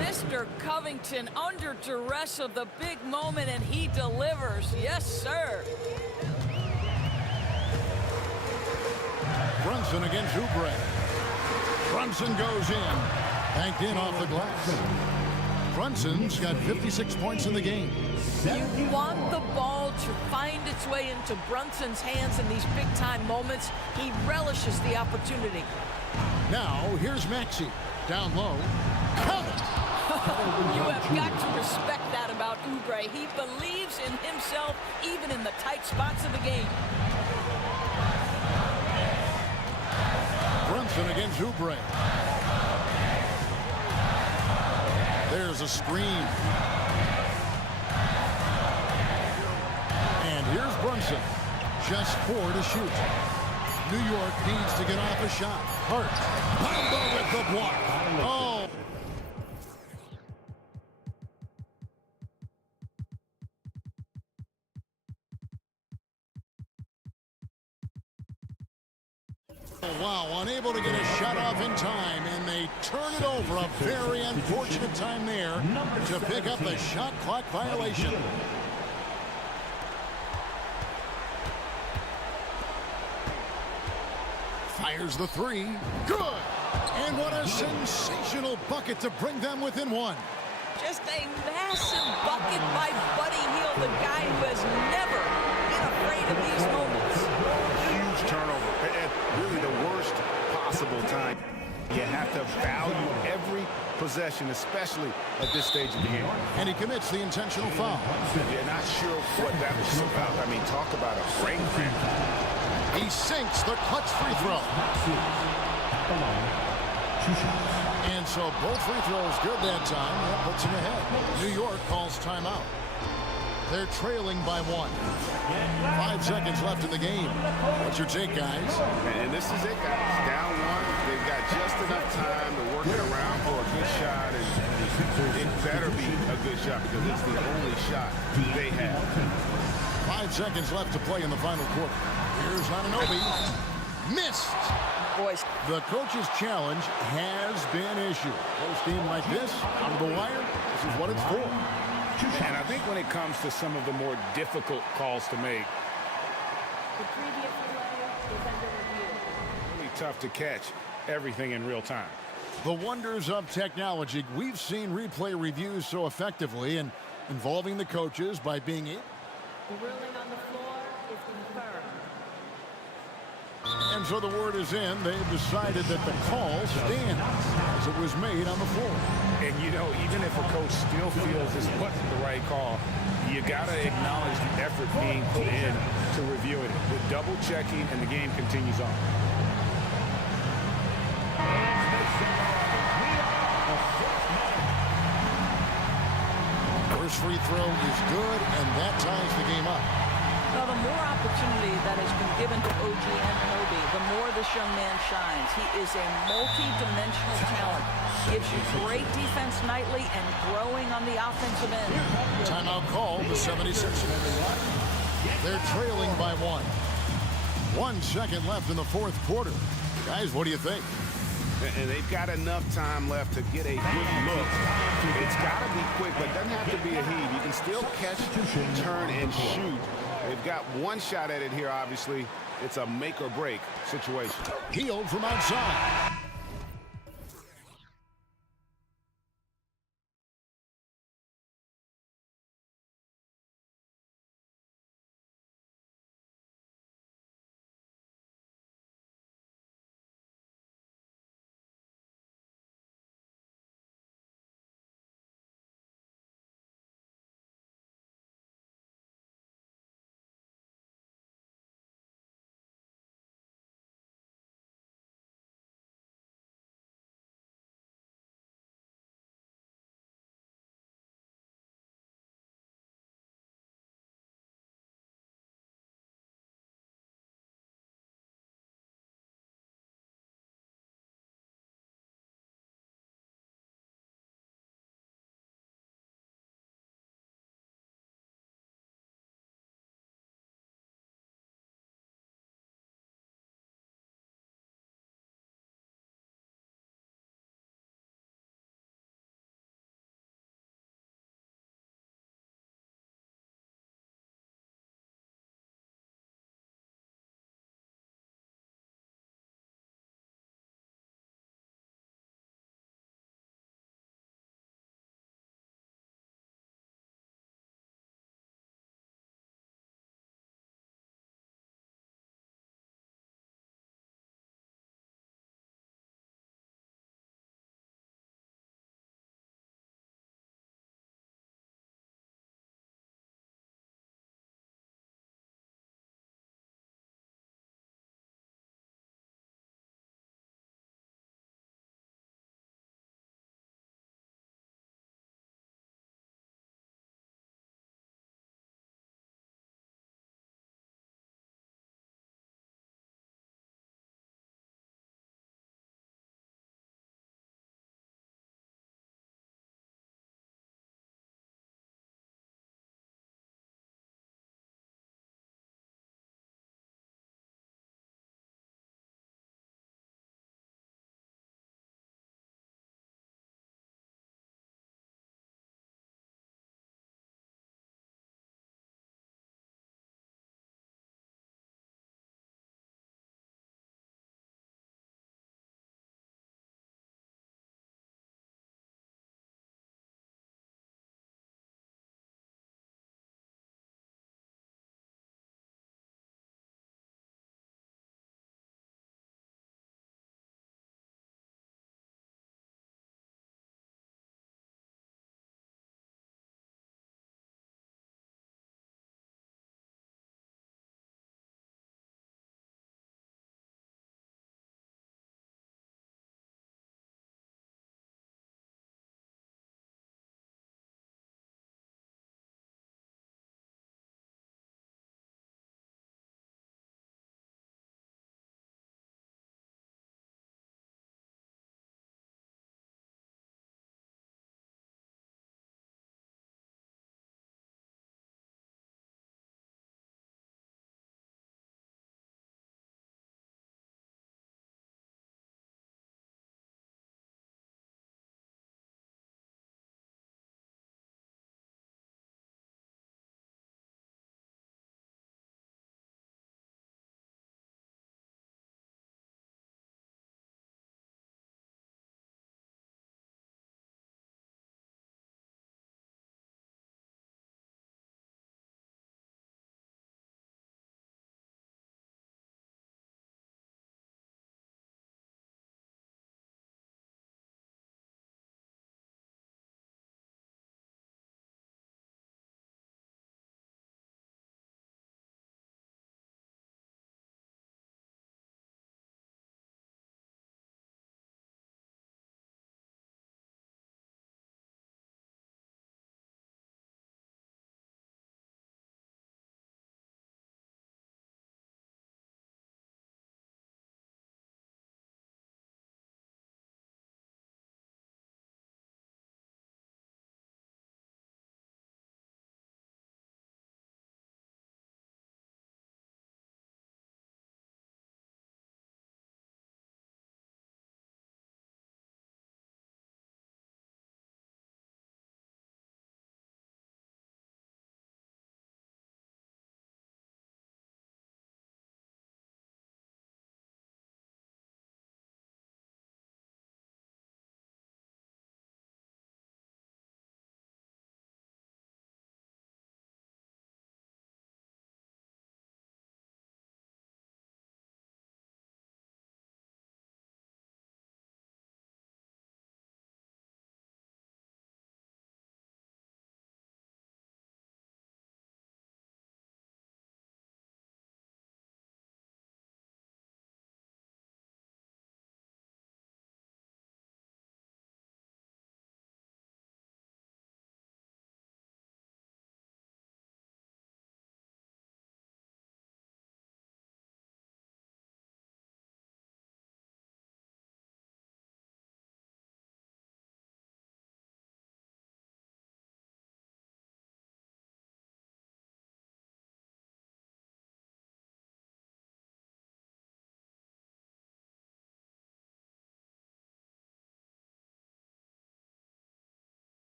Mr. Covington under duress of the big moment, and he delivers. Yes, sir. Brunson against Oubre. Brunson goes in. Banked in off the glass. Brunson's got 56 points in the game. You want the ball to find its way into Brunson's hands in these big-time moments. He relishes the opportunity. Now, here's Maxey. Down low. You have got to respect that about Oubre. He believes in himself even in the tight spots of the game. Brunson against Oubre. There's a screen. And here's Brunson. Just 4 to shoot. New York needs to get off a shot. Hart. Bamba with the block. Oh. Wow, unable to get a shot off in time, and they turn it over. A very unfortunate time there to pick up the shot clock violation. Fires the three. Good! And what a sensational bucket to bring them within one. Just a massive bucket by Buddy Hield, the guy who has never been afraid of these moments. Huge turnover at really the worst possible time. You have to value every possession, especially at this stage of the game. And he commits the intentional foul. You're not sure what that was about. I mean, talk about a brain cramp. He sinks the clutch free throw. And so both free throws good that time. That puts him ahead. New York calls timeout. They're trailing by 1. 5 seconds left in the game. What's your take, guys? And this is it, guys. Down 1. They've got just enough time to work it around for a good shot. And it better be a good shot because it's the only shot they have. 5 seconds left to play in the final quarter. Here's Anunoby. Missed. Boys. The coach's challenge has been issued. Close game like this, on the wire, this is what it's for. And I think when it comes to some of the more difficult calls to make, The previous play is under review. really tough to catch everything in real time. The wonders of technology. We've seen replay reviews so effectively and involving the coaches by being able. The ruling on the floor is confirmed. And so the word is in. They've decided that the call stands as it was made on the floor. And, you know, even if a coach still feels this wasn't the right call, you got to acknowledge the effort being put in to reviewing it. With double checking, and the game continues on. First free throw is good, and that ties the game up. Now, the more opportunity that has been given to OG Anunoby, the more this young man shines. He is a multi-dimensional talent. Gives you great defense nightly and growing on the offensive end. Timeout call, the 76ers. They're trailing by 1. 1 second left in the fourth quarter. Guys, what do you think? And they've got enough time left to get a good look. It's got to be quick, but it doesn't have to be a heave. You can still catch, turn, and shoot. They've got 1 shot at it here, obviously. It's a make-or-break situation. Hield from outside.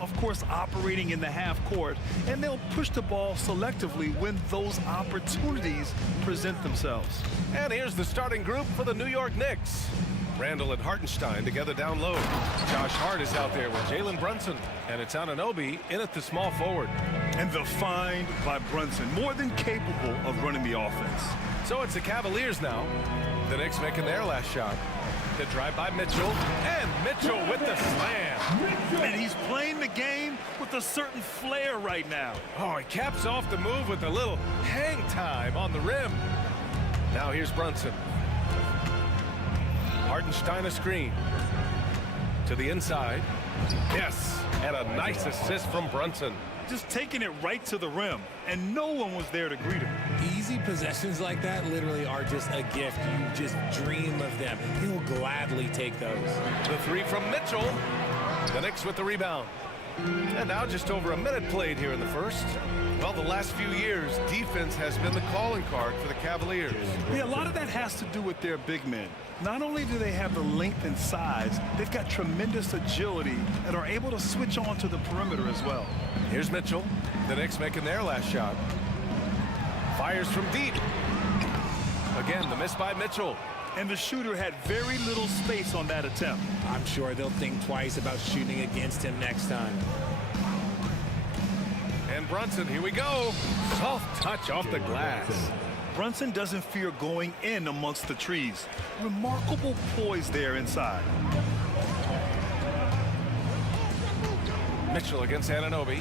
of course, operating in the half court, and they'll push the ball selectively when those opportunities present themselves. And here's the starting group for the New York Knicks. Randall and Hartenstein together down low. Josh Hart is out there with Jalen Brunson. And it's Anunoby in at the small forward. And the find by Brunson, more than capable of running the offense. So it's the Cavaliers now. The Knicks making their last shot. The drive by Mitchell, and Mitchell with the slam. And he's playing the game with a certain flair right now. Oh, he caps off the move with a little hang time on the rim. Now here's Brunson. Hartenstein a screen. To the inside. Yes, and a nice assist from Brunson. Just taking it right to the rim, and no one was there to greet him. Easy possessions like that literally are just a gift. You just dream of them. He'll gladly take those. The three from Mitchell. The Knicks with the rebound. And now just over a minute played here in the first. Well, the last few years, defense has been the calling card for the Cavaliers. Yeah, a lot of that has to do with their big men. Not only do they have the length and size, they've got tremendous agility and are able to switch on to the perimeter as well. Here's Mitchell. The Knicks making their last shot. Fires from deep. Again, the miss by Mitchell. And the shooter had very little space on that attempt. I'm sure they'll think twice about shooting against him next time. And Brunson, here we go. Soft touch off the glass. Brunson doesn't fear going in amongst the trees. Remarkable poise there inside. Mitchell against Anunoby.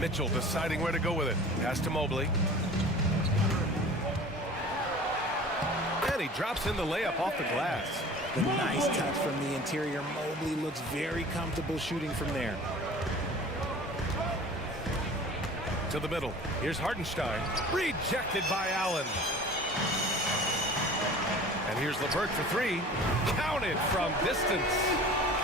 Mitchell deciding where to go with it. Pass to Mobley. And he drops in the layup off the glass. The nice touch from the interior. Mobley looks very comfortable shooting from there. To the middle. Here's Hartenstein. Rejected by Allen. And here's LeVert for three. Counted from distance.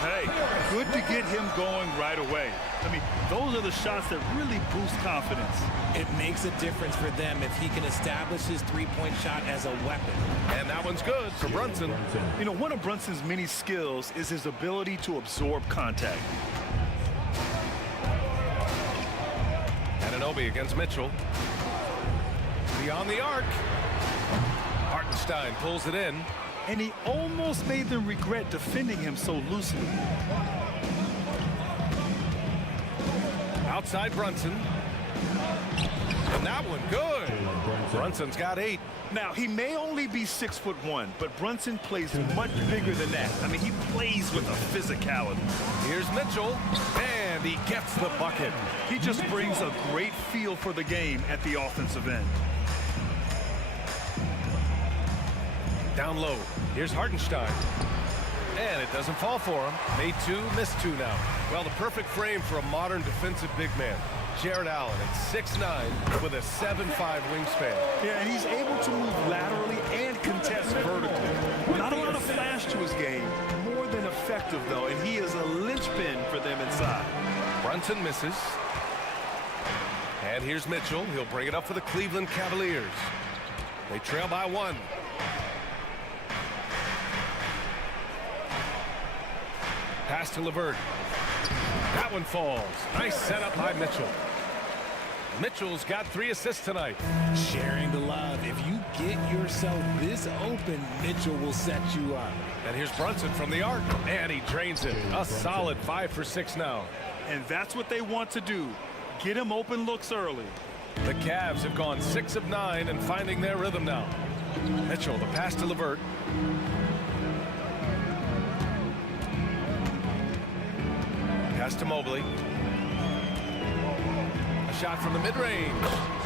Hey, good to get him going right away. I mean, those are the shots that really boost confidence. It makes a difference for them if he can establish his three-point shot as a weapon. And that one's good for Brunson. You know, one of Brunson's many skills is his ability to absorb contact. Anunoby against Mitchell. Beyond the arc. Hartenstein pulls it in. And he almost made them regret defending him so loosely. Outside Brunson. And that one good. Brunson's got 8. Now, he may only be 6'1", but Brunson plays much bigger than that. I mean, he plays with a physicality. Here's Mitchell, and he gets the bucket. He just brings a great feel for the game at the offensive end. Down low. Here's Hartenstein. And it doesn't fall for him. Made 2, missed 2 now. Well, the perfect frame for a modern defensive big man. Jared Allen at 6'9" with a 7'5" wingspan. Yeah, and he's able to move laterally and contest vertically. Not a lot of flash to his game. More than effective, though, and he is a linchpin for them inside. Brunson misses. And here's Mitchell. He'll bring it up for the Cleveland Cavaliers. They trail by 1. Pass to LeVert. That one falls. Nice setup by Mitchell. Mitchell's got 3 assists tonight. Sharing the love. If you get yourself this open, Mitchell will set you up. And here's Brunson from the arc. And he drains it. A solid 5 for 6 now. And that's what they want to do. Get him open looks early. The Cavs have gone 6 of 9 and finding their rhythm now. Mitchell, the pass to LeVert. Pass to Mobley. A shot from the mid-range.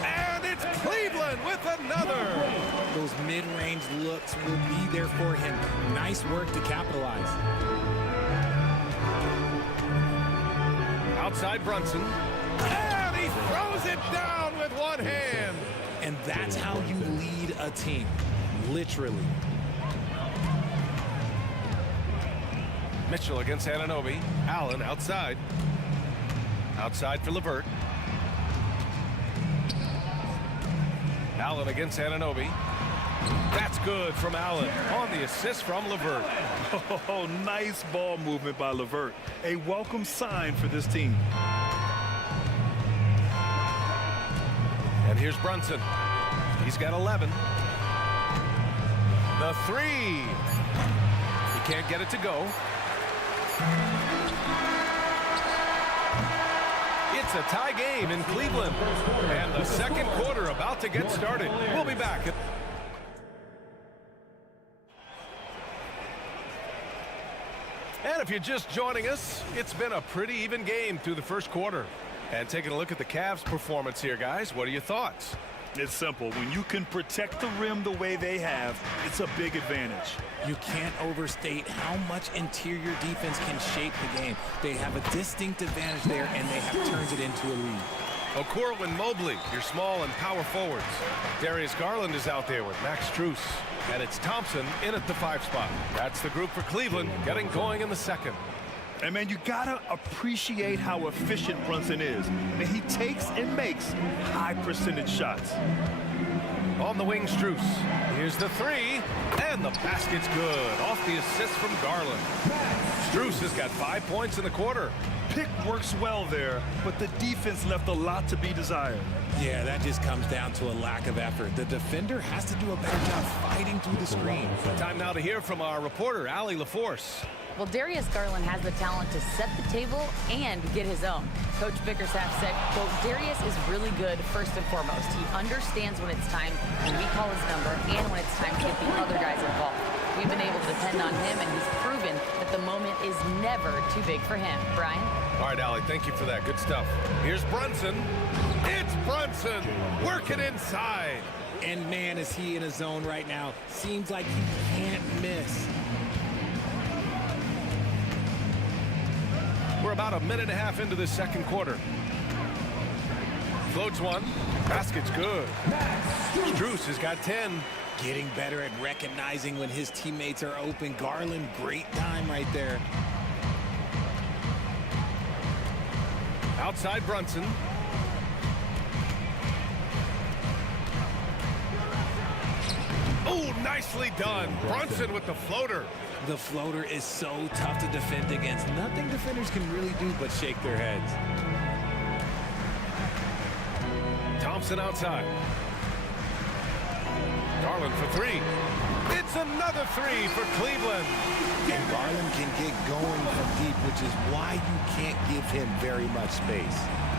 And it's Cleveland with another. Those mid-range looks will be there for him. Nice work to capitalize. Outside Brunson. And he throws it down with one hand. And that's how you lead a team. Literally. Mitchell against Anunoby. Allen outside. Outside for LeVert. Allen against Anunoby. That's good from Allen on the assist from LeVert. Oh, nice ball movement by LeVert. A welcome sign for this team. And here's Brunson. He's got 11. The three. He can't get it to go. It's a tie game in Cleveland. And the second quarter about to get started. We'll be back. And if you're just joining us, it's been a pretty even game through the first quarter. And taking a look at the Cavs' performance here, guys, what are your thoughts? It's simple. When you can protect the rim the way they have, it's a big advantage. You can't overstate how much interior defense can shape the game. They have a distinct advantage there, and they have turned it into a lead. Okoro and Mobley, your small and power forwards. Darius Garland is out there with Max Strus. And it's Thompson in at the 5 spot. That's the group for Cleveland, getting going in the second. And, man, you got to appreciate how efficient Brunson is. I mean, he takes and makes high-percentage shots. On the wing, Strus. Here's the three, and the basket's good. Off the assist from Garland. Strus has got 5 points in the quarter. Pick works well there, but the defense left a lot to be desired. Yeah, that just comes down to a lack of effort. The defender has to do a better job fighting through the screen. Time now to hear from our reporter, Allie LaForce. Well, Darius Garland has the talent to set the table and get his own. Coach Bickerstaff said, quote, Darius is really good first and foremost. He understands when it's time when we call his number and when it's time to get the other guys involved. We've been able to depend on him, and he's proven that the moment is never too big for him. Brian? All right, Allie, thank you for that. Good stuff. Here's Brunson. It's Brunson working inside. And, man, is he in a zone right now. Seems like he can't miss. We're about a minute and a half into this second quarter. Floats one. Basket's good. Strus has got 10. Getting better at recognizing when his teammates are open. Garland, great time right there. Outside Brunson. Oh, nicely done. Brunson with the floater. The floater is so tough to defend against. Nothing defenders can really do but shake their heads. Thompson outside. Garland for three. It's another three for Cleveland. And Garland can get going from deep, which is why you can't give him very much space.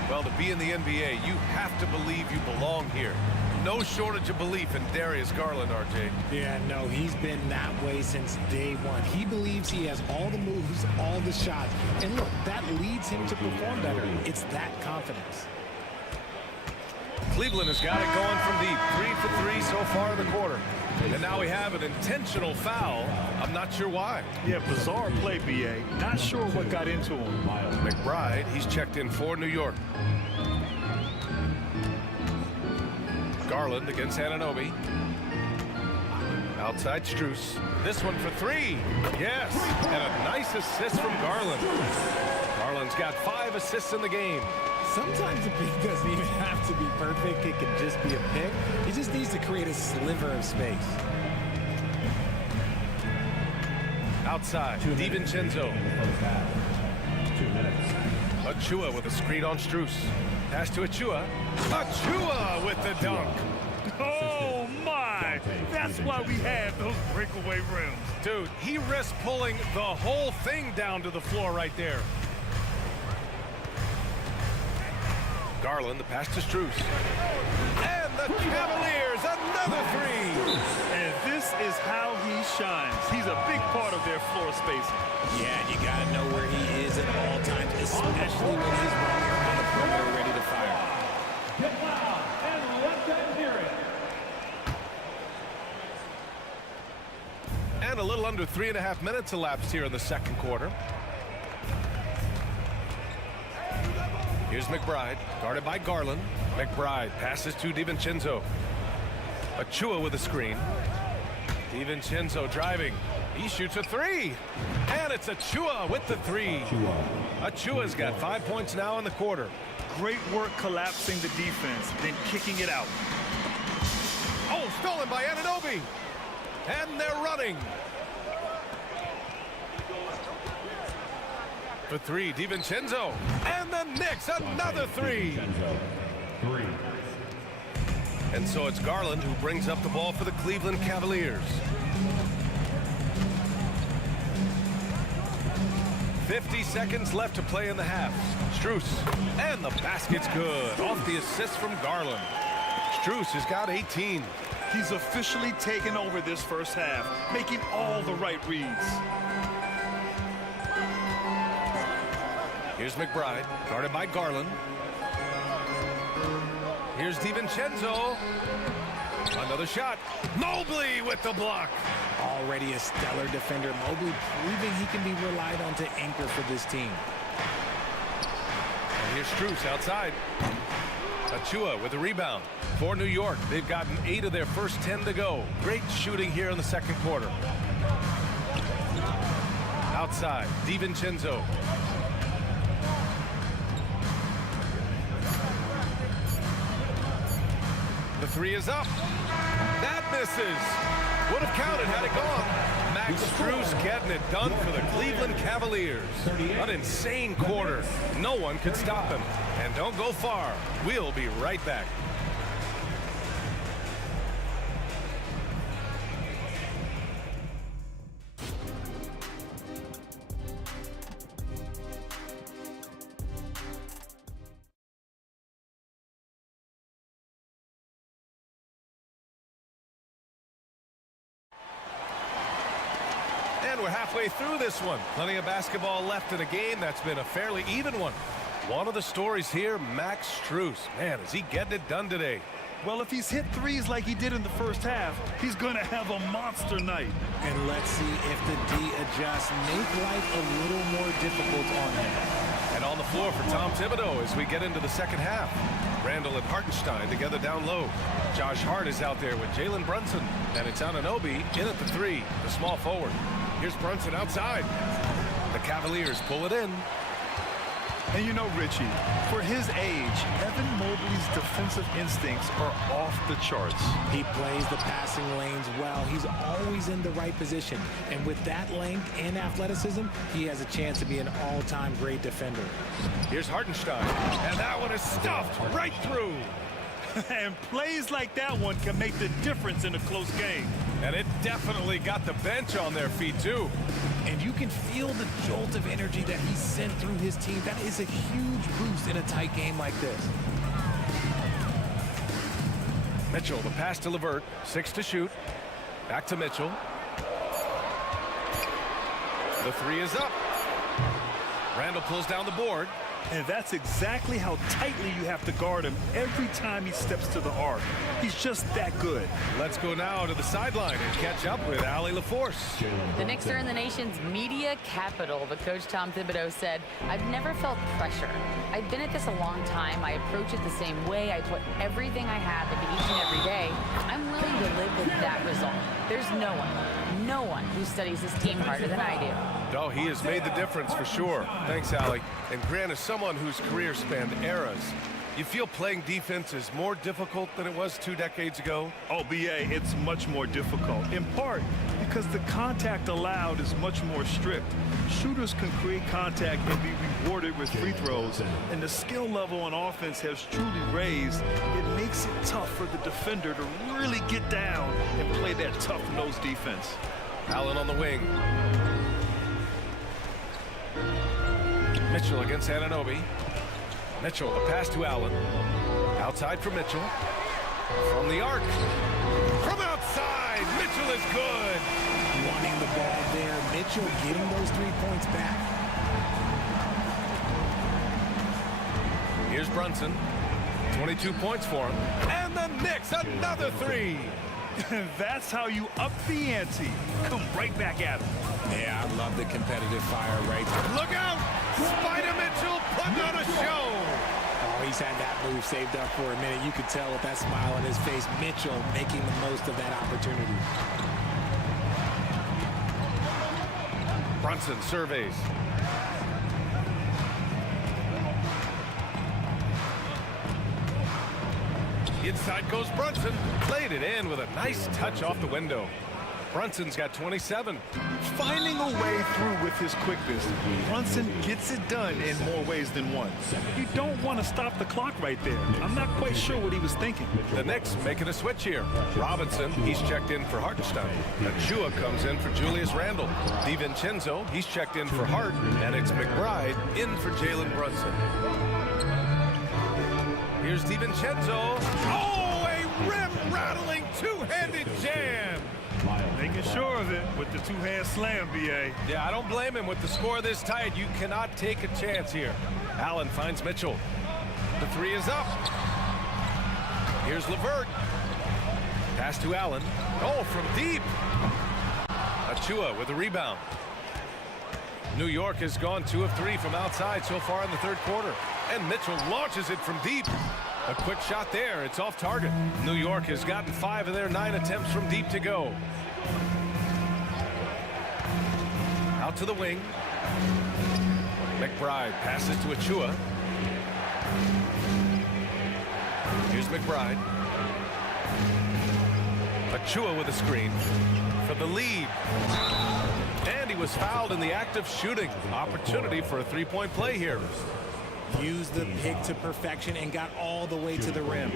Well, to be in the NBA, you have to believe you belong here. No shortage of belief in Darius Garland, RJ. Yeah, no, he's been that way since day one. He believes he has all the moves, all the shots. And look, that leads him to perform better. It's that confidence. Cleveland has got it going from deep. 3 for 3 so far in the quarter. And now we have an intentional foul. I'm not sure why. Yeah, bizarre play, B.A. Not sure what got into him. McBride, he's checked in for New York. Garland against Anunoby. Outside Strus. This one for three. Yes, and a nice assist from Garland. Garland's got 5 assists in the game. Sometimes a pick doesn't even have to be perfect. It can just be a pick. He just needs to create a sliver of space. Outside, DiVincenzo. 2 minutes. Achua with a screen on Strus. Pass to Achua. Achua with the dunk. Oh, my! That's why we have those breakaway rims. Dude, he risked pulling the whole thing down to the floor right there. Garland, the pass to Strus. And the Cavaliers, another three. And this is how he shines. He's a big part of their floor spacing. Yeah, you got to know where he is at all times, especially when he's running around the perimeter ready to fire. Get loud and let them hear it. And a little under 3.5 minutes elapsed here in the second quarter. Here's McBride, guarded by Garland. McBride passes to DiVincenzo. Achua with a screen. DiVincenzo driving. He shoots a three. And it's Achua with the three. Achua's got 5 points now in the quarter. Great work collapsing the defense, then kicking it out. Oh, stolen Stolen by Anunoby. And they're running. For three, DiVincenzo. And the Knicks, another three. And so it's Garland who brings up the ball for the Cleveland Cavaliers. 50 seconds left to play in the half. Strus, and the basket's good. Off the assist from Garland. Strus has got 18. He's officially taken over this first half, making all the right reads. Here's McBride, guarded by Garland. Here's DiVincenzo. Another shot. Mobley with the block. Already a stellar defender, Mobley proving he can be relied on to anchor for this team. And here's Strus outside. Achua with the rebound. For New York, they've gotten 8 of their first 10 to go. Great shooting here in the second quarter. Outside, DiVincenzo. The three is up. That misses. Would have counted had it gone. Max Strus getting it done for the Cleveland Cavaliers. An insane quarter. No one could stop him. And don't go far. We'll be right back. And we're halfway through this one. Plenty of basketball left in a game that's been a fairly even one. One of the stories here, Max Strus. Man, is he getting it done today? Well, if he's hit threes like he did in the first half, he's going to have a monster night. And let's see if the D adjusts, make life a little more difficult on him. And on the floor for Tom Thibodeau as we get into the second half. Randall and Hartenstein together down low. Josh Hart is out there with Jalen Brunson. And it's Anunoby in at the three, the small forward. Here's Brunson outside. The Cavaliers pull it in. And you know, Richie, for his age, Evan Mobley's defensive instincts are off the charts. He plays the passing lanes well. He's always in the right position. And with that length and athleticism, he has a chance to be an all-time great defender. Here's Hartenstein. And that one is stuffed right through. And plays like that one can make the difference in a close game. And it definitely got the bench on their feet, too. And you can feel the jolt of energy that he sent through his team. That is a huge boost in a tight game like this. Mitchell, the pass to LeVert. 6 to shoot. Back to Mitchell. The three is up. Randall pulls down the board. And that's exactly how tightly you have to guard him every time he steps to the arc. He's just that good. Let's go now to the sideline and catch up with Allie LaForce. The Knicks are in the nation's media capital, but Coach Tom Thibodeau said, "I've never felt pressure. I've been at this a long time. I approach it the same way. I put everything I have into each and every day. I'm willing to live with that result. There's no one who studies this team harder than I do." Oh, he has made the difference for sure. Thanks, Allie. And Grant, as someone whose career spanned eras, you feel playing defense is more difficult than it was 2 decades ago? Oh, BA, it's much more difficult, in part because the contact allowed is much more strict. Shooters can create contact and be rewarded with free throws, and the skill level on offense has truly raised. It makes it tough for the defender to really get down and play that tough-nosed defense. Allen on the wing. Mitchell against Anunoby. Mitchell, the pass to Allen. Outside for Mitchell. From the arc. From outside, Mitchell is good. Wanting the ball there. Mitchell getting those 3 points back. Here's Brunson. 22 points for him. And the Knicks, another three. That's how you up the ante. Come right back at him. Yeah, I love the competitive fire right there. Look out! Spider Mitchell putting on a show. Oh, he's had that move saved up for a minute. You could tell with that smile on his face. Mitchell making the most of that opportunity. Brunson surveys. Inside goes Brunson. Played it in with a nice touch off the window. Brunson's got 27. Finding a way through with his quickness, Brunson gets it done in more ways than one. You don't want to stop the clock right there. I'm not quite sure what he was thinking. The Knicks making a switch here. Robinson, he's checked in for Hartenstein. Achua comes in for Julius Randle. DiVincenzo, he's checked in for Hart. And it's McBride in for Jalen Brunson. Here's DiVincenzo. Oh, a rim-rattling two-handed jam. Making sure of it with the two-hand slam, B.A. Yeah, I don't blame him. With the score this tight, you cannot take a chance here. Allen finds Mitchell. The three is up. Here's LeVert. Pass to Allen. Oh, from deep. Achua with a rebound. New York has gone 2 of 3 from outside so far in the third quarter. And Mitchell launches it from deep. A quick shot there. It's off target. New York has gotten 5 of their 9 attempts from deep to go. Out to the wing. McBride passes to Achua. Here's McBride. Achua with a screen for the lead. And he was fouled in the act of shooting. Opportunity for a three-point play here. Used the pick to perfection and got all the way to the rim.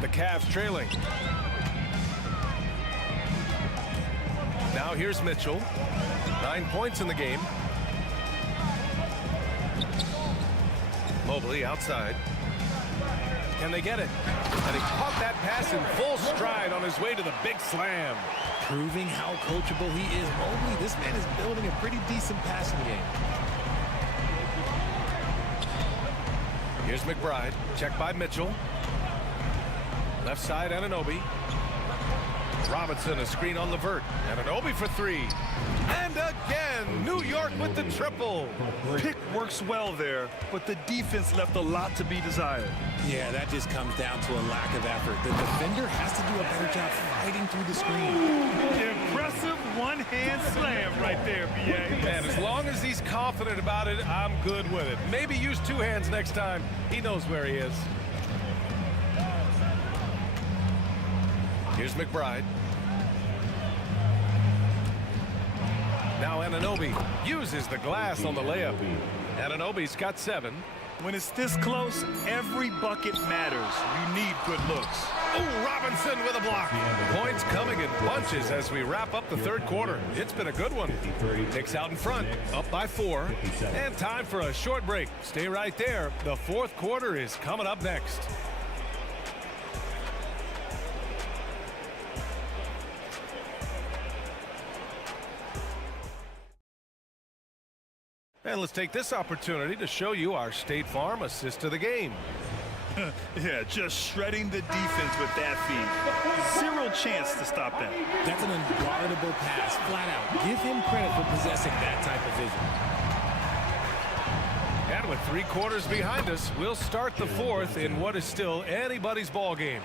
The Cavs trailing. Now here's Mitchell. 9 points in the game. Mobley outside. Can they get it? And he caught that pass in full stride on his way to the big slam. Proving how coachable he is. Mobley, this man is building a pretty decent passing game. Here's McBride. Checked by Mitchell. Left side, Anunoby. Robinson, a screen on LeVert. Anunoby for 3. And again, New York with the triple. Pick works well there, but the defense left a lot to be desired. Yeah, that just comes down to a lack of effort. The defender has to do a better job fighting through the screen. Impressive one-hand slam right there, B.A. And as long as he's confident about it, I'm good with it. Maybe use 2 hands next time. He knows where he is. Here's McBride. Now Anunoby uses the glass on the layup. Anunoby's got 7. When it's this close, every bucket matters. You need good looks. Oh, Robinson with a block. Points coming in bunches as we wrap up the third quarter. It's been a good one. Knicks out in front, up by 4. And time for a short break. Stay right there. The fourth quarter is coming up next. And let's take this opportunity to show you our State Farm assist to the game. Yeah, just shredding the defense with that feed. 0 chance to stop that. That's an unguardable pass, flat out. Give him credit for possessing that type of vision. And with 3 quarters behind us, we'll start the fourth in what is still anybody's ball game.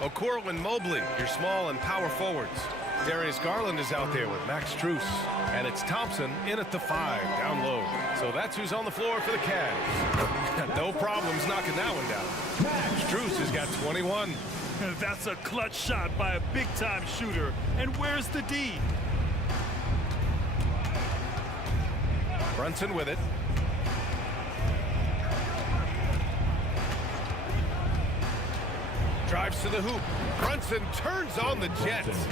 Okoro and Mobley, your small and power forwards. Darius Garland is out there with Max Strus. And it's Thompson in at the 5, down low. So that's who's on the floor for the Cavs. No problems knocking that one down. Strus has got 21. That's a clutch shot by a big-time shooter. And where's the D? Brunson with it. Drives to the hoop. Brunson turns on the Jets.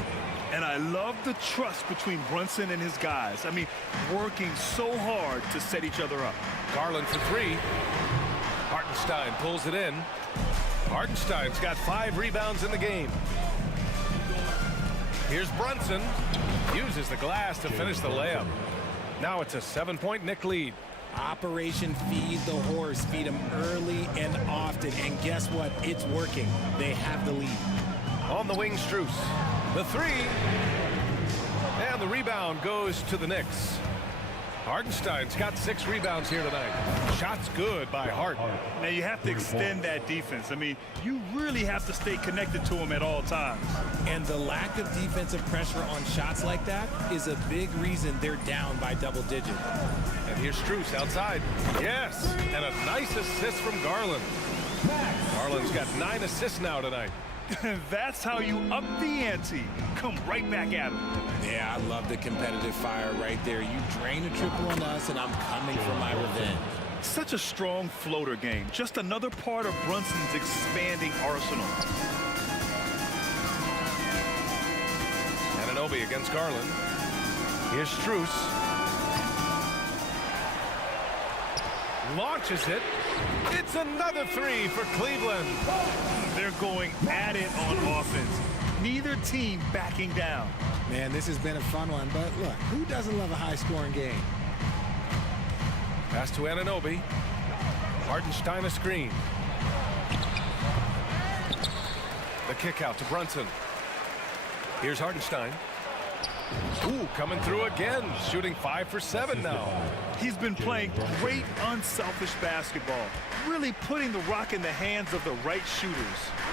And I love the trust between Brunson and his guys. I mean, working so hard to set each other up. Garland for 3. Hartenstein pulls it in. Hartenstein's got 5 rebounds in the game. Here's Brunson. Uses the glass to finish the layup. Now it's a 7-point Knick lead. Operation Feed the Horse. Feed him early and often. And guess what? It's working. They have the lead. On the wing, Strus. The 3. And the rebound goes to the Knicks. Hartenstein's got 6 rebounds here tonight. Shots good by Hart. Now you have to extend that defense. I mean, you really have to stay connected to him at all times. And the lack of defensive pressure on shots like that is a big reason they're down by double digits. And here's Strus outside. Yes, and a nice assist from Garland. Garland's got 9 assists now tonight. That's how you up the ante. Come right back at him. Yeah, I love the competitive fire right there. You drain a triple on us, and I'm coming for my revenge. Such a strong floater game. Just another part of Brunson's expanding arsenal. Anunoby against Garland. Here's Strus. Launches it. It's another 3 for Cleveland. They're going at it on offense. Neither team backing down. Man, this has been a fun one, but look, who doesn't love a high-scoring game? Pass to Anunoby. Hartenstein a screen. The kick out to Brunson. Here's Hartenstein. Ooh, coming through again, shooting 5 for 7 now. He's been playing great unselfish basketball, really putting the rock in the hands of the right shooters.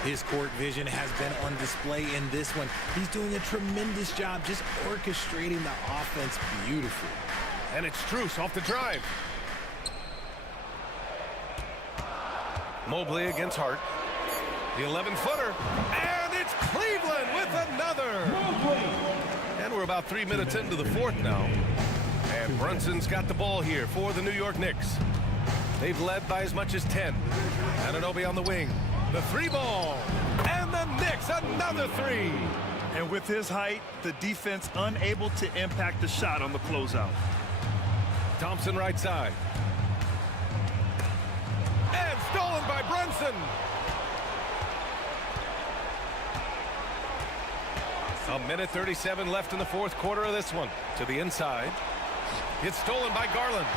His court vision has been on display in this one. He's doing a tremendous job just orchestrating the offense beautifully. And it's Strus off the drive. Mobley against Hart. The 11-footer. And it's Cleveland with another. And we're about 3 minutes into the fourth now. And Brunson's got the ball here for the New York Knicks. They've led by as much as 10. Anunoby on the wing. The 3 ball. And the Knicks another 3. And with his height, the defense unable to impact the shot on the closeout. Thompson right side. And stolen by Brunson. A minute 37 left in the fourth quarter of this one. To the inside. It's stolen by Garland.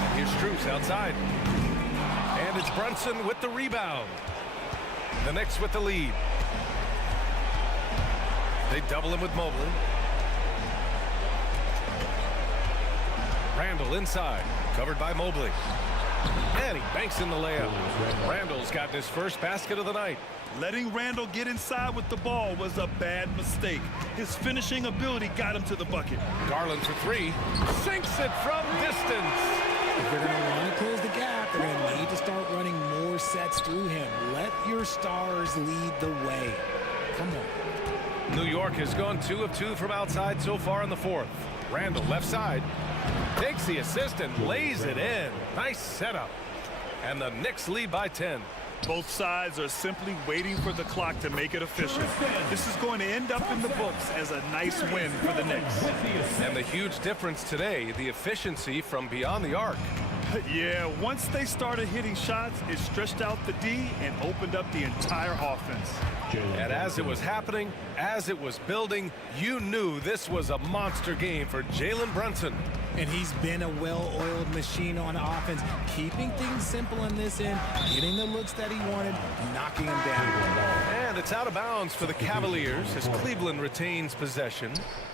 And here's Strus outside. And it's Brunson with the rebound. The Knicks with the lead. They double him with Mobley. Randall inside. Covered by Mobley. And he banks in the layup. Randall's gotten his first basket of the night. Letting Randall get inside with the ball was a bad mistake. His finishing ability got him to the bucket. Garland for 3. Sinks it from distance. If they're going to want to close the gap, they're going to need to start running more sets through him. Let your stars lead the way. Come on. New York has gone 2 of 2 from outside so far in the fourth. Randall left side. Takes the assist and lays it in. Nice setup. And the Knicks lead by 10. Both sides are simply waiting for the clock to make it official. This is going to end up in the books as a nice win for the Knicks. And the huge difference today, the efficiency from beyond the arc. Yeah, once they started hitting shots, it stretched out the D and opened up the entire offense. And as it was happening, as it was building, you knew this was a monster game for Jalen Brunson. And he's been a well-oiled machine on offense, keeping things simple in this end, getting the looks that he wanted, knocking him down. And it's out of bounds for the Cavaliers as Cleveland retains possession.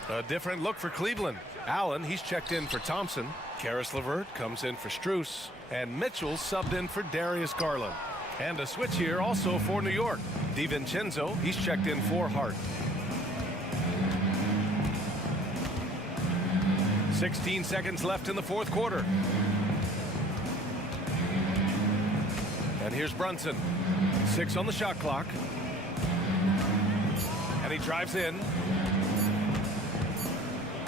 A different look for Cleveland. Allen, he's checked in for Thompson. Karis LeVert comes in for Strus. And Mitchell subbed in for Darius Garland. And a switch here also for New York. DiVincenzo, he's checked in for Hart. 16 seconds left in the fourth quarter. And here's Brunson. 6 on the shot clock. And he drives in.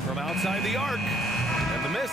From outside the arc. And the miss.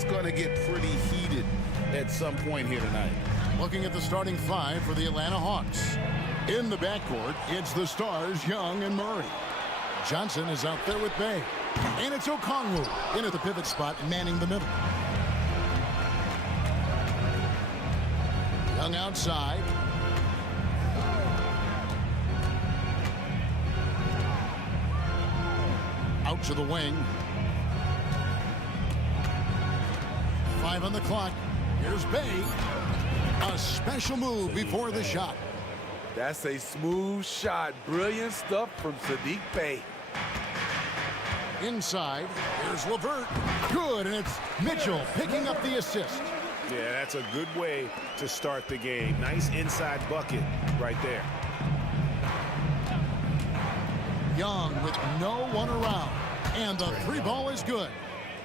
it's going to get pretty heated at some point here tonight. Looking at the starting five for the Atlanta Hawks. In the backcourt, it's the Stars, Young and Murray. Johnson is out there with Bay. And it's Okongwu in at the pivot spot, manning the middle. Young outside. Out to the wing. 5 on the clock. Here's Bay. A special move before the shot. That's a smooth shot. Brilliant stuff from Sadiq Bey. Inside, here's LeVert. Good, and it's Mitchell picking up the assist. Yeah, that's a good way to start the game. Nice inside bucket right there. Young with no one around, and the three ball is good.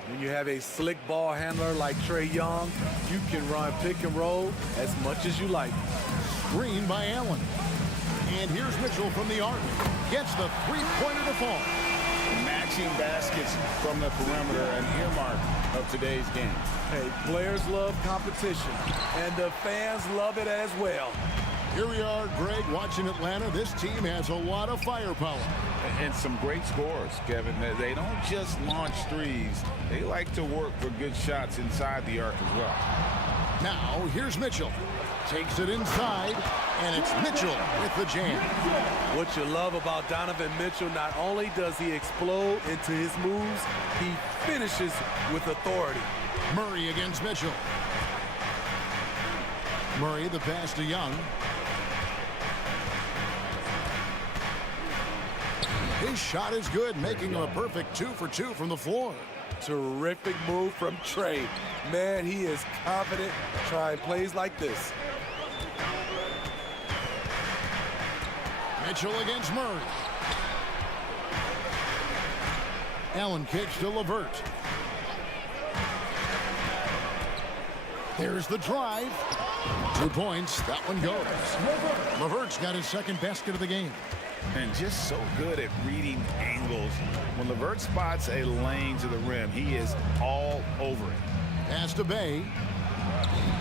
When you have a slick ball handler like Trae Young, you can run pick and roll as much as you like. Screen by Allen. And here's Mitchell from the arc. Gets the three-pointer to fall. Matching baskets from the perimeter, an earmark of today's game. Hey, players love competition, and the fans love it as well. Here we are, Greg, watching Atlanta. This team has a lot of firepower. And some great scores, Kevin. They don't just launch threes. They like to work for good shots inside the arc as well. Now, here's Mitchell. Takes it inside, and it's Mitchell with the jam. What you love about Donovan Mitchell, not only does he explode into his moves, he finishes with authority. Murray against Mitchell. Murray, the pass to Young. His shot is good, making him a perfect 2 for 2 from the floor. Terrific move from Trae. Man, he is confident trying plays like this. Mitchell against Murray. Allen kicks to LeVert. There's the drive. 2 points. That one goes. LeVert's got his second basket of the game. And just so good at reading angles. When LeVert spots a lane to the rim, he is all over it. Pass to Bay.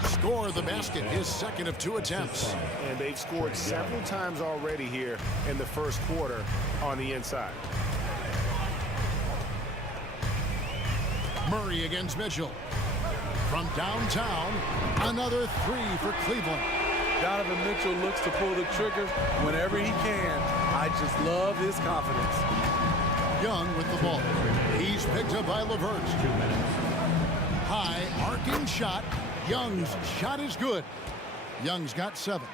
Score the basket, his second of 2 attempts. And they've scored several times already here in the first quarter on the inside. Murray against Mitchell. From downtown, another 3 for Cleveland. Donovan Mitchell looks to pull the trigger whenever he can. I just love his confidence. Young with the ball. He's picked up by LeVert. High arcing shot. Young's shot is good. Young's got 7.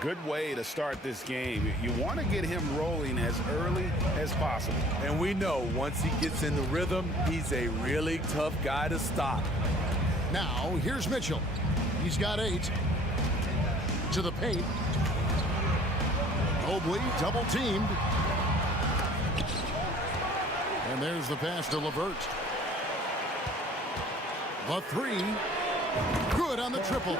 Good way to start this game. You want to get him rolling as early as possible. And we know once he gets in the rhythm, he's a really tough guy to stop. Now, here's Mitchell. He's got 8. To the paint. Mobley double teamed. And there's the pass to LeVert. The 3. Good on the triple.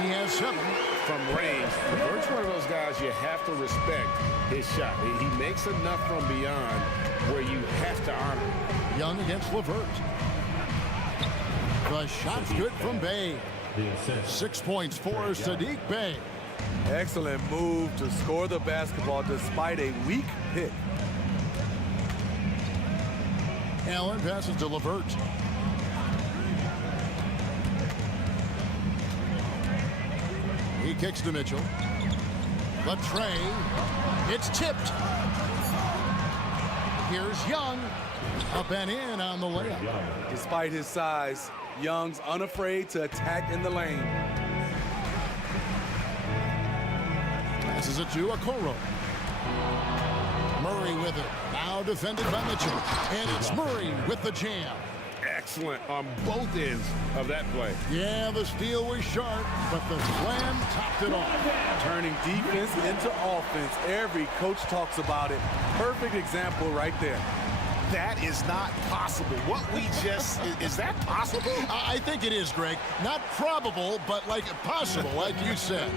He has 7. From range, LeVert's one of those guys you have to respect his shot. He makes enough from beyond where you have to honor him. Young against LeVert. The shot's good from Bay. 6 points for Sadiq Bey. Excellent move to score the basketball despite a weak pick. Allen passes to LeVert. He kicks to Mitchell. The tray. It's tipped. Here's Young. Up and in on the layup. Despite his size, Young's unafraid to attack in the lane. Passes it to Okoro. Murray with it. Now defended by Mitchell. And it's Murray with the jam. Excellent on both ends of that play. Yeah, the steal was sharp, but the slam topped it off. Turning defense into offense. Every coach talks about it. Perfect example right there. That is not possible. What we just, is that possible? I think it is, Greg. Not probable, but like possible, like you said.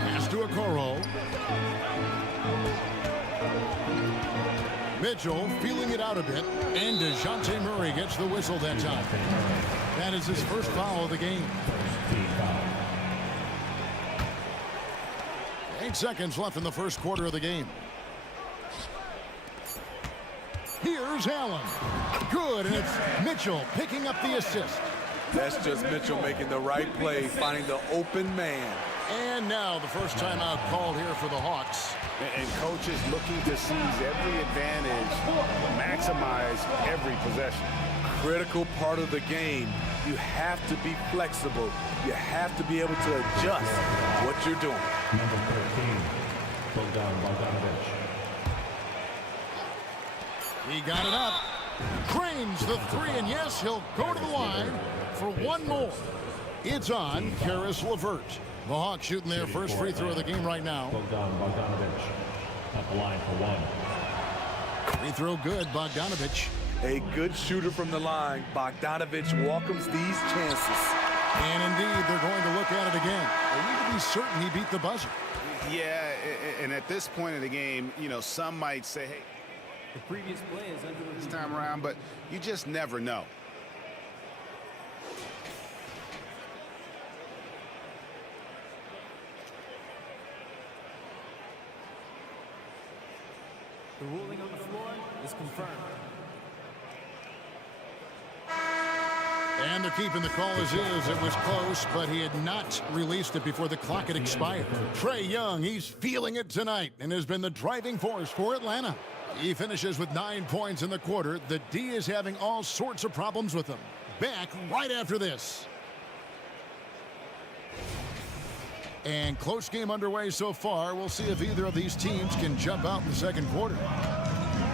Pass to Okoro. Mitchell feeling it out a bit, and DeJounte Murray gets the whistle that time. That is his first foul of the game. 8 seconds left in the first quarter of the game. Here's Allen. Good, and it's Mitchell picking up the assist. That's just Mitchell making the right play, finding the open man. And now the first timeout called here for the Hawks. And coaches looking to seize every advantage, maximize every possession. Critical part of the game. You have to be flexible. You have to be able to adjust what you're doing. Number 13, Bogdanovich. He got it up. Cranes the three, and yes, he'll go to the line for one more. It's on Karis LeVert. The Hawks shooting their first free throw of the game right now. Bogdanovich at the line for one. Free throw good, Bogdanovich. A good shooter from the line. Bogdanovich welcomes these chances. And indeed, they're going to look at it again. They need to be certain he beat the buzzer. Yeah, and at this point in the game, you know, some might say, hey, The previous play is under this time around, but you just never know. The ruling on the floor is confirmed. And they're keeping the call as is. It was close, but he had not released it before the clock had expired. Trae Young, he's feeling it tonight and has been the driving force for Atlanta. He finishes with 9 points in the quarter. The D is having all sorts of problems with him. Back right after this. And close game underway so far. We'll see if either of these teams can jump out in the second quarter.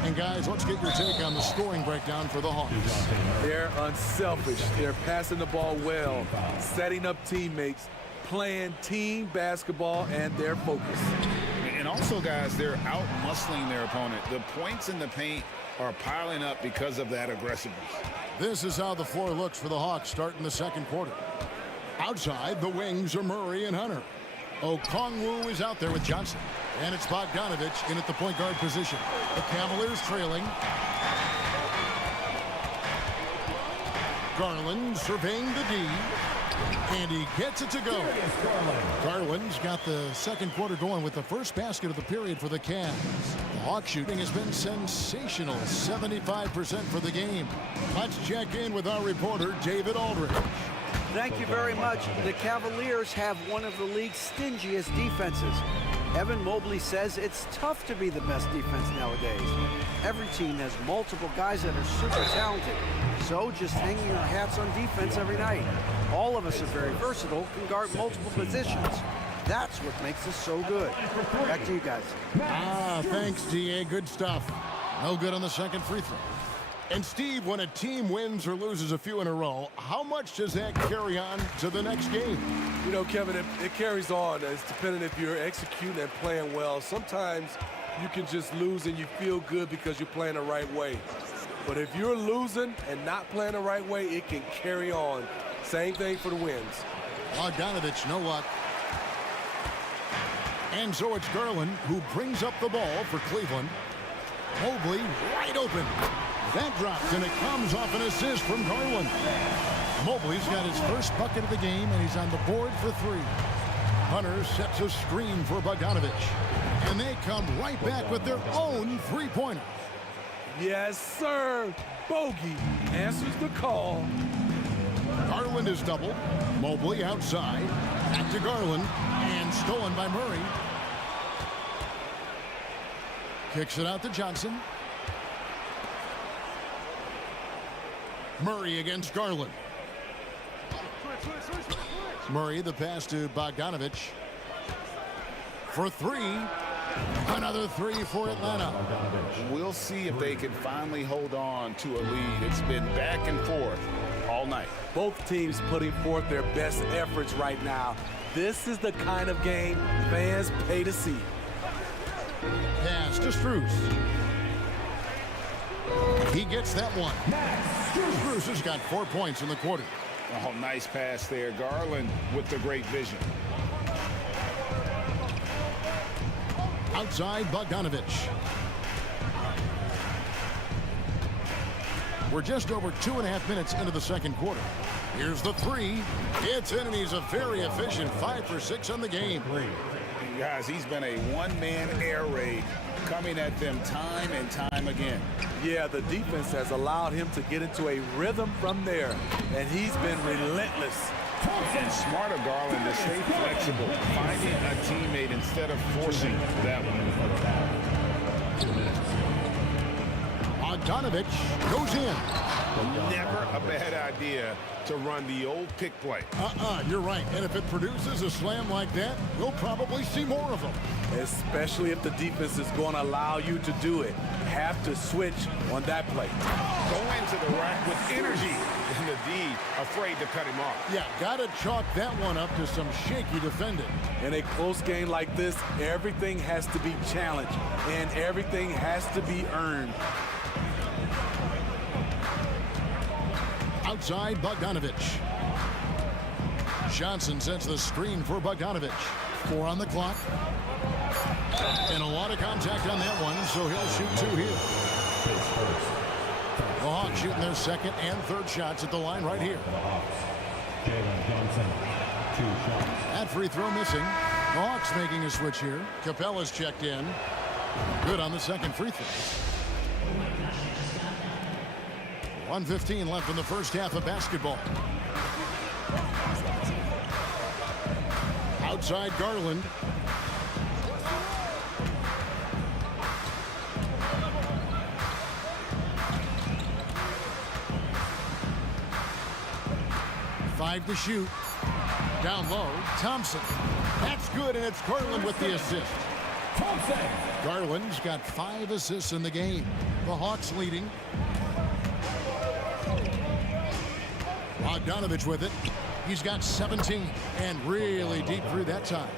And guys, let's get your take on the scoring breakdown for the Hawks. They're unselfish. They're passing the ball well, setting up teammates, playing team basketball, and they're focused. And also, guys, they're out-muscling their opponent. The points in the paint are piling up because of that aggressiveness. This is how the floor looks for the Hawks starting the second quarter. Outside, the wings are Murray and Hunter. Okongwu is out there with Johnson. And it's Bogdanovich in at the point guard position. The Cavaliers trailing. Garland surveying the D. And he gets it to go. Garland's got the second quarter going with the first basket of the period for the Cavs. The Hawks shooting has been sensational. 75% for the game. Let's check in with our reporter, David Aldridge. Thank you very much. The Cavaliers have one of the league's stingiest defenses. Evan Mobley says it's tough to be the best defense nowadays. Every team has multiple guys that are super talented. So just hanging our hats on defense every night. All of us are very versatile, can guard multiple positions. That's what makes us so good. Back to you guys. Thanks, DA. Good stuff. No good on the second free throw. And Steve, when a team wins or loses a few in a row, how much does that carry on to the next game? You know, Kevin, it carries on. It's depending if you're executing and playing well. Sometimes you can just lose and you feel good because you're playing the right way. But if you're losing and not playing the right way, it can carry on. Same thing for the wins. Bogdanovich, no luck. And so it's Garland who brings up the ball for Cleveland. Mobley wide open. That drops, and it comes off an assist from Garland. Mobley's got his first bucket of the game, and he's on the board for three. Hunter sets a screen for Bogdanovich. And they come right back with their own three-pointer. Yes, sir. Bogey answers the call. Garland is doubled. Mobley outside. Back to Garland. And stolen by Murray. Kicks it out to Johnson. Murray against Garland. Murray, the pass to Bogdanovich. For three. Another three for Atlanta. We'll see if they can finally hold on to a lead. It's been back and forth all night. Both teams putting forth their best efforts right now. This is the kind of game fans pay to see. Pass to Strus. He gets that one. Strus has got 4 points in the quarter. Oh, nice pass there. Garland with the great vision. Outside, Bogdanovich. We're just over 2.5 minutes into the second quarter. Here's the three. It's in, and he's a very efficient 5 for 6 on the game. Guys, he's been a one-man air raid coming at them time and time again. Yeah, the defense has allowed him to get into a rhythm from there, and he's been relentless. And smart of Garland to stay flexible, finding a teammate instead of forcing that one. Bogdanovich goes in. Never a bad idea to run the old pick play. You're right. And if it produces a slam like that, we'll probably see more of them. Especially if the defense is going to allow you to do it. Have to switch on that play. Go into the rack with energy. And the D afraid to cut him off. Yeah, got to chalk that one up to some shaky defending. In a close game like this, everything has to be challenged and everything has to be earned. Outside Bogdanovich. Johnson sets the screen for Bogdanovich. 4 on the clock. And a lot of contact on that one, so he'll shoot 2 here. The Hawks shooting their second and third shots at the line right here. That free throw missing. The Hawks making a switch here. Capella's checked in. Good on the second free throw. 1:15 left in the first half of basketball. Outside Garland. Five to shoot. Down low, Thompson. That's good, and it's Garland with the assist. Garland's got 5 assists in the game. The Hawks leading. Bogdanovich with it. He's got 17 and really deep through that time.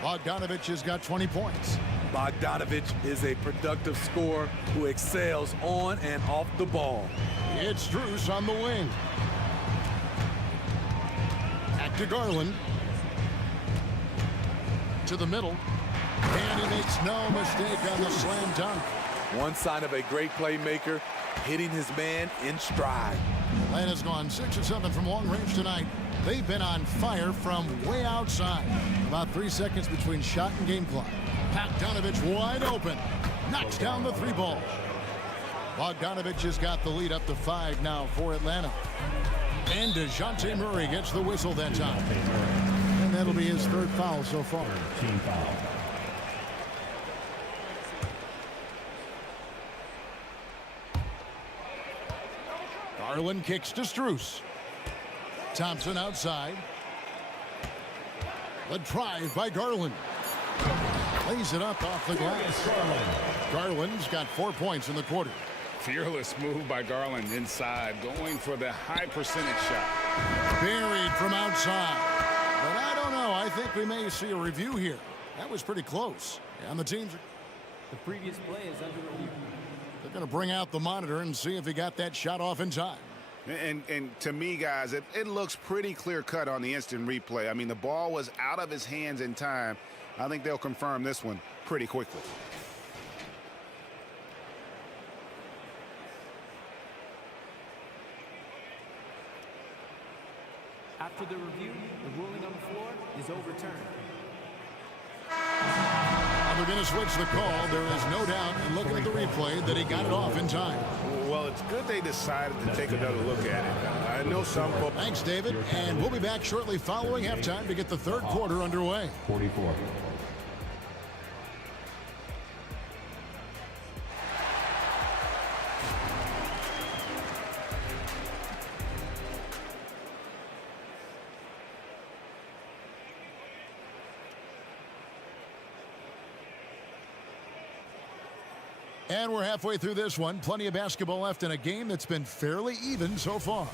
Bogdanovich has got 20 points. Bogdanovich is a productive scorer who excels on and off the ball. It's Strus on the wing. Back to Garland. To the middle. And he makes no mistake on the slam dunk. One sign of a great playmaker, hitting his man in stride. Atlanta's gone 6 of 7 from long range tonight. They've been on fire from way outside. About 3 seconds between shot and game clock. Bogdanovich wide open. Knocks down the 3 ball. Bogdanovich has got the lead up to 5 now for Atlanta. And DeJounte Murray gets the whistle that time. And that'll be his 3rd foul so far. Team foul. Garland kicks to Strus. Thompson outside. The drive by Garland. Lays it up off the glass. Garland's got 4 points in the quarter. Fearless move by Garland inside, going for the high percentage shot. Buried from outside. But I don't know. I think we may see a review here. That was pretty close. And the teams... The previous play is under review. They're going to bring out the monitor and see if he got that shot off in time. And to me, guys, it looks pretty clear-cut on the instant replay. I mean, the ball was out of his hands in time. I think they'll confirm this one pretty quickly. After the review, the ruling on the floor is overturned. They're going to switch the call. There is no doubt, in looking at the replay, that he got it off in time. Well, it's good they decided to take another look at it. I know some folks... Thanks, David. And we'll be back shortly following halftime to get the 3rd quarter underway. 44. And we're halfway through this one. Plenty of basketball left in a game that's been fairly even so far.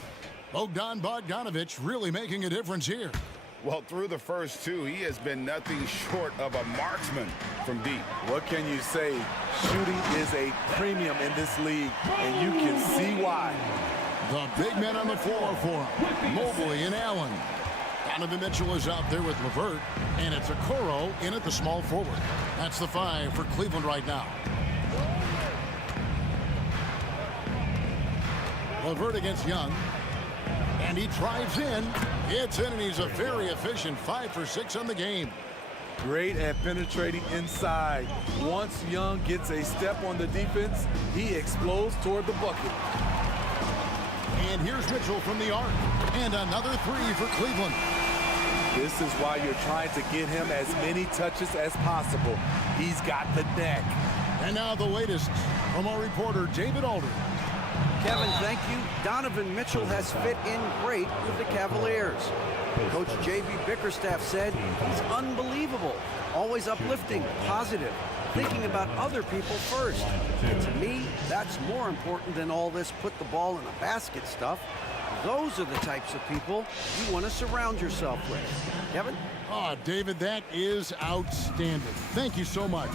Bogdanovich really making a difference here. Well, through the first 2, he has been nothing short of a marksman from deep. What can you say? Shooting is a premium in this league, and you can see why. The big men on the floor for him. Mobley and Allen. Donovan Mitchell is out there with LeVert, and it's Okoro in at the small forward. That's the 5 for Cleveland right now. Levert against Young. And he drives in. It's in, and he's a very efficient 5 for 6 on the game. Great at penetrating inside. Once Young gets a step on the defense, he explodes toward the bucket. And here's Mitchell from the arc. And another 3 for Cleveland. This is why you're trying to get him as many touches as possible. He's got the neck. And now the latest from our reporter, David Alder. Kevin, thank you. Donovan Mitchell has fit in great with the Cavaliers. Coach J.B. Bickerstaff said he's unbelievable, always uplifting, positive, thinking about other people first. And to me, that's more important than all this put the ball in a basket stuff. Those are the types of people you want to surround yourself with. Kevin? Oh, David, that is outstanding. Thank you so much.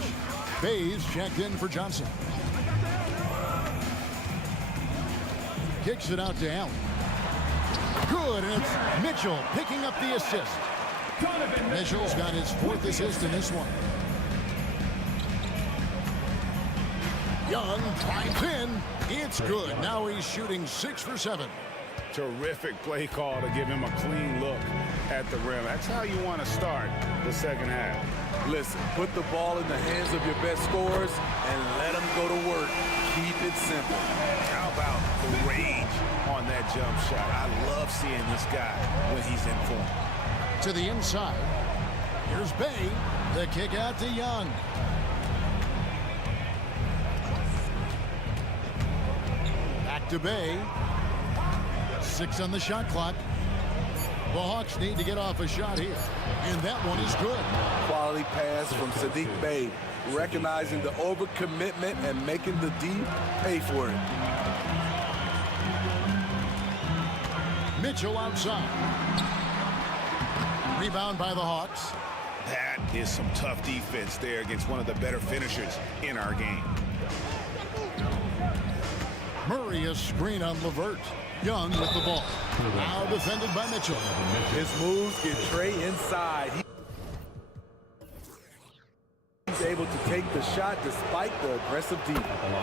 Bays checked in for Johnson. Kicks it out to Allen. Good, and it's Mitchell picking up the assist. Mitchell's got his 4th assist in this one. Young drives in. It's good. Now he's shooting 6 for 7. Terrific play call to give him a clean look at the rim. That's how you want to start the second half. Listen, put the ball in the hands of your best scorers and let them go to work. Keep it simple. How about the rage on that jump shot? I love seeing this guy when he's in form. To the inside. Here's Bay. The kick out to Young. Back to Bay. 6 on the shot clock. The Hawks need to get off a shot here. And that one is good. Quality pass from Sadiq Bey, recognizing the overcommitment and making the D pay for it. Mitchell outside. Rebound by the Hawks. That is some tough defense there against one of the better finishers in our game. Murray a screen on Levert. Young with the ball. Now defended by Mitchell. His moves get Trey inside. He's able to take the shot despite the aggressive D.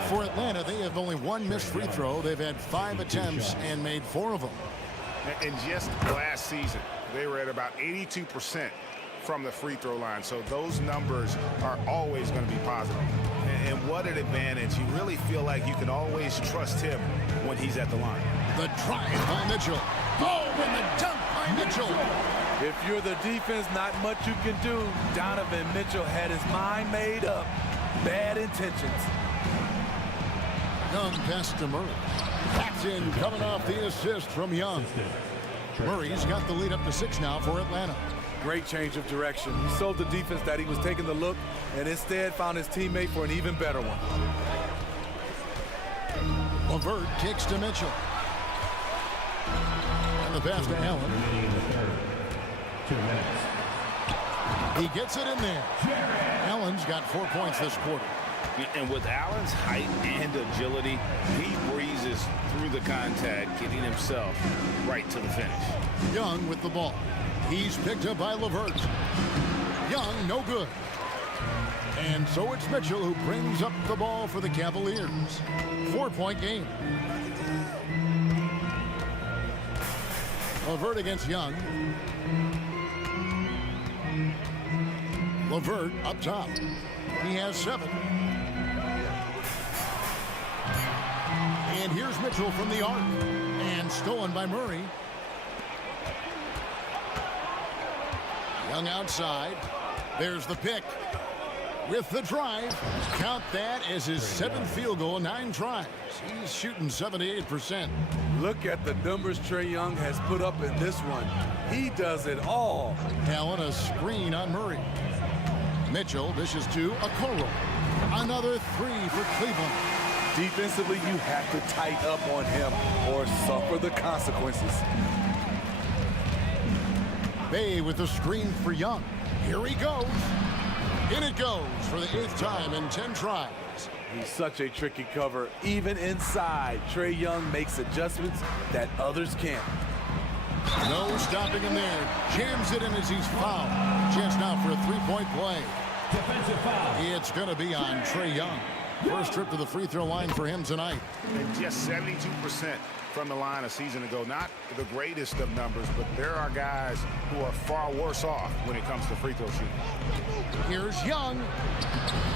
For Atlanta, they have only 1 missed free throw. They've had 5 attempts and made 4 of them. And just last season, they were at about 82% from the free throw line. So those numbers are always going to be positive. And what an advantage. You really feel like you can always trust him when he's at the line. The drive by Mitchell. Oh, and the dunk by Mitchell. If you're the defense, not much you can do. Donovan Mitchell had his mind made up. Bad intentions. Young pass to Murray. That's in, coming off the assist from Young. Murray's got the lead up to 6 now for Atlanta. Great change of direction. He showed the defense that he was taking the look and instead found his teammate for an even better one. Levert kicks to Mitchell. And the pass to Allen. 2 minutes. He gets it in there. Allen's got 4 points this quarter. And with Allen's height and agility, he breezes through the contact, getting himself right to the finish. Young with the ball. He's picked up by Levert. Young, no good. And so it's Mitchell who brings up the ball for the Cavaliers. 4-point game. Levert against Young. Levert up top. He has 7. And here's Mitchell from the arc. And stolen by Murray. Young outside. There's the pick. With the drive. Count that as his 7th field goal in 9 tries. He's shooting 78%. Look at the numbers Trae Young has put up in this one. He does it all. Allen a screen on Murray. Mitchell dishes to Okoro. Another 3 for Cleveland. Defensively, you have to tighten up on him or suffer the consequences. Bay with the screen for Young. Here he goes. In it goes for the 8th time in 10 tries. He's such a tricky cover. Even inside, Trae Young makes adjustments that others can't. No stopping him there. Jams it in as he's fouled. Chance now for a 3-point play. Defensive foul. It's going to be on Trae Young. First trip to the free throw line for him tonight. And just 72% from the line a season ago. Not the greatest of numbers, but there are guys who are far worse off when it comes to free throw shooting. Here's Young,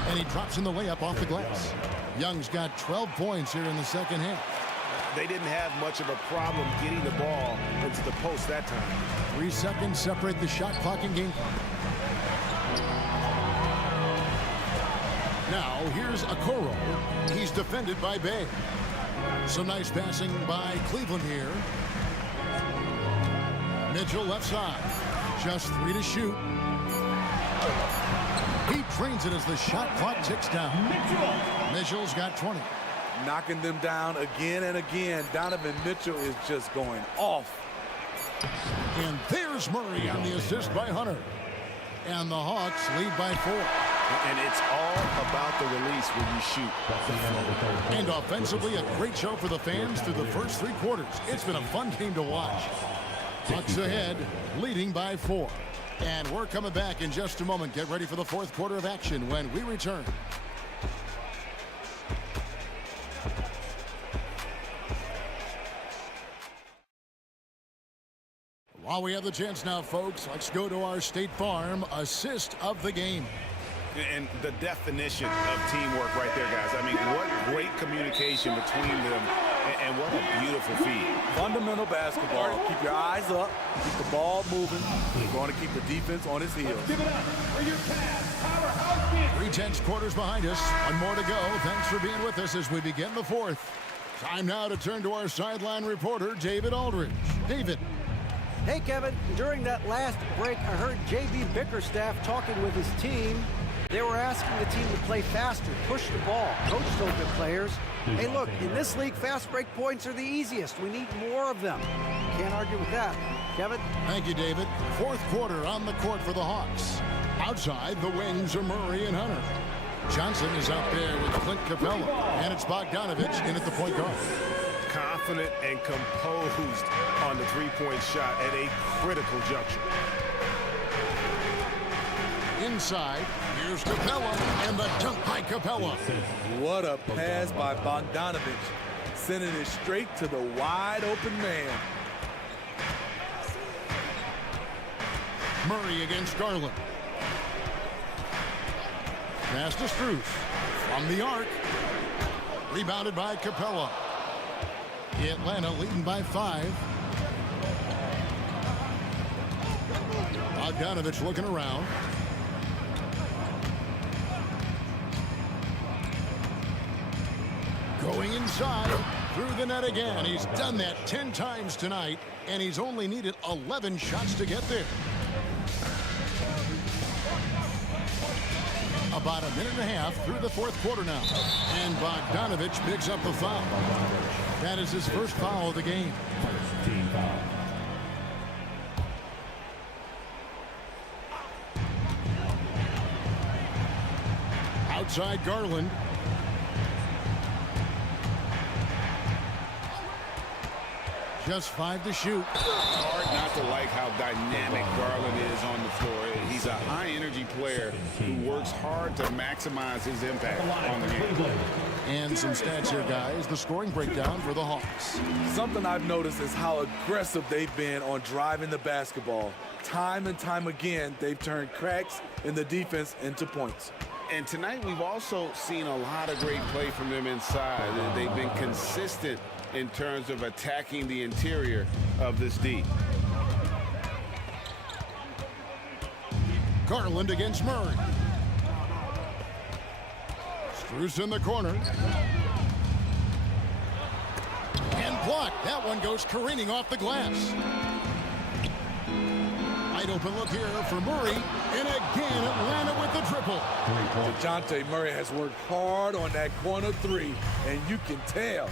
and he drops in the layup off the glass. Young's got 12 points here in the second half. They didn't have much of a problem getting the ball into the post that time. 3 seconds separate the shot clock and game clock. Now, here's Okoro. He's defended by Bay. Some nice passing by Cleveland here. Mitchell left side. Just 3 to shoot. He trains it as the shot clock ticks down. Mitchell's got 20. Knocking them down again and again. Donovan Mitchell is just going off. And there's Murray on the assist by Hunter. And the Hawks lead by 4. And it's all about the release when you shoot. And offensively, a great show for the fans through the first 3 quarters. It's been a fun game to watch. Bucks ahead, leading by 4. And we're coming back in just a moment. Get ready for the 4th quarter of action when we return. While we have the chance now, folks, let's go to our State Farm assist of the game. And the definition of teamwork right there, guys. I mean, what great communication between them, and what a beautiful feed. Fundamental basketball. Keep your eyes up. Keep the ball moving. You're going to keep the defense on its heels. Give it up for your Cavs powerhouse kids. 3 tenths quarters behind us. One more to go. Thanks for being with us as we begin the 4th. Time now to turn to our sideline reporter, David Aldridge. David. Hey, Kevin. During that last break, I heard J.B. Bickerstaff talking with his team. They were asking the team to play faster, push the ball, coach told their players. Hey, look, in this league, fast break points are the easiest. We need more of them. Can't argue with that. Kevin? Thank you, David. 4th quarter on the court for the Hawks. Outside, the wings are Murray and Hunter. Johnson is out there with Clint Capella, and it's Bogdanovich in at the point guard. Confident and composed on the three-point shot at a critical juncture. Inside, here's Capella, and the dunk by Capella. What a pass by Bogdanovich, sending it straight to the wide-open man. Murray against Garland. Pass to Strus. From the arc. Rebounded by Capella. Atlanta leading by 5. Bogdanovich looking around. Going inside, through the net again. He's done that 10 times tonight, and he's only needed 11 shots to get there. About a minute and a half through the 4th quarter now. And Bogdanovich picks up the foul. That is his first foul of the game. Team foul. Outside Garland. Just 5 to shoot. Hard not to like how dynamic Garland is on the floor. He's a high-energy player who works hard to maximize his impact on the game. And some stats here, guys. The scoring breakdown for the Hawks. Something I've noticed is how aggressive they've been on driving the basketball. Time and time again, they've turned cracks in the defense into points. And tonight, we've also seen a lot of great play from them inside. They've been consistent in terms of attacking the interior of this D. Garland against Murray. Strus in the corner. And blocked. That one goes careening off the glass. Wide open look here for Murray. And again, Atlanta with the triple. DeJounte Murray has worked hard on that corner 3, and you can tell.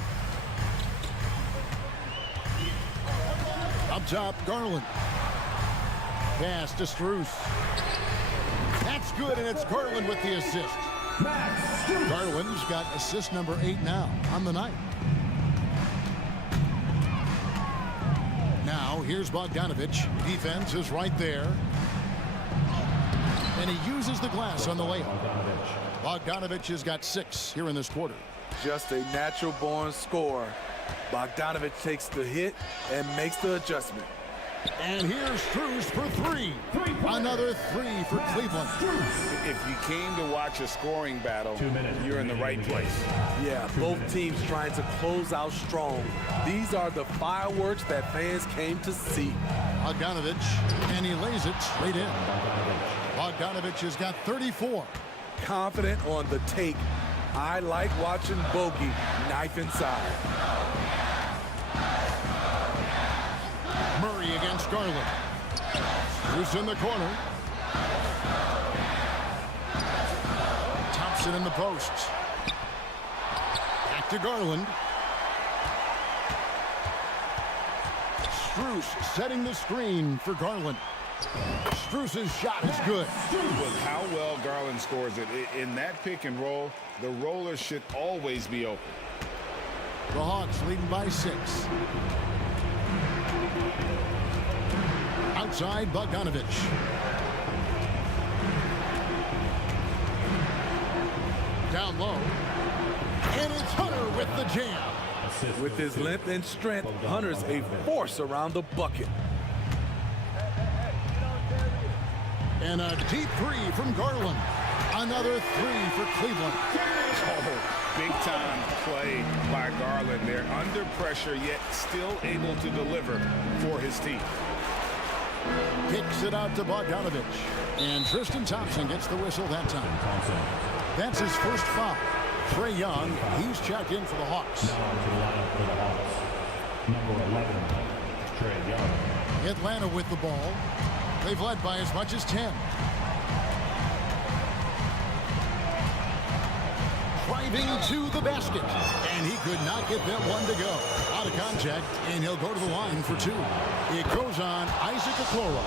Up top, Garland. Pass to Strus. That's good, and it's Garland with the assist. Garland's got assist number 8 now on the night. Now, here's Bogdanovich. Defense is right there. And he uses the glass on the layup. Bogdanovich has got 6 here in this quarter. Just a natural-born scorer. Bogdanovich takes the hit and makes the adjustment. And here's Strus for 3. Another 3 for Cleveland. If you came to watch a scoring battle, you're in the right place. Yeah, both teams trying to close out strong. These are the fireworks that fans came to see. Bogdanovich, and he lays it straight in. Bogdanovich has got 34. Confident on the take. I like watching Bogey knife inside. Murray against Garland. Who's in the corner? Thompson in the posts. Back to Garland. Strus setting the screen for Garland. Strus's shot is good. With how well Garland scores it, in that pick and roll, the roller should always be open. The Hawks leading by 6. Outside Bogdanovich. Down low. And it's Hunter with the jam. With his length and strength, Hunter's a force around the bucket. And a deep 3 from Garland. Another 3 for Cleveland. Oh, big-time play by Garland. They're under pressure, yet still able to deliver for his team. Kicks it out to Bogdanovich. And Tristan Thompson gets the whistle that time. That's his first foul. Trae Young, he's checked in for the Hawks. Number 11, Trae Young. Atlanta with the ball. They've led by as much as 10. Driving to the basket. And he could not get that one to go. Out of contact, and he'll go to the line for 2. It goes on Isaac Okoro.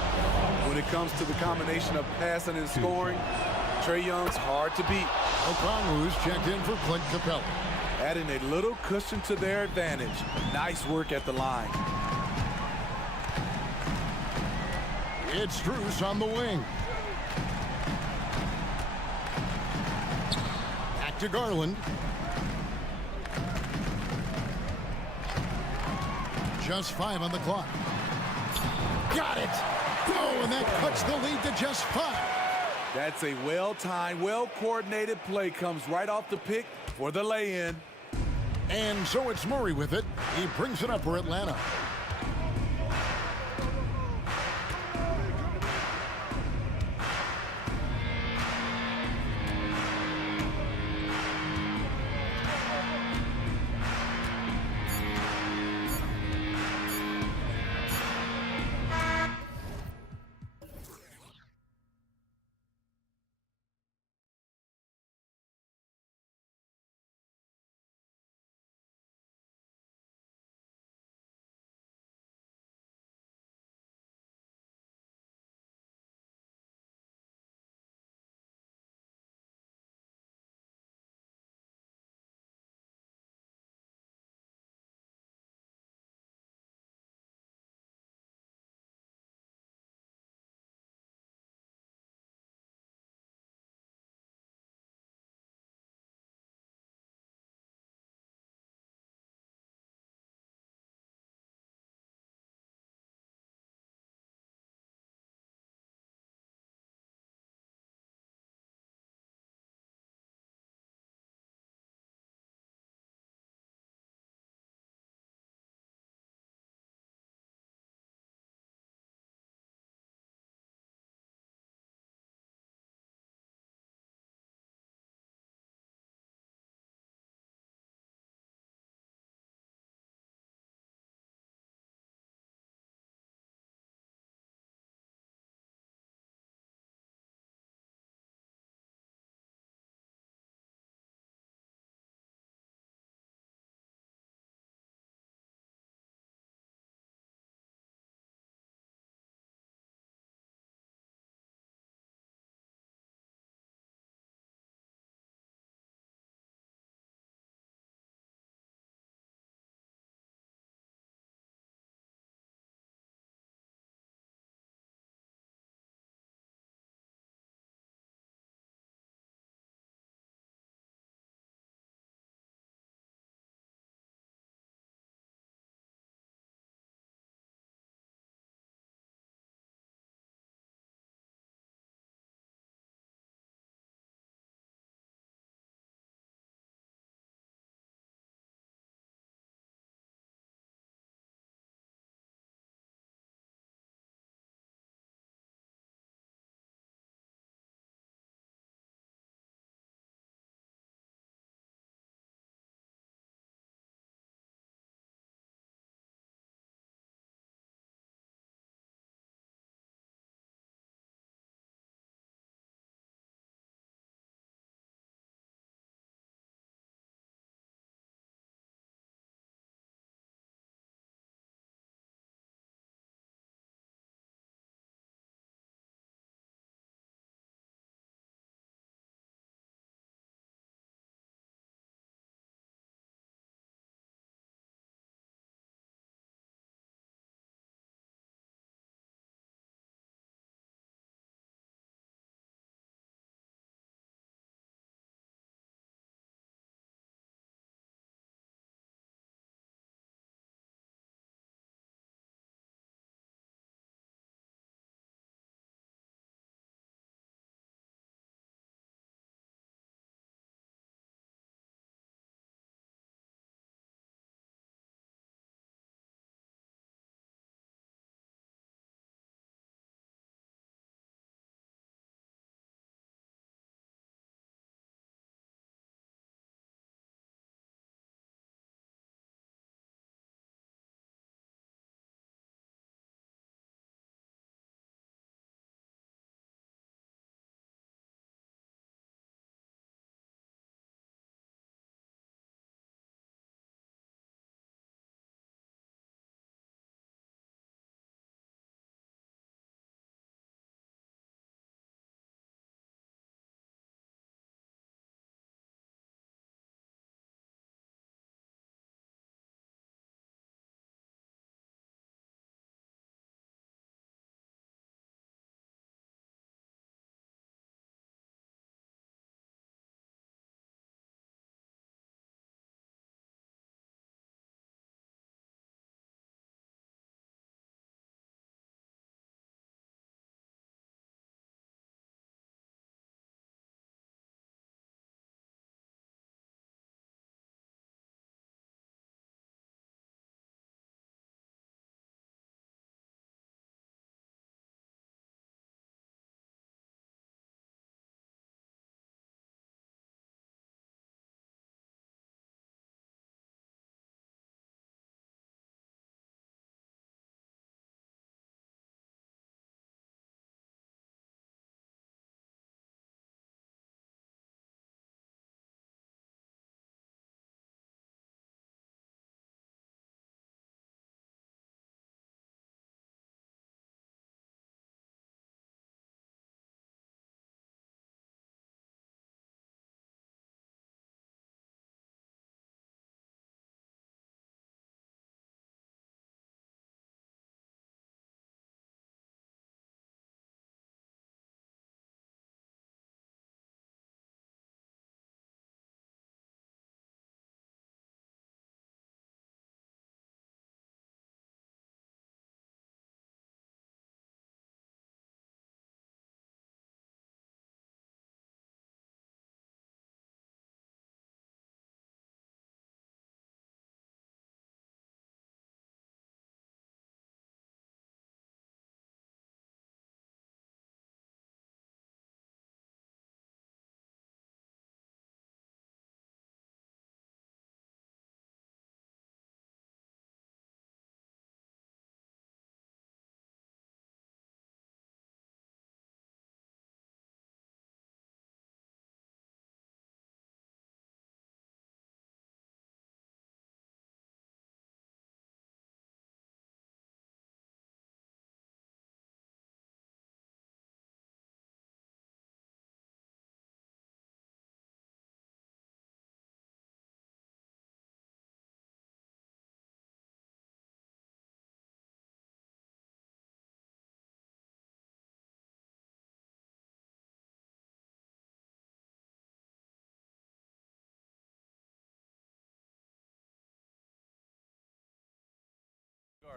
When it comes to the combination of passing and scoring, Trae Young's hard to beat. Okongwu's checked in for Clint Capella. Adding a little cushion to their advantage. Nice work at the line. It's Strus on the wing. Back to Garland. Just 5 on the clock. Got it! Oh, and that cuts the lead to just 5. That's a well-timed, well-coordinated play. Comes right off the pick for the lay-in. And so it's Murray with it. He brings it up for Atlanta.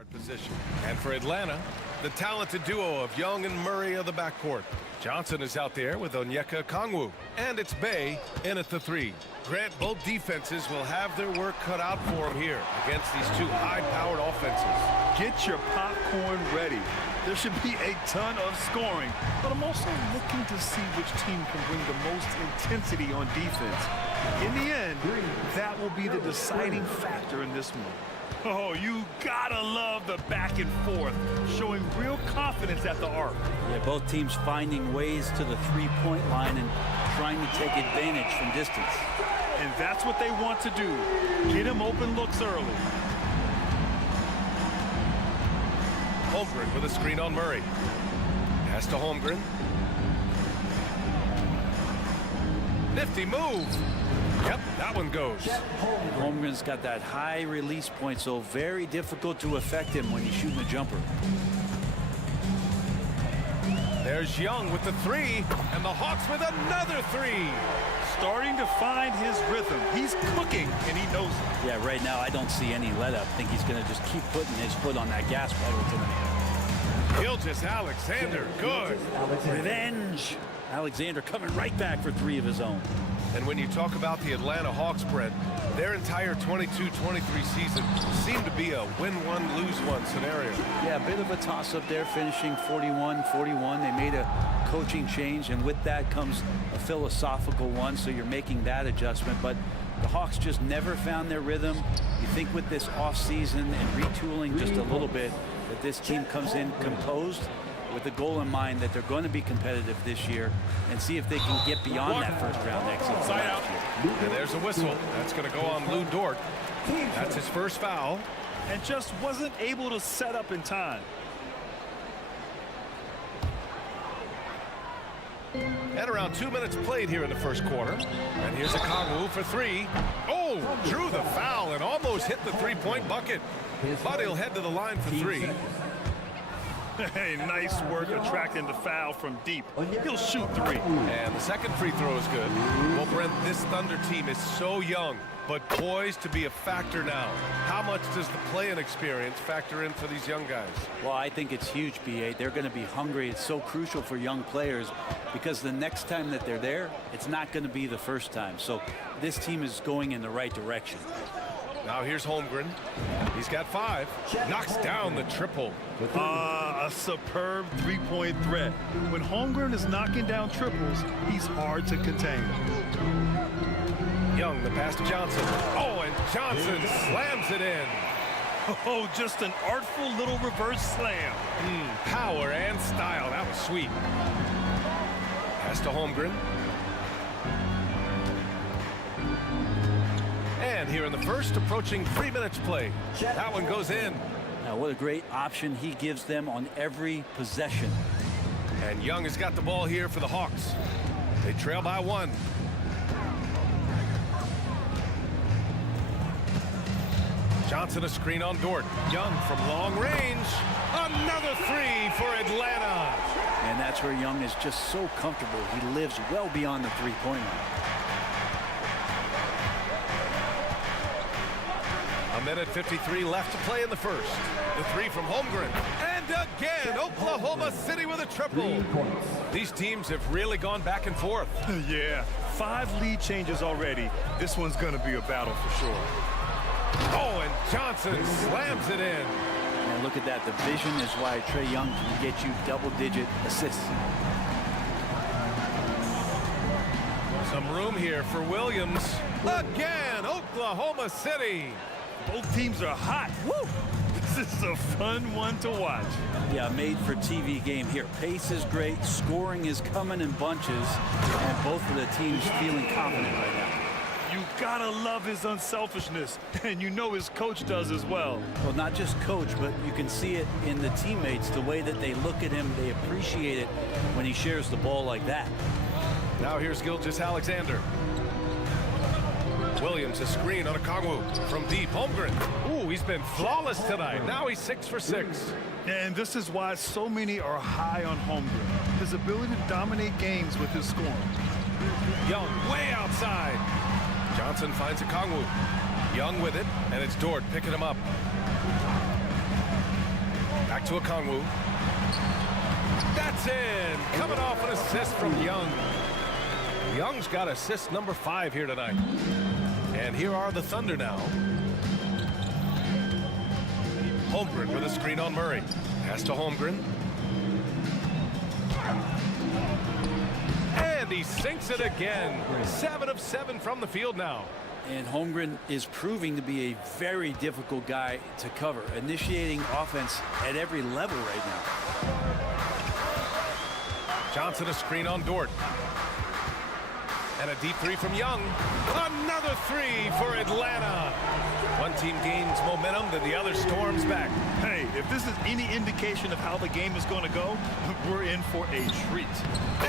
guard position. And for Atlanta, the talented duo of Young and Murray of the backcourt. Johnson is out there with Onyeka Okongwu. And it's Bay in at the 3. Grant, both defenses will have their work cut out for them here against these two high-powered offenses. Get your popcorn ready. There should be a ton of scoring, but I'm also looking to see which team can bring the most intensity on defense. In the end, that will be the deciding factor in this one. Oh, you gotta love the back and forth, showing real confidence at the arc. Yeah, both teams finding ways to the three-point line and trying to take advantage from distance. And that's what they want to do. Get him open looks early. Holmgren with a screen on Murray. Pass to Holmgren. Nifty move. Yep, that one goes. Holmgren's got that high release point, so very difficult to affect him when he's shooting a jumper. There's Young with the 3, and the Hawks with another 3. Starting to find his rhythm. He's cooking, and he knows it. Yeah, right now I don't see any let up. I think he's going to just keep putting his foot on that gas pedal tonight. Gilgeous Alexander, good. Revenge. Alexander coming right back for 3 of his own. And when you talk about the Atlanta Hawks, Brent, their entire 22-23 season seemed to be a win-one, lose-one scenario. Yeah, a bit of a toss-up there, finishing 41-41. They made a coaching change, and with that comes a philosophical one, so you're making that adjustment. But the Hawks just never found their rhythm. You think with this offseason and retooling just a little bit that this team comes in composed, with the goal in mind that they're going to be competitive this year and see if they can get beyond that first round exit from last year. And there's a whistle. That's going to go on Lou Dort. That's his first foul. And just wasn't able to set up in time. And around 2 minutes played here in the first quarter. And here's Okongwu for 3. Oh, drew the foul and almost hit the three-point bucket. But he'll head to the line for 3. Hey, nice work attracting the foul from deep. He'll shoot 3. And the second free throw is good. Well, Brent, this Thunder team is so young, but poised to be a factor now. How much does the play-in experience factor in for these young guys? Well, I think it's huge, B.A. They're going to be hungry. It's so crucial for young players because the next time that they're there, it's not going to be the first time. So this team is going in the right direction. Now here's Holmgren. He's got 5. Knocks down the triple. A superb three-point threat. When Holmgren is knocking down triples, he's hard to contain. Young, the pass to Johnson. Oh, and Johnson slams it in. Oh, just an artful little reverse slam. Power and style. That was sweet. Pass to Holmgren. And here in the first, approaching 3 minutes play. That one goes in. Now, what a great option he gives them on every possession. And Young has got the ball here for the Hawks. They trail by 1. Johnson a screen on Dort. Young from long range. Another 3 for Atlanta. And that's where Young is just so comfortable. He lives well beyond the three-point line. A minute 53 left to play in the first. The 3 from Holmgren. And again, Oklahoma City with a triple. These teams have really gone back and forth. Yeah, 5 lead changes already. This one's going to be a battle for sure. Oh, and Johnson slams it in. And look at that. The vision is why Trae Young can get you double-digit assists. Some room here for Williams. Again, Oklahoma City. Both teams are hot. Woo! This is a fun one to watch. Yeah, made for TV game here. Pace is great. Scoring is coming in bunches. And both of the teams feeling confident right now. You gotta love his unselfishness. And you know his coach does as well. Well, not just coach, but you can see it in the teammates. The way that they look at him, they appreciate it when he shares the ball like that. Now here's Gilgeous Alexander. Williams a screen on Okongwu from deep. Holmgren. Ooh, he's been flawless tonight. Now he's 6 for 6. And this is why so many are high on Holmgren. His ability to dominate games with his scoring. Young way outside. Johnson finds Okongwu. Young with it, and it's Dort picking him up. Back to Okongwu. That's in. Coming off an assist from Young. Young's got assist number 5 here tonight. And here are the Thunder now. Holmgren with a screen on Murray. Pass to Holmgren. And he sinks it again. 7 of 7 from the field now. And Holmgren is proving to be a very difficult guy to cover, initiating offense at every level right now. Johnson a screen on Dort. And a deep 3 from Young. Another 3 for Atlanta. One team gains momentum, then the other storms back. Hey, if this is any indication of how the game is going to go, we're in for a treat.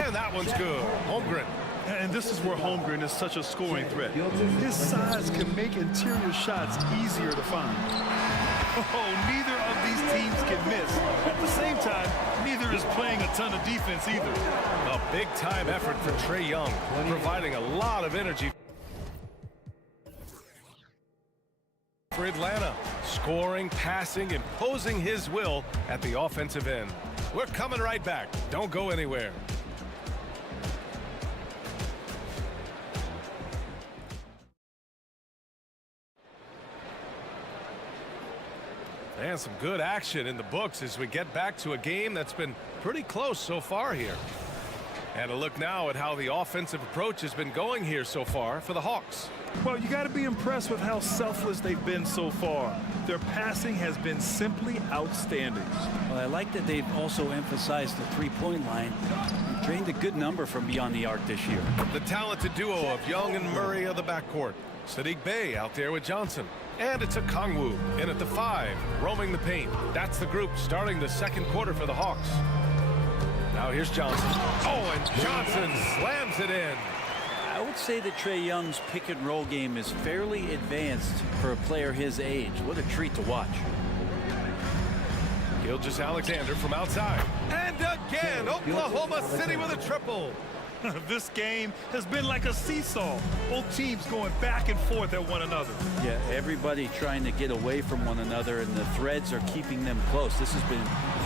And that one's good. Holmgren. And this is where Holmgren is such a scoring threat. His size can make interior shots easier to find. Oh, neither of these teams can miss. At the same time, neither is playing a ton of defense either. A big-time effort for Trae Young, providing a lot of energy for Atlanta. Scoring, passing, imposing his will at the offensive end. We're coming right back. Don't go anywhere. And some good action in the books as we get back to a game that's been pretty close so far here. And a look now at how the offensive approach has been going here so far for the Hawks. Well, you got to be impressed with how selfless they've been so far. Their passing has been simply outstanding. Well, I like that they've also emphasized the three-point line. They've drained a good number from beyond the arc this year. The talented duo of Young and Murray of the backcourt. Sadiq Bey out there with Johnson. And it's Okongwu in at the 5, roaming the paint. That's the group starting the second quarter for the Hawks. Now here's Johnson. Oh, and Johnson slams it in. I would say that Trae Young's pick and roll game is fairly advanced for a player his age. What a treat to watch. Gilgeous-Alexander from outside. And again, Oklahoma City with a triple. This game has been like a seesaw. Both teams going back and forth at one another. Yeah, everybody trying to get away from one another, and the threads are keeping them close. This has been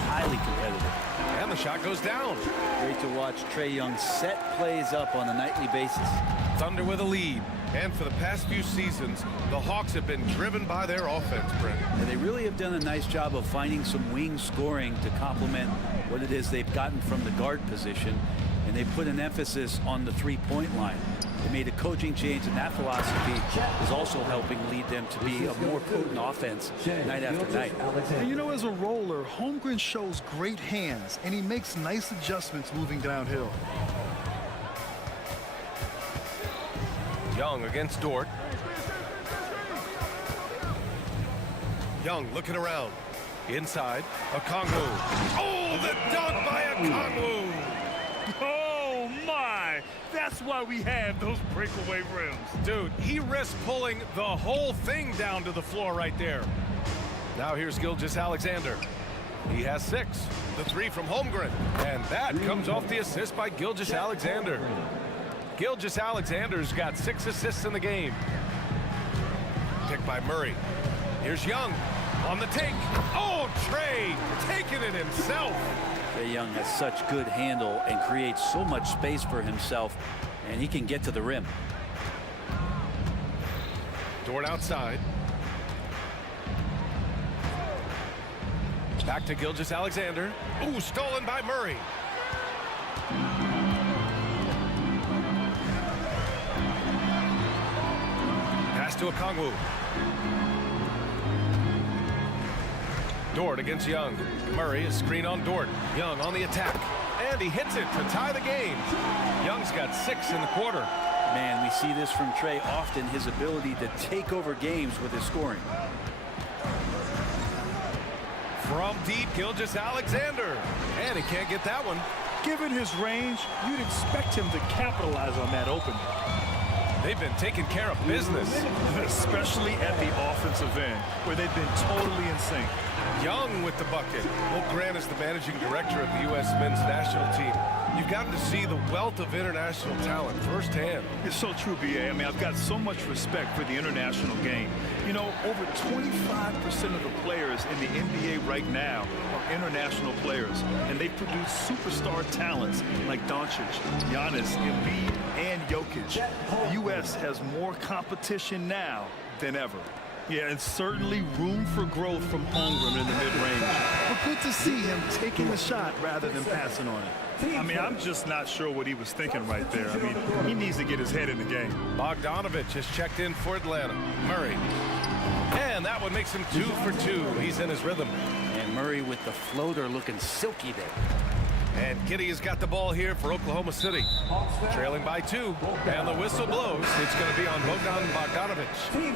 highly competitive. And the shot goes down. Great to watch Trae Young set plays up on a nightly basis. Thunder with a lead. And for the past few seasons, the Hawks have been driven by their offense, Brent. And they really have done a nice job of finding some wing scoring to complement what it is they've gotten from the guard position. And they put an emphasis on the three-point line. They made a coaching change, and that philosophy is also helping lead them to be a more potent offense night after night. And you know, as a roller, Holmgren shows great hands, and he makes nice adjustments moving downhill. Young against Dort. Young looking around. Inside, Okongwu. Oh, the dunk by Okongwu! Oh, my! That's why we have those breakaway rims. Dude, he risked pulling the whole thing down to the floor right there. Now here's Gilgeous-Alexander. He has 6. The 3 from Holmgren. And that comes off the assist by Gilgeous-Alexander. Gilgeous-Alexander's got 6 assists in the game. Picked by Murray. Here's Young on the take. Oh, Trae taking it himself. Trae Young has such good handle and creates so much space for himself, and he can get to the rim. Dort outside. Back to Gilgeous-Alexander. Ooh, stolen by Murray. Pass to Okongwu. Dort against Young. Murray is screen on Dort. Young on the attack. And he hits it to tie the game. Young's got 6 in the quarter. Man, we see this from Trae often, his ability to take over games with his scoring. From deep, Gilgeous-Alexander. And he can't get that one. Given his range, you'd expect him to capitalize on that opening. They've been taking care of business. Especially at the offensive end, where they've been totally in sync. Young with the bucket. Will Grant is the managing director of the U.S. men's national team. You've gotten to see the wealth of international talent firsthand. It's so true, B.A. I mean, I've got so much respect for the international game. You know, over 25% of the players in the NBA right now are international players, and they produce superstar talents like Doncic, Giannis, Embiid, and Jokic. The U.S. has more competition now than ever. Yeah, and certainly room for growth from Holmgren in the mid-range. But good to see him taking the shot rather than passing on it. I mean, I'm just not sure what he was thinking right there. I mean, he needs to get his head in the game. Bogdanovich has checked in for Atlanta. Murray. And that one makes him 2 for 2. He's in his rhythm. And Murray with the floater looking silky there. And Giddey has got the ball here for Oklahoma City. Trailing by 2. And the whistle blows. It's going to be on Bogdanovich.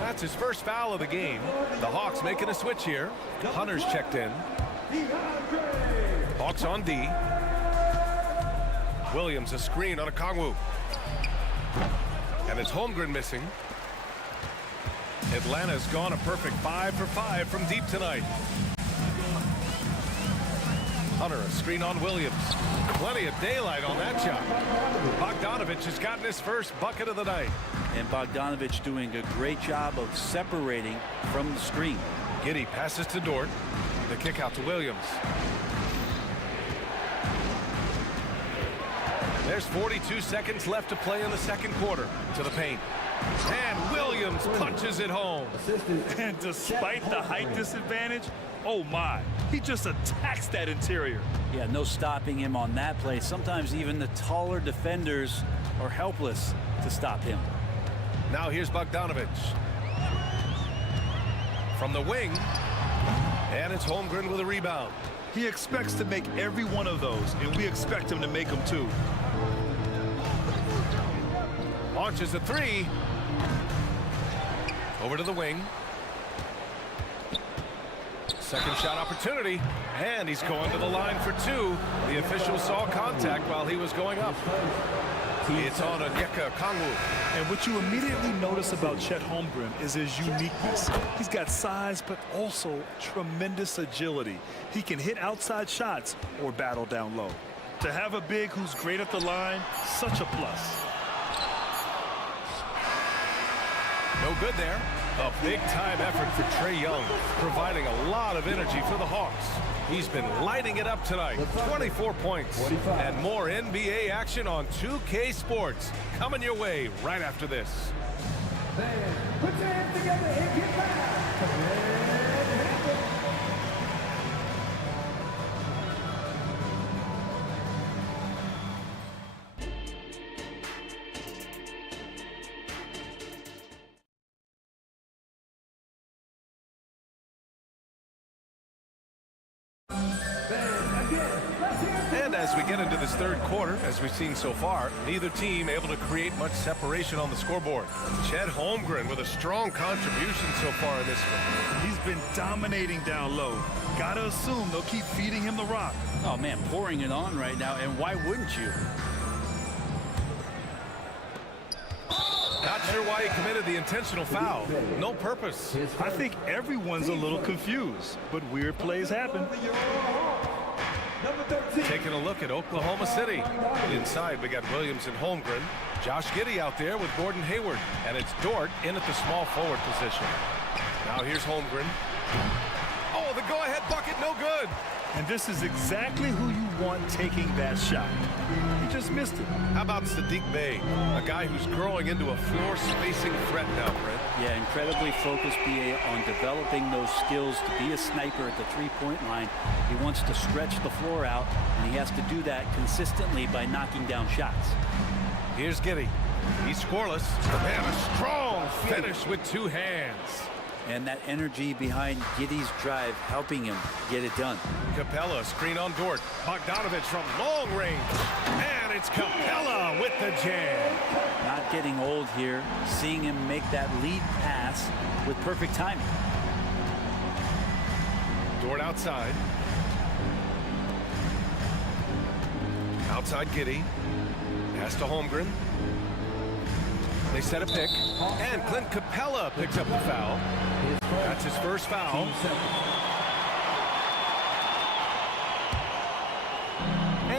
That's his first foul of the game. The Hawks making a switch here. Hunter's checked in. Hawks on D. Williams a screen on a Kongwu. And it's Holmgren missing. Atlanta's gone a perfect 5 for 5 from deep tonight. Hunter, a screen on Williams. Plenty of daylight on that shot. Bogdanovich has gotten his first bucket of the night. And Bogdanovich doing a great job of separating from the screen. Giddey passes to Dort. The kick out to Williams. There's 42 seconds left to play in the second quarter. To the paint. And Williams punches it home. And despite the height disadvantage, oh my, he just attacks that interior. Yeah, no stopping him on that play. Sometimes even the taller defenders are helpless to stop him. Now here's Bogdanovich. From the wing. And it's Holmgren with a rebound. He expects to make every one of those, and we expect him to make them too. Launches a 3. Over to the wing. Second shot opportunity. And he's going to the line for 2. The official saw contact while he was going up. It's on Onyeka Kongwu. And what you immediately notice about Chet Holmgren is his uniqueness. He's got size, but also tremendous agility. He can hit outside shots or battle down low. To have a big who's great at the line, such a plus. No good there. A big-time effort for Trae Young, providing a lot of energy for the Hawks. He's been lighting it up tonight. 24 points. And more NBA action on 2K Sports. Coming your way right after this. Put your hands together and get back. And as we get into this third quarter, as we've seen so far, neither team able to create much separation on the scoreboard. Chet Holmgren with a strong contribution so far in this one. He's been dominating down low. Gotta assume they'll keep feeding him the rock. Oh man, pouring it on right now, and why wouldn't you? Not sure why he committed the intentional foul. No purpose. I think everyone's a little confused, but weird plays happen. Taking a look at Oklahoma City. Inside, we got Williams and Holmgren. Josh Giddey out there with Gordon Hayward. And it's Dort in at the small forward position. Now here's Holmgren. Oh, the go-ahead bucket, no good. And this is exactly who you want taking that shot. He just missed it. How about Sadiq Bey, a guy who's growing into a floor-spacing threat now, Brent? Yeah, incredibly focused, BA, on developing those skills to be a sniper at the three-point line. He wants to stretch the floor out, and he has to do that consistently by knocking down shots. Here's Giddey. He's scoreless. And a strong finish with 2 hands. And that energy behind Giddey's drive helping him get it done. Capella, screen on Dort. Bogdanovich from long range. And it's Capella with the jam. Not getting old here. Seeing him make that lead pass with perfect timing. Dort outside. Outside Giddey. Pass to Holmgren. They set a pick, and Clint Capella picks up the foul. That's his first foul.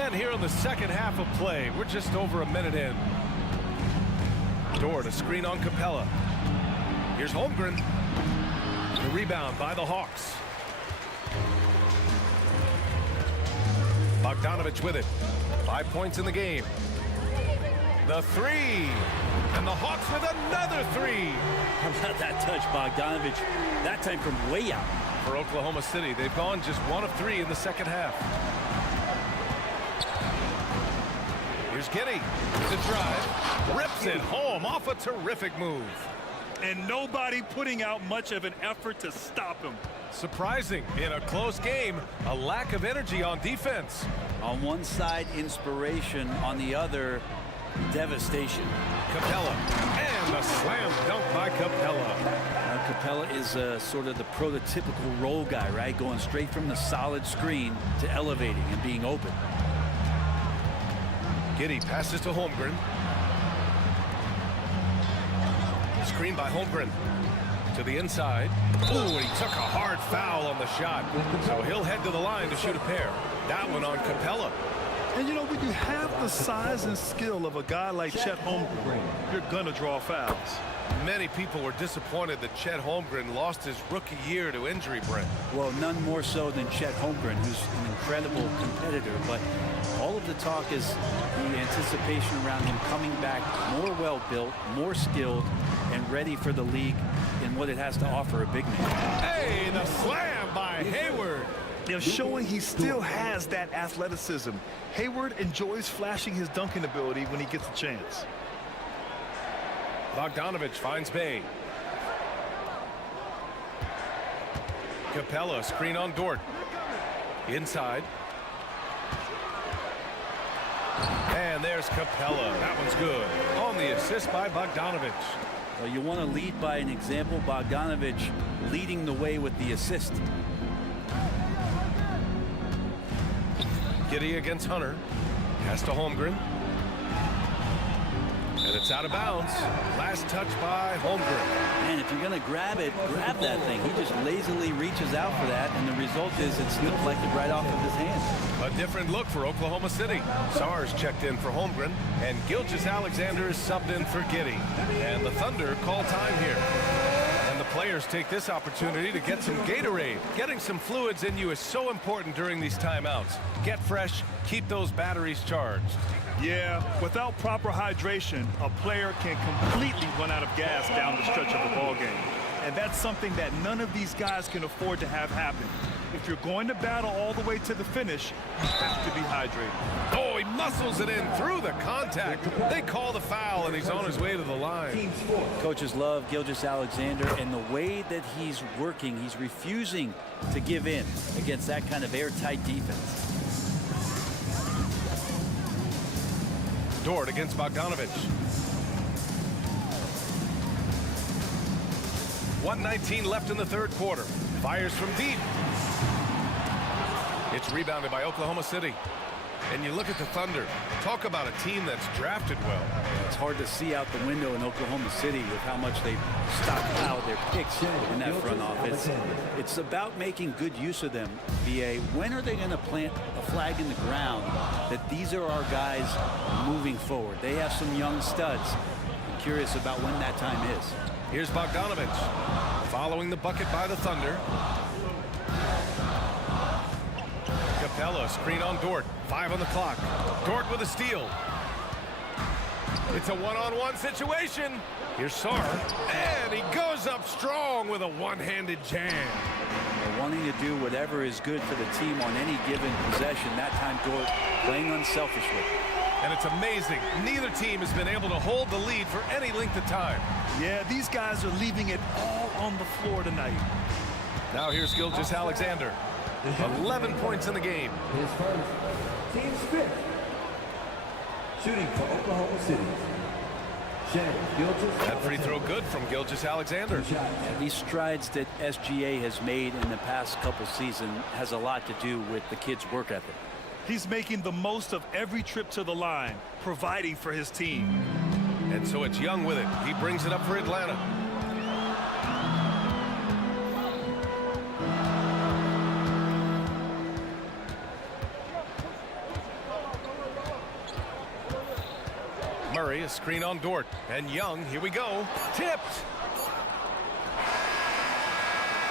And here in the second half of play, we're just over a minute in. Dort, a screen on Capella. Here's Holmgren. The rebound by the Hawks. Bogdanovich with it. 5 points in the game. The three. And the Hawks with another three. How about that touch, Bogdanovich? That time from way out. For Oklahoma City, they've gone just 1 of 3 in the second half. Here's Giddey. The drive. Rips it home off a terrific move. And nobody putting out much of an effort to stop him. Surprising in a close game, a lack of energy on defense. On one side, inspiration. On the other, devastation. Capella. And a slam dunk by Capella. Capella is sort of the prototypical role guy, right? Going straight from the solid screen to elevating and being open. Giddey passes to Holmgren. Screen by Holmgren. To the inside. Ooh, he took a hard foul on the shot. So he'll head to the line to shoot a pair. That one on Capella. And you know, when you have the size and skill of a guy like Chet Holmgren, you're going to draw fouls. Many people were disappointed that Chet Holmgren lost his rookie year to injury, Brent. Well, none more so than Chet Holmgren, who's an incredible competitor. But all of the talk is the anticipation around him coming back more well-built, more skilled, and ready for the league in what it has to offer a big man. Hey, the slam by Hayward. They're showing he still has that athleticism. Hayward enjoys flashing his dunking ability when he gets a chance. Bogdanovich finds Bay. Capella, screen on Dort. Inside. And there's Capella. That one's good. On the assist by Bogdanovich. Well, you want to lead by an example. Bogdanovich leading the way with the assist. Giddey against Hunter. Pass to Holmgren. And it's out of bounds. Last touch by Holmgren. And if you're going to grab it, grab that thing. He just lazily reaches out for that, and the result is it's deflected right off of his hand. A different look for Oklahoma City. Sars checked in for Holmgren, and Gilgeous-Alexander is subbed in for Giddey. And the Thunder call time here. And the players take this opportunity to get some Gatorade. Getting some fluids in you is so important during these timeouts. Get fresh, keep those batteries charged. Yeah, without proper hydration, a player can completely run out of gas down the stretch of a ball game. And that's something that none of these guys can afford to have happen. If you're going to battle all the way to the finish, you have to be hydrated. Oh, he muscles it in through the contact. They call the foul, and he's on his way to the line. Coaches love Gilgeous-Alexander, and the way that he's working, he's refusing to give in against that kind of airtight defense. Dort against Bogdanovich. 1:19 left in the third quarter. Fires from deep. It's rebounded by Oklahoma City. And you look at the Thunder. Talk about a team that's drafted well. It's hard to see out the window in Oklahoma City with how much they've stockpiled their picks in that front office. It's about making good use of them, BA. When are they going to plant a flag in the ground that these are our guys moving forward? They have some young studs. I'm curious about when that time is. Here's Bogdanovich. Following the bucket by the Thunder. Capella, screen on Dort. 5 on the clock. Dort with a steal. It's a one-on-one situation. Here's Sar. And he goes up strong with a one-handed jam. They're wanting to do whatever is good for the team on any given possession. That time, Dort playing unselfishly. And it's amazing. Neither team has been able to hold the lead for any length of time. Yeah, these guys are leaving it all on the floor tonight. Now here's Gilgeous-Alexander. 11 points in the game. His first, team's fifth. Shooting for Oklahoma City. That free throw good from Gilgeous-Alexander. These strides that SGA has made in the past couple seasons has a lot to do with the kid's work ethic. He's making the most of every trip to the line, providing for his team. And so it's Young with it. He brings it up for Atlanta. Murray, a screen on Dort. And Young, here we go. Tipped.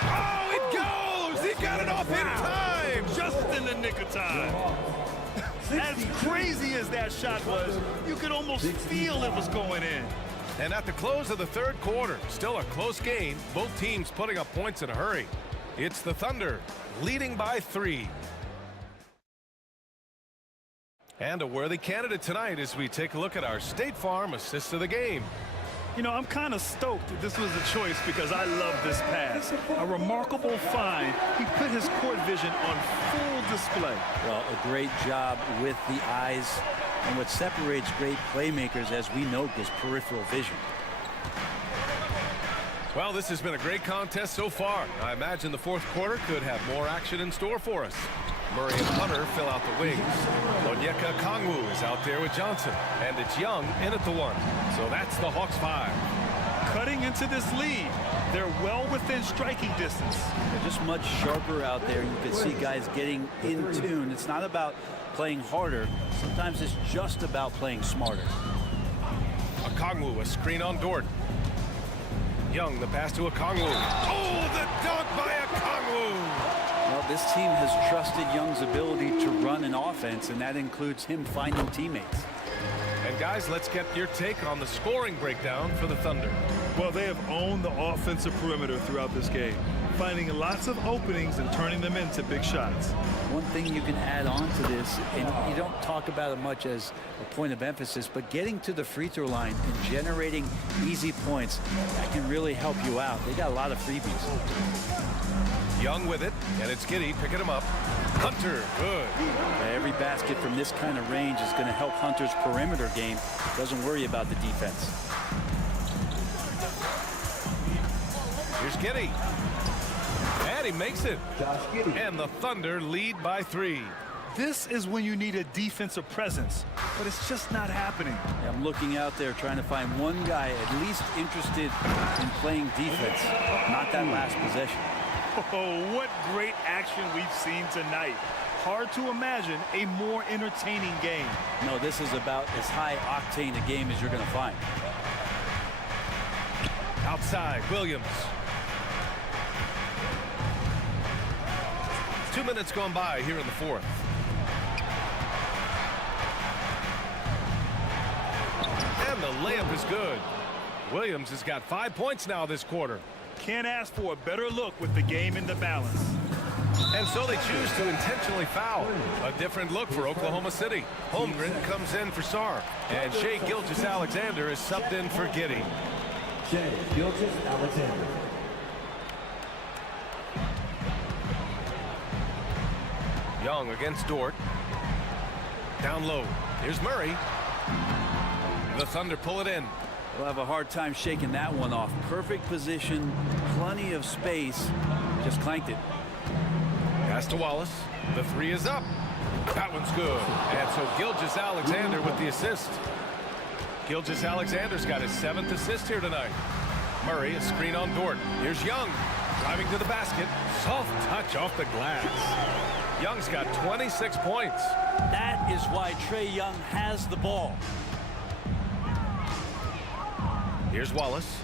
Oh, it goes! He got it off in time! Just in the nick of time. As crazy as that shot was, you could almost feel it was going in. And at the close of the third quarter, still a close game, both teams putting up points in a hurry. It's the Thunder leading by 3. And a worthy candidate tonight as we take a look at our State Farm assist of the game. You know, I'm kind of stoked that this was a choice because I love this pass. A remarkable find. He put his court vision on full display. Well, a great job with the eyes. And what separates great playmakers, as we know, is peripheral vision. Well, this has been a great contest so far. I imagine the fourth quarter could have more action in store for us. Murray and Hunter fill out the wings. Onyeka Kongwu is out there with Johnson. And it's Young in at the 1. So that's the Hawks 5. Cutting into this lead. They're well within striking distance. They're just much sharper out there. You can see guys getting in tune. It's not about playing harder. Sometimes it's just about playing smarter. Kongwu, a screen on Dort. Young, the pass to Kongwu. Oh, the dunk by Kongwu! Well, this team has trusted Young's ability to run an offense, and that includes him finding teammates. And guys, let's get your take on the scoring breakdown for the Thunder. Well, they have owned the offensive perimeter throughout this game, finding lots of openings and turning them into big shots. One thing you can add on to this, and you don't talk about it much as a point of emphasis, but getting to the free throw line and generating easy points, that can really help you out. They got a lot of freebies. Young with it, and it's Giddy picking him up. Hunter, good. Every basket from this kind of range is going to help Hunter's perimeter game. Doesn't worry about the defense. Here's Giddy. And he makes it. And the Thunder lead by 3. This is when you need a defensive presence, but it's just not happening. I'm looking out there trying to find one guy at least interested in playing defense, not that last possession. Oh, what great action we've seen tonight. Hard to imagine a more entertaining game. No, this is about as high octane a game as you're going to find. Outside, Williams. 2 minutes gone by here in the fourth. And the layup is good. Williams has got 5 points now this quarter. Can't ask for a better look with the game in the balance. And so they choose to intentionally foul. A different look for Oklahoma City. Holmgren comes in for Sarr. And Shai Gilgeous-Alexander is subbed in for Giddy. Shai Gilgeous-Alexander. Young against Dort. Down low. Here's Murray. The Thunder pull it in. We'll have a hard time shaking that one off. Perfect position, plenty of space. Just clanked it. Pass to Wallace. The 3 is up. That one's good. And so Gilgeous-Alexander with the assist. Gilgeous-Alexander's got his 7th assist here tonight. Murray, a screen on Dort. Here's Young. Driving to the basket. Soft touch off the glass. Young's got 26 points. That is why Trae Young has the ball. Here's Wallace.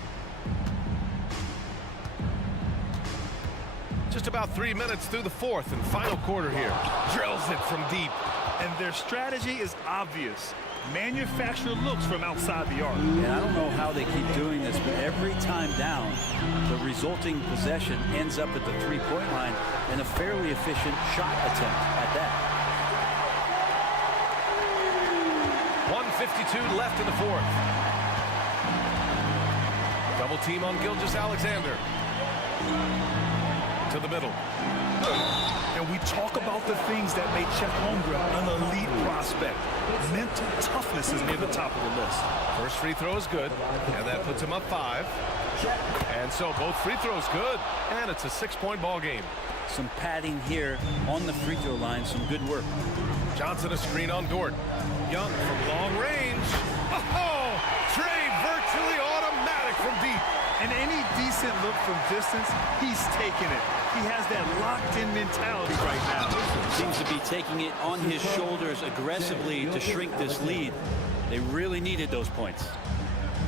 Just about 3 minutes through the fourth and final quarter here. Drills it from deep. And their strategy is obvious. Manufacture looks from outside the arc. And I don't know how they keep doing this, but every time down, the resulting possession ends up at the three-point line and a fairly efficient shot attempt at that. 1:52 left in the fourth. Double team on Gilgeous-Alexander. To the middle. And we talk about the things that make Chet Holmgren an elite prospect. Mental toughness is near the top of the list. First free throw is good, and that puts him up 5. And so both free throws good, and it's a 6-point ball game. Some padding here on the free throw line, some good work. Johnson a screen on Dort. Young from long range. Oh, Trae virtually automatic from deep. And any decent look from distance, he's taking it. He has that locked-in mentality right now. Seems to be taking it on his shoulders aggressively to shrink this lead. They really needed those points.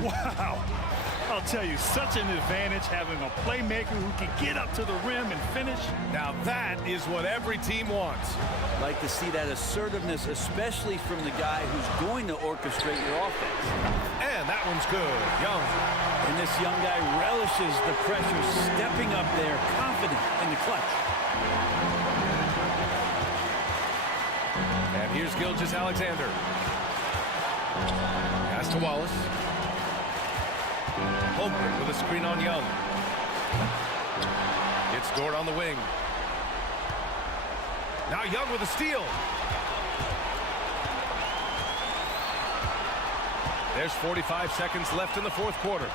Wow. I'll tell you, such an advantage having a playmaker who can get up to the rim and finish. Now that is what every team wants. Like to see that assertiveness, especially from the guy who's going to orchestrate your offense. And that one's good. Young. And this young guy relishes the pressure, stepping up there, confident in the clutch. And here's Gilgeous-Alexander. Pass to Wallace. Holmgren with a screen on Young. It's Dort on the wing. Now Young with a steal. There's 45 seconds left in the fourth quarter.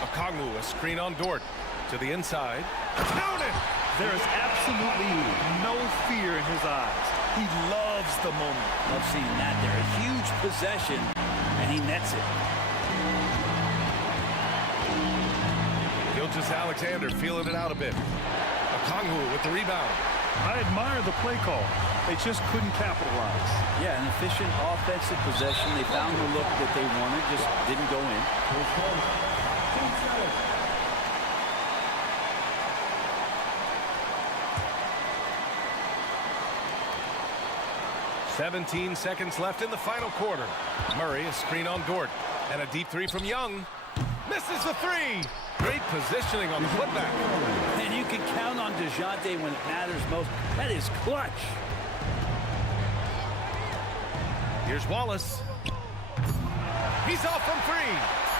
Okongwu, a screen on Dort. To the inside. Count it! There is absolutely no fear in his eyes. He loves the moment. Love seeing that there. A huge possession, and he nets it. Gilgeous-Alexander feeling it out a bit. Okongwu with the rebound. I admire the play call. They just couldn't capitalize. Yeah, an efficient offensive possession. They found the look that they wanted, just didn't go in. 17 seconds left in the final quarter. Murray, a screen on Dort. And a deep three from Young. Misses the three. Great positioning on the putback. And you can count on DeJounte when it matters most. That is clutch. Here's Wallace. He's off from three.